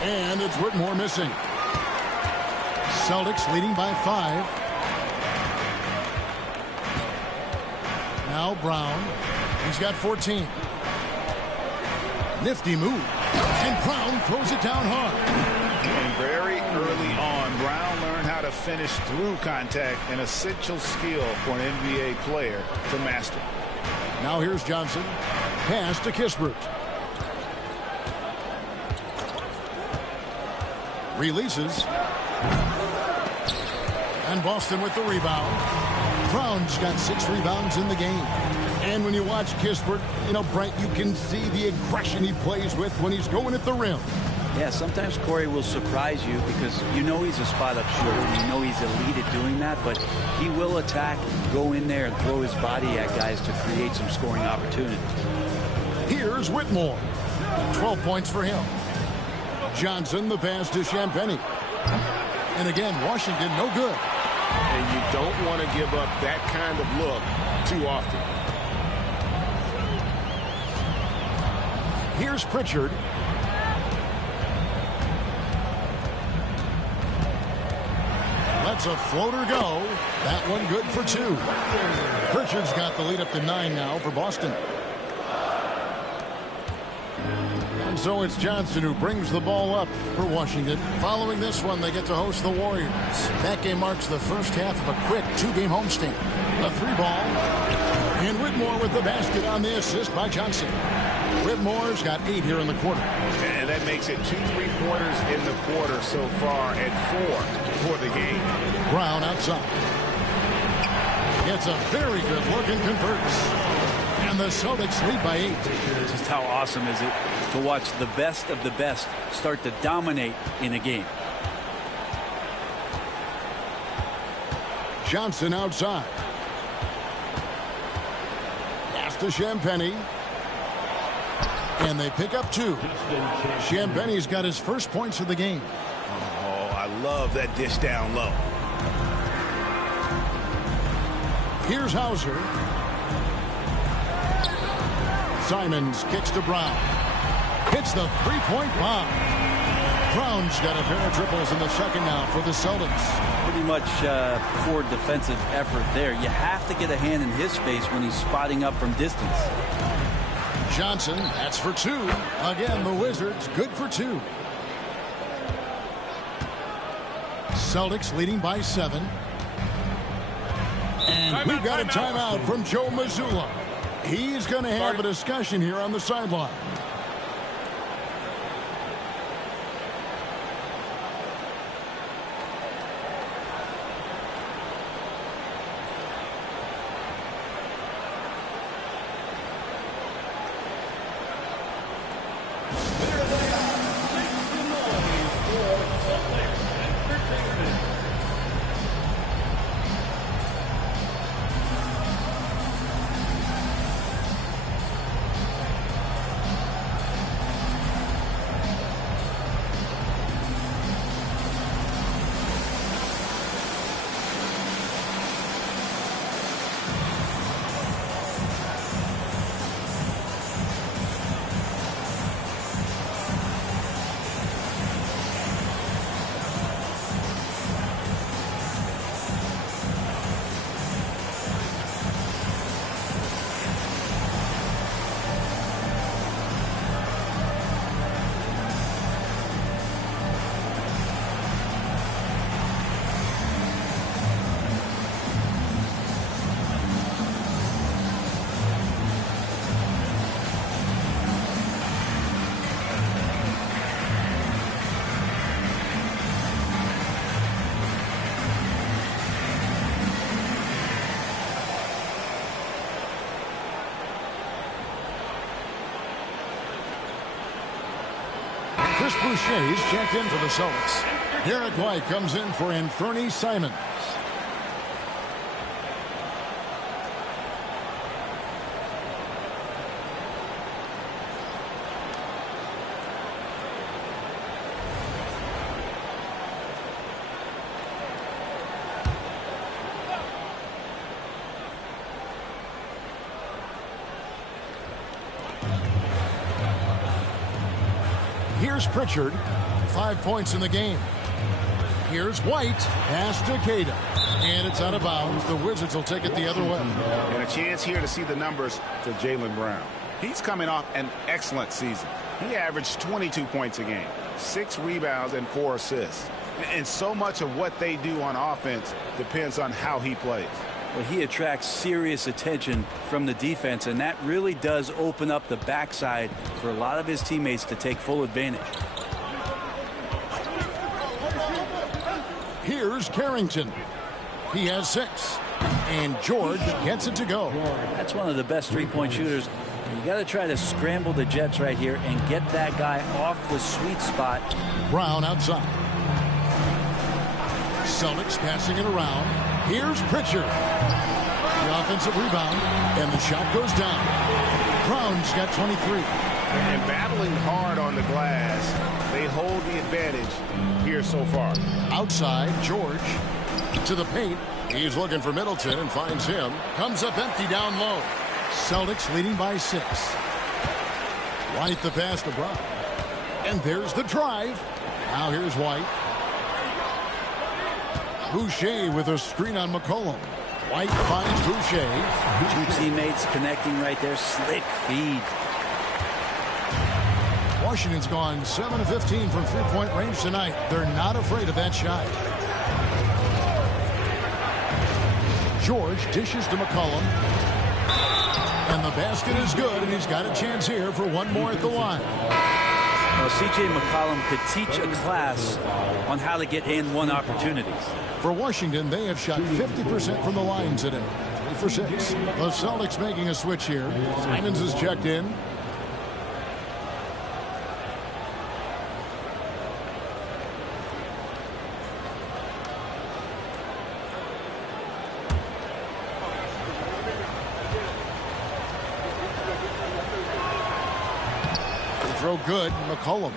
And it's Whitmore missing. Celtics leading by 5. Now Brown. He's got 14. Nifty move. And Brown throws it down hard. And very early on, Brown learned how to finish through contact, an essential skill for an NBA player to master. Now here's Johnson. Pass to Kispert. Releases. And Boston with the rebound. Brown's got 6 rebounds in the game. And when you watch Kispert, you know, Brent, you can see the aggression he plays with when he's going at the rim. Yeah, sometimes Corey will surprise you because you know he's a spot-up shooter and you know he's elite at doing that, but he will attack, go in there and throw his body at guys to create some scoring opportunities. Here's Whitmore. 12 points for him. Johnson, the pass to Champagnie. And again, Washington, no good. And you don't want to give up that kind of look too often. Here's Pritchard. Lets a floater go. That one good for 2. Pritchard's got the lead up to 9 now for Boston. And so it's Johnson who brings the ball up for Washington. Following this one, they get to host the Warriors. That game marks the first half of a quick 2-game homestand. A 3-ball. And Whitmore with the basket on the assist by Johnson. Whitmore's got 8 here in the quarter. And that makes it 2 3-pointers in the quarter so far and 4 for the game. Brown outside. Gets a very good look and converts. And the Celtics lead by 8. Just how awesome is it to watch the best of the best start to dominate in a game. Johnson outside. Pass to Champagnie. And they pick up 2. Champagnie's got his first points of the game. Oh, I love that dish down low. Here's Hauser. Simons kicks to Brown. Hits the 3-point bomb. Brown's got a pair of triples in the second now for the Celtics. Pretty much poor defensive effort there. You have to get a hand in his face when he's spotting up from distance. Johnson, that's for 2. Again, the Wizards, good for 2. Celtics leading by 7. And we've got a timeout from Joe Mazzulla. He's going to have a discussion here on the sideline. Chris Boucher's checked in for the Celtics. Derek White comes in for Anthony Simons. Here's Pritchard. 5 points in the game. Here's White. Pass to Queta. And it's out of bounds. The Wizards will take it the other way. And a chance here to see the numbers for Jaylen Brown. He's coming off an excellent season. He averaged 22 points a game, 6 rebounds, and 4 assists. And so much of what they do on offense depends on how he plays. Well, he attracts serious attention from the defense, and that really does open up the backside for a lot of his teammates to take full advantage. Here's Carrington. He has 6. And George gets it to go. That's one of the best three-point shooters. You got to try to scramble the Jets right here and get that guy off the sweet spot. Brown outside. Celtics passing it around. Here's Pritchard. The offensive rebound, and the shot goes down. Brown's got 23. And battling hard on the glass, they hold the advantage here so far. Outside, George to the paint. He's looking for Middleton and finds him. Comes up empty down low. Celtics leading by 6. White the pass to Brown. And there's the drive. Now here's White. Boucher with a screen on McCollum. White finds Boucher. 2 teammates connecting right there. Slick feed. Washington's gone 7 of 15 from three-point range tonight. They're not afraid of that shot. George dishes to McCollum. And the basket is good, and he's got a chance here for one more at the line. Well, C.J. McCollum could teach a class on how to get in-one opportunities. For Washington, they have shot 50% from the line today. 3 for 6. The Celtics making a switch here. Simons is checked in. Throw good. McCollum.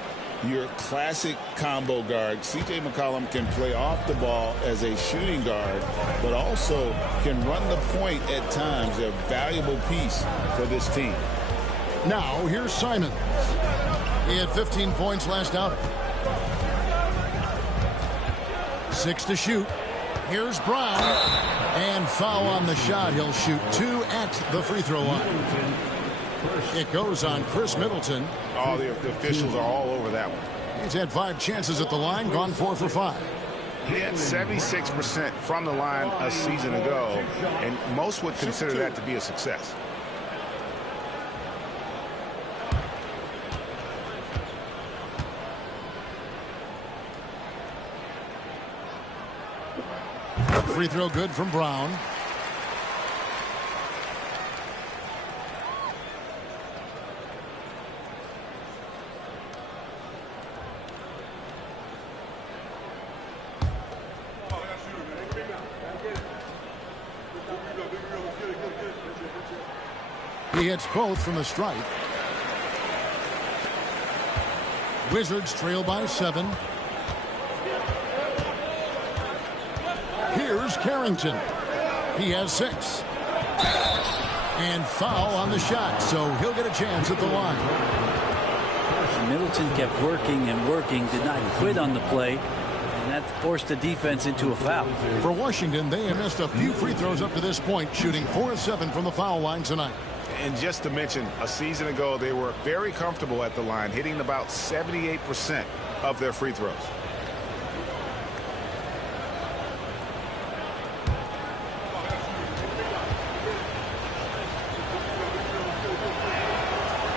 Your classic combo guard. C.J. McCollum can play off the ball as a shooting guard, but also can run the point at times. A valuable piece for this team. Now, here's Simons. He had 15 points last outing. 6 to shoot. Here's Brown. And foul on the shot. He'll shoot 2 at the free throw line. It goes on Chris Middleton. Oh, the officials are all over that one. He's had 5 chances at the line, gone 4 for 5. He had 76% from the line a season ago, and most would consider that to be a success. Free throw good from Brown. He hits both from the stripe. Wizards trail by 7. Here's Carrington. He has 6. And foul on the shot, so he'll get a chance at the line. Middleton kept working and working, did not quit on the play, and that forced the defense into a foul. For Washington, they have missed a few free throws up to this point, shooting 4 of 7 from the foul line tonight. And just to mention, a season ago, they were very comfortable at the line, hitting about 78% of their free throws.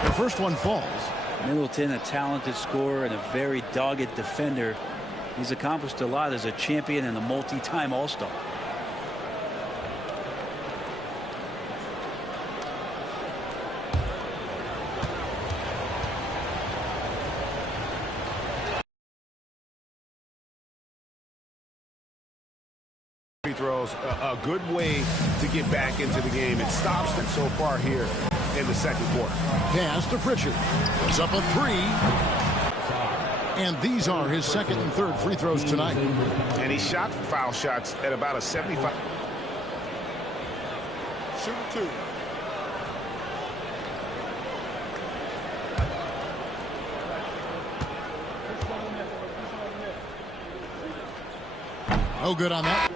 The first one falls. Middleton, a talented scorer and a very dogged defender. He's accomplished a lot as a champion and a multi-time All-Star. Free throws, a good way to get back into the game. It stops them so far here in the second quarter. Pass to Pritchard. It's up a 3. And these are his second and third free throws tonight. And he shot foul shots at about a 75. Shoot 2. No good on that.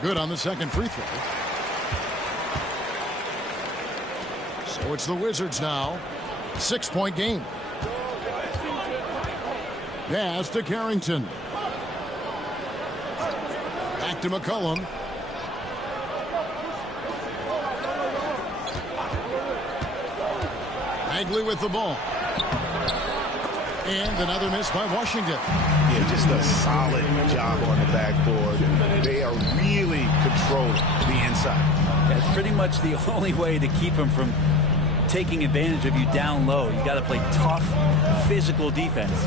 Good on the second free throw. So it's the Wizards now. 6-point game. Pass to Carrington. Back to McCollum. Bagley with the ball. And another miss by Washington. Yeah, just a solid job on the backboard. They are really controlling the inside. That's pretty much the only way to keep him from taking advantage of you down low. You got to play tough, physical defense.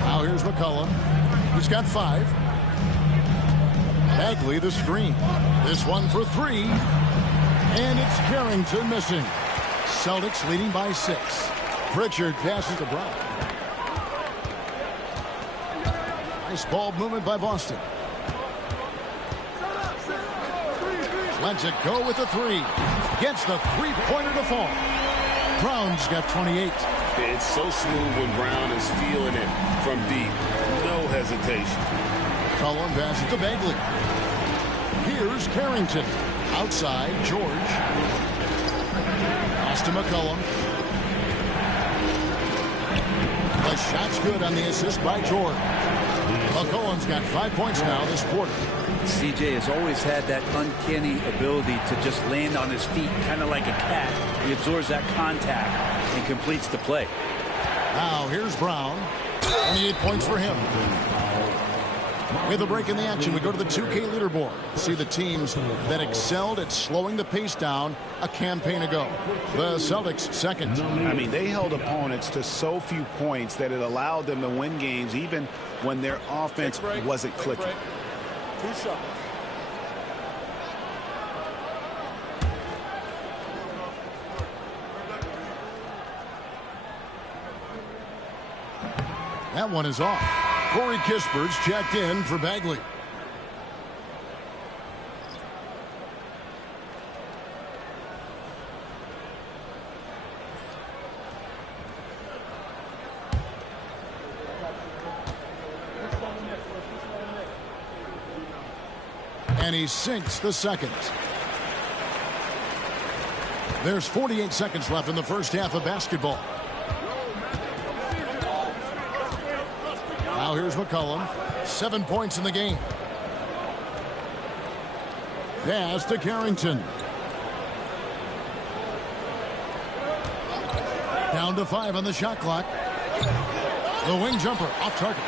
Now here's McCollum. He's got 5. Bagley the screen. This one for 3. And it's Carrington missing. Celtics leading by 6. Pritchard passes to Brown. Nice ball movement by Boston. Lets it go with the 3. Gets the 3-pointer to fall. Brown's got 28. It's so smooth when Brown is feeling it from deep. No hesitation. Cullen passes to Bagley. Here's Carrington. Outside, George. Pass to McCollum. The shot's good on the assist by George. McCollum's got 5 points now this quarter. CJ has always had that uncanny ability to just land on his feet, kind of like a cat. He absorbs that contact and completes the play. Now here's Brown. 28 points for him. With a break in the action, we go to the 2K leaderboard. See the teams that excelled at slowing the pace down a campaign ago. The Celtics second. I mean, they held opponents to so few points that it allowed them to win games even when their offense wasn't clicking. 2 shots. That one is off. Corey Kispert's checked in for Bagley. And he sinks the second. There's 48 seconds left in the first half of basketball. Now here's McCollum. 7 points in the game. Pass to Carrington. Down to 5 on the shot clock. The wing jumper off target.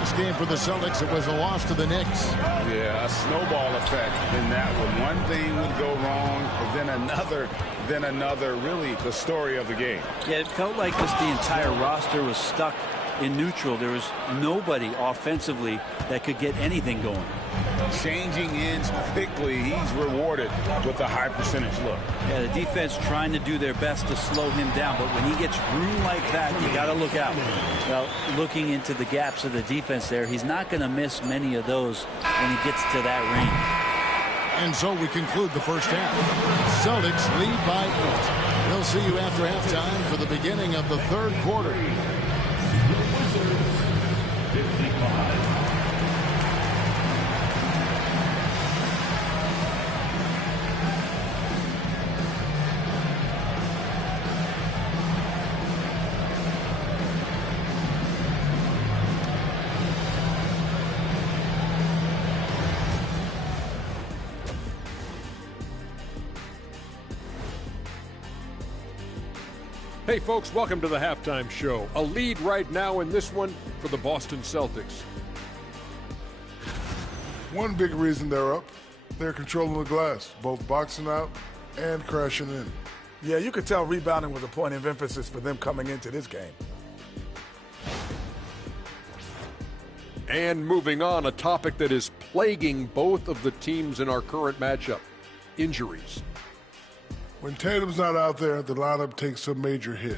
This game for the Celtics, it was a loss to the Knicks. Yeah, a snowball effect in that one. One thing would go wrong, then another. Really the story of the game. Yeah, it felt like just the entire roster was stuck in neutral. There was nobody offensively that could get anything going. Changing ends quickly. He's rewarded with a high percentage look. Yeah, the defense trying to do their best to slow him down, but when he gets room like that, you got to look out. Well, looking into the gaps of the defense there, he's not going to miss many of those when he gets to that range. And so we conclude the first half. Celtics lead by 8. We'll see you after halftime for the beginning of the third quarter. Hey folks, welcome to the halftime show. A lead right now in this one for the Boston Celtics. One big reason they're up, they're controlling the glass, both boxing out and crashing in. Yeah, you could tell rebounding was a point of emphasis for them coming into this game. And moving on, a topic that is plaguing both of the teams in our current matchup, injuries. When Tatum's not out there, the lineup takes a major hit.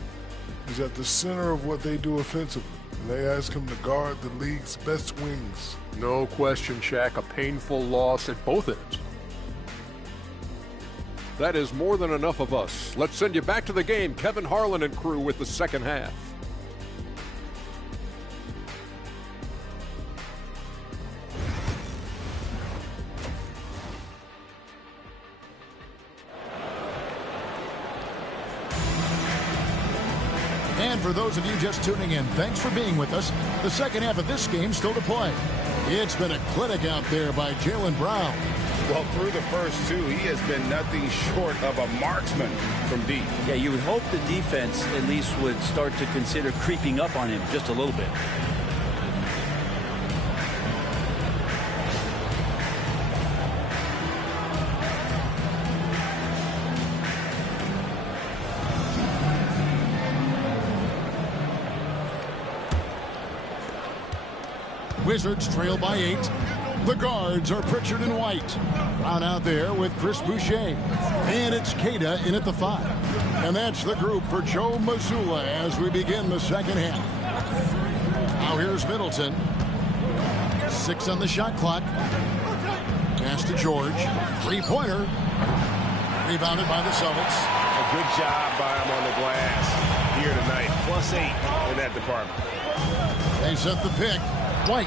He's at the center of what they do offensively, and they ask him to guard the league's best wings. No question, Shaq, a painful loss at both ends. That is more than enough of us. Let's send you back to the game. Kevin Harlan and crew with the second half. And for those of you just tuning in, thanks for being with us. The second half of this game still to play. It's been a clinic out there by Jaylen Brown. Well, through the first two, he has been nothing short of a marksman from deep. Yeah, you would hope the defense at least would start to consider creeping up on him just a little bit. Wizards trail by 8. The guards are Pritchard and White. Brown out there with Chris Boucher. And it's Queta in at the 5. And that's the group for Joe Mazzulla as we begin the second half. Now here's Middleton. 6 on the shot clock. Pass to George. Three-pointer. Rebounded by the Celtics. A good job by him on the glass here tonight. +8 in that department. They set the pick. White.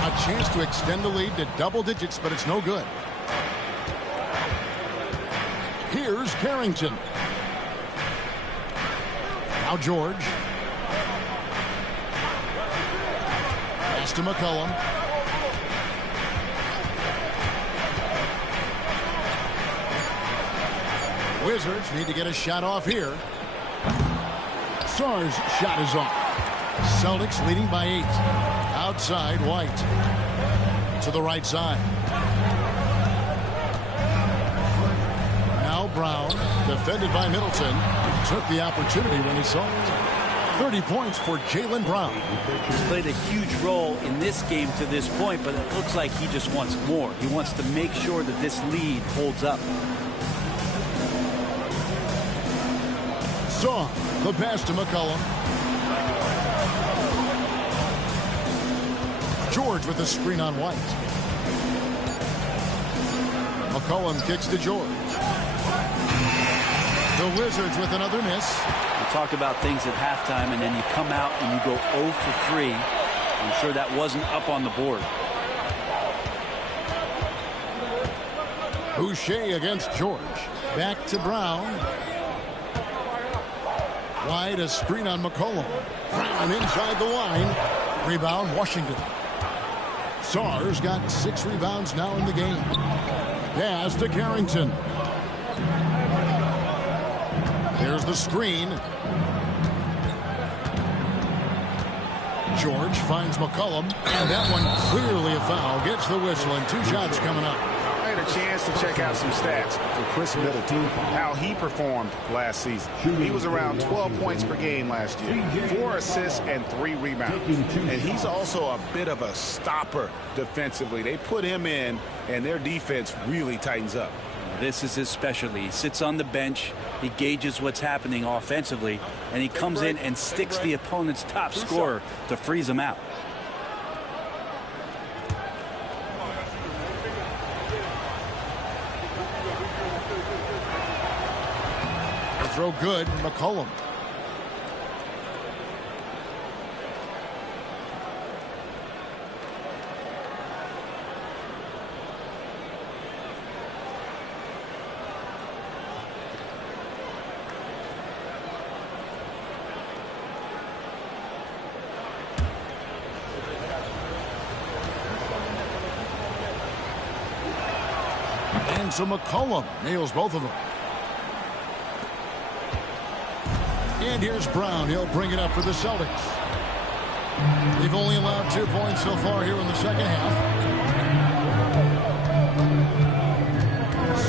A chance to extend the lead to double digits, but it's no good. Here's Carrington. Now George. Pass to McCollum. Wizards need to get a shot off here. Sarr's shot is off. Celtics leading by 8. Outside, White. To the right side. Now Brown, defended by Middleton, took the opportunity when he saw it. 30 points for Jaylen Brown. He's played a huge role in this game to this point, but it looks like he just wants more. He wants to make sure that this lead holds up. Saw the pass to McCollum. George with a screen on White. McCollum kicks to George. The Wizards with another miss. We talked about things at halftime, and then you come out and you go 0 for 3. I'm sure that wasn't up on the board. Boucher against George. Back to Brown. White, a screen on McCollum. Brown inside the line. Rebound, Washington. Sarr's got 6 rebounds now in the game. Pass to Carrington. There's the screen. George finds McCollum, and that one clearly a foul. Gets the whistle, and 2 shots coming up. I had a chance to check out some stats for Chris Middleton, how he performed last season. He was around 12 points per game last year, 4 assists and 3 rebounds. And he's also a bit of a stopper defensively. They put him in, and their defense really tightens up. This is his specialty. He sits on the bench, he gauges what's happening offensively, and he comes in and sticks the opponent's top scorer to freeze him out. Throw good, McCollum. And so McCollum nails both of them. And here's Brown. He'll bring it up for the Celtics. They've only allowed 2 points so far here in the second half.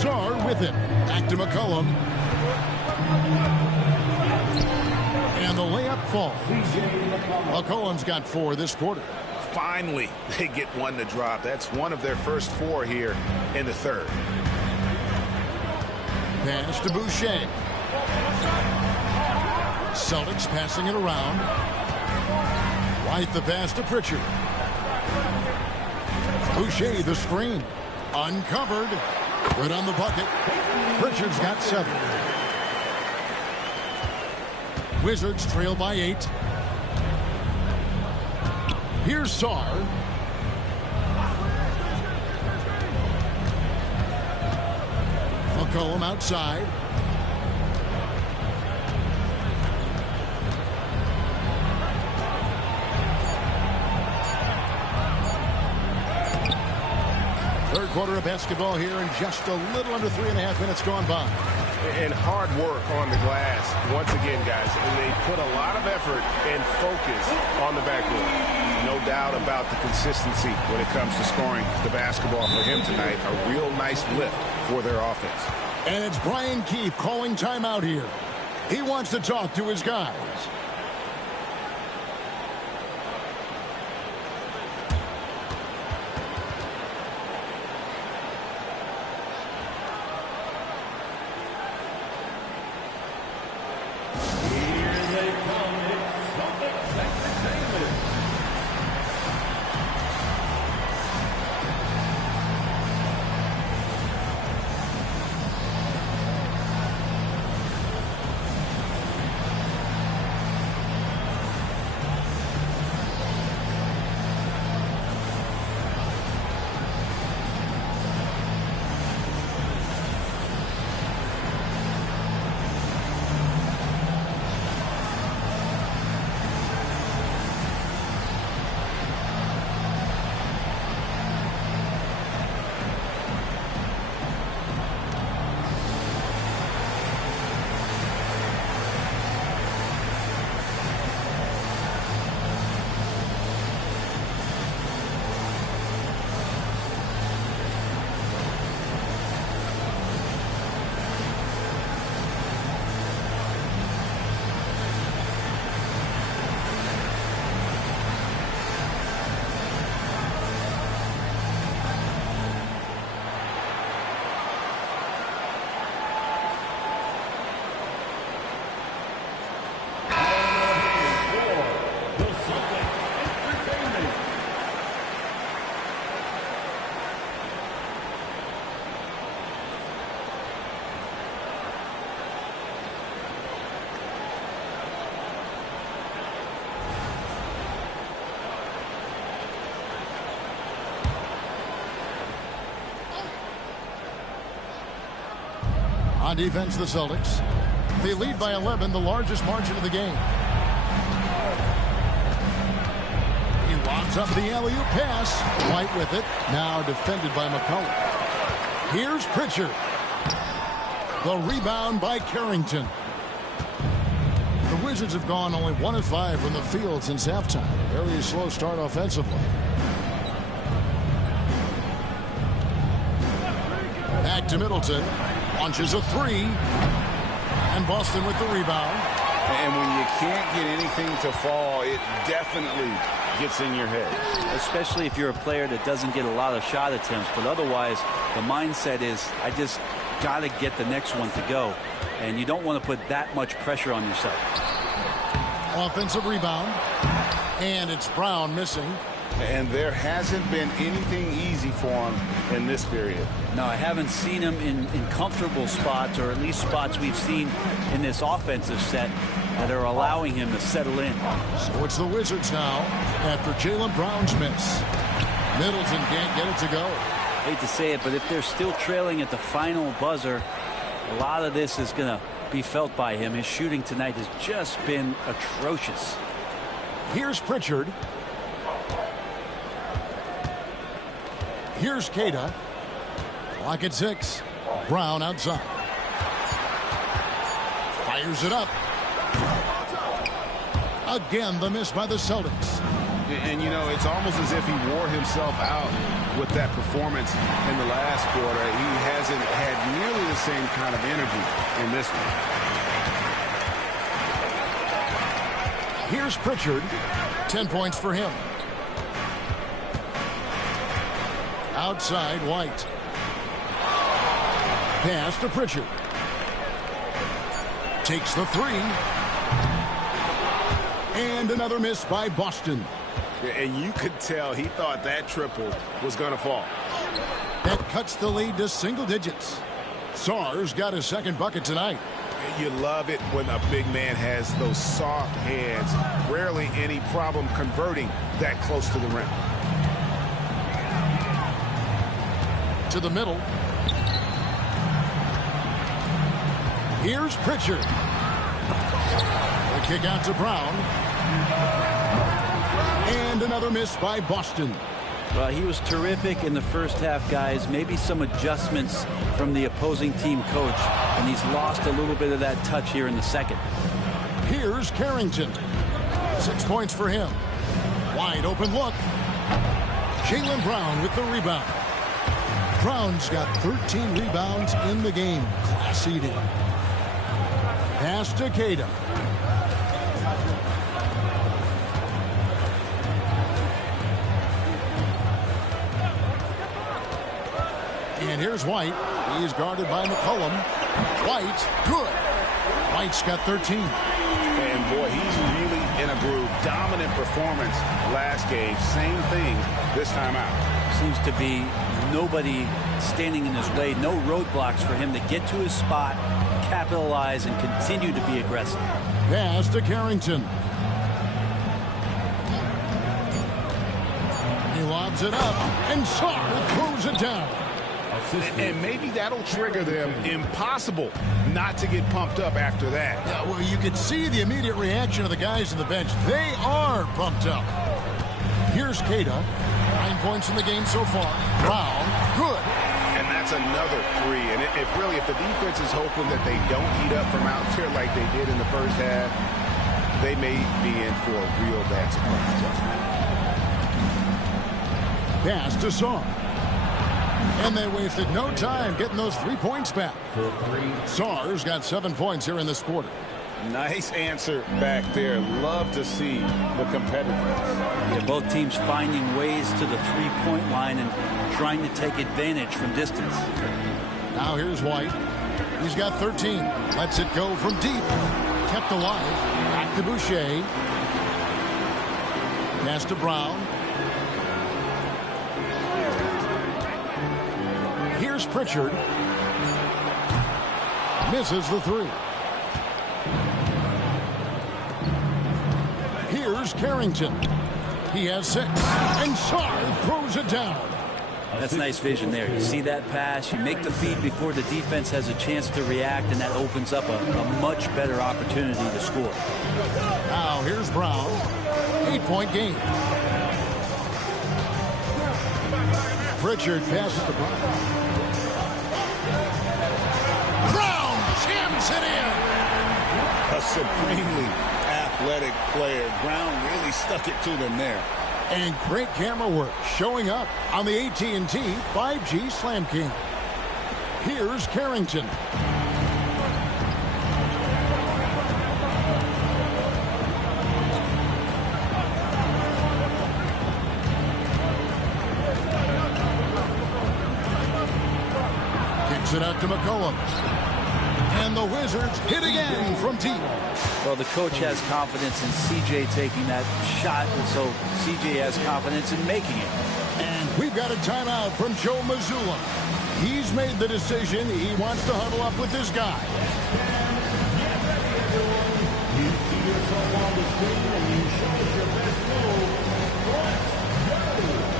Sarr with it. Back to McCollum. And the layup falls. McCollum's got 4 this quarter. Finally, they get one to drop. That's one of their first 4 here in the third. Pass to Boucher. Celtics passing it around. White the pass to Pritchard. Boucher the screen. Uncovered. Good on the bucket. Pritchard's got 7. Wizards trail by 8. Here's Sarr. McCollum outside. Third quarter of basketball here, and just a little under 3.5 minutes gone by. And hard work on the glass. Once again, guys, they put a lot of effort and focus on the backboard. No doubt about the consistency when it comes to scoring the basketball for him tonight. A real nice lift for their offense. And it's Brian Keefe calling timeout here. He wants to talk to his guys. On defense, the Celtics. They lead by 11, the largest margin of the game. He lobs up the alley-oop pass. White with it. Now defended by McCollum. Here's Pritchard. The rebound by Carrington. The Wizards have gone only 1 of 5 from the field since halftime. Very slow start offensively. Back to Middleton. Launches a 3. And Boston with the rebound. And when you can't get anything to fall, it definitely gets in your head. Especially if you're a player that doesn't get a lot of shot attempts. But otherwise, the mindset is, I just got to get the next one to go. And you don't want to put that much pressure on yourself. Offensive rebound. And it's Brown missing. And there hasn't been anything easy for him in this period. No, I haven't seen him in comfortable spots, or at least spots we've seen in this offensive set that are allowing him to settle in. So it's the Wizards now after Jaylen Brown's miss. Middleton can't get it to go. Hate to say it, but if they're still trailing at the final buzzer, a lot of this is going to be felt by him. His shooting tonight has just been atrocious. Here's Pritchard. Here's Queta. Clock at 6. Brown outside. Fires it up. Again, the miss by the Celtics. And, you know, it's almost as if he wore himself out with that performance in the last quarter. He hasn't had nearly the same kind of energy in this one. Here's Pritchard. 10 points for him. Outside, White. Pass to Pritchard. Takes the 3. And another miss by Boston. And you could tell he thought that triple was going to fall. That cuts the lead to single digits. Sarr's got his second bucket tonight. You love it when a big man has those soft hands. Rarely any problem converting that close to the rim. To the middle. Here's Pritchard. The kick out to Brown. And another miss by Boston. Well, he was terrific in the first half, guys. Maybe some adjustments from the opposing team coach, and he's lost a little bit of that touch here in the second. Here's Carrington. 6 points for him. Wide open look. Jaylen Brown with the rebound. Brown's got 13 rebounds in the game. Class eating. Pass to Queta. And here's White. He's guarded by McCollum. White, good. White's got 13. And boy, he's really in a groove. Dominant performance last game. Same thing this time out. Seems to be nobody standing in his way. No roadblocks for him to get to his spot, capitalize, and continue to be aggressive. Pass to Carrington. He lobs it up, and Sarr throws it down. And maybe that'll trigger them. Impossible not to get pumped up after that. Yeah, well, you can see the immediate reaction of the guys on the bench. They are pumped up. Here's Queta. 9 points in the game so far. Brown, good. And that's another 3. And if the defense is hoping that they don't heat up from out there like they did in the first half, they may be in for a real bad surprise. Pass to Sarr. And they wasted no time getting those 3 points back. Sarr's got 7 points here in this quarter. Nice answer back there. Love to see the competitiveness. Yeah, both teams finding ways to the three-point line and trying to take advantage from distance. Now here's White. He's got 13. Lets it go from deep. Kept alive. Back to Boucher. Pass to Brown. Here's Pritchard. Misses the 3. Here's Carrington. He has 6. And Sarr throws it down. That's nice vision there. You see that pass, you make the feed before the defense has a chance to react, and that opens up a much better opportunity to score. Now here's Brown. 8-point game. Pritchard passes to Brown. Brown jams it in. A supremely athletic player. Brown really stuck it to them there. And great camera work showing up on the AT&T 5G Slam King. Here's Carrington. Kicks it out to McCollum. And the Wizards hit again from deep. Well, the coach has confidence in CJ taking that shot, and so CJ has confidence in making it. And we've got a timeout from Joe Mazzulla. He's made the decision. He wants to huddle up with this guy. You see yourself on the screen and you show us your best move. Let's go!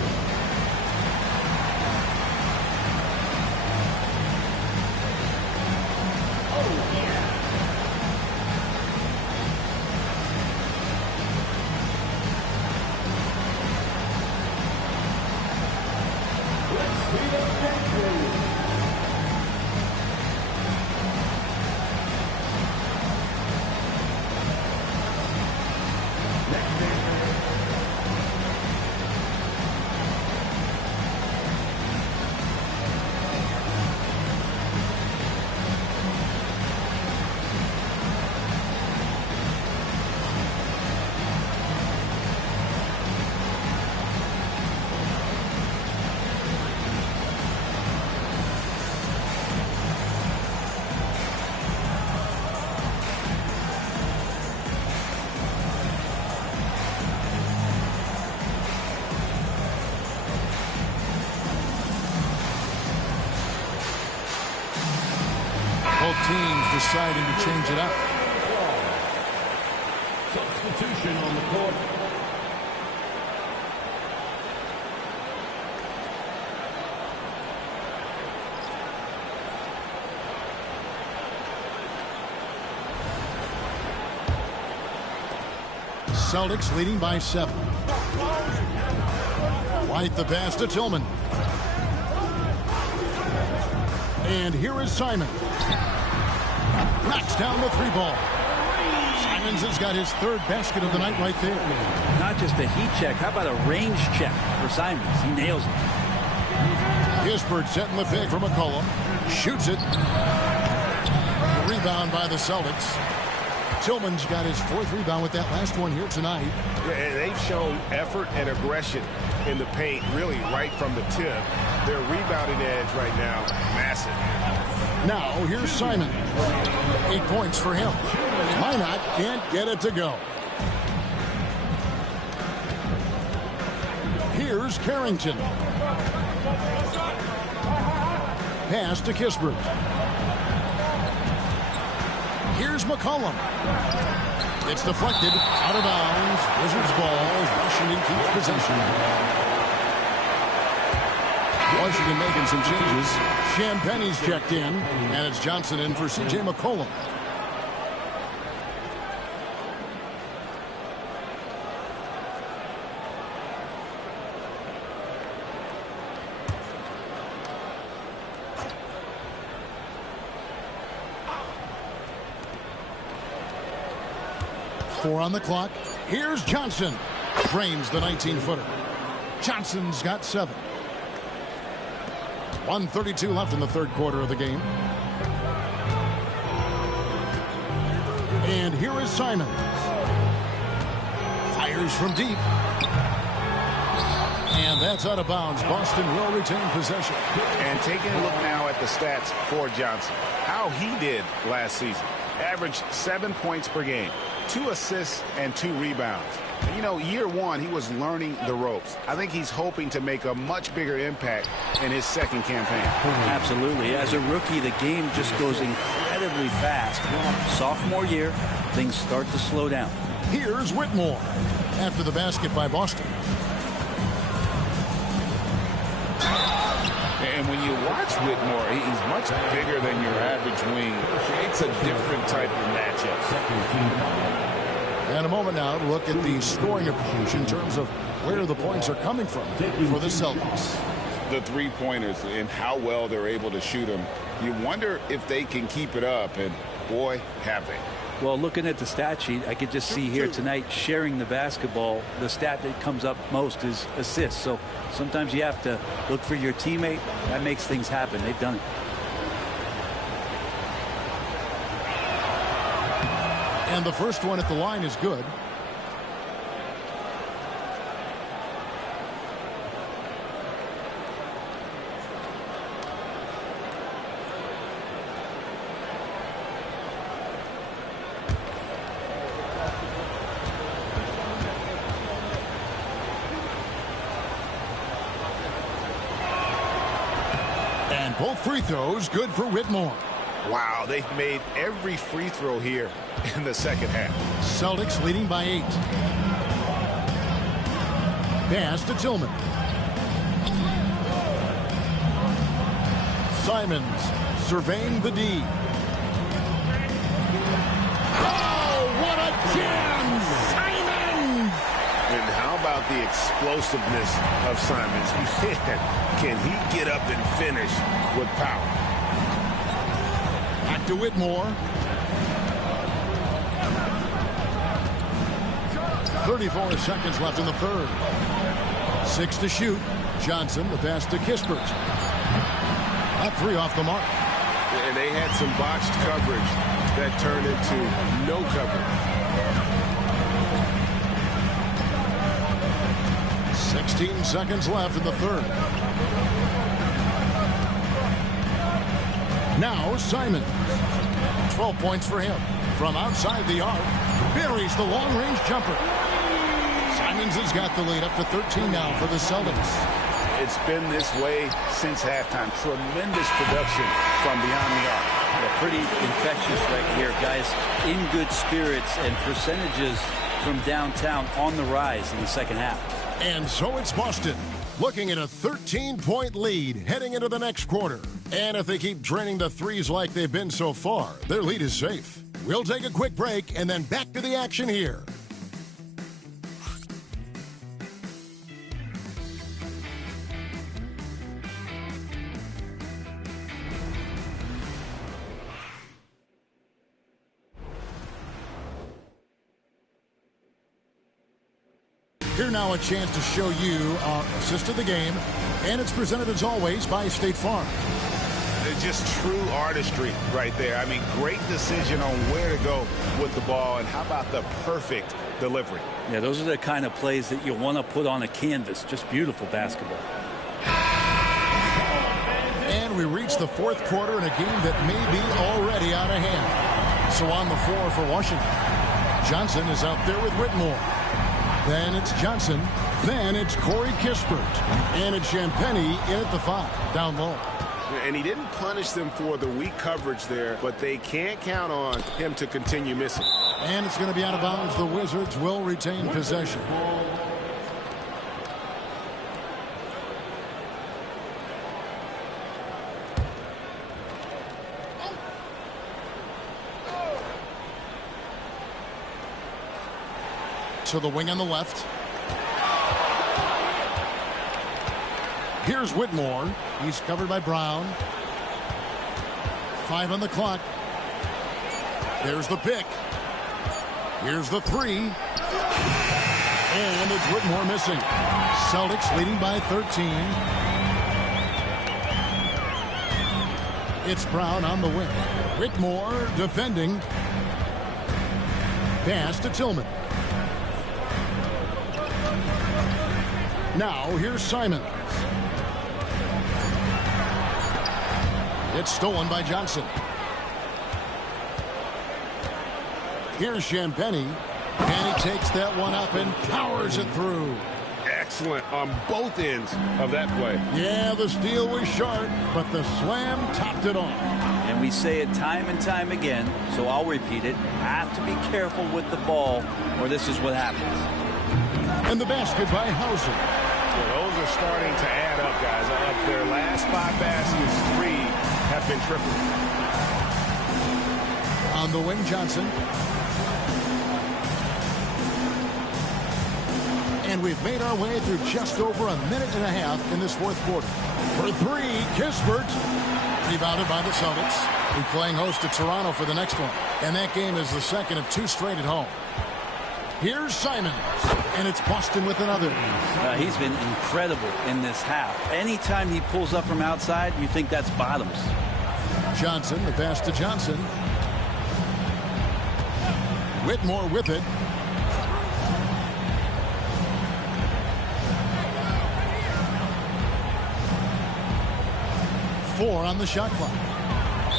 Oh, yeah. Let's see the next move. Both teams deciding to change it up. Substitution on the court. Celtics leading by 7. White the pass to Tillman. And here is Simon. Knocks down the 3-ball. Simons has got his 3rd basket of the night right there. Not just a heat check. How about a range check for Simons? He nails it. Gisbert setting the pick for McCollum. Shoots it. The rebound by the Celtics. Tillman's got his 4th rebound with that last one here tonight. Yeah, they've shown effort and aggression in the paint, really right from the tip. Their rebounding edge right now, massive. Now, here's Simon. 8 points for him. Minot can't get it to go. Here's Carrington. Pass to Gisbert. Here's McCollum. It's deflected out of bounds. Wizards ball. Washington keeps possession. Washington making some changes. Champagne's checked in, and it's Johnson in for C.J. McCollum. Four on the clock. Here's Johnson. Frames the 19-footer. Johnson's got 7. 1:32 left in the 3rd quarter of the game. And here is Simon. Fires from deep. And that's out of bounds. Boston will retain possession. And taking a look now at the stats for Johnson. How he did last season. Averaged 7 points per game, 2 assists and 2 rebounds. And, you know, year 1, he was learning the ropes. I think he's hoping to make a much bigger impact in his 2nd campaign. Absolutely. As a rookie, the game just goes incredibly fast. Sophomore year, things start to slow down. Here's Whitmore after the basket by Boston. when you watch Whitmore, he's much bigger than your average wing. It's a different type of matchup. And a moment now to look at the scoring approach in terms of where the points are coming from for the Celtics. The three-pointers and how well they're able to shoot them. You wonder if they can keep it up, and boy, have they. Well, looking at the stat sheet, I could just see here tonight sharing the basketball. The stat that comes up most is assists. So sometimes you have to look for your teammate. That makes things happen. They've done it. And the first one at the line is good. Both free throws good for Whitmore. Wow, they've made every free throw here in the second half. Celtics leading by 8. Pass to Tillman. Simons surveying the D. Oh, what a jam! Simons! And how about the explosiveness of Simons? Can he get up and finish with power? Back to Whitmore. 34 seconds left in the third. 6 to shoot. Johnson, the pass to Kispert. That 3 off the mark. And they had some botched coverage that turned into no coverage. 16 seconds left in the third. Now Simons. 12 points for him. From outside the arc, buries the long-range jumper. Simons has got the lead up to 13 now for the Celtics. It's been this way since halftime. Tremendous production from beyond the arc. Pretty infectious right here, guys. In good spirits and percentages from downtown on the rise in the second half. And so it's Boston, looking at a 13-point lead heading into the next quarter. And if they keep draining the threes like they've been so far, their lead is safe. We'll take a quick break and then back to the action here. Here now a chance to show you our assist of the game, and it's presented as always by State Farm. It's just true artistry right there. I mean, great decision on where to go with the ball, and how about the perfect delivery? Yeah, those are the kind of plays that you want to put on a canvas. Just beautiful basketball. And we reach the fourth quarter in a game that may be already out of hand. So on the floor for Washington, Johnson is out there with Whitmore. Then it's Johnson. Then it's Corey Kispert. And it's Champagnie in at the 5, down low. And he didn't punish them for the weak coverage there, but they can't count on him to continue missing. And it's going to be out of bounds. The Wizards will retain possession. To the wing on the left. Here's Whitmore. He's covered by Brown. 5 on the clock. There's the pick. Here's the 3. And it's Whitmore missing. Celtics leading by 13. It's Brown on the wing. Whitmore defending. Pass to Tillman. Now, here's Simons. It's stolen by Johnson. Here's Champagnie. And he takes that one up and powers it through. Excellent on both ends of that play. Yeah, the steal was short, but the slam topped it off. And we say it time and time again, so I'll repeat it. Have to be careful with the ball, or this is what happens. And the basket by Hauser. Well, those are starting to add up, guys. Up their last last 5 baskets, 3 have been triple. On the wing, Johnson. And we've made our way through just over a minute and a half in this fourth quarter. For 3, Kispert. Rebounded by the Celtics. We're playing host to Toronto for the next one. And that game is the second of 2 straight at home. Here's Simons. And it's Boston with another. He's been incredible in this half. Anytime he pulls up from outside, you think that's bottoms. Johnson, the pass to Johnson. Whitmore with it. Four on the shot clock.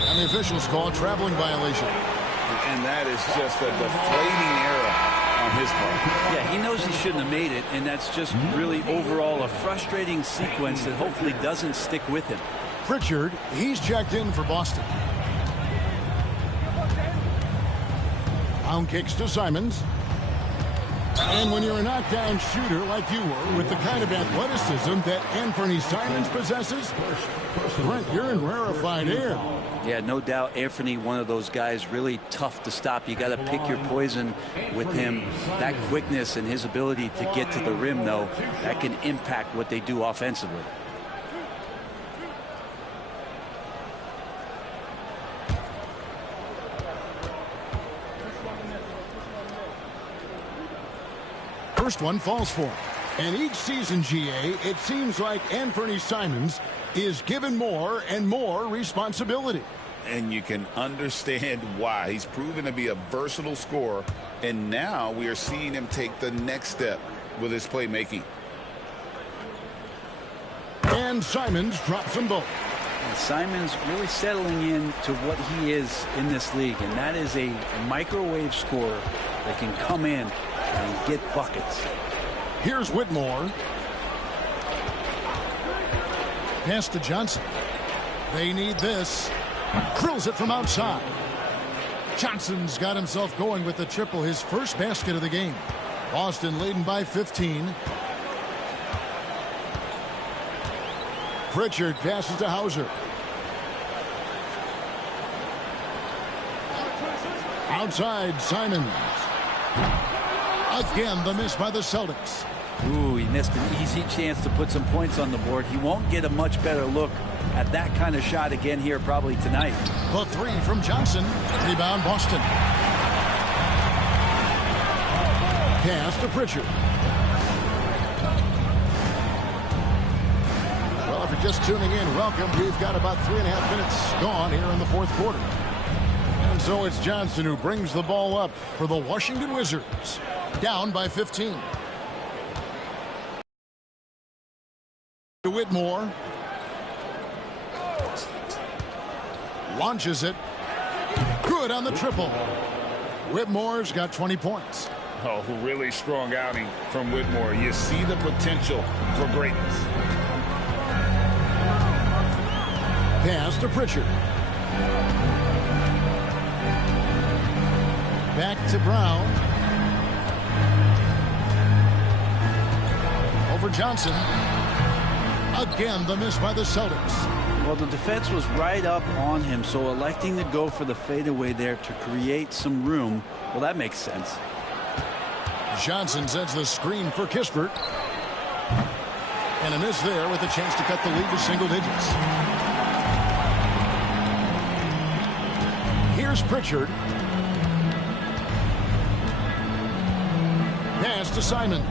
And the officials call a traveling violation. And that is just a deflating error on his part. Yeah, he knows he shouldn't have made it, and that's just really overall a frustrating sequence that hopefully doesn't stick with him. Pritchard, he's checked in for Boston. Pound kicks to Simons. And when you're a knockdown shooter like you were, with the kind of athleticism that Anthony Simons possesses, Brent, you're in rarefied air. Yeah, no doubt Anthony, one of those guys really tough to stop. You got to pick your poison with him. That quickness and his ability to get to the rim, though, that can impact what they do offensively. First one falls for him. And each season, GA, it seems like Anthony Simons is given more and more responsibility. And you can understand why. He's proven to be a versatile scorer, and now we are seeing him take the next step with his playmaking. And Simons drops them both. And Simons really settling in to what he is in this league, and that is a microwave scorer that can come in and get buckets. Here's Whitmore. Pass to Johnson. They need this. Drills it from outside. Johnson's got himself going with the triple, his first basket of the game. Boston leading by 15. Pritchard passes to Hauser. Outside, Simons. Again, the miss by the Celtics. Ooh, he missed an easy chance to put some points on the board. He won't get a much better look at that kind of shot again here probably tonight. The 3 from Johnson. Rebound, Boston. Pass to Pritchard. Well, if you're just tuning in, welcome. We've got about 3.5 minutes gone here in the fourth quarter. And so it's Johnson who brings the ball up for the Washington Wizards. Down by 15. To Whitmore. Launches it. Good on the triple. Whitmore's got 20 points. Oh, really strong outing from Whitmore. You see the potential for greatness. Pass to Pritchard. Back to Brown. Over Johnson. Again, the miss by the Celtics. Well, the defense was right up on him, so electing to go for the fadeaway there to create some room, well, that makes sense. Johnson sends the screen for Kispert. And a miss there with a chance to cut the lead to single digits. Here's Pritchard. Pass to Simons.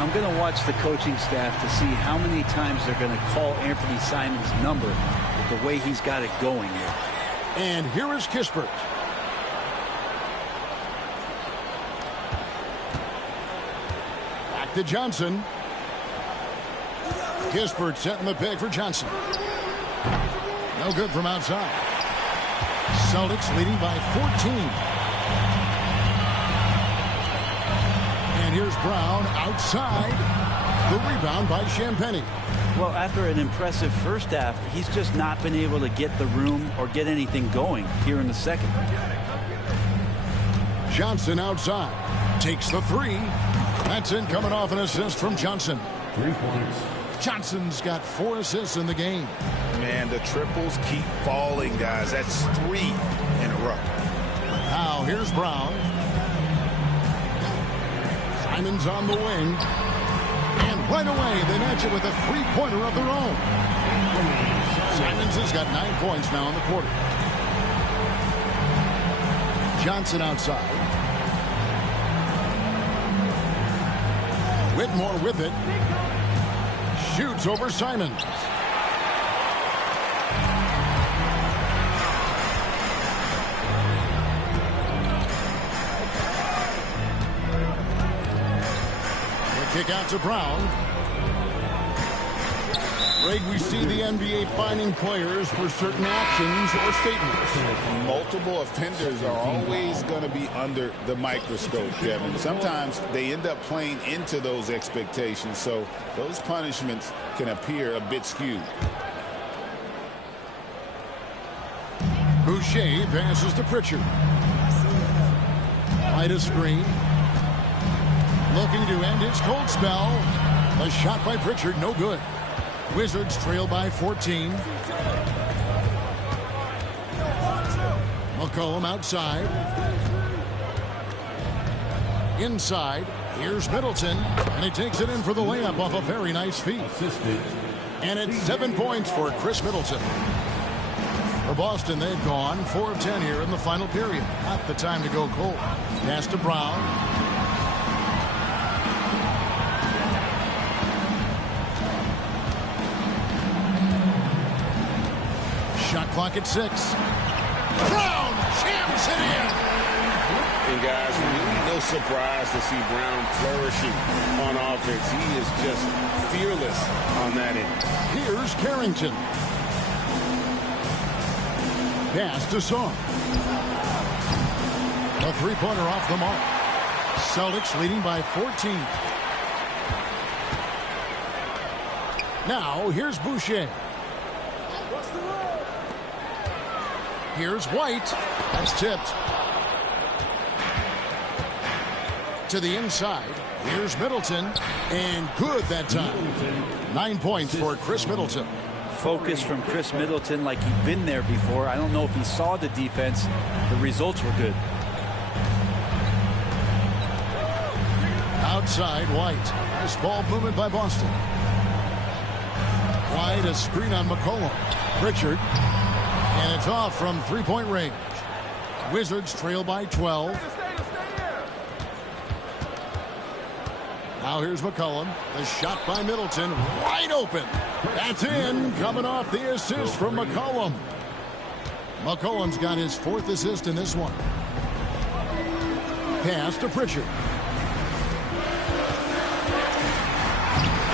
I'm going to watch the coaching staff to see how many times they're going to call Anthony Simons' number with the way he's got it going here. And here is Kispert. Back to Johnson. Kispert setting the peg for Johnson. No good from outside. Celtics leading by 14. And here's Brown outside. The rebound by Champagny. Well, after an impressive first half, he's just not been able to get the room or get anything going here in the second. Johnson outside. Takes the three. That's in, coming off an assist from Johnson. 3 points. Johnson's got 4 assists in the game. Man, the triples keep falling, guys. That's 3 in a row. Now here's Brown. Simon's on the wing. And right away they match it with a three-pointer of their own. Simons has got 9 points now in the quarter. Johnson outside. Whitmore with it. Shoots over Simons. Kick out to Brown. Greg, we see the NBA fining players for certain actions or statements. Multiple offenders are always going to be under the microscope, Kevin. Sometimes they end up playing into those expectations, so those punishments can appear a bit skewed. Boucher passes to Pritchard. Right a screen. Looking to end his cold spell. A shot by Pritchard, no good. Wizards trail by 14. McCollum outside. Inside. Here's Middleton. And he takes it in for the layup off a very nice feed. And it's 7 points for Chris Middleton. For Boston, they've gone 4 of 10 here in the final period. Not the time to go cold. Pass to Brown. Shot clock at 6. Brown jams it in. And guys, really no surprise to see Brown flourishing on offense. He is just fearless on that end. Here's Carrington. Pass to Song. A three-pointer off the mark. Celtics leading by 14. Now here's Boucher. Here's White. That's tipped. To the inside. Here's Middleton. And good that time. 9 points for Chris Middleton. Focus from Chris Middleton like he'd been there before. I don't know if he saw the defense. The results were good. Outside, White. Nice ball movement by Boston. White, a screen on McCollum. Pritchard. And it's off from three-point range. Wizards trail by 12. Now here's McCollum. The shot by Middleton. Wide open. That's in. Coming off the assist from McCollum. McCollum's got his 4th assist in this one. Pass to Pritchard.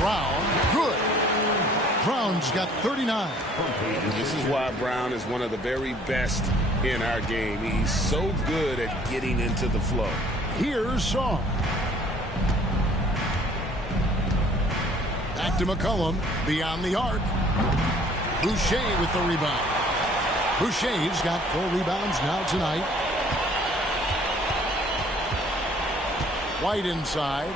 Brown. Good. Brown's got 39. And this is why Brown is one of the very best in our game. He's so good at getting into the flow. Here's Song. Back to McCollum. Beyond the arc. Boucher with the rebound. Boucher's got 4 rebounds now tonight. White inside.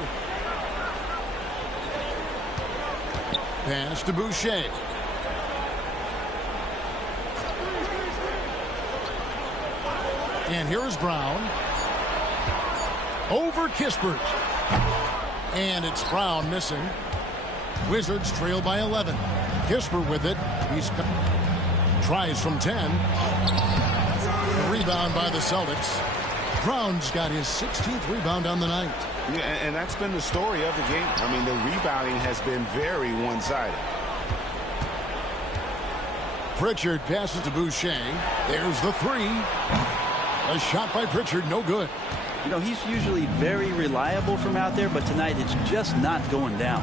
Pass to Boucher. And here is Brown. Over Kispert. And it's Brown missing. Wizards trail by 11. Kispert with it. He's tries from 10. Rebound by the Celtics. Brown's got his 16th rebound on the night. Yeah, and that's been the story of the game. I mean, the rebounding has been very one-sided. Pritchard passes to Boucher. There's the 3. A shot by Pritchard, no good. You know, he's usually very reliable from out there, but tonight it's just not going down.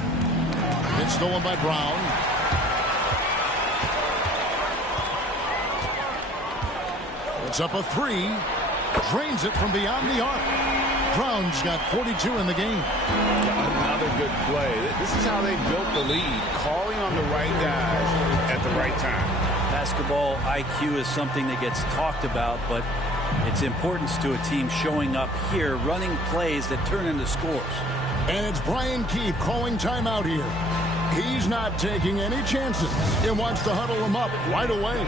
It's stolen by Brown. It's up a 3. Drains it from beyond the arc. Brown's got 42 in the game. Another good play. This is how they built the lead, calling on the right guys at the right time. Basketball IQ is something that gets talked about, but its importance to a team showing up here, running plays that turn into scores. And it's Brian Keefe calling timeout here. He's not taking any chances. He wants to huddle them up right away.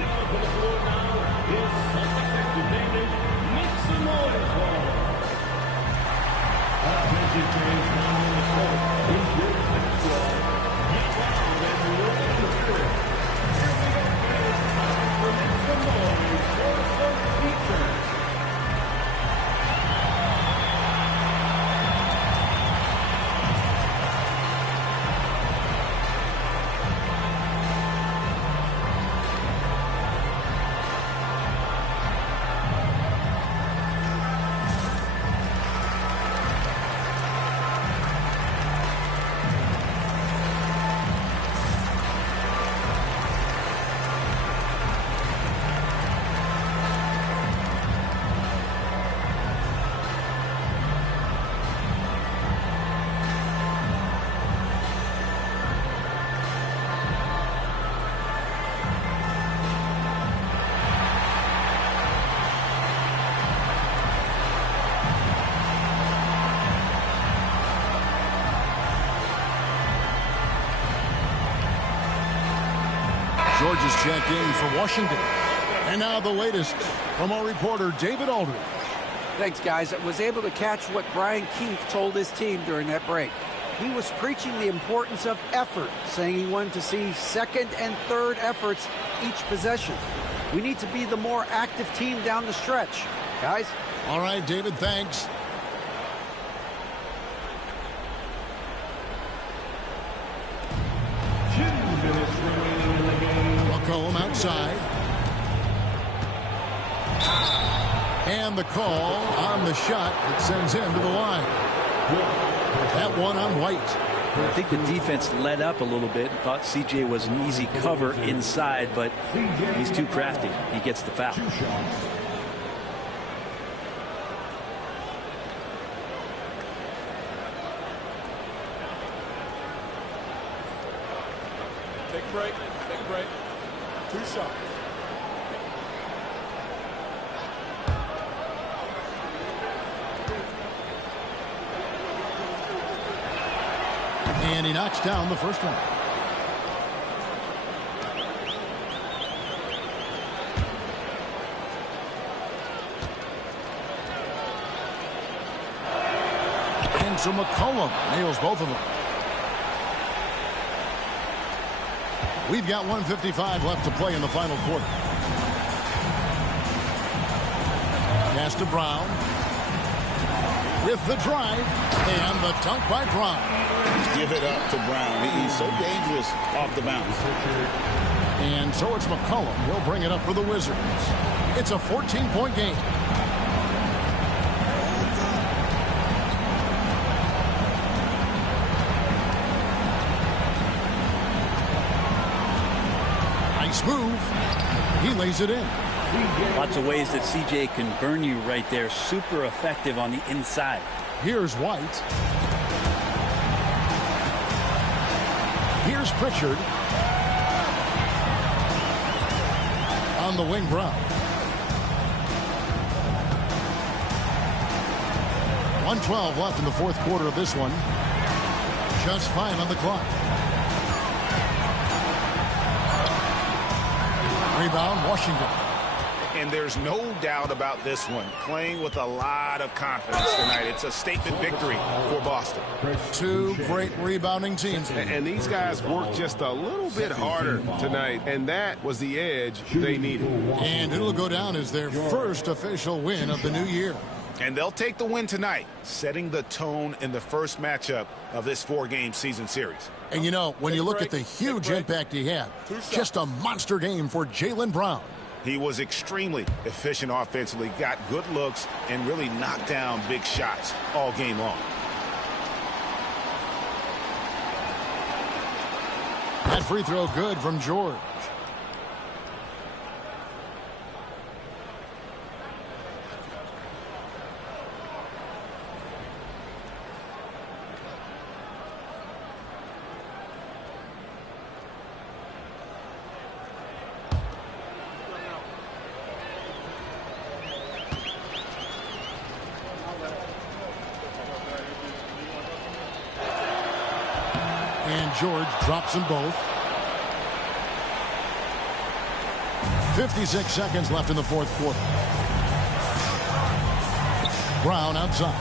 George is checked in for Washington. And now the latest from our reporter, David Aldridge. Thanks, guys. I was able to catch what Brian Keefe told his team during that break. He was preaching the importance of effort, saying he wanted to see second and third efforts each possession. We need to be the more active team down the stretch. Guys? All right, David, thanks. McCollum outside. And the call on the shot that sends him to the line. That one on White. I think the defense let up a little bit. Thought CJ was an easy cover inside, but he's too crafty. He gets the foul. Take a break. Take a break. 2 shots. And he knocks down the first one. And so McCollum nails both of them. We've got 1:55 left to play in the final quarter. Pass to Brown. With the drive. And the dunk by Brown. Give it up to Brown. He's so dangerous off the bounce. And so it's McCollum. He'll bring it up for the Wizards. It's a 14-point game. Nice move. He lays it in. Lots of ways that CJ can burn you right there. Super effective on the inside. Here's White. Here's Pritchard. On the wing, Brown. 1:12 left in the fourth quarter of this one. Just 5 on the clock. Rebound, Washington. And there's no doubt about this one. Playing with a lot of confidence tonight. It's a statement victory for Boston. 2 great rebounding teams. And these guys worked just a little bit harder tonight, and that was the edge they needed. And it'll go down as their first official win of the new year. And they'll take the win tonight, setting the tone in the first matchup of this 4-game season series. And you know, when you look at the huge impact he had, just a monster game for Jaylen Brown. He was extremely efficient offensively, got good looks, and really knocked down big shots all game long. That free throw good from George. And George drops them both. 56 seconds left in the fourth quarter. Brown outside.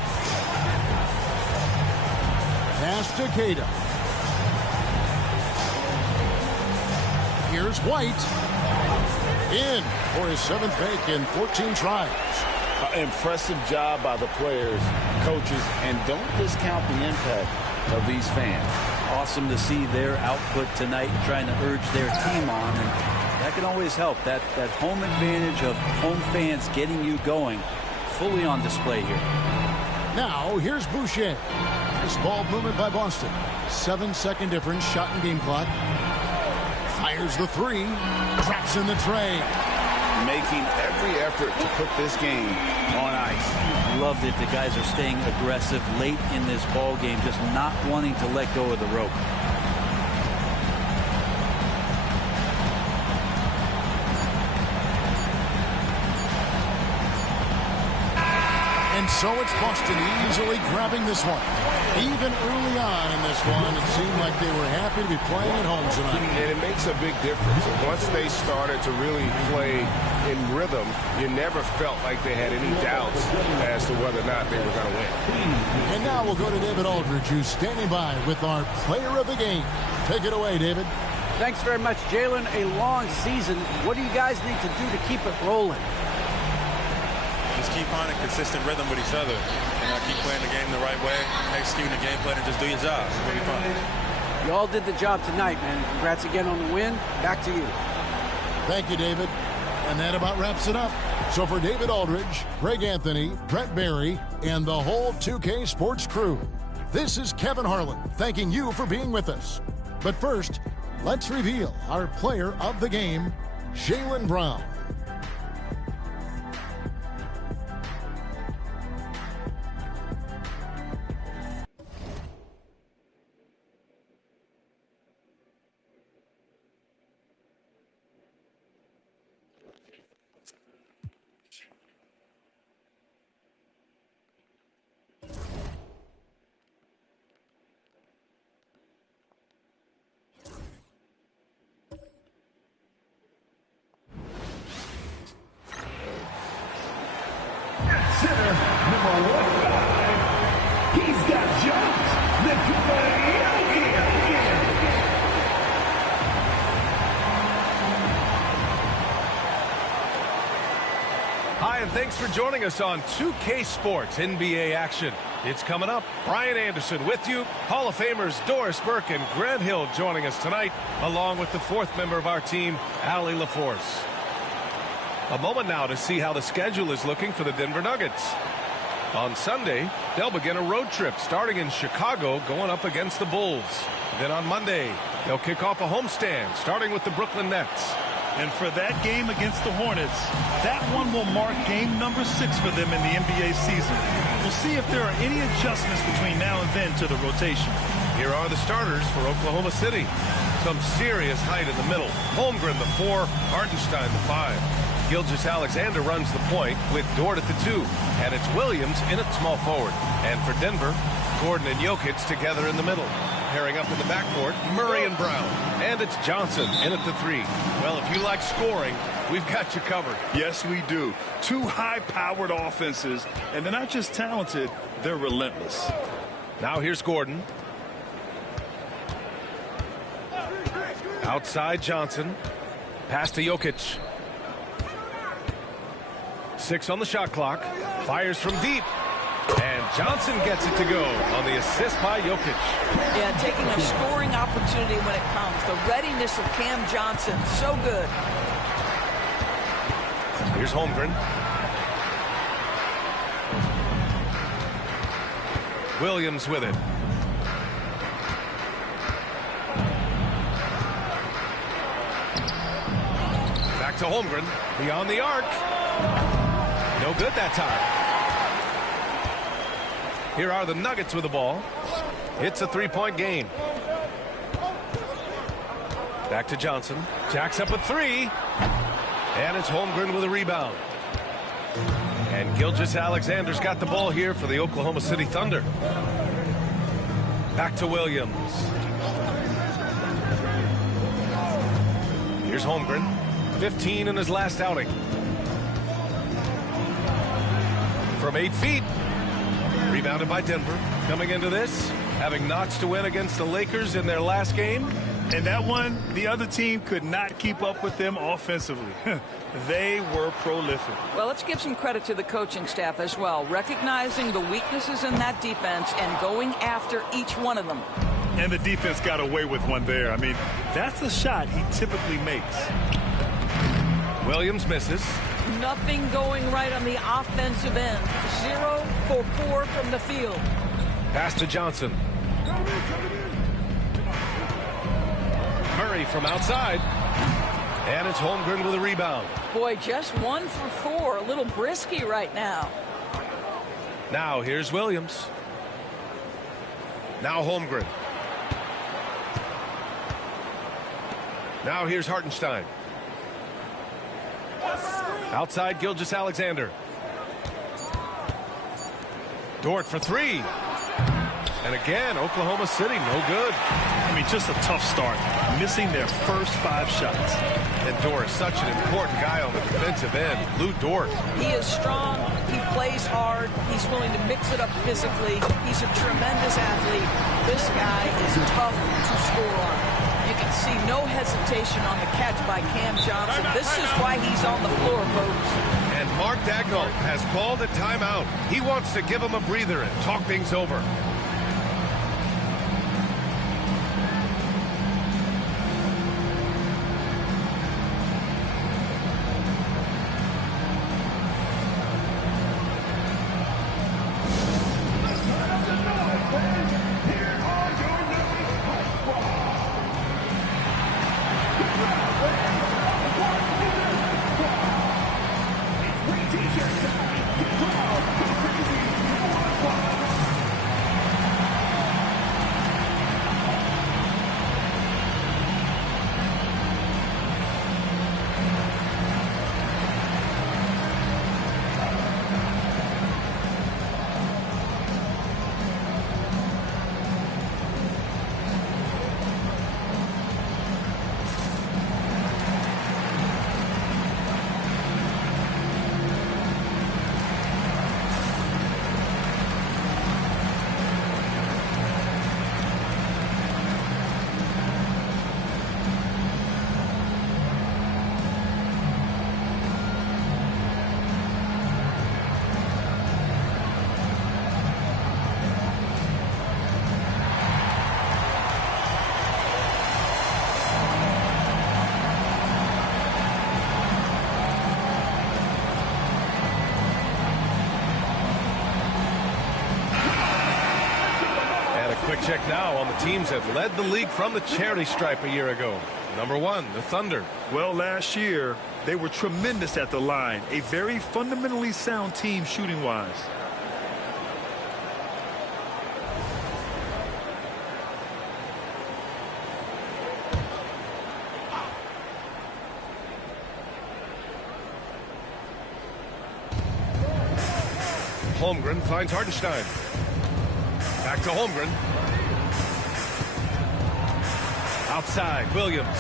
Pass to Cato. Here's White. In for his 7th make in 14 tries. Impressive job by the players, coaches, and don't discount the impact of these fans. Awesome to see their output tonight, trying to urge their team on, and that can always help. That home advantage of home fans getting you going, fully on display here. Now, here's Boucher. Nice ball movement by Boston. 7-second difference, shot and game clock. Fires the 3. Drops in the tray. Making every effort to put this game on ice. Loved it. The guys are staying aggressive late in this ball game, just not wanting to let go of the rope. And so it's Boston easily grabbing this one. Even early on in this one, it seemed like they were happy to be playing at home tonight. And it makes a big difference. Once they started to really play in rhythm, you never felt like they had any doubts as to whether or not they were going to win. And now we'll go to David Aldridge, who's standing by with our player of the game. Take it away, David. Thanks very much, Jalen. A long season. What do you guys need to do to keep it rolling? Just keep finding consistent rhythm with each other. Keep playing the game the right way, executing the game plan, and just do your job. It's really fun. You all did the job tonight, man. Congrats again on the win. Back to you. Thank you, David. And that about wraps it up. So for David Aldridge, Greg Anthony, Brett Barry, and the whole 2K Sports crew, this is Kevin Harlan thanking you for being with us. But first, let's reveal our player of the game, Jaylen Brown. Center, number 1-5. He's got jumps. Hi, and thanks for joining us on 2K Sports NBA action. It's coming up. Brian Anderson with you. Hall of Famers Doris Burke and Grant Hill joining us tonight, along with the 4th member of our team, Allie LaForce. A moment now to see how the schedule is looking for the Denver Nuggets. On Sunday, they'll begin a road trip starting in Chicago, going up against the Bulls. Then on Monday, they'll kick off a homestand starting with the Brooklyn Nets. And for that game against the Hornets, that one will mark game number 6 for them in the NBA season. We'll see if there are any adjustments between now and then to the rotation. Here are the starters for Oklahoma City. Some serious height in the middle. Holmgren the 4, Hartenstein the 5. Gilgeous-Alexander runs the point with Dort at the 2. And it's Williams in at small forward. And for Denver, Gordon and Jokic together in the middle. Pairing up in the backcourt, Murray and Brown. And it's Johnson in at the 3. Well, if you like scoring, we've got you covered. Yes, we do. 2 high-powered offenses, and they're not just talented, they're relentless. Now here's Gordon. Outside Johnson. Pass to Jokic. 6 on the shot clock. Fires from deep. And Johnson gets it to go on the assist by Jokic. Yeah, taking a scoring opportunity when it comes. The readiness of Cam Johnson, so good. Here's Holmgren. Williams with it. Back to Holmgren. Beyond the arc. No good that time. Here are the Nuggets with the ball. It's a 3-point game. Back to Johnson. Jacks up a 3. And it's Holmgren with a rebound. And Gilgeous-Alexander's got the ball here for the Oklahoma City Thunder. Back to Williams. Here's Holmgren, 15 in his last outing. From 8 feet. Rebounded by Denver. Coming into this, having notched to win against the Lakers in their last game. And that one, the other team could not keep up with them offensively. They were prolific. Well, let's give some credit to the coaching staff as well, recognizing the weaknesses in that defense and going after each one of them. And the defense got away with one there. I mean, that's a shot he typically makes. Williams misses. Nothing going right on the offensive end. 0 for 4 from the field. Pass to Johnson. Murray from outside. And it's Holmgren with a rebound. Boy, just 1 for 4. A little brisky right now. Now here's Williams. Now Holmgren. Now here's Hartenstein. Outside Gilgeous-Alexander. Dort for 3. And again, Oklahoma City, no good. I mean, just a tough start. Missing their first 5 shots. And Dort is such an important guy on the defensive end. Lou Dort. He is strong. He plays hard. He's willing to mix it up physically. He's a tremendous athlete. This guy is tough to score on. You can see no hesitation on the catch by Cam Johnson. This is why he's on the floor, folks. And Mark Daigneault has called a timeout. He wants to give him a breather and talk things over. Quick check now on the teams that led the league from the charity stripe a year ago. Number 1, the Thunder. Well, last year, they were tremendous at the line. A very fundamentally sound team shooting-wise. Holmgren finds Hartenstein. Back to Holmgren. Outside, Williams.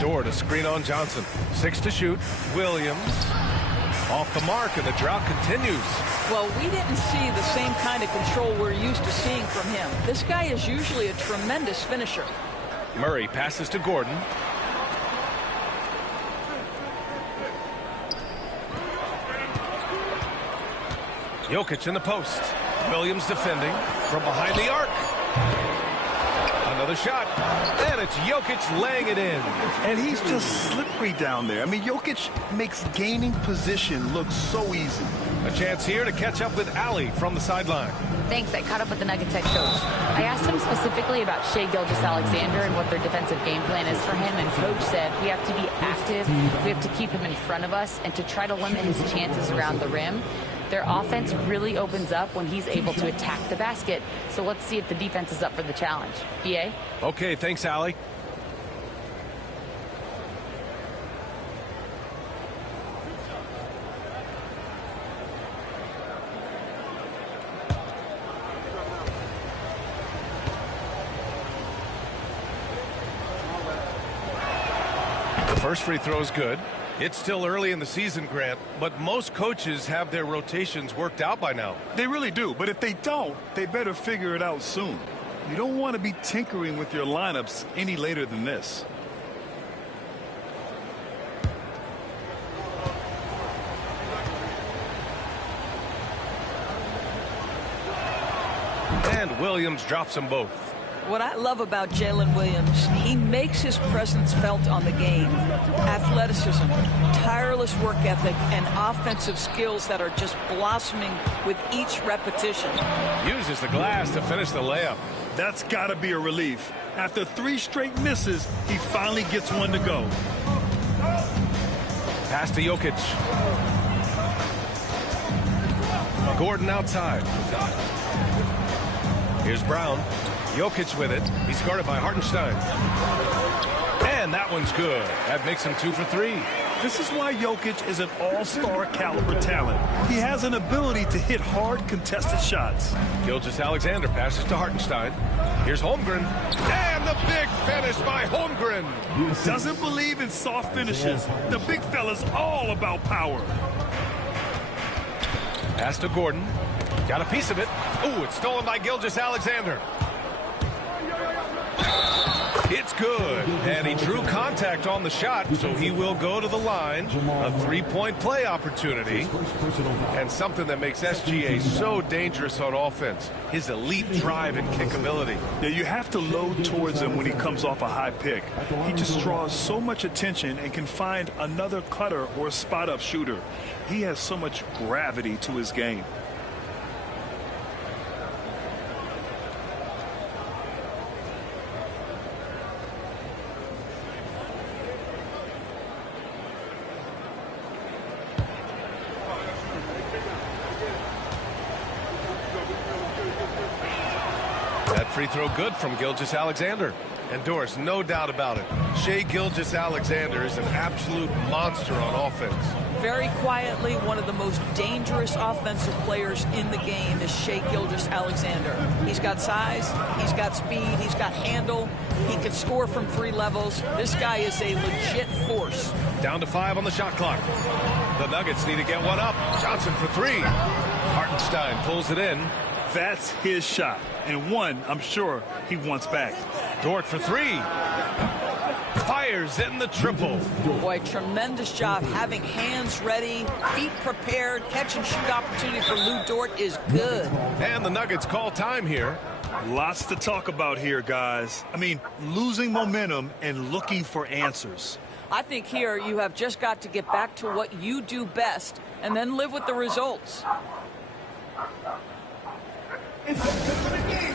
Dort to screen on Johnson. 6 to shoot. Williams off the mark, and the drought continues. Well, we didn't see the same kind of control we're used to seeing from him. This guy is usually a tremendous finisher. Murray passes to Gordon. Jokic in the post. Williams defending from behind the arc. Another shot. And it's Jokic laying it in. And he's just slippery down there. I mean, Jokic makes gaining position look so easy. A chance here to catch up with Ali from the sideline. Thanks. I caught up with the Nuggets head coach. I asked him specifically about Shai Gilgeous-Alexander and what their defensive game plan is for him, and coach said we have to be active, we have to keep him in front of us, and to try to limit his chances around the rim. Their offense really opens up when he's able to attack the basket. So let's see if the defense is up for the challenge. BA? Okay, thanks, Ali. First free throw is good. It's still early in the season, Grant, but most coaches have their rotations worked out by now. They really do, but if they don't, they better figure it out soon. You don't want to be tinkering with your lineups any later than this. And Williams drops them both. What I love about Jalen Williams, he makes his presence felt on the game. Athleticism, tireless work ethic, and offensive skills that are just blossoming with each repetition. Uses the glass to finish the layup. That's got to be a relief. After 3 straight misses, he finally gets one to go. Pass to Jokic. Gordon outside. Here's Brown. Jokic with it. He's guarded by Hartenstein. And that one's good. That makes him 2 for 3. This is why Jokic is an all-star caliber talent. He has an ability to hit hard contested shots. Gilgeous-Alexander passes to Hartenstein. Here's Holmgren. And the big finish by Holmgren. Doesn't believe in soft finishes. The big fella's all about power. Pass to Gordon. Got a piece of it. Ooh, it's stolen by Gilgeous-Alexander. It's good, and he drew contact on the shot, so he will go to the line. A 3-point play opportunity, and something that makes SGA so dangerous on offense, his elite drive and kickability. Yeah, you have to load towards him when he comes off a high pick. He just draws so much attention and can find another cutter or a spot-up shooter. He has so much gravity to his game. Free throw good from Gilgeous-Alexander. And Doris, no doubt about it, Shai Gilgeous-Alexander is an absolute monster on offense. Very quietly, one of the most dangerous offensive players in the game is Shai Gilgeous-Alexander. He's got size, he's got speed, he's got handle, he can score from 3 levels. This guy is a legit force. Down to 5 on the shot clock. The Nuggets need to get one up. Johnson for 3. Hartenstein pulls it in. That's his shot, and one I'm sure he wants back. Dort for 3. Fires in the triple. Boy, tremendous job having hands ready, feet prepared. Catch and shoot opportunity for Lou Dort is good. And the Nuggets call time here. Lots to talk about here, guys. I mean, losing momentum and looking for answers. I think here you have just got to get back to what you do best and then live with the results. It's the game,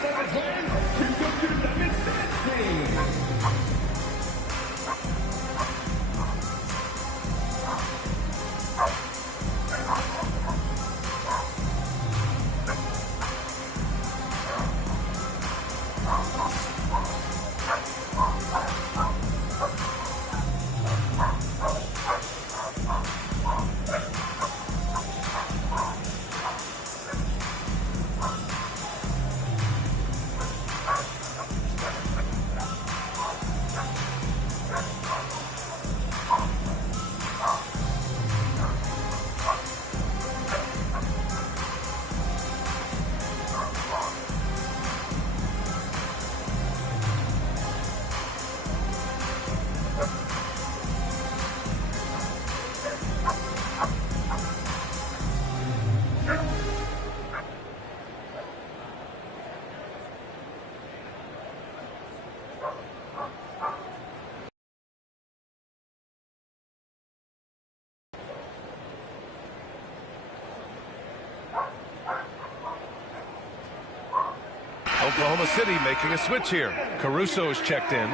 Oklahoma City making a switch here. Caruso's checked in.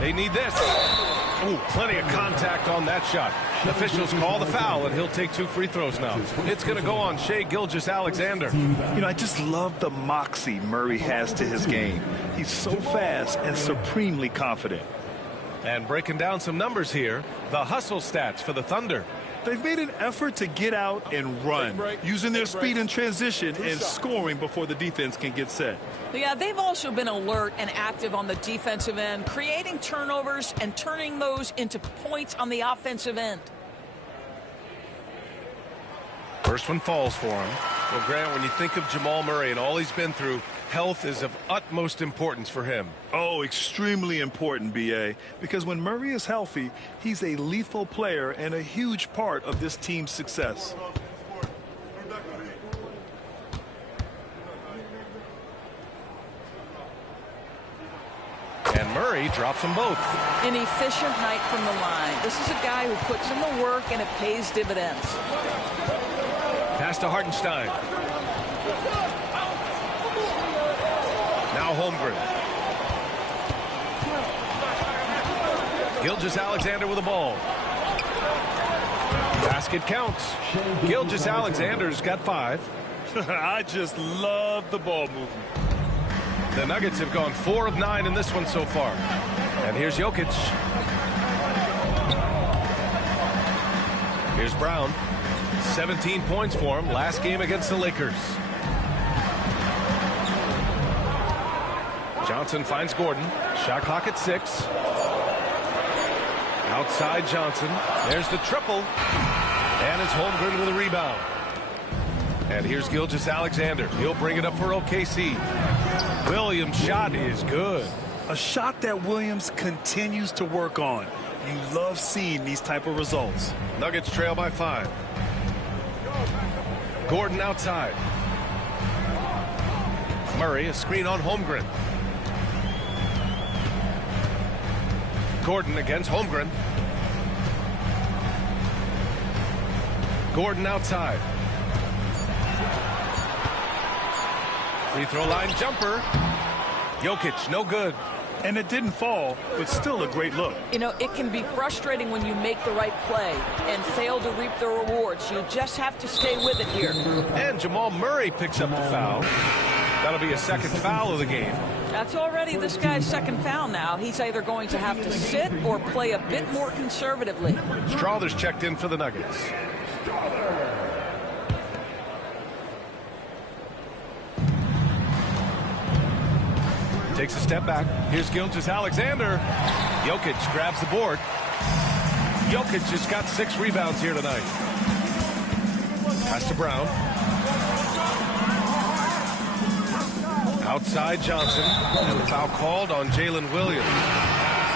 They need this. Oh, plenty of contact on that shot. Officials call the foul, and he'll take 2 free throws now. It's going to go on Shai Gilgeous-Alexander. You know, I just love the moxie Murray has to his game. He's so fast and supremely confident. And breaking down some numbers here, the hustle stats for the Thunder. They've made an effort to get out and run, using their speed in transition and scoring before the defense can get set. Yeah, they've also been alert and active on the defensive end, creating turnovers and turning those into points on the offensive end. First one falls for him. Well, Grant, when you think of Jamal Murray and all he's been through, health is of utmost importance for him. Oh, extremely important, B.A., because when Murray is healthy, he's a lethal player and a huge part of this team's success. And Murray drops them both. An efficient night from the line. This is a guy who puts in the work and it pays dividends. Pass to Hartenstein. Now Holmgren. Gilgeous-Alexander with the ball. Basket counts. Gilgeous-Alexander's got 5. I just love the ball movement. The Nuggets have gone 4 of 9 in this one so far. And here's Jokic. Here's Brown. 17 points for him last game against the Lakers. Johnson finds Gordon. Shot clock at 6. Outside Johnson. There's the triple. And it's Holmgren with a rebound. And here's Gilgeous-Alexander. He'll bring it up for OKC. Williams' shot is good. A shot that Williams continues to work on. You love seeing these type of results. Nuggets trail by 5. Gordon outside. Murray, a screen on Holmgren. Gordon against Holmgren. Gordon outside. Free throw line jumper. Jokic, no good. And it didn't fall, but still a great look. You know, it can be frustrating when you make the right play and fail to reap the rewards. You just have to stay with it here. And Jamal Murray picks up the foul. That'll be a second foul of the game. That's already this guy's second foul now. He's either going to have to sit or play a bit more conservatively. Strawther's checked in for the Nuggets. Takes a step back. Here's Gilgeous-Alexander. Jokic grabs the board. Jokic just got 6 rebounds here tonight. Pass to Brown. Outside Johnson. And the foul called on Jalen Williams.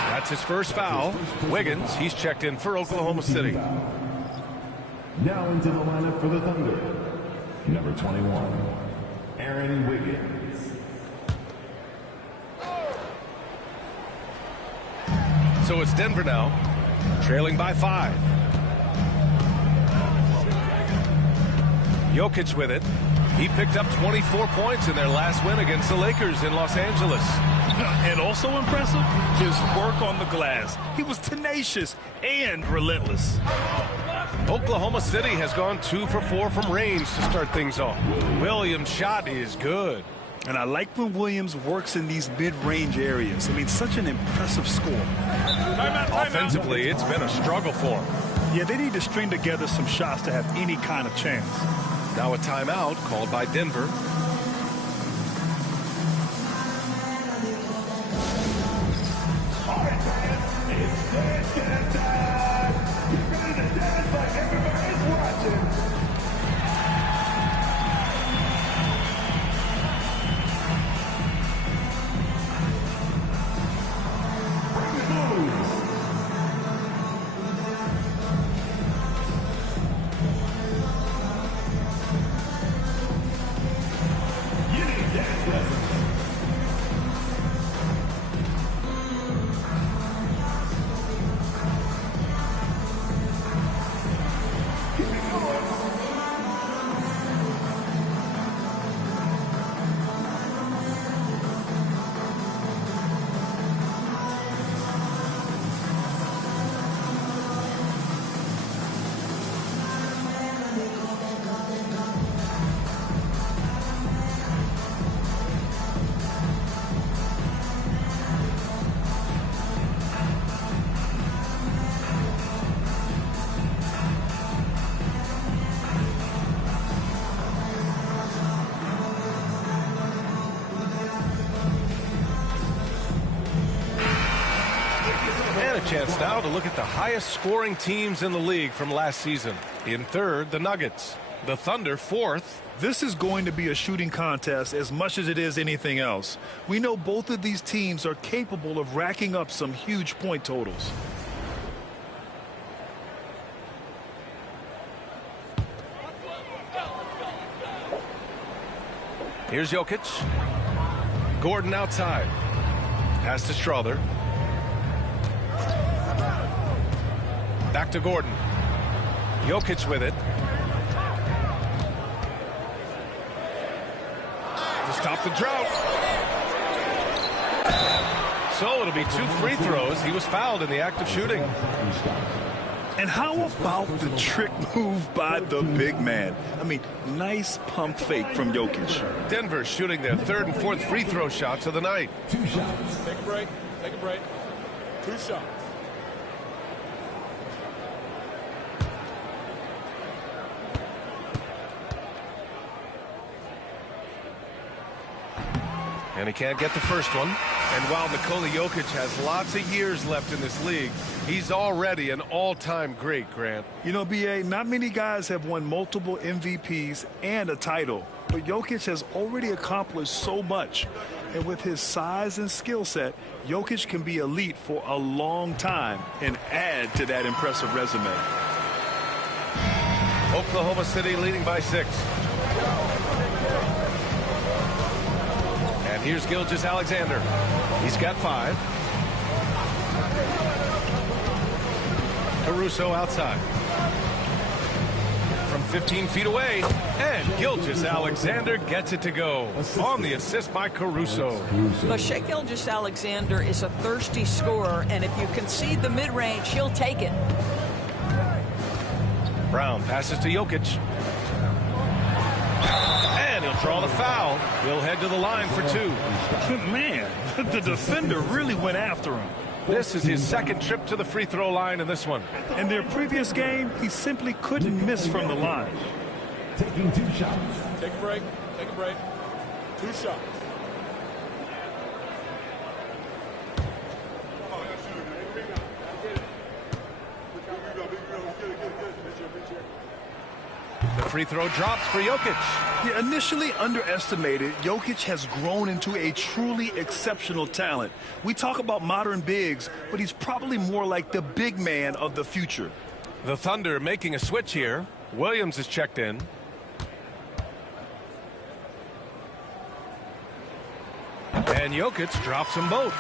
That's his first foul. Wiggins, he's checked in for Oklahoma City. Now into the lineup for the Thunder. Number 21, Aaron Wiggins. So it's Denver now, trailing by 5. Jokic with it. He picked up 24 points in their last win against the Lakers in Los Angeles. And also impressive, his work on the glass. He was tenacious and relentless. Oklahoma City has gone 2 for 4 from range to start things off. Williams' shot is good. And I like when Williams works in these mid-range areas. I mean, such an impressive score. Offensively, it's been a struggle for him. Yeah, they need to string together some shots to have any kind of chance. Now a timeout called by Denver. All right, fans, it's dance time. Get ready to dance like everybody's watching. And a chance now to look at the highest scoring teams in the league from last season. In third, the Nuggets. The Thunder, fourth. This is going to be a shooting contest as much as it is anything else. We know both of these teams are capable of racking up some huge point totals. Here's Jokic. Gordon outside. Pass to Strother. Back to Gordon. Jokic with it. To stop the drought. So it'll be 2 free throws. He was fouled in the act of shooting. And how about the trick move by the big man? I mean, nice pump fake from Jokic. Denver shooting their 3rd and 4th free throw shots of the night. 2 shots. Take a break. Take a break. 2 shots. And he can't get the first one. And while Nikola Jokic has lots of years left in this league, he's already an all-time great, Grant. You know, B.A., not many guys have won multiple MVPs and a title, but Jokic has already accomplished so much. And with his size and skill set, Jokic can be elite for a long time and add to that impressive resume. Oklahoma City leading by 6. And here's Gilgeous-Alexander. He's got 5. Caruso outside. From 15 feet away. And Gilgeous-Alexander gets it to go. On the assist by Caruso. But Shai Gilgeous-Alexander is a thirsty scorer, and if you concede the mid-range, he'll take it. Brown passes to Jokic. And he'll draw the foul. He'll head to the line for 2. Man, the defender really went after him. This is his 2nd trip to the free throw line in this one. In their previous game, he simply couldn't miss from the line. Taking 2 shots. Take a break. Take a break. 2 shots. The free throw drops for Jokic. Yeah, initially underestimated, Jokic has grown into a truly exceptional talent. We talk about modern bigs, but he's probably more like the big man of the future. The Thunder making a switch here. Williams is checked in. And Jokic drops them both.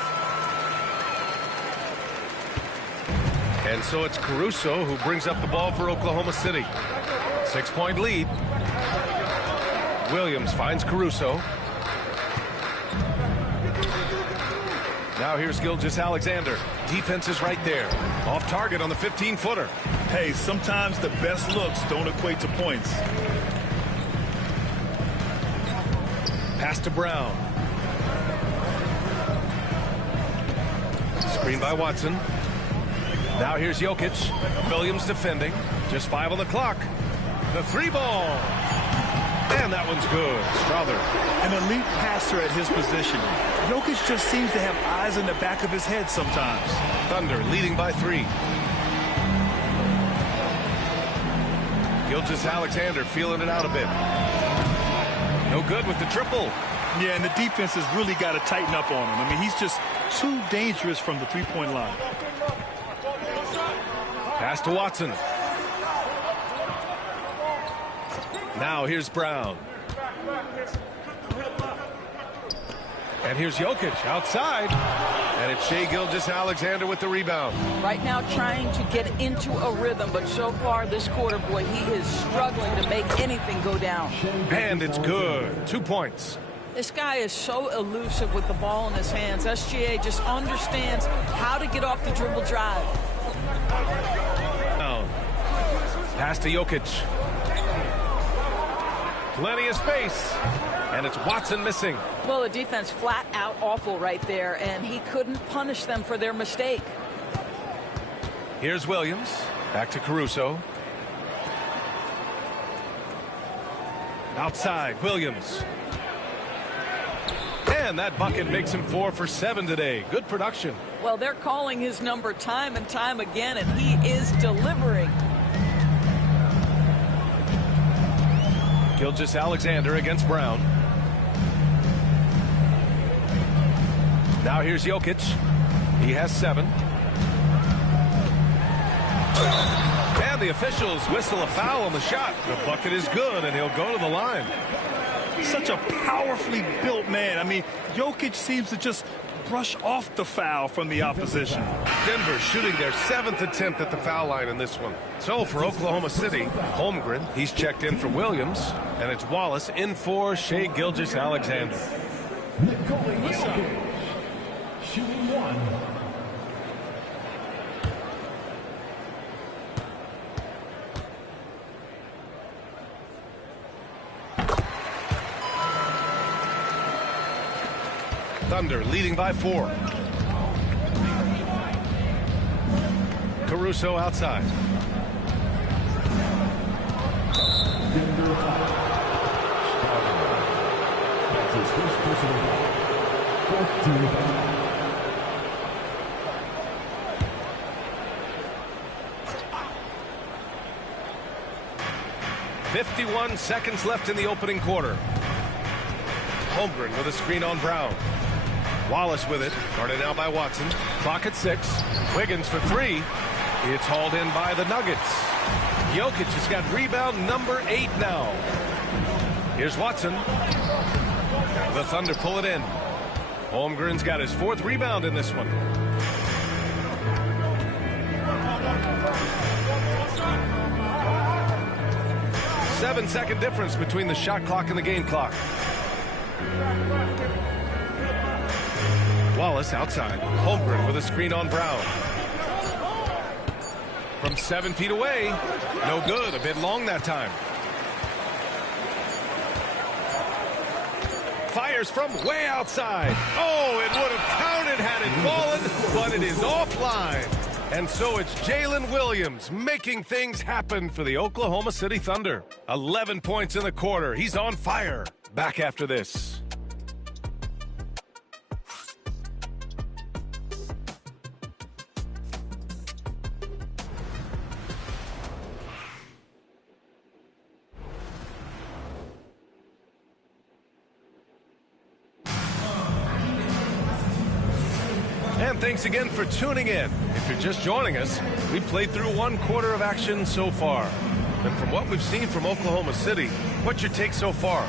And so it's Caruso who brings up the ball for Oklahoma City. 6-point lead. Williams finds Caruso. Now here's Gilgeous-Alexander. Defense is right there. Off target on the 15-footer. Hey, sometimes the best looks don't equate to points. Pass to Brown. Screen by Watson. Now here's Jokic. Williams defending. Just 5 on the clock. The 3-ball. And that one's good. Strother. An elite passer at his position. Jokic just seems to have eyes in the back of his head sometimes. Thunder leading by 3. Gilgeous-Alexander feeling it out a bit. No good with the triple. Yeah, and the defense has really got to tighten up on him. I mean, he's just too dangerous from the 3-point line. Pass to Watson. Now here's Brown. And here's Jokic outside. And it's Shai Gilgeous-Alexander with the rebound. Right now trying to get into a rhythm, but so far this quarter, boy, he is struggling to make anything go down. And it's good. 2 points. This guy is so elusive with the ball in his hands. SGA just understands how to get off the dribble drive. Pass to Jokic. Plenty of space. And it's Watson missing. Well, the defense flat out awful right there, and he couldn't punish them for their mistake. Here's Williams. Back to Caruso. Outside, Williams. And that bucket makes him 4 for 7 today. Good production. Well, they're calling his number time and time again, and he is delivering. Gilgeous-Alexander against Brown. Now here's Jokic. He has 7. And the officials whistle a foul on the shot. The bucket is good, and he'll go to the line. Such a powerfully built man. I mean, Jokic seems to just brush off the foul from the opposition. Denver shooting their 7th attempt at the foul line in this one. So for Oklahoma City, Holmgren, he's checked in for Williams, and it's Wallace in for Shai Gilgeous-Alexander. Shooting 1. Thunder leading by 4. Caruso outside. Denver foul. That's his first personal foul. 4th team foul. 51 seconds left in the opening quarter. Holmgren with a screen on Brown. Wallace with it, guarded now by Watson. Clock at 6. Wiggins for 3. It's hauled in by the Nuggets. Jokic has got rebound number 8 now. Here's Watson. The Thunder pull it in. Holmgren's got his 4th rebound in this one. Seven-second difference between the shot clock and the game clock. Wallace outside. Holmgren with a screen on Brown. From 7 feet away. No good. A bit long that time. Fires from way outside. Oh, it would have counted had it fallen, but it is offline. And so it's Jalen Williams making things happen for the Oklahoma City Thunder. 11 points in the quarter. He's on fire. Back after this. And thanks again for tuning in. If you're just joining us, we've played through 1 quarter of action so far. And from what we've seen from Oklahoma City, what's your take so far?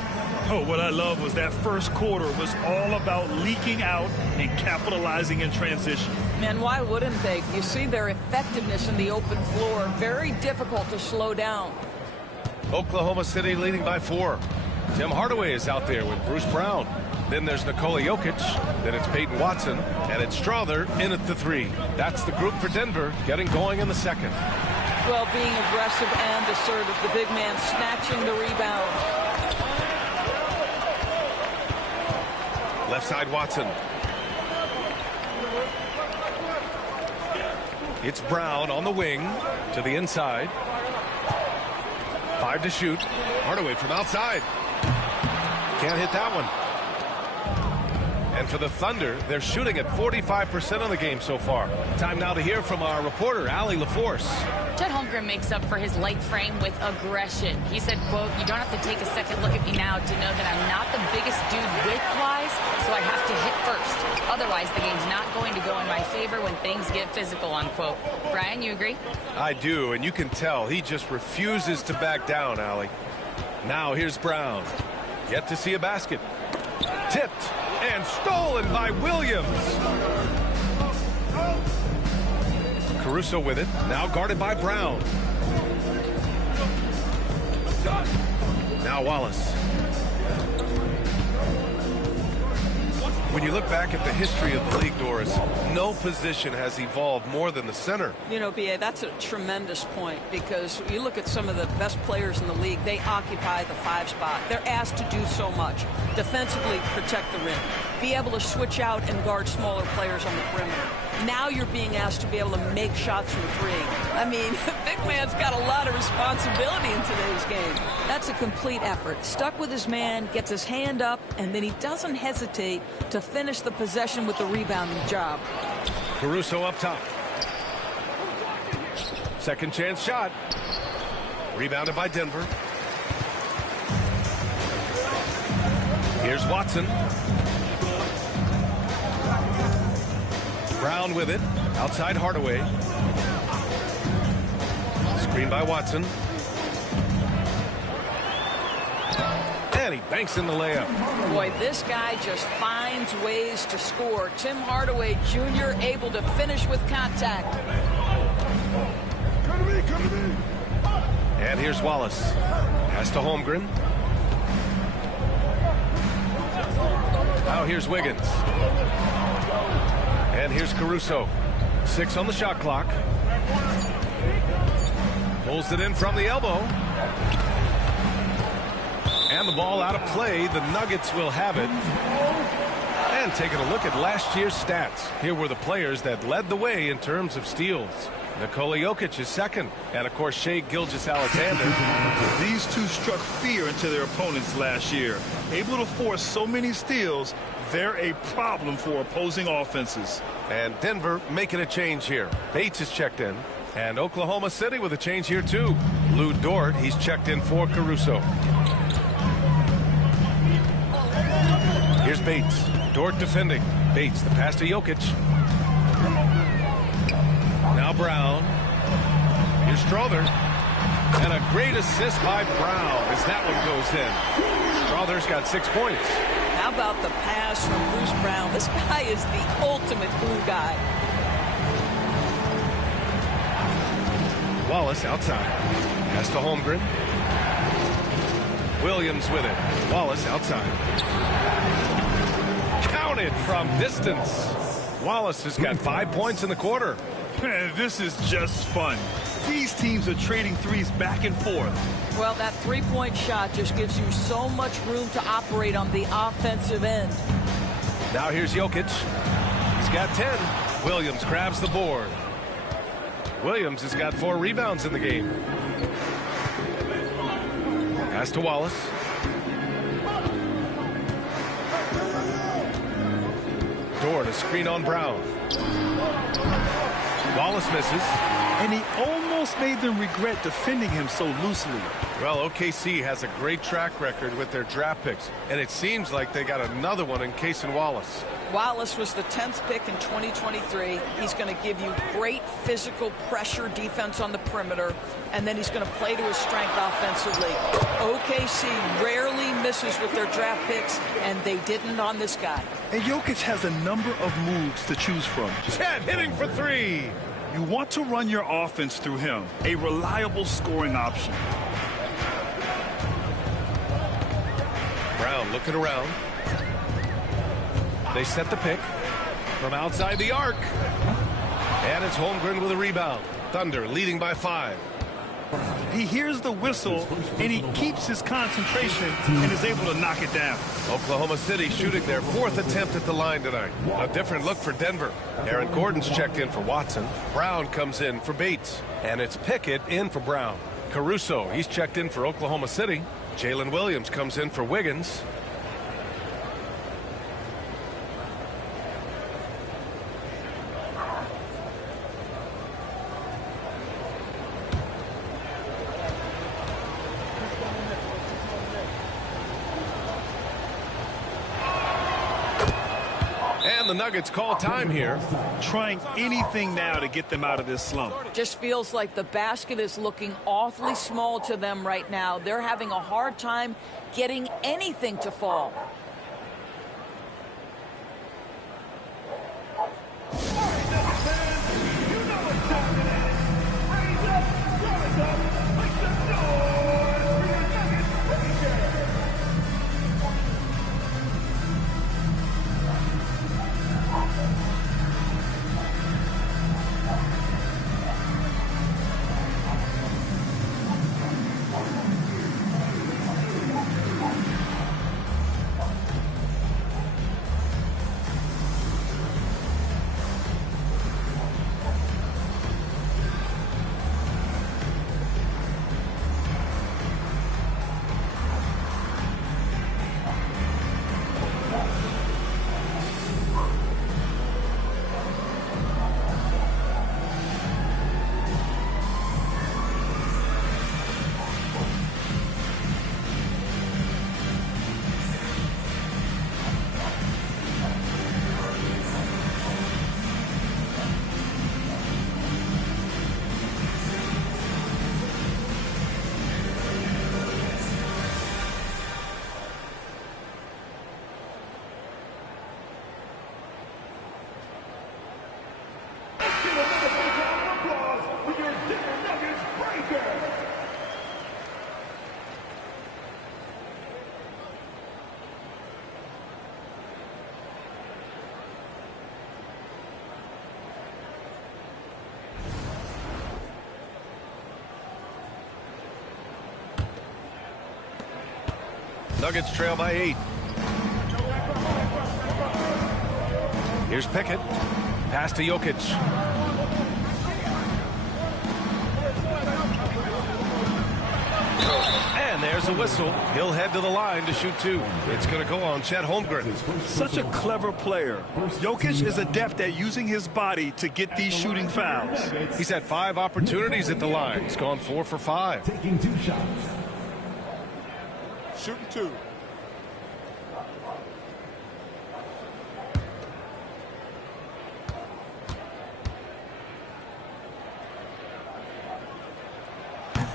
Oh, what I love was that first quarter was all about leaking out and capitalizing in transition. Man, why wouldn't they? You see their effectiveness in the open floor. Very difficult to slow down. Oklahoma City leading by 4. Tim Hardaway is out there with Bruce Brown. Then there's Nikola Jokic. Then it's Peyton Watson. And it's Strother in at the 3. That's the group for Denver getting going in the second. Well, being aggressive and assertive. The big man snatching the rebound. Left side Watson. It's Brown on the wing to the inside. 5 to shoot. Hardaway from outside. Can't hit that one. And for the Thunder, they're shooting at 45% of the game so far. Time now to hear from our reporter, Allie LaForce. Chet Holmgren makes up for his light frame with aggression. He said, quote, "You don't have to take a second look at me now to know that I'm not the biggest dude width-wise, so I have to hit first. Otherwise, the game's not going to go in my favor when things get physical," unquote. Brian, you agree? I do, and you can tell he just refuses to back down, Allie. Now here's Brown. Yet to see a basket. Tipped and stolen by Williams. Caruso with it, now guarded by Brown. Now Wallace. When you look back at the history of the league, Doris, no position has evolved more than the center. You know, B.A., that's a tremendous point, because you look at some of the best players in the league, they occupy the 5 spot. They're asked to do so much. Defensively, protect the rim. Be able to switch out and guard smaller players on the perimeter. Now you're being asked to be able to make shots from 3. I mean, big man's got a lot of responsibility in today's game. That's a complete effort. Stuck with his man, gets his hand up, and then he doesn't hesitate to finish the possession with the rebounding job. Caruso up top. Second chance shot. Rebounded by Denver. Here's Watson. Brown with it. Outside Hardaway. Screen by Watson. And he banks in the layup. Boy, this guy just finds ways to score. Tim Hardaway Jr. able to finish with contact. And here's Wallace. Pass to Holmgren. Now here's Wiggins. And here's Caruso. 6 on the shot clock. Pulls it in from the elbow. And the ball out of play. The Nuggets will have it. And taking a look at last year's stats. Here were the players that led the way in terms of steals. Nikola Jokic is second. And, of course, Shai Gilgeous-Alexander. These two struck fear into their opponents last year. Able to force so many steals, they're a problem for opposing offenses. And Denver making a change here. Bates is checked in. And Oklahoma City with a change here, too. Lou Dort, he's checked in for Caruso. Here's Bates. Dort defending. Bates, the pass to Jokic. Now Brown. Here's Strother. And a great assist by Brown as that one goes in. Strother's got 6 points. How about the pass from Bruce Brown? This guy is the ultimate glue guy. Wallace outside. Pass to Holmgren. Williams with it. Wallace outside. Counted from distance. Wallace has got 5 points in the quarter. Man, this is just fun. These teams are trading threes back and forth. Well, that three-point shot just gives you so much room to operate on the offensive end. Now here's Jokic. He's got 10. Williams grabs the board. Williams has got 4 rebounds in the game. Pass to Wallace. Dort, a screen on Brown. Wallace misses. And he almost made them regret defending him so loosely. Well, OKC has a great track record with their draft picks, and it seems like they got another one in Cason Wallace. Wallace was the 10th pick in 2023. He's going to give you great physical pressure defense on the perimeter, and then he's going to play to his strength offensively. OKC rarely misses with their draft picks, and they didn't on this guy. And Jokic has a number of moves to choose from. Chet hitting for 3. You want to run your offense through him, a reliable scoring option. Brown looking around. They set the pick from outside the arc. And it's Holmgren with a rebound. Thunder leading by 5. He hears the whistle, and he keeps his concentration and is able to knock it down. Oklahoma City shooting their 4th attempt at the line tonight. A different look for Denver. Aaron Gordon's checked in for Watson. Brown comes in for Bates. And it's Pickett in for Brown. Caruso, he's checked in for Oklahoma City. Jalen Williams comes in for Wiggins. And the Nuggets call time here. Trying anything now to get them out of this slump. Just feels like the basket is looking awfully small to them right now. They're having a hard time getting anything to fall. Nuggets trail by 8. Here's Pickett. Pass to Jokic. And there's a whistle. He'll head to the line to shoot 2. It's going to go on Chet Holmgren. Such a clever player. Jokic is adept at using his body to get these shooting fouls. He's had 5 opportunities at the line. He's gone 4 for 5. Taking 2 shots. Shooting 2.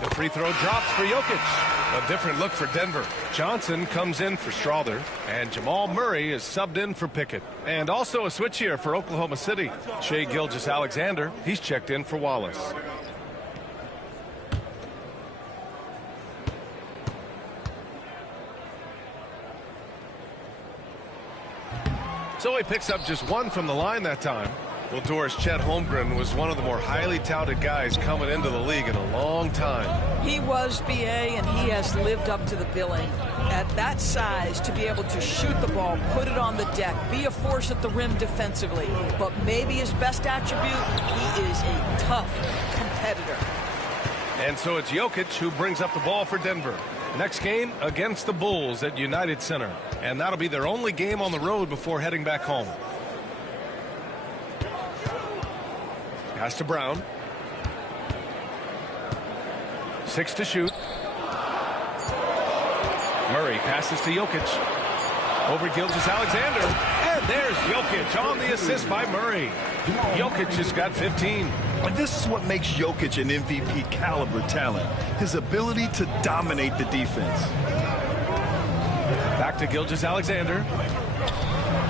The free throw drops for Jokic. A different look for Denver. Johnson comes in for Strawther, and Jamal Murray is subbed in for Pickett. And also a switch here for Oklahoma City. Shai Gilgeous-Alexander, he's checked in for Wallace. So he picks up just 1 from the line that time. Well, Doris, Chet Holmgren was one of the more highly touted guys coming into the league in a long time. He was, BA, and he has lived up to the billing. At that size, to be able to shoot the ball, put it on the deck, be a force at the rim defensively. But maybe his best attribute, he is a tough competitor. And so it's Jokic who brings up the ball for Denver. Next game against the Bulls at United Center. And that'll be their only game on the road before heading back home. Pass to Brown. 6 to shoot. Murray passes to Jokic. Over Gilgeous-Alexander. And there's Jokic on the assist by Murray. Jokic has got 15. And this is what makes Jokic an MVP caliber talent. His ability to dominate the defense. Back to Gilgeous-Alexander.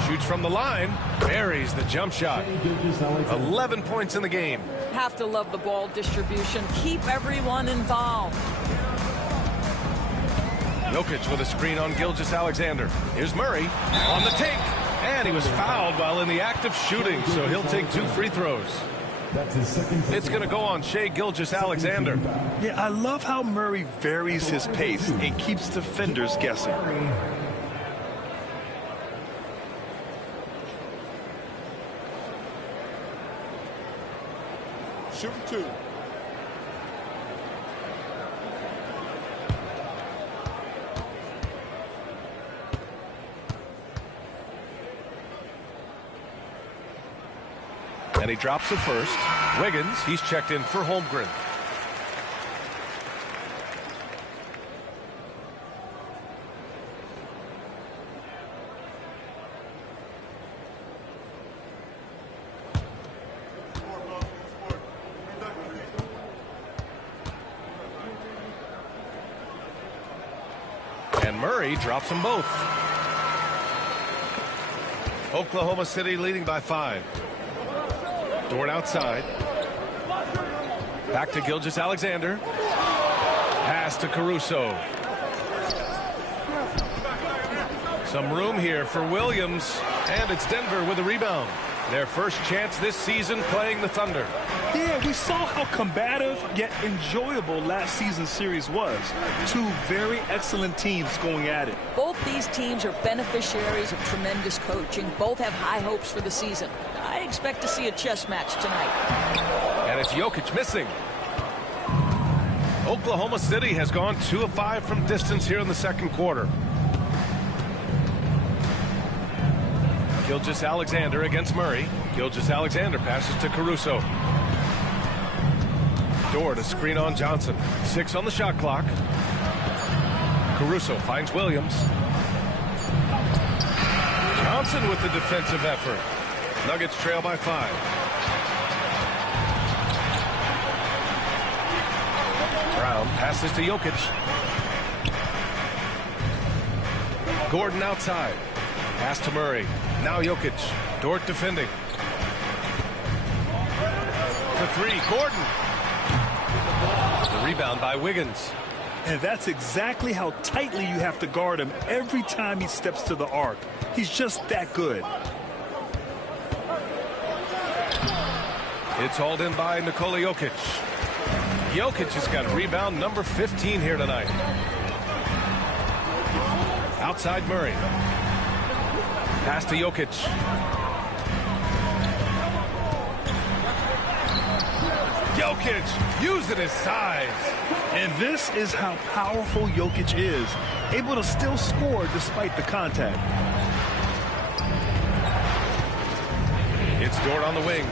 Shoots from the line. Buries the jump shot. 11 points in the game. Have to love the ball distribution. Keep everyone involved. Jokic with a screen on Gilgeous-Alexander. Here's Murray on the take. And he was fouled while in the act of shooting, so he'll take 2 free throws. That's his second. It's going to go on Shai Gilgeous-Alexander. Yeah, I love how Murray varies his pace and keeps defenders guessing. Shooting 2. And he drops it first. Wiggins, he's checked in for Holmgren. And Murray drops them both. Oklahoma City leading by 5. Dort outside. Back to Gilgeous-Alexander. Pass to Caruso. Some room here for Williams. And it's Denver with a rebound. Their first chance this season playing the Thunder. Yeah, we saw how combative yet enjoyable last season's series was. 2 very excellent teams going at it. Both these teams are beneficiaries of tremendous coaching. Both have high hopes for the season. I expect to see a chess match tonight. And it's Jokic missing. Oklahoma City has gone 2 of 5 from distance here in the second quarter. Gilgeous-Alexander against Murray. Gilgeous-Alexander passes to Caruso. Dort, a screen on Johnson. 6 on the shot clock. Caruso finds Williams. Johnson with the defensive effort. Nuggets trail by 5. Brown passes to Jokic. Gordon outside. Pass to Murray. Now Jokic. Dort defending. For 3, Gordon. The rebound by Wiggins. And that's exactly how tightly you have to guard him every time he steps to the arc. He's just that good. It's hauled in by Nikola Jokic. Jokic has got rebound number 15 here tonight. Outside Murray. Pass to Jokic. Jokic using his size. And this is how powerful Jokic is, able to still score despite the contact. It's Dort on the wing.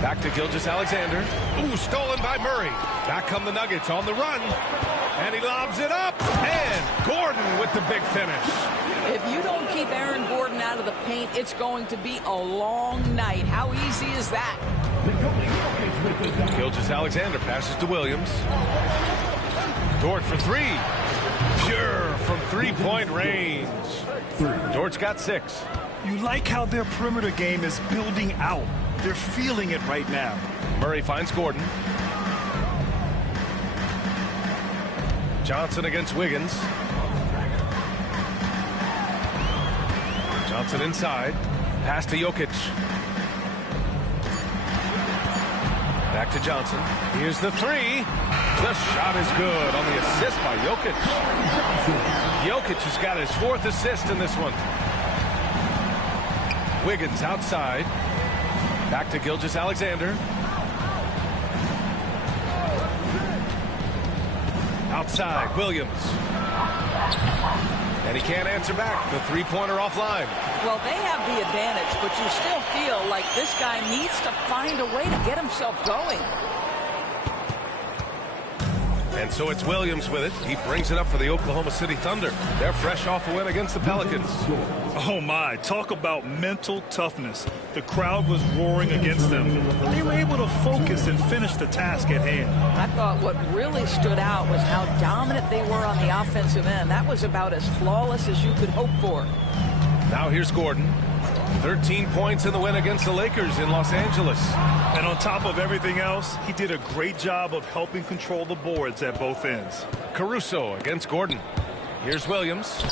Back to Gilgeous-Alexander. Ooh, stolen by Murray. Back come the Nuggets on the run. And he lobs it up. And Gordon with the big finish. If you don't keep Aaron Gordon out of the paint, it's going to be a long night. How easy is that? Gilgeous-Alexander passes to Williams. Dort for three. Pure from three-point range. Dort's got 6. You like how their perimeter game is building out. They're feeling it right now. Murray finds Gordon. Johnson against Wiggins. Johnson inside. Pass to Jokic. Back to Johnson. Here's the three. The shot is good on the assist by Jokic. Jokic has got his 4th assist in this one. Wiggins outside. Back to Gilgeous-Alexander. Outside, Williams. And he can't answer back. The three-pointer offline. Well, they have the advantage, but you still feel like this guy needs to find a way to get himself going. And so it's Williams with it. He brings it up for the Oklahoma City Thunder. They're fresh off a win against the Pelicans. Oh, my. Talk about mental toughness. The crowd was roaring against them. They were able to focus and finish the task at hand. I thought what really stood out was how dominant they were on the offensive end. That was about as flawless as you could hope for. Now here's Gordon. 13 points in the win against the Lakers in Los Angeles. And on top of everything else, he did a great job of helping control the boards at both ends. Caruso against Gordon. Here's Williams.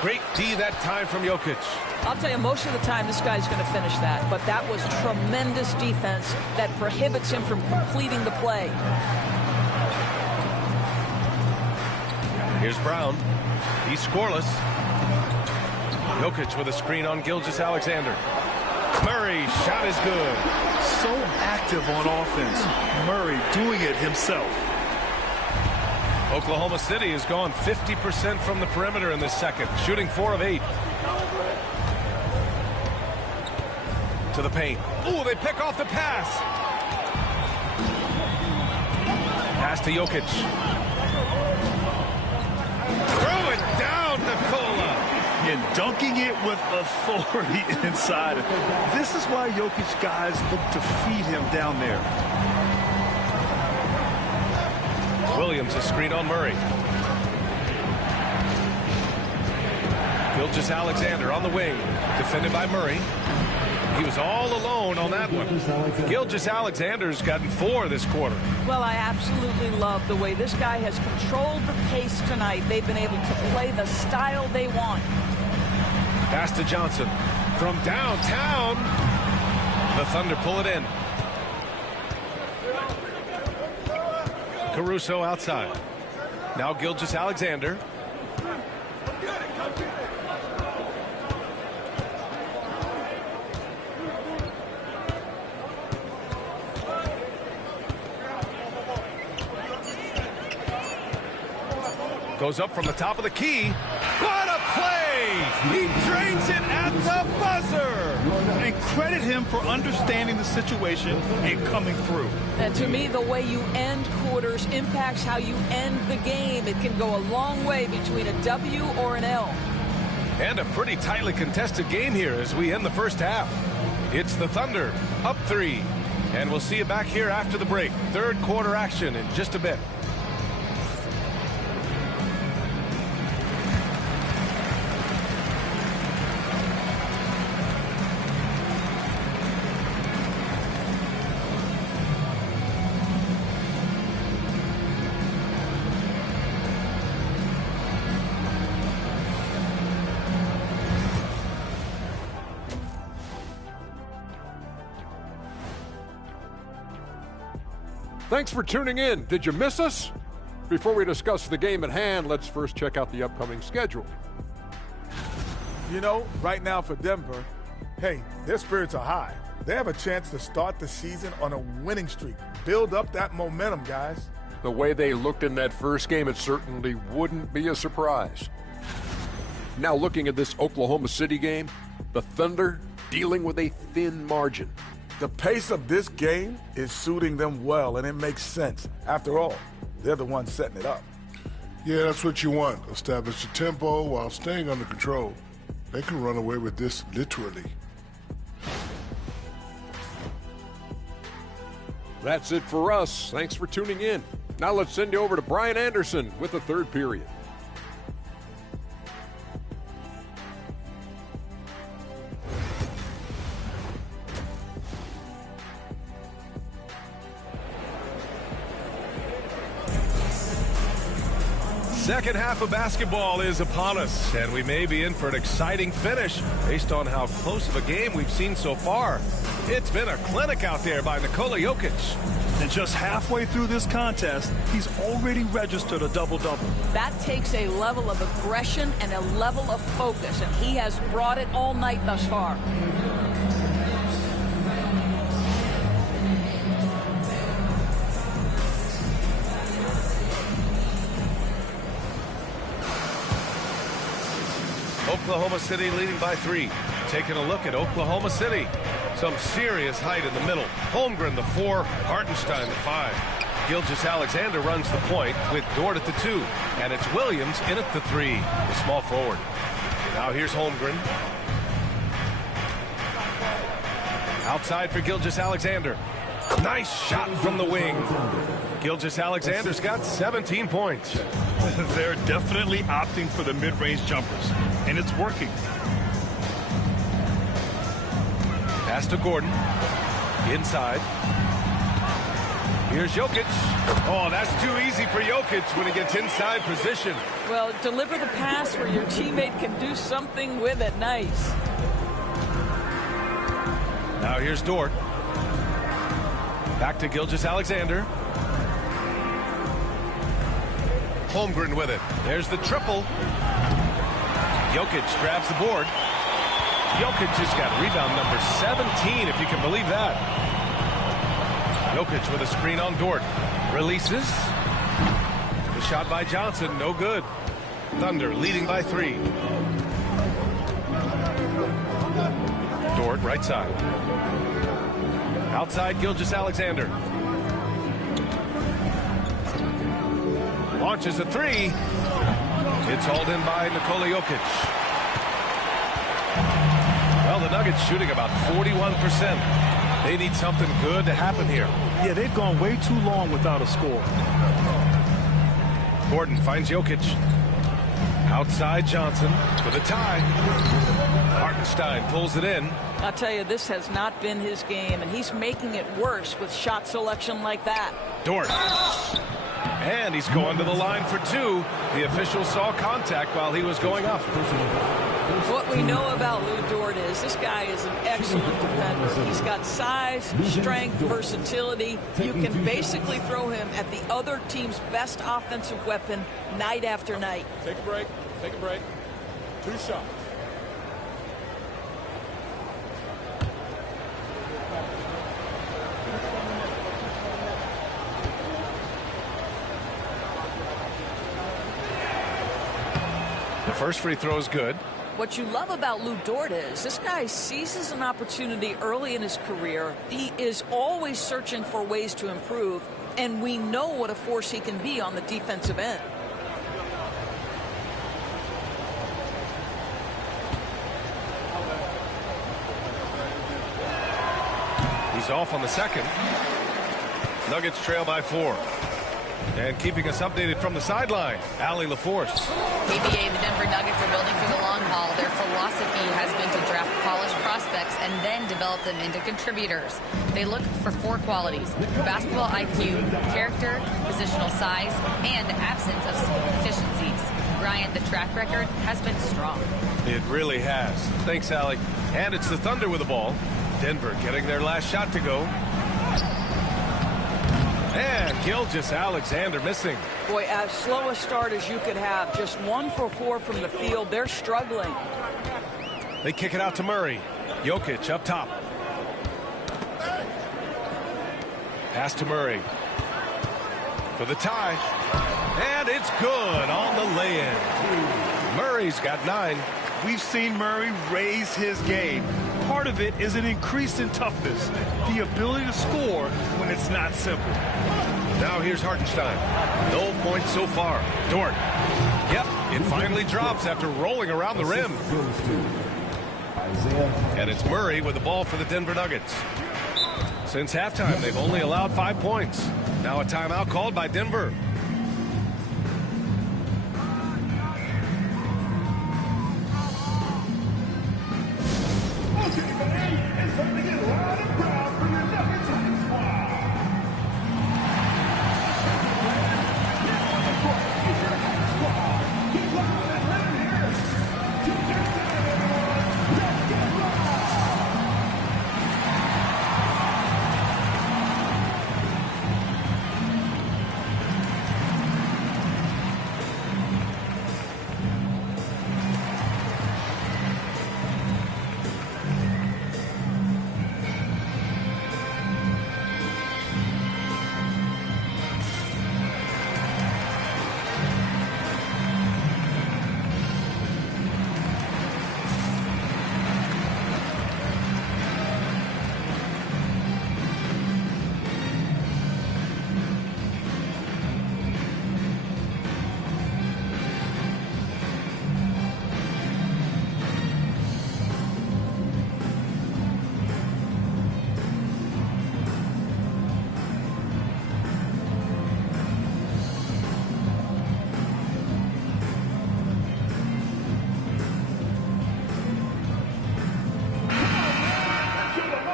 Great D that time from Jokic. I'll tell you, most of the time this guy's going to finish that, but that was tremendous defense that prohibits him from completing the play. Here's Brown. He's scoreless. Jokic with a screen on Gilgeous-Alexander. Murray, shot is good. So active on offense. Murray doing it himself. Oklahoma City has gone 50% from the perimeter in this second, shooting 4 of 8. To the paint. Ooh, they pick off the pass. Pass to Jokic. Throw it down, Nikola. And dunking it with authority inside. This is why Jokic guys look to feed him down there. Williams a screen on Murray. Gilgeous-Alexander on the wing, defended by Murray. He was all alone on that one. Gilgeous-Alexander's gotten 4 this quarter. Well, I absolutely love the way this guy has controlled the pace tonight. They've been able to play the style they want. Pass to Johnson from downtown. The Thunder pull it in. Caruso outside. Now Gilgeous-Alexander. Goes up from the top of the key. What a play! He drains it at the buzzer! And credit him for understanding the situation and coming through. And to me, the way you end quarters impacts how you end the game. It can go a long way between a W or an L. And a pretty tightly contested game here as we end the first half. It's the Thunder, up 3. And we'll see you back here after the break. Third quarter action in just a bit. Thanks for tuning in. Did you miss us? Before we discuss the game at hand, let's first check out the upcoming schedule. You know, right now for Denver, hey, their spirits are high. They have a chance to start the season on a winning streak. Build up that momentum, guys. The way they looked in that first game, it certainly wouldn't be a surprise. Now looking at this Oklahoma City game, the Thunder dealing with a thin margin. The pace of this game is suiting them well, and it makes sense. After all, they're the ones setting it up. Yeah, that's what you want. Establish the tempo while staying under control. They can run away with this literally. That's it for us. Thanks for tuning in. Now let's send you over to Brian Anderson with the third period. Second half of basketball is upon us, and we may be in for an exciting finish based on how close of a game we've seen so far. It's been a clinic out there by Nikola Jokic. And just halfway through this contest, he's already registered a double-double. That takes a level of aggression and a level of focus, and he has brought it all night thus far. Oklahoma City leading by 3. Taking a look at Oklahoma City. Some serious height in the middle. Holmgren the 4, Hartenstein the 5. Gilgeous-Alexander runs the point with Dort at the 2. And it's Williams in at the 3, the small forward. Now here's Holmgren. Outside for Gilgeous-Alexander. Nice shot from the wing. Gilgeous-Alexander's got 17 points. They're definitely opting for the mid-range jumpers, and it's working. Pass to Gordon. Inside. Here's Jokic. Oh, that's too easy for Jokic when he gets inside position. Well, deliver the pass where your teammate can do something with it. Nice. Now here's Dort. Back to Gilgeous-Alexander. Holmgren with it. There's the triple. Jokic grabs the board. Jokic just got rebound number 17, if you can believe that. Jokic with a screen on Dort. Releases. The shot by Johnson, no good. Thunder leading by 3. Dort, right side. Outside, Gilgeous-Alexander. Launches a 3. It's hauled in by Nikola Jokic. Well, the Nuggets shooting about 41%. They need something good to happen here. Yeah, they've gone way too long without a score. Gordon finds Jokic. Outside Johnson for the tie. Hartenstein pulls it in. I'll tell you, this has not been his game, and he's making it worse with shot selection like that. Dort. And he's going to the line for 2. The official saw contact while he was going up. What we know about Lou Dort is this guy is an excellent defender. He's got size, strength, versatility. You can basically throw him at the other team's best offensive weapon night after night. Take a break. Take a break. 2 shots. The first free throw is good. What you love about Lou Dort is this guy seizes an opportunity early in his career. He is always searching for ways to improve, and we know what a force he can be on the defensive end. He's off on the second. Nuggets trail by 4. And keeping us updated from the sideline, Allie LaForce. ABA, the Denver Nuggets are building for the long haul. Their philosophy has been to draft polished prospects and then develop them into contributors. They look for 4 qualities: basketball IQ, character, positional size, and absence of skill deficiencies. Bryant, the track record has been strong. It really has. Thanks, Allie. And it's the Thunder with the ball. Denver getting their last shot to go. And Gilgeous-Alexander missing. Boy, as slow a start as you could have. Just 1 for 4 from the field. They're struggling. They kick it out to Murray. Jokic up top. Pass to Murray. For the tie. And it's good on the lay-in. Murray's got 9. We've seen Murray raise his game. Part of it is an increase in toughness, the ability to score when it's not simple. Now here's Hartenstein. No points so far. Dort. Yep, it finally drops after rolling around the rim. And it's Murray with the ball for the Denver Nuggets. Since halftime, they've only allowed 5 points. Now a timeout called by Denver.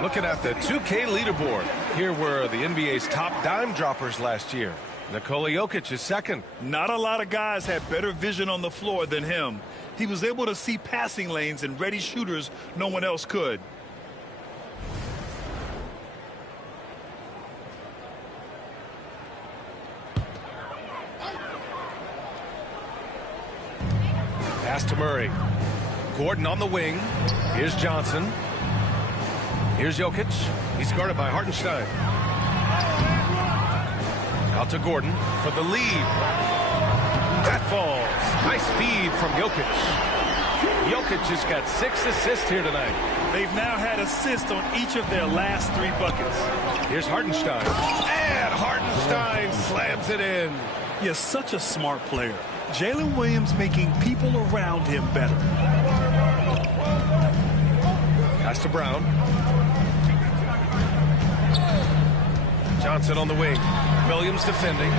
Looking at the 2K leaderboard, here were the NBA's top dime droppers last year. Nikola Jokic is second. Not a lot of guys had better vision on the floor than him. He was able to see passing lanes and ready shooters no one else could. Pass to Murray. Gordon on the wing. Here's Johnson. Here's Jokic. He's guarded by Hartenstein. Out to Gordon for the lead. That falls. Nice feed from Jokic. Jokic has got 6 assists here tonight. They've now had assists on each of their last 3 buckets. Here's Hartenstein. And Hartenstein slams it in. He is such a smart player. Jalen Williams making people around him better. Pass to Brown. Johnson on the wing. Williams defending.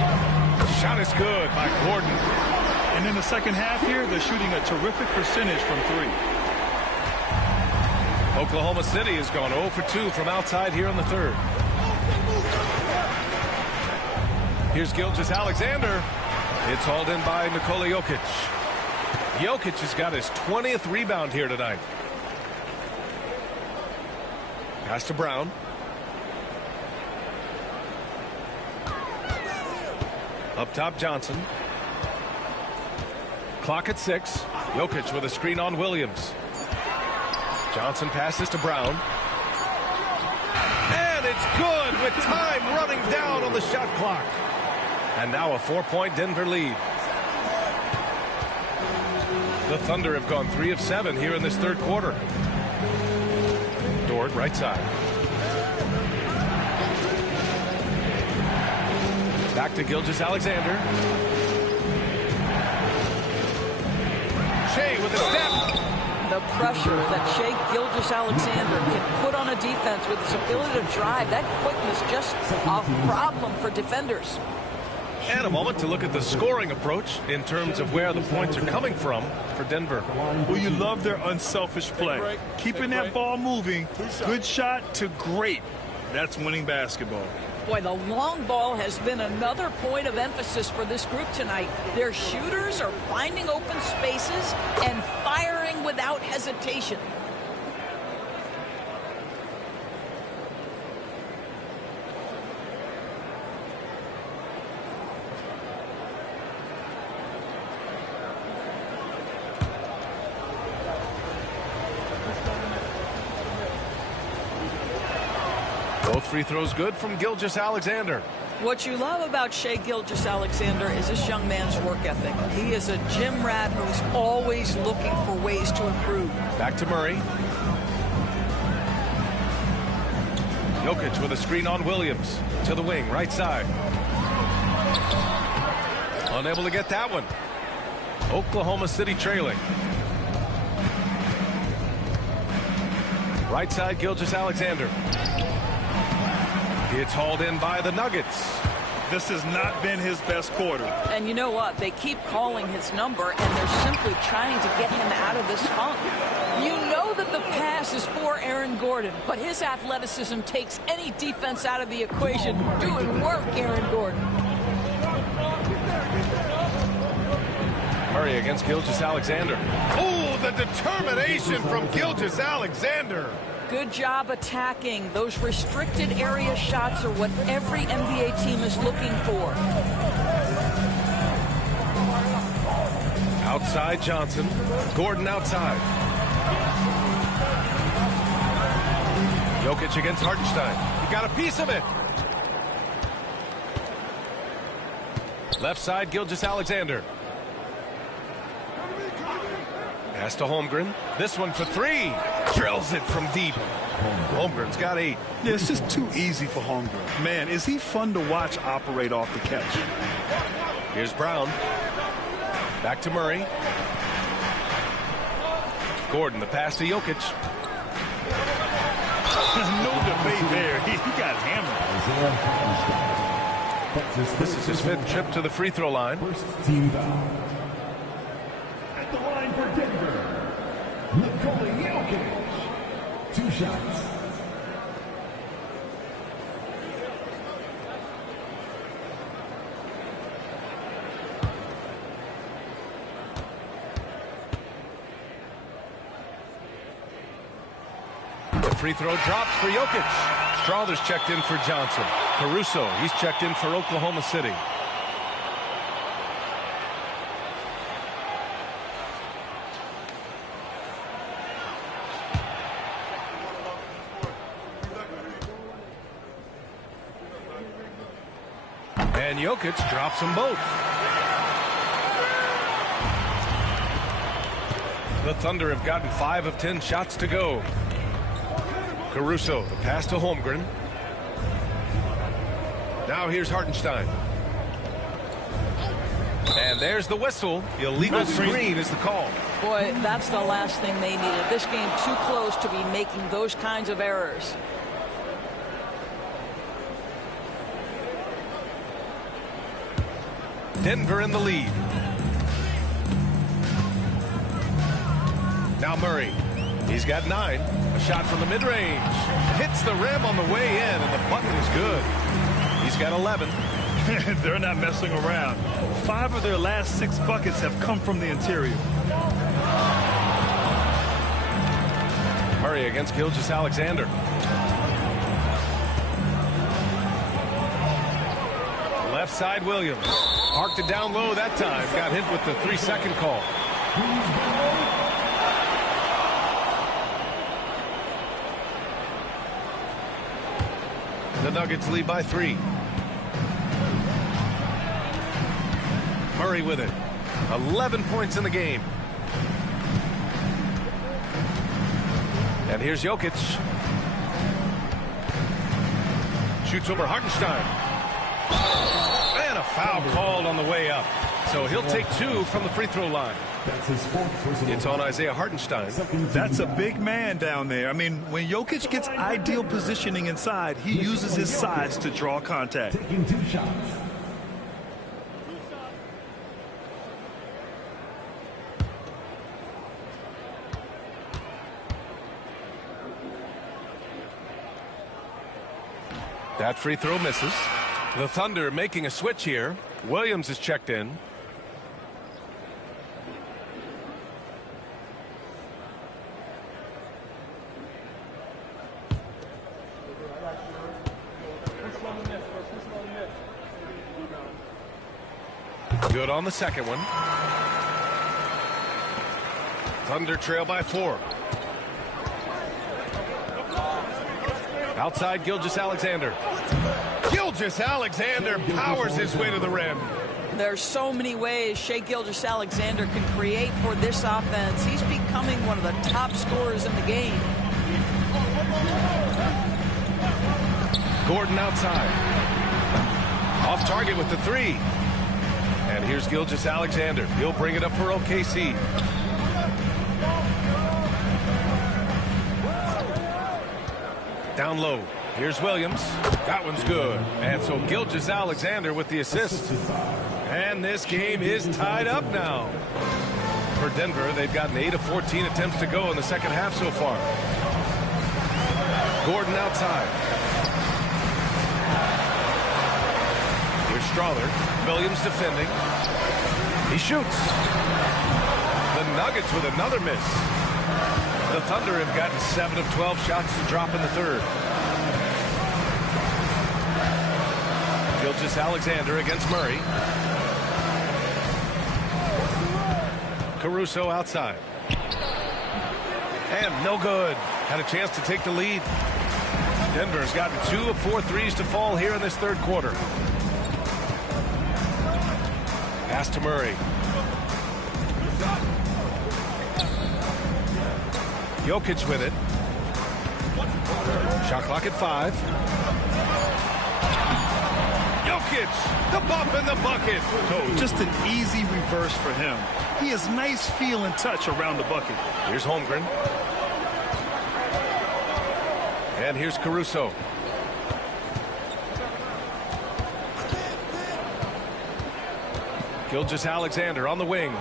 Shot is good by Gordon. And in the second half here, they're shooting a terrific percentage from 3. Oklahoma City has gone 0 for 2 from outside here in the third. Here's Gilgeous-Alexander. It's hauled in by Nikola Jokic. Jokic has got his 20th rebound here tonight. Pass to Brown. Up top, Johnson. Clock at 6. Jokic with a screen on Williams. Johnson passes to Brown. And it's good with time running down on the shot clock. And now a 4-point Denver lead. The Thunder have gone 3 of 7 here in this third quarter. Dort, right side. Back to Gilgeous-Alexander. Shea with a step. The pressure that Shea Gilgeous-Alexander can put on a defense with his ability to drive, that quickness just a problem for defenders. And a moment to look at the scoring approach in terms of where the points are coming from for Denver. Well, you love their unselfish play. Keeping that ball moving, good shot to great. That's winning basketball. Boy, the long ball has been another point of emphasis for this group tonight. Their shooters are finding open spaces and firing without hesitation. Both free throws good from Gilgeous-Alexander. What you love about Shai Gilgeous-Alexander is this young man's work ethic. He is a gym rat who's always looking for ways to improve. Back to Murray. Jokic with a screen on Williams. To the wing, right side. Unable to get that one. Oklahoma City trailing. Right side, Gilgeous-Alexander. It's hauled in by the Nuggets. This has not been his best quarter. And you know what? They keep calling his number, and they're simply trying to get him out of this funk. You know that the pass is for Aaron Gordon, but his athleticism takes any defense out of the equation. Doing work, Aaron Gordon. Murray against Gilgeous-Alexander. Oh, the determination from Gilgeous-Alexander. Good job attacking. Those restricted area shots are what every NBA team is looking for. Outside Johnson. Gordon outside. Jokic against Hartenstein. He got a piece of it. Left side, Gilgeous-Alexander. Pass to Holmgren. This one for three. Drills it from deep. Holmgren's got 8. Yeah, it's just too easy for Holmgren. Man, is he fun to watch operate off the catch. Here's Brown. Back to Murray. Gordon, the pass to Jokic. No debate there. He got hammered. This is his 5th trip to the free throw line. First team foul. At the line for Denver, Nikola Jokic. 2 shots. The free throw drops for Jokic. Strawther's checked in for Johnson. Caruso, he's checked in for Oklahoma City. And Jokic drops them both. The Thunder have gotten 5 of 10 shots to go. Caruso, the pass to Holmgren. Now here's Hartenstein. And there's the whistle. Illegal screen is the call. Boy, that's the last thing they needed. This game too close to be making those kinds of errors. Denver in the lead. Now Murray. He's got 9. A shot from the mid-range. Hits the rim on the way in, and the bucket is good. He's got 11. They're not messing around. 5 of their last 6 buckets have come from the interior. Murray against Gilgeous-Alexander. Left side Williams. Parked it down low that time. Got hit with the 3-second call. The Nuggets lead by 3. Murray with it. 11 points in the game. And here's Jokic. Shoots over Hartenstein. And a foul called on the way up. So he'll take 2 from the free throw line. It's on Isaiah Hartenstein. That's a big man down there. I mean, when Jokic gets ideal positioning inside, he uses his size to draw contact. Taking 2 shots. That free throw misses. The Thunder making a switch here. Williams is checked in. Good on the second one. Thunder trail by 4. Outside, Gilgeous-Alexander. Gilgeous-Alexander powers his way to the rim. There's so many ways Shai Gilgeous-Alexander can create for this offense. He's becoming one of the top scorers in the game. Gordon outside. Off target with the three. And here's Gilgeous-Alexander. He'll bring it up for OKC. Down low. Here's Williams. That one's good. And so Gilgeous-Alexander with the assist. And this game is tied up now. For Denver, they've gotten 8 of 14 attempts to go in the second half so far. Gordon outside. Here's Strawler. Williams defending. He shoots. The Nuggets with another miss. The Thunder have gotten 7 of 12 shots to drop in the third. Gilgeous-Alexander against Murray. Caruso outside. And no good. Had a chance to take the lead. Denver's gotten 2 of 4 threes to fall here in this third quarter. Pass to Murray. Jokic with it. Shot clock at 5. Jokic, the bump in the bucket. Just an easy reverse for him. He has nice feel and touch around the bucket. Here's Holmgren. And here's Caruso. Gilgeous-Alexander on the wing.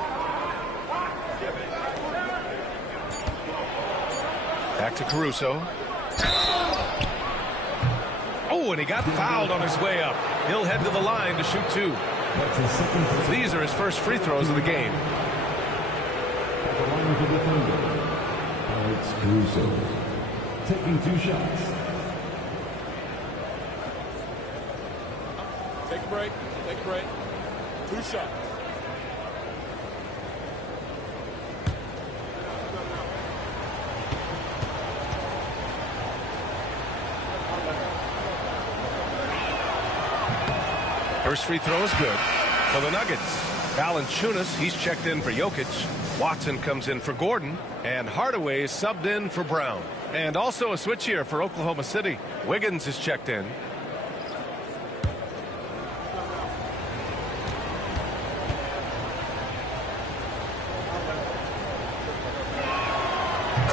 Back to Caruso. Oh, and he got fouled on his way up. He'll head to the line to shoot 2. These are his first free throws of the game. At the line for the Thunder, Alex Caruso, taking 2 shots. Take a break. Take a break. 2 shots. First free throw is good for the Nuggets. Valanciunas, he's checked in for Jokic. Watson comes in for Gordon. And Hardaway is subbed in for Brown. And also a switch here for Oklahoma City. Wiggins is checked in.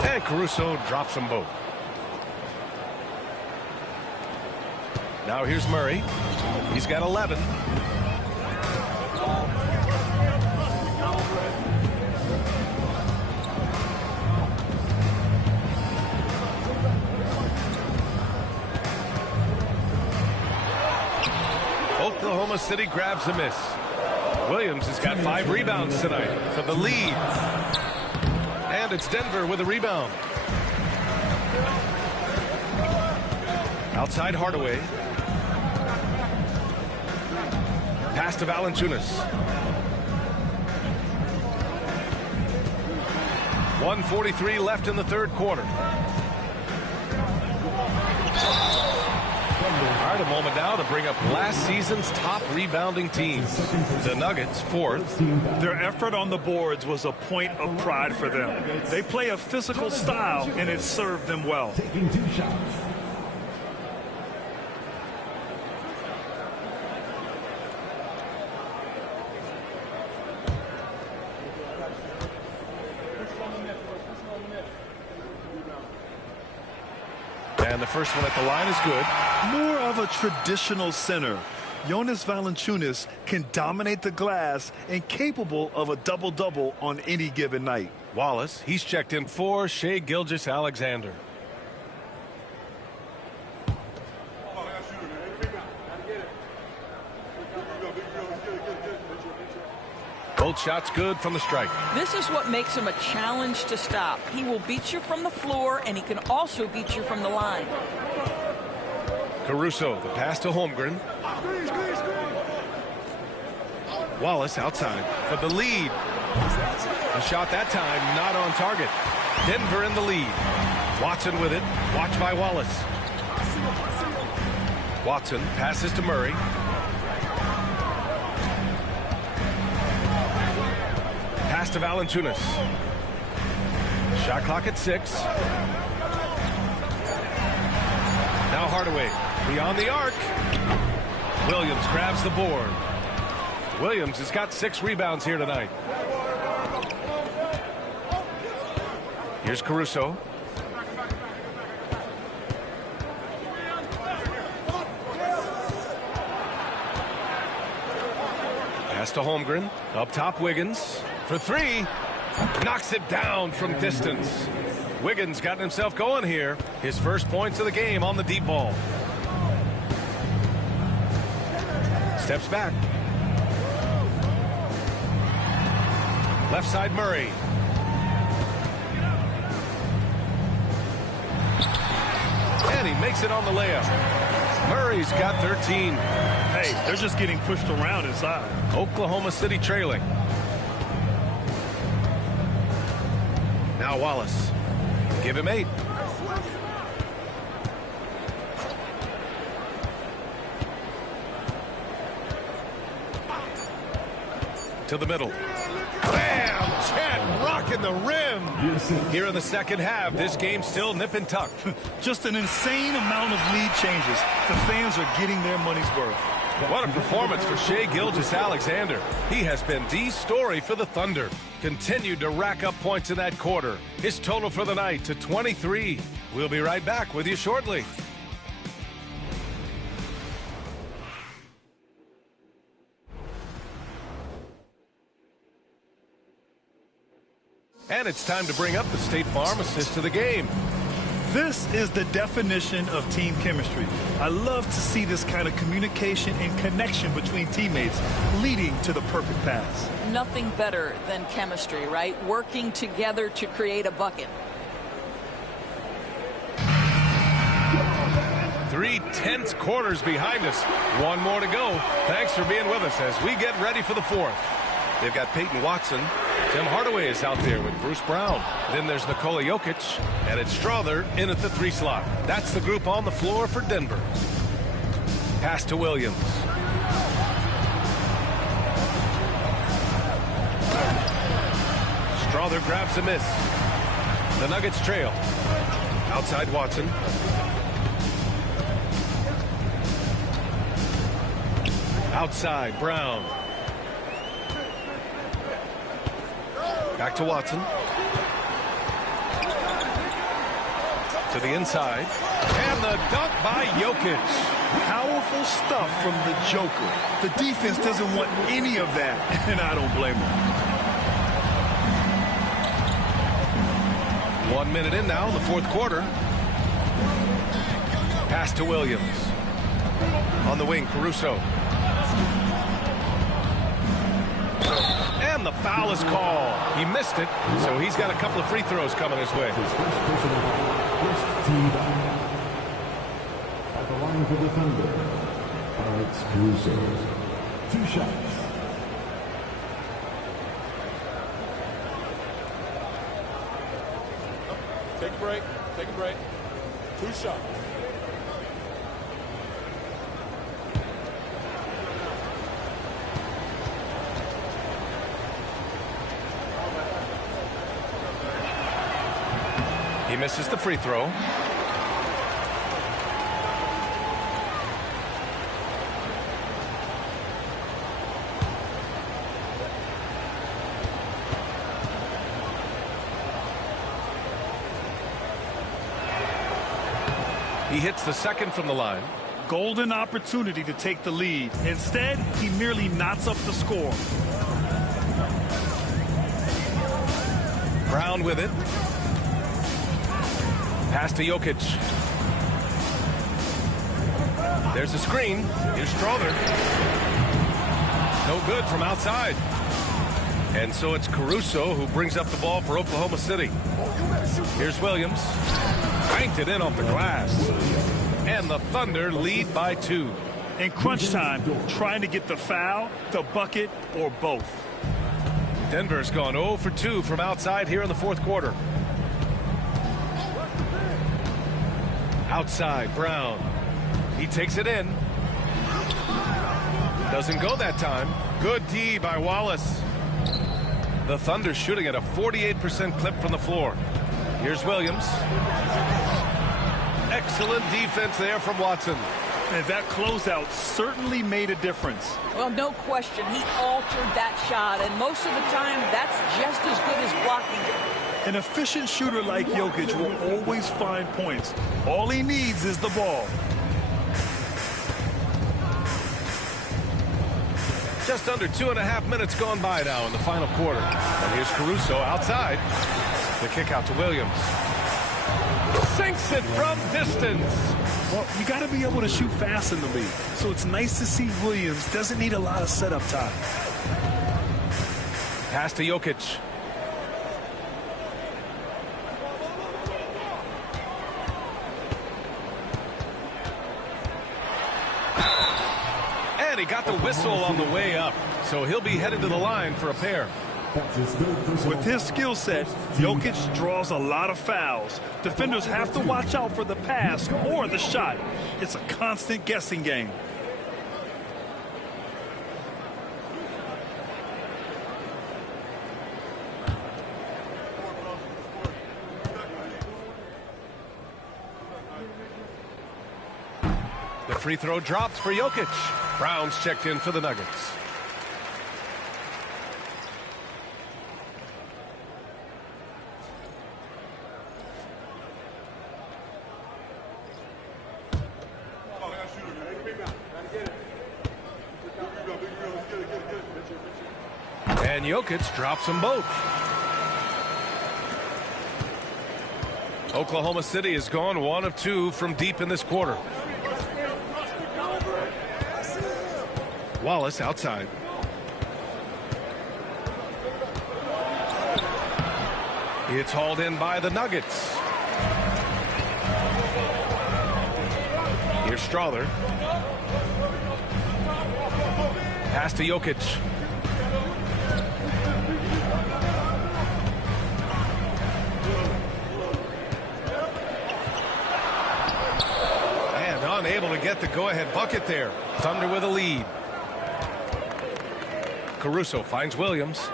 And Caruso drops them both. Now here's Murray. He's got 11. Oklahoma City grabs a miss. Williams has got 5 rebounds tonight for the lead. And it's Denver with a rebound. Outside Hardaway. Pass to Valanciunas. 1:43 left in the third quarter. All right, a moment now to bring up last season's top rebounding team. The Nuggets, 4th. Their effort on the boards was a point of pride for them. They play a physical style, and it served them well. Taking 2 shots. And the first one at the line is good. More of a traditional center. Jonas Valanciunas can dominate the glass and capable of a double-double on any given night. Wallace, he's checked in for Shai Gilgeous-Alexander. Both shots good from the strike. This is what makes him a challenge to stop. He will beat you from the floor, and he can also beat you from the line. Caruso, the pass to Holmgren. Wallace outside for the lead. A shot that time not on target. Denver in the lead. Watson with it. Watched by Wallace. Watson passes to Murray. Pass to Valanciunas. Shot clock at 6. Now Hardaway beyond the arc. Williams grabs the board. Williams has got 6 rebounds here tonight. Here's Caruso. Pass to Holmgren. Up top, Wiggins. For 3. Knocks it down from distance. Wiggins got himself going here. His first points of the game on the deep ball. Steps back. Left side, Murray. And he makes it on the layup. Murray's got 13. Hey, they're just getting pushed around inside. Oklahoma City trailing. Now Wallace. Give him 8. To the middle. Bam! Chet rocking the rim. Here in the second half, this game's still nip and tuck. Just an insane amount of lead changes. The fans are getting their money's worth. What a performance for Shai Gilgeous-Alexander. He has been the story for the Thunder. Continued to rack up points in that quarter. His total for the night to 23. We'll be right back with you shortly. And it's time to bring up the State Farm assist to the game. This is the definition of team chemistry. I love to see this kind of communication and connection between teammates leading to the perfect pass. Nothing better than chemistry, right? Working together to create a bucket. 3 tense quarters behind us. One more to go. Thanks for being with us as we get ready for the 4th. They've got Peyton Watson. Tim Hardaway is out there with Bruce Brown. Then there's Nikola Jokic, and it's Strother in at the 3 slot. That's the group on the floor for Denver. Pass to Williams. Strother grabs a miss. The Nuggets trail. Outside Watson. Outside Brown. Back to Watson. To the inside. And the dunk by Jokic. Powerful stuff from the Joker. The defense doesn't want any of that, and I don't blame them. 1 minute in now in the 4th quarter. Pass to Williams. On the wing, Caruso. And the foul is called. He missed it, so he's got a couple of free throws coming his way. At the line for the Thunder, Alex Caruso. 2 shots. Take a break. Take a break. 2 shots. He misses the free throw. He hits the second from the line. Golden opportunity to take the lead. Instead, he merely knots up the score. Brown with it. Pass to Jokic. There's a screen. Here's Strother. No good from outside. And so it's Caruso who brings up the ball for Oklahoma City. Here's Williams. Banked it in off the glass. And the Thunder lead by 2. In crunch time, trying to get the foul, the bucket, or both. Denver's gone 0 for 2 from outside here in the 4th quarter. Outside, Brown. He takes it in. Doesn't go that time. Good D by Wallace. The Thunder shooting at a 48% clip from the floor. Here's Williams. Excellent defense there from Watson. And that closeout certainly made a difference. Well, no question. He altered that shot, and most of the time, that's just as good as blocking it. An efficient shooter like Jokic will always find points. All he needs is the ball. Just under 2.5 minutes gone by now in the final quarter. And here's Caruso outside. The kick out to Williams. Sinks it from distance. Well, you got to be able to shoot fast in the league. So it's nice to see Williams doesn't need a lot of setup time. Pass to Jokic. And he got the whistle on the way up. So he'll be headed to the line for a pair. With his skill set, Jokic draws a lot of fouls. Defenders have to watch out for the pass or the shot. It's a constant guessing game. The free throw drops for Jokic. Brown's checked in for the Nuggets. And Jokic drops them both. Oklahoma City has gone 1 of 2 from deep in this quarter. Wallace outside. It's hauled in by the Nuggets. Here's Strawther. Pass to Jokic. And unable to get the go-ahead bucket there. Thunder with a lead. Caruso finds Williams.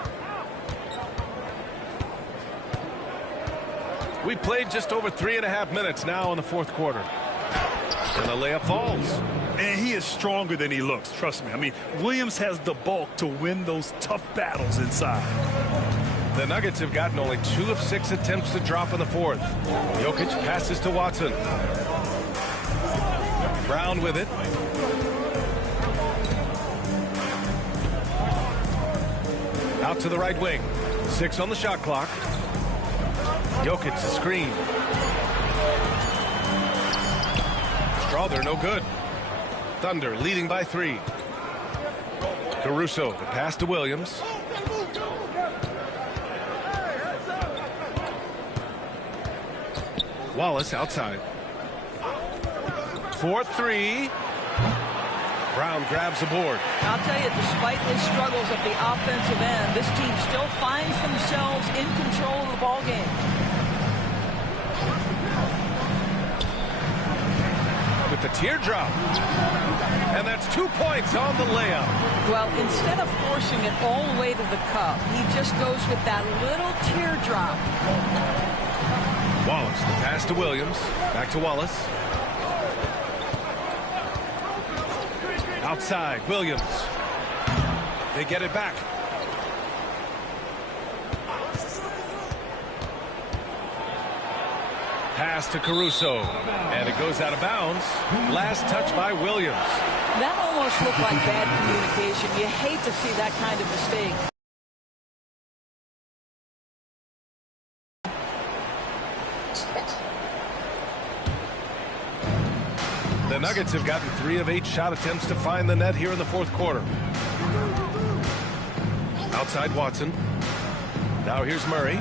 We played just over 3.5 minutes now in the fourth quarter. And the layup falls. And he is stronger than he looks, trust me. I mean, Williams has the bulk to win those tough battles inside. The Nuggets have gotten only 2 of 6 attempts to drop in the fourth. Jokic passes to Watson. Brown with it. Out to the right wing. 6 on the shot clock. Jokic the screen. Strawther no good. Thunder leading by 3. Caruso the pass to Williams. Wallace outside. 4-3. Brown grabs the board. I'll tell you, despite his struggles at the offensive end, this team still finds themselves in control of the ball game. With the teardrop. And that's 2 points on the layup. Well, instead of forcing it all the way to the cup, he just goes with that little teardrop. Wallace, the pass to Williams. Back to Wallace. Outside, Williams. They get it back. Pass to Caruso. And it goes out of bounds. Last touch by Williams. That almost looked like bad communication. You hate to see that kind of mistake. The Nuggets have gotten 3 of 8 shot attempts to find the net here in the fourth quarter. Outside Watson. Now here's Murray.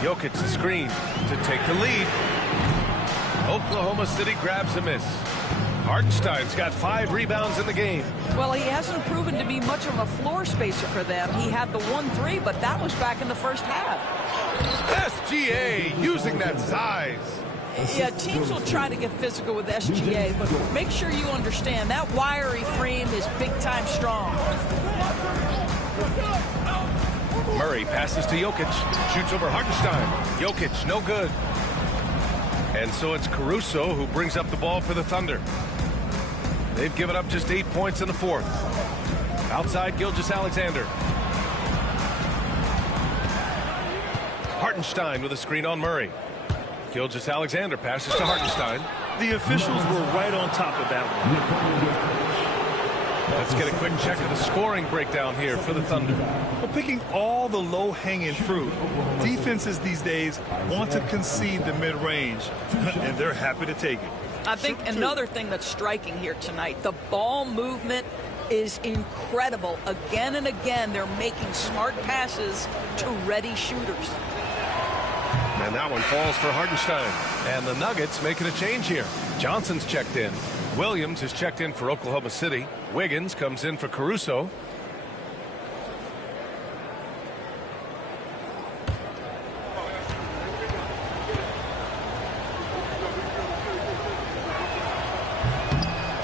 Jokic the screen to take the lead. Oklahoma City grabs a miss. Hartenstein's got 5 rebounds in the game. Well, he hasn't proven to be much of a floor spacer for them. He had the 1-3, but that was back in the first half. SGA using that size. Yeah, teams will try to get physical with SGA, but make sure you understand that wiry frame is big-time strong. Murray passes to Jokic, shoots over Hartenstein. Jokic, no good. And so it's Caruso who brings up the ball for the Thunder. They've given up just 8 points in the fourth. Outside, Gilgeous-Alexander. Hartenstein with a screen on Murray. Gilgeous-Alexander passes to Hartenstein. The officials were right on top of that one. Let's get a quick check of the scoring breakdown here for the Thunder. Well, picking all the low-hanging fruit, defenses these days want to concede the mid-range, and they're happy to take it. I think another thing that's striking here tonight, the ball movement is incredible. Again and again, they're making smart passes to ready shooters. And that one falls for Hartenstein. And the Nuggets making a change here. Johnson's checked in. Williams has checked in for Oklahoma City. Wiggins comes in for Caruso.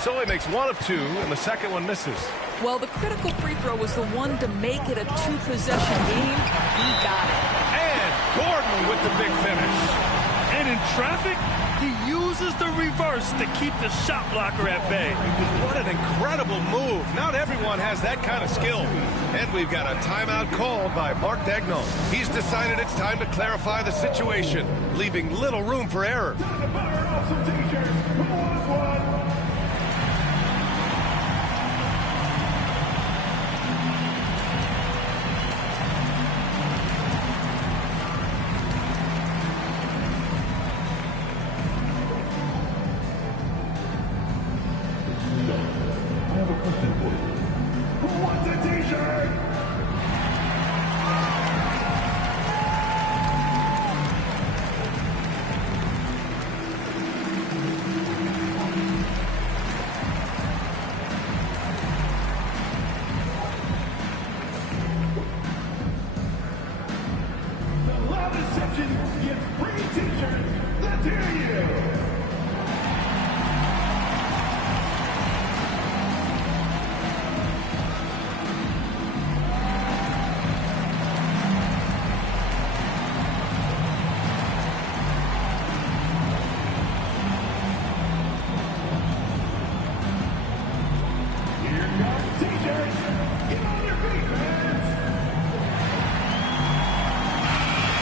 So he makes one of two, and the second one misses. Well, the critical free throw was the one to make it a two-possession game. He got it. And Gordon with the big finish. And in traffic, he uses the reverse to keep the shot blocker at bay. What an incredible move. Not everyone has that kind of skill. And we've got a timeout called by Mark Daigneault. He's decided it's time to clarify the situation, leaving little room for error.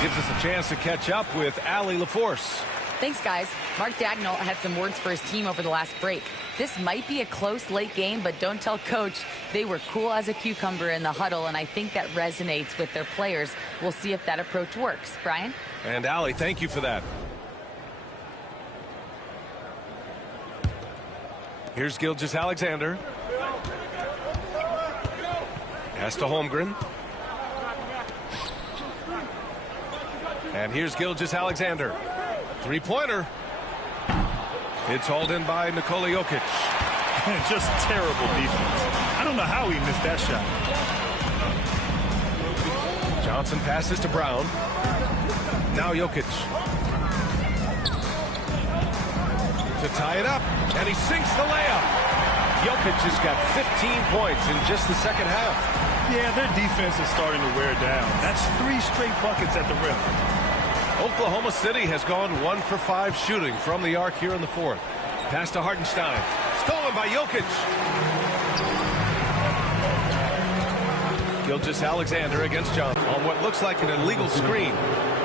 Gives us a chance to catch up with Allie LaForce. Thanks, guys. Mark Daigneault had some words for his team over the last break. This might be a close late game, but don't tell Coach. They were cool as a cucumber in the huddle, and I think that resonates with their players. We'll see if that approach works. Brian? And Allie, thank you for that. Here's Gilgeous-Alexander. Pass to Holmgren. And here's Gilgeous-Alexander. Three-pointer. It's hauled in by Nikola Jokic. Just terrible defense. I don't know how he missed that shot. Johnson passes to Brown. Now Jokic. To tie it up. And he sinks the layup. Jokic has got 15 points in just the second half. Yeah, their defense is starting to wear down. That's 3 straight buckets at the rim. Oklahoma City has gone 1 for 5 shooting from the arc here in the fourth. Pass to Hartenstein. Stolen by Jokic. Gilgeous-Alexander against Johnson on what looks like an illegal screen.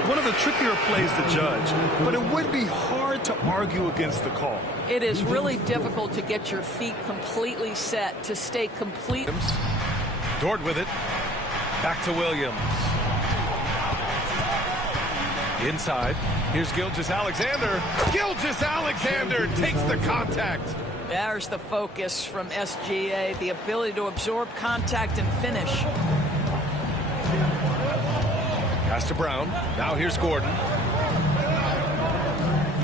One of the trickier plays to judge, but it would be hard to argue against the call. It is really difficult to get your feet completely set, to stay complete. Dort with it. Back to Williams. Inside. Here's Gilgeous-Alexander. Gilgeous-Alexander takes the contact. There's the focus from SGA, the ability to absorb contact and finish. Pass to Brown. Now here's Gordon.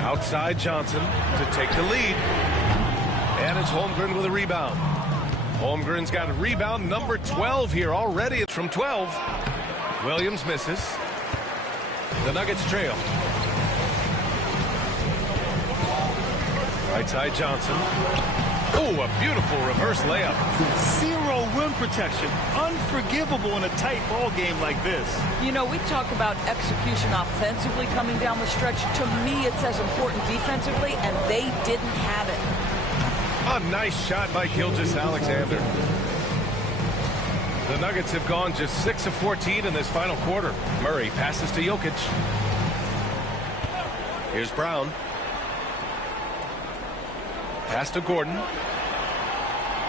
Outside Johnson to take the lead. And it's Holmgren with a rebound. Holmgren's got a rebound number 12 here already. It's from 12. Williams misses. The Nuggets trail. Right side Johnson. Oh, a beautiful reverse layup. Zero rim protection. Unforgivable in a tight ball game like this. You know, we talk about execution offensively coming down the stretch. To me, it's as important defensively, and they didn't have it. A nice shot by Gilgeous-Alexander. The Nuggets have gone just 6 of 14 in this final quarter. Murray passes to Jokic. Here's Brown. Pass to Gordon.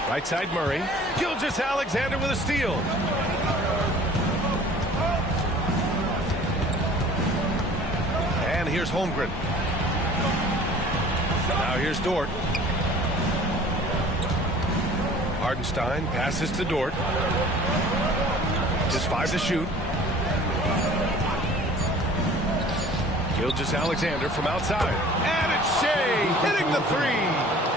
Right side Murray. Gilgeous-Alexander with a steal. And here's Holmgren. Now here's Dort. Hardenstein passes to Dort. Just 5 to shoot. Gilgeous-Alexander from outside. And it's Shea hitting the three.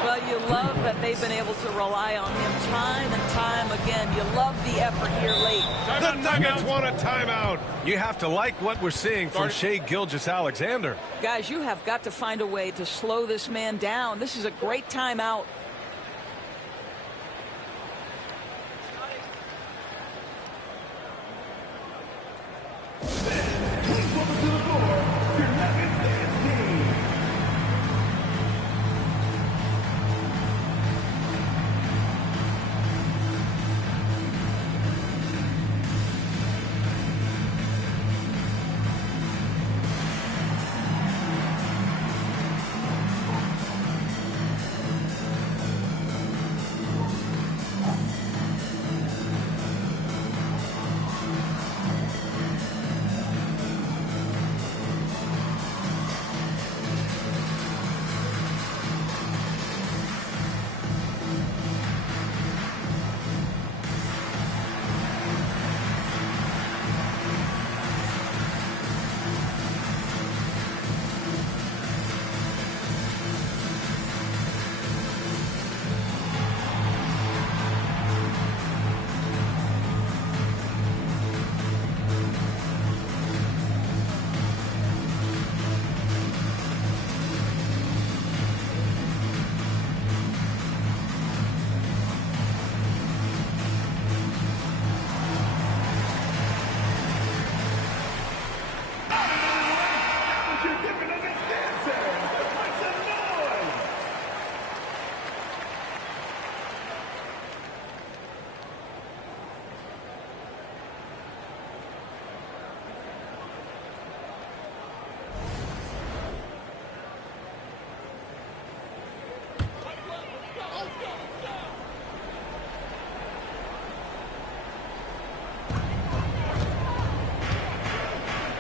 Well, you love that they've been able to rely on him time and time again. You love the effort here late. The Nuggets want a timeout. You have to like what we're seeing from Shea Gilgeous-Alexander. Guys, you have got to find a way to slow this man down. This is a great timeout.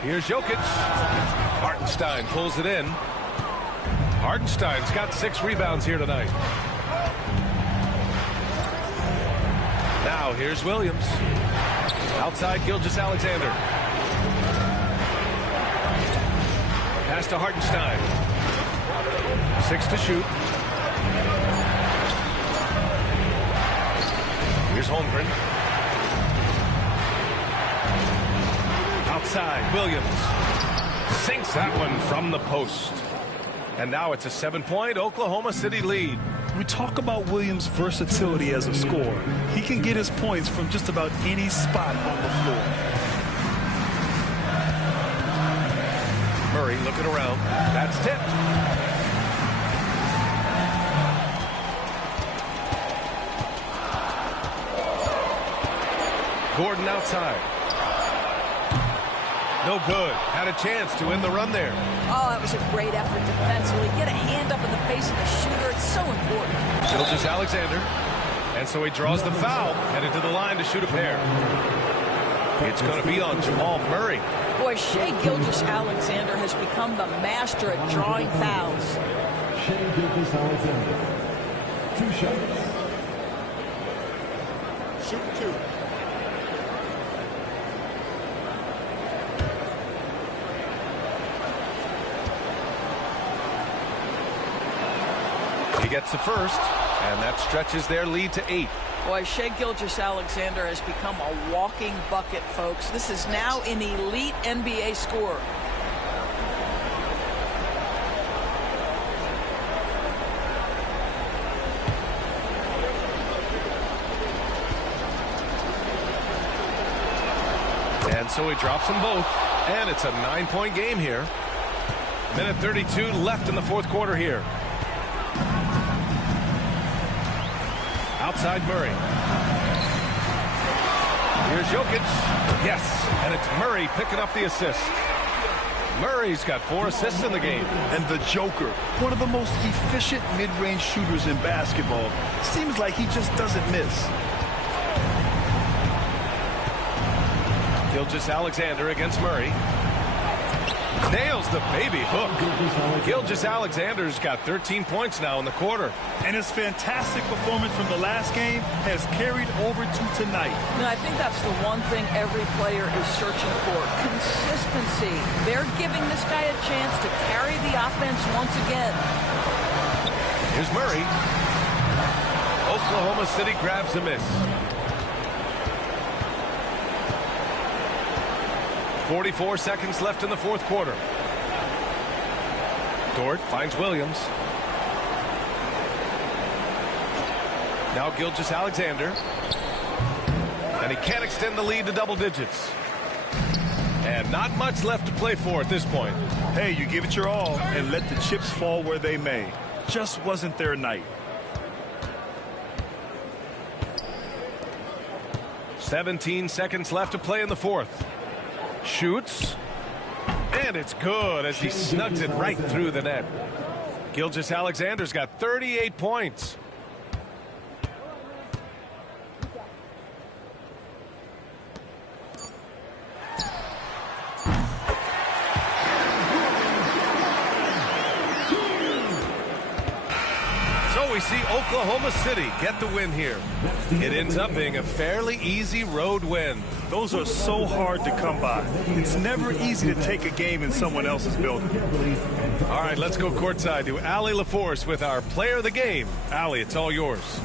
Here's Jokic. Hartenstein pulls it in. Hartenstein's got 6 rebounds here tonight. Now here's Williams. Outside Gilgeous-Alexander. Pass to Hartenstein. 6 to shoot. Here's Holmgren. Outside, Williams sinks that one from the post. And now it's a 7-point Oklahoma City lead. We talk about Williams' versatility as a scorer. He can get his points from just about any spot on the floor. Murray looking around. That's tipped. Gordon outside. No good. Had a chance to win the run there. Oh, that was a great effort defensively. Get a hand up in the face of the shooter. It's so important. Gilgeous-Alexander. And so he draws the foul. Headed to the line to shoot a pair. It's going to be on Jamal Murray. Boy, Shea Gilgeous-Alexander has become the master at drawing fouls. Shea Gilgeous-Alexander. 2 shots. Shoot 2. He gets the first, and that stretches their lead to 8. Boy, Shea Gilgeous-Alexander has become a walking bucket, folks. This is now an elite NBA scorer. so he drops them both. And it's a 9-point game here. Minute 32 left in the fourth quarter here. Outside Murray. Here's Jokic. Yes, and it's Murray picking up the assist. Murray's got 4 assists in the game. And the Joker, one of the most efficient mid-range shooters in basketball. Seems like he just doesn't miss. Gilgeous-Alexander against Murray. Nails the baby hook. Gilgeous-Alexander's got 13 points now in the quarter. And his fantastic performance from the last game has carried over to tonight. And I think that's the one thing every player is searching for. Consistency. They're giving this guy a chance to carry the offense once again. Here's Murray. Oklahoma City grabs a miss. 44 seconds left in the fourth quarter. Dort finds Williams. Now Gilgeous-Alexander. And he can't extend the lead to double digits. And not much left to play for at this point. Hey, you give it your all and let the chips fall where they may. Just wasn't their night. 17 seconds left to play in the fourth. Shoots. And it's good as he snugs it right through the net. Gilgeous-Alexander's got 38 points. So we see Oklahoma City get the win here. It ends up being a fairly easy road win. Those are so hard to come by. It's never easy to take a game in someone else's building. All right, let's go courtside to Allie LaForce with our player of the game. Allie, it's all yours.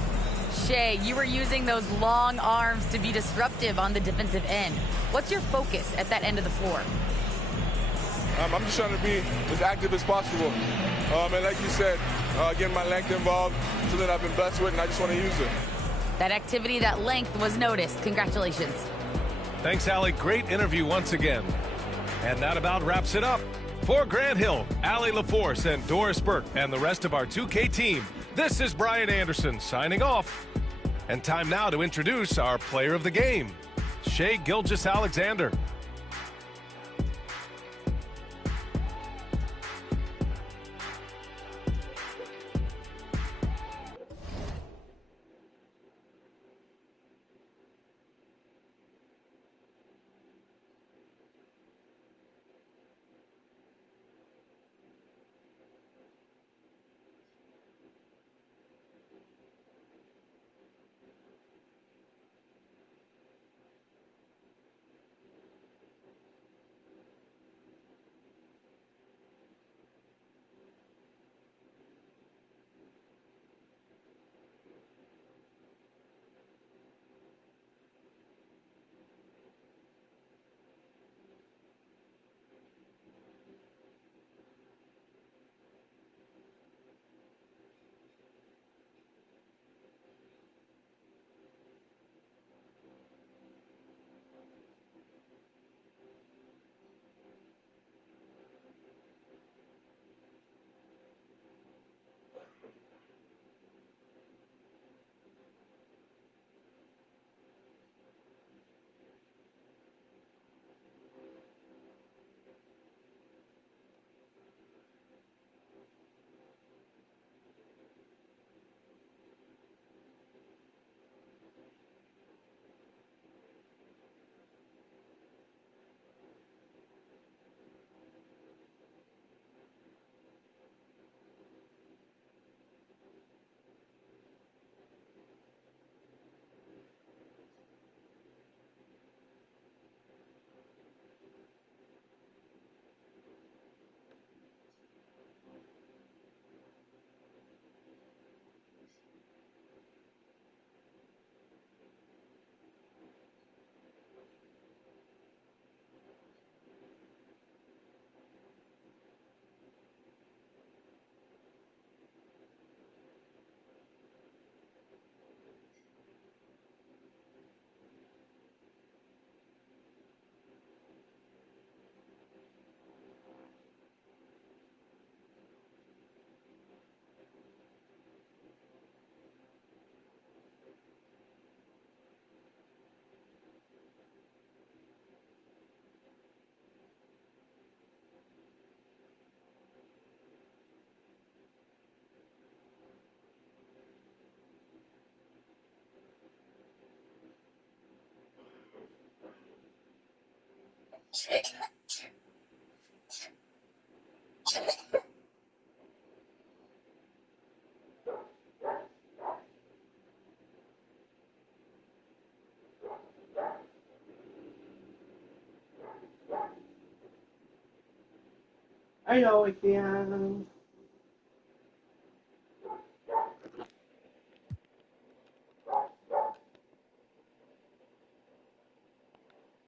Shea, you were using those long arms to be disruptive on the defensive end. What's your focus at that end of the floor? I'm just trying to be as active as possible. And like you said, getting my length involved, something I've been blessed with, and I just want to use it. That activity, that length was noticed. Congratulations. Thanks, Allie. Great interview once again. And that about wraps it up. For Grant Hill, Allie LaForce, and Doris Burke, and the rest of our 2K team, this is Brian Anderson signing off. And time now to introduce our player of the game, Shea Gilgeous-Alexander. I know I can.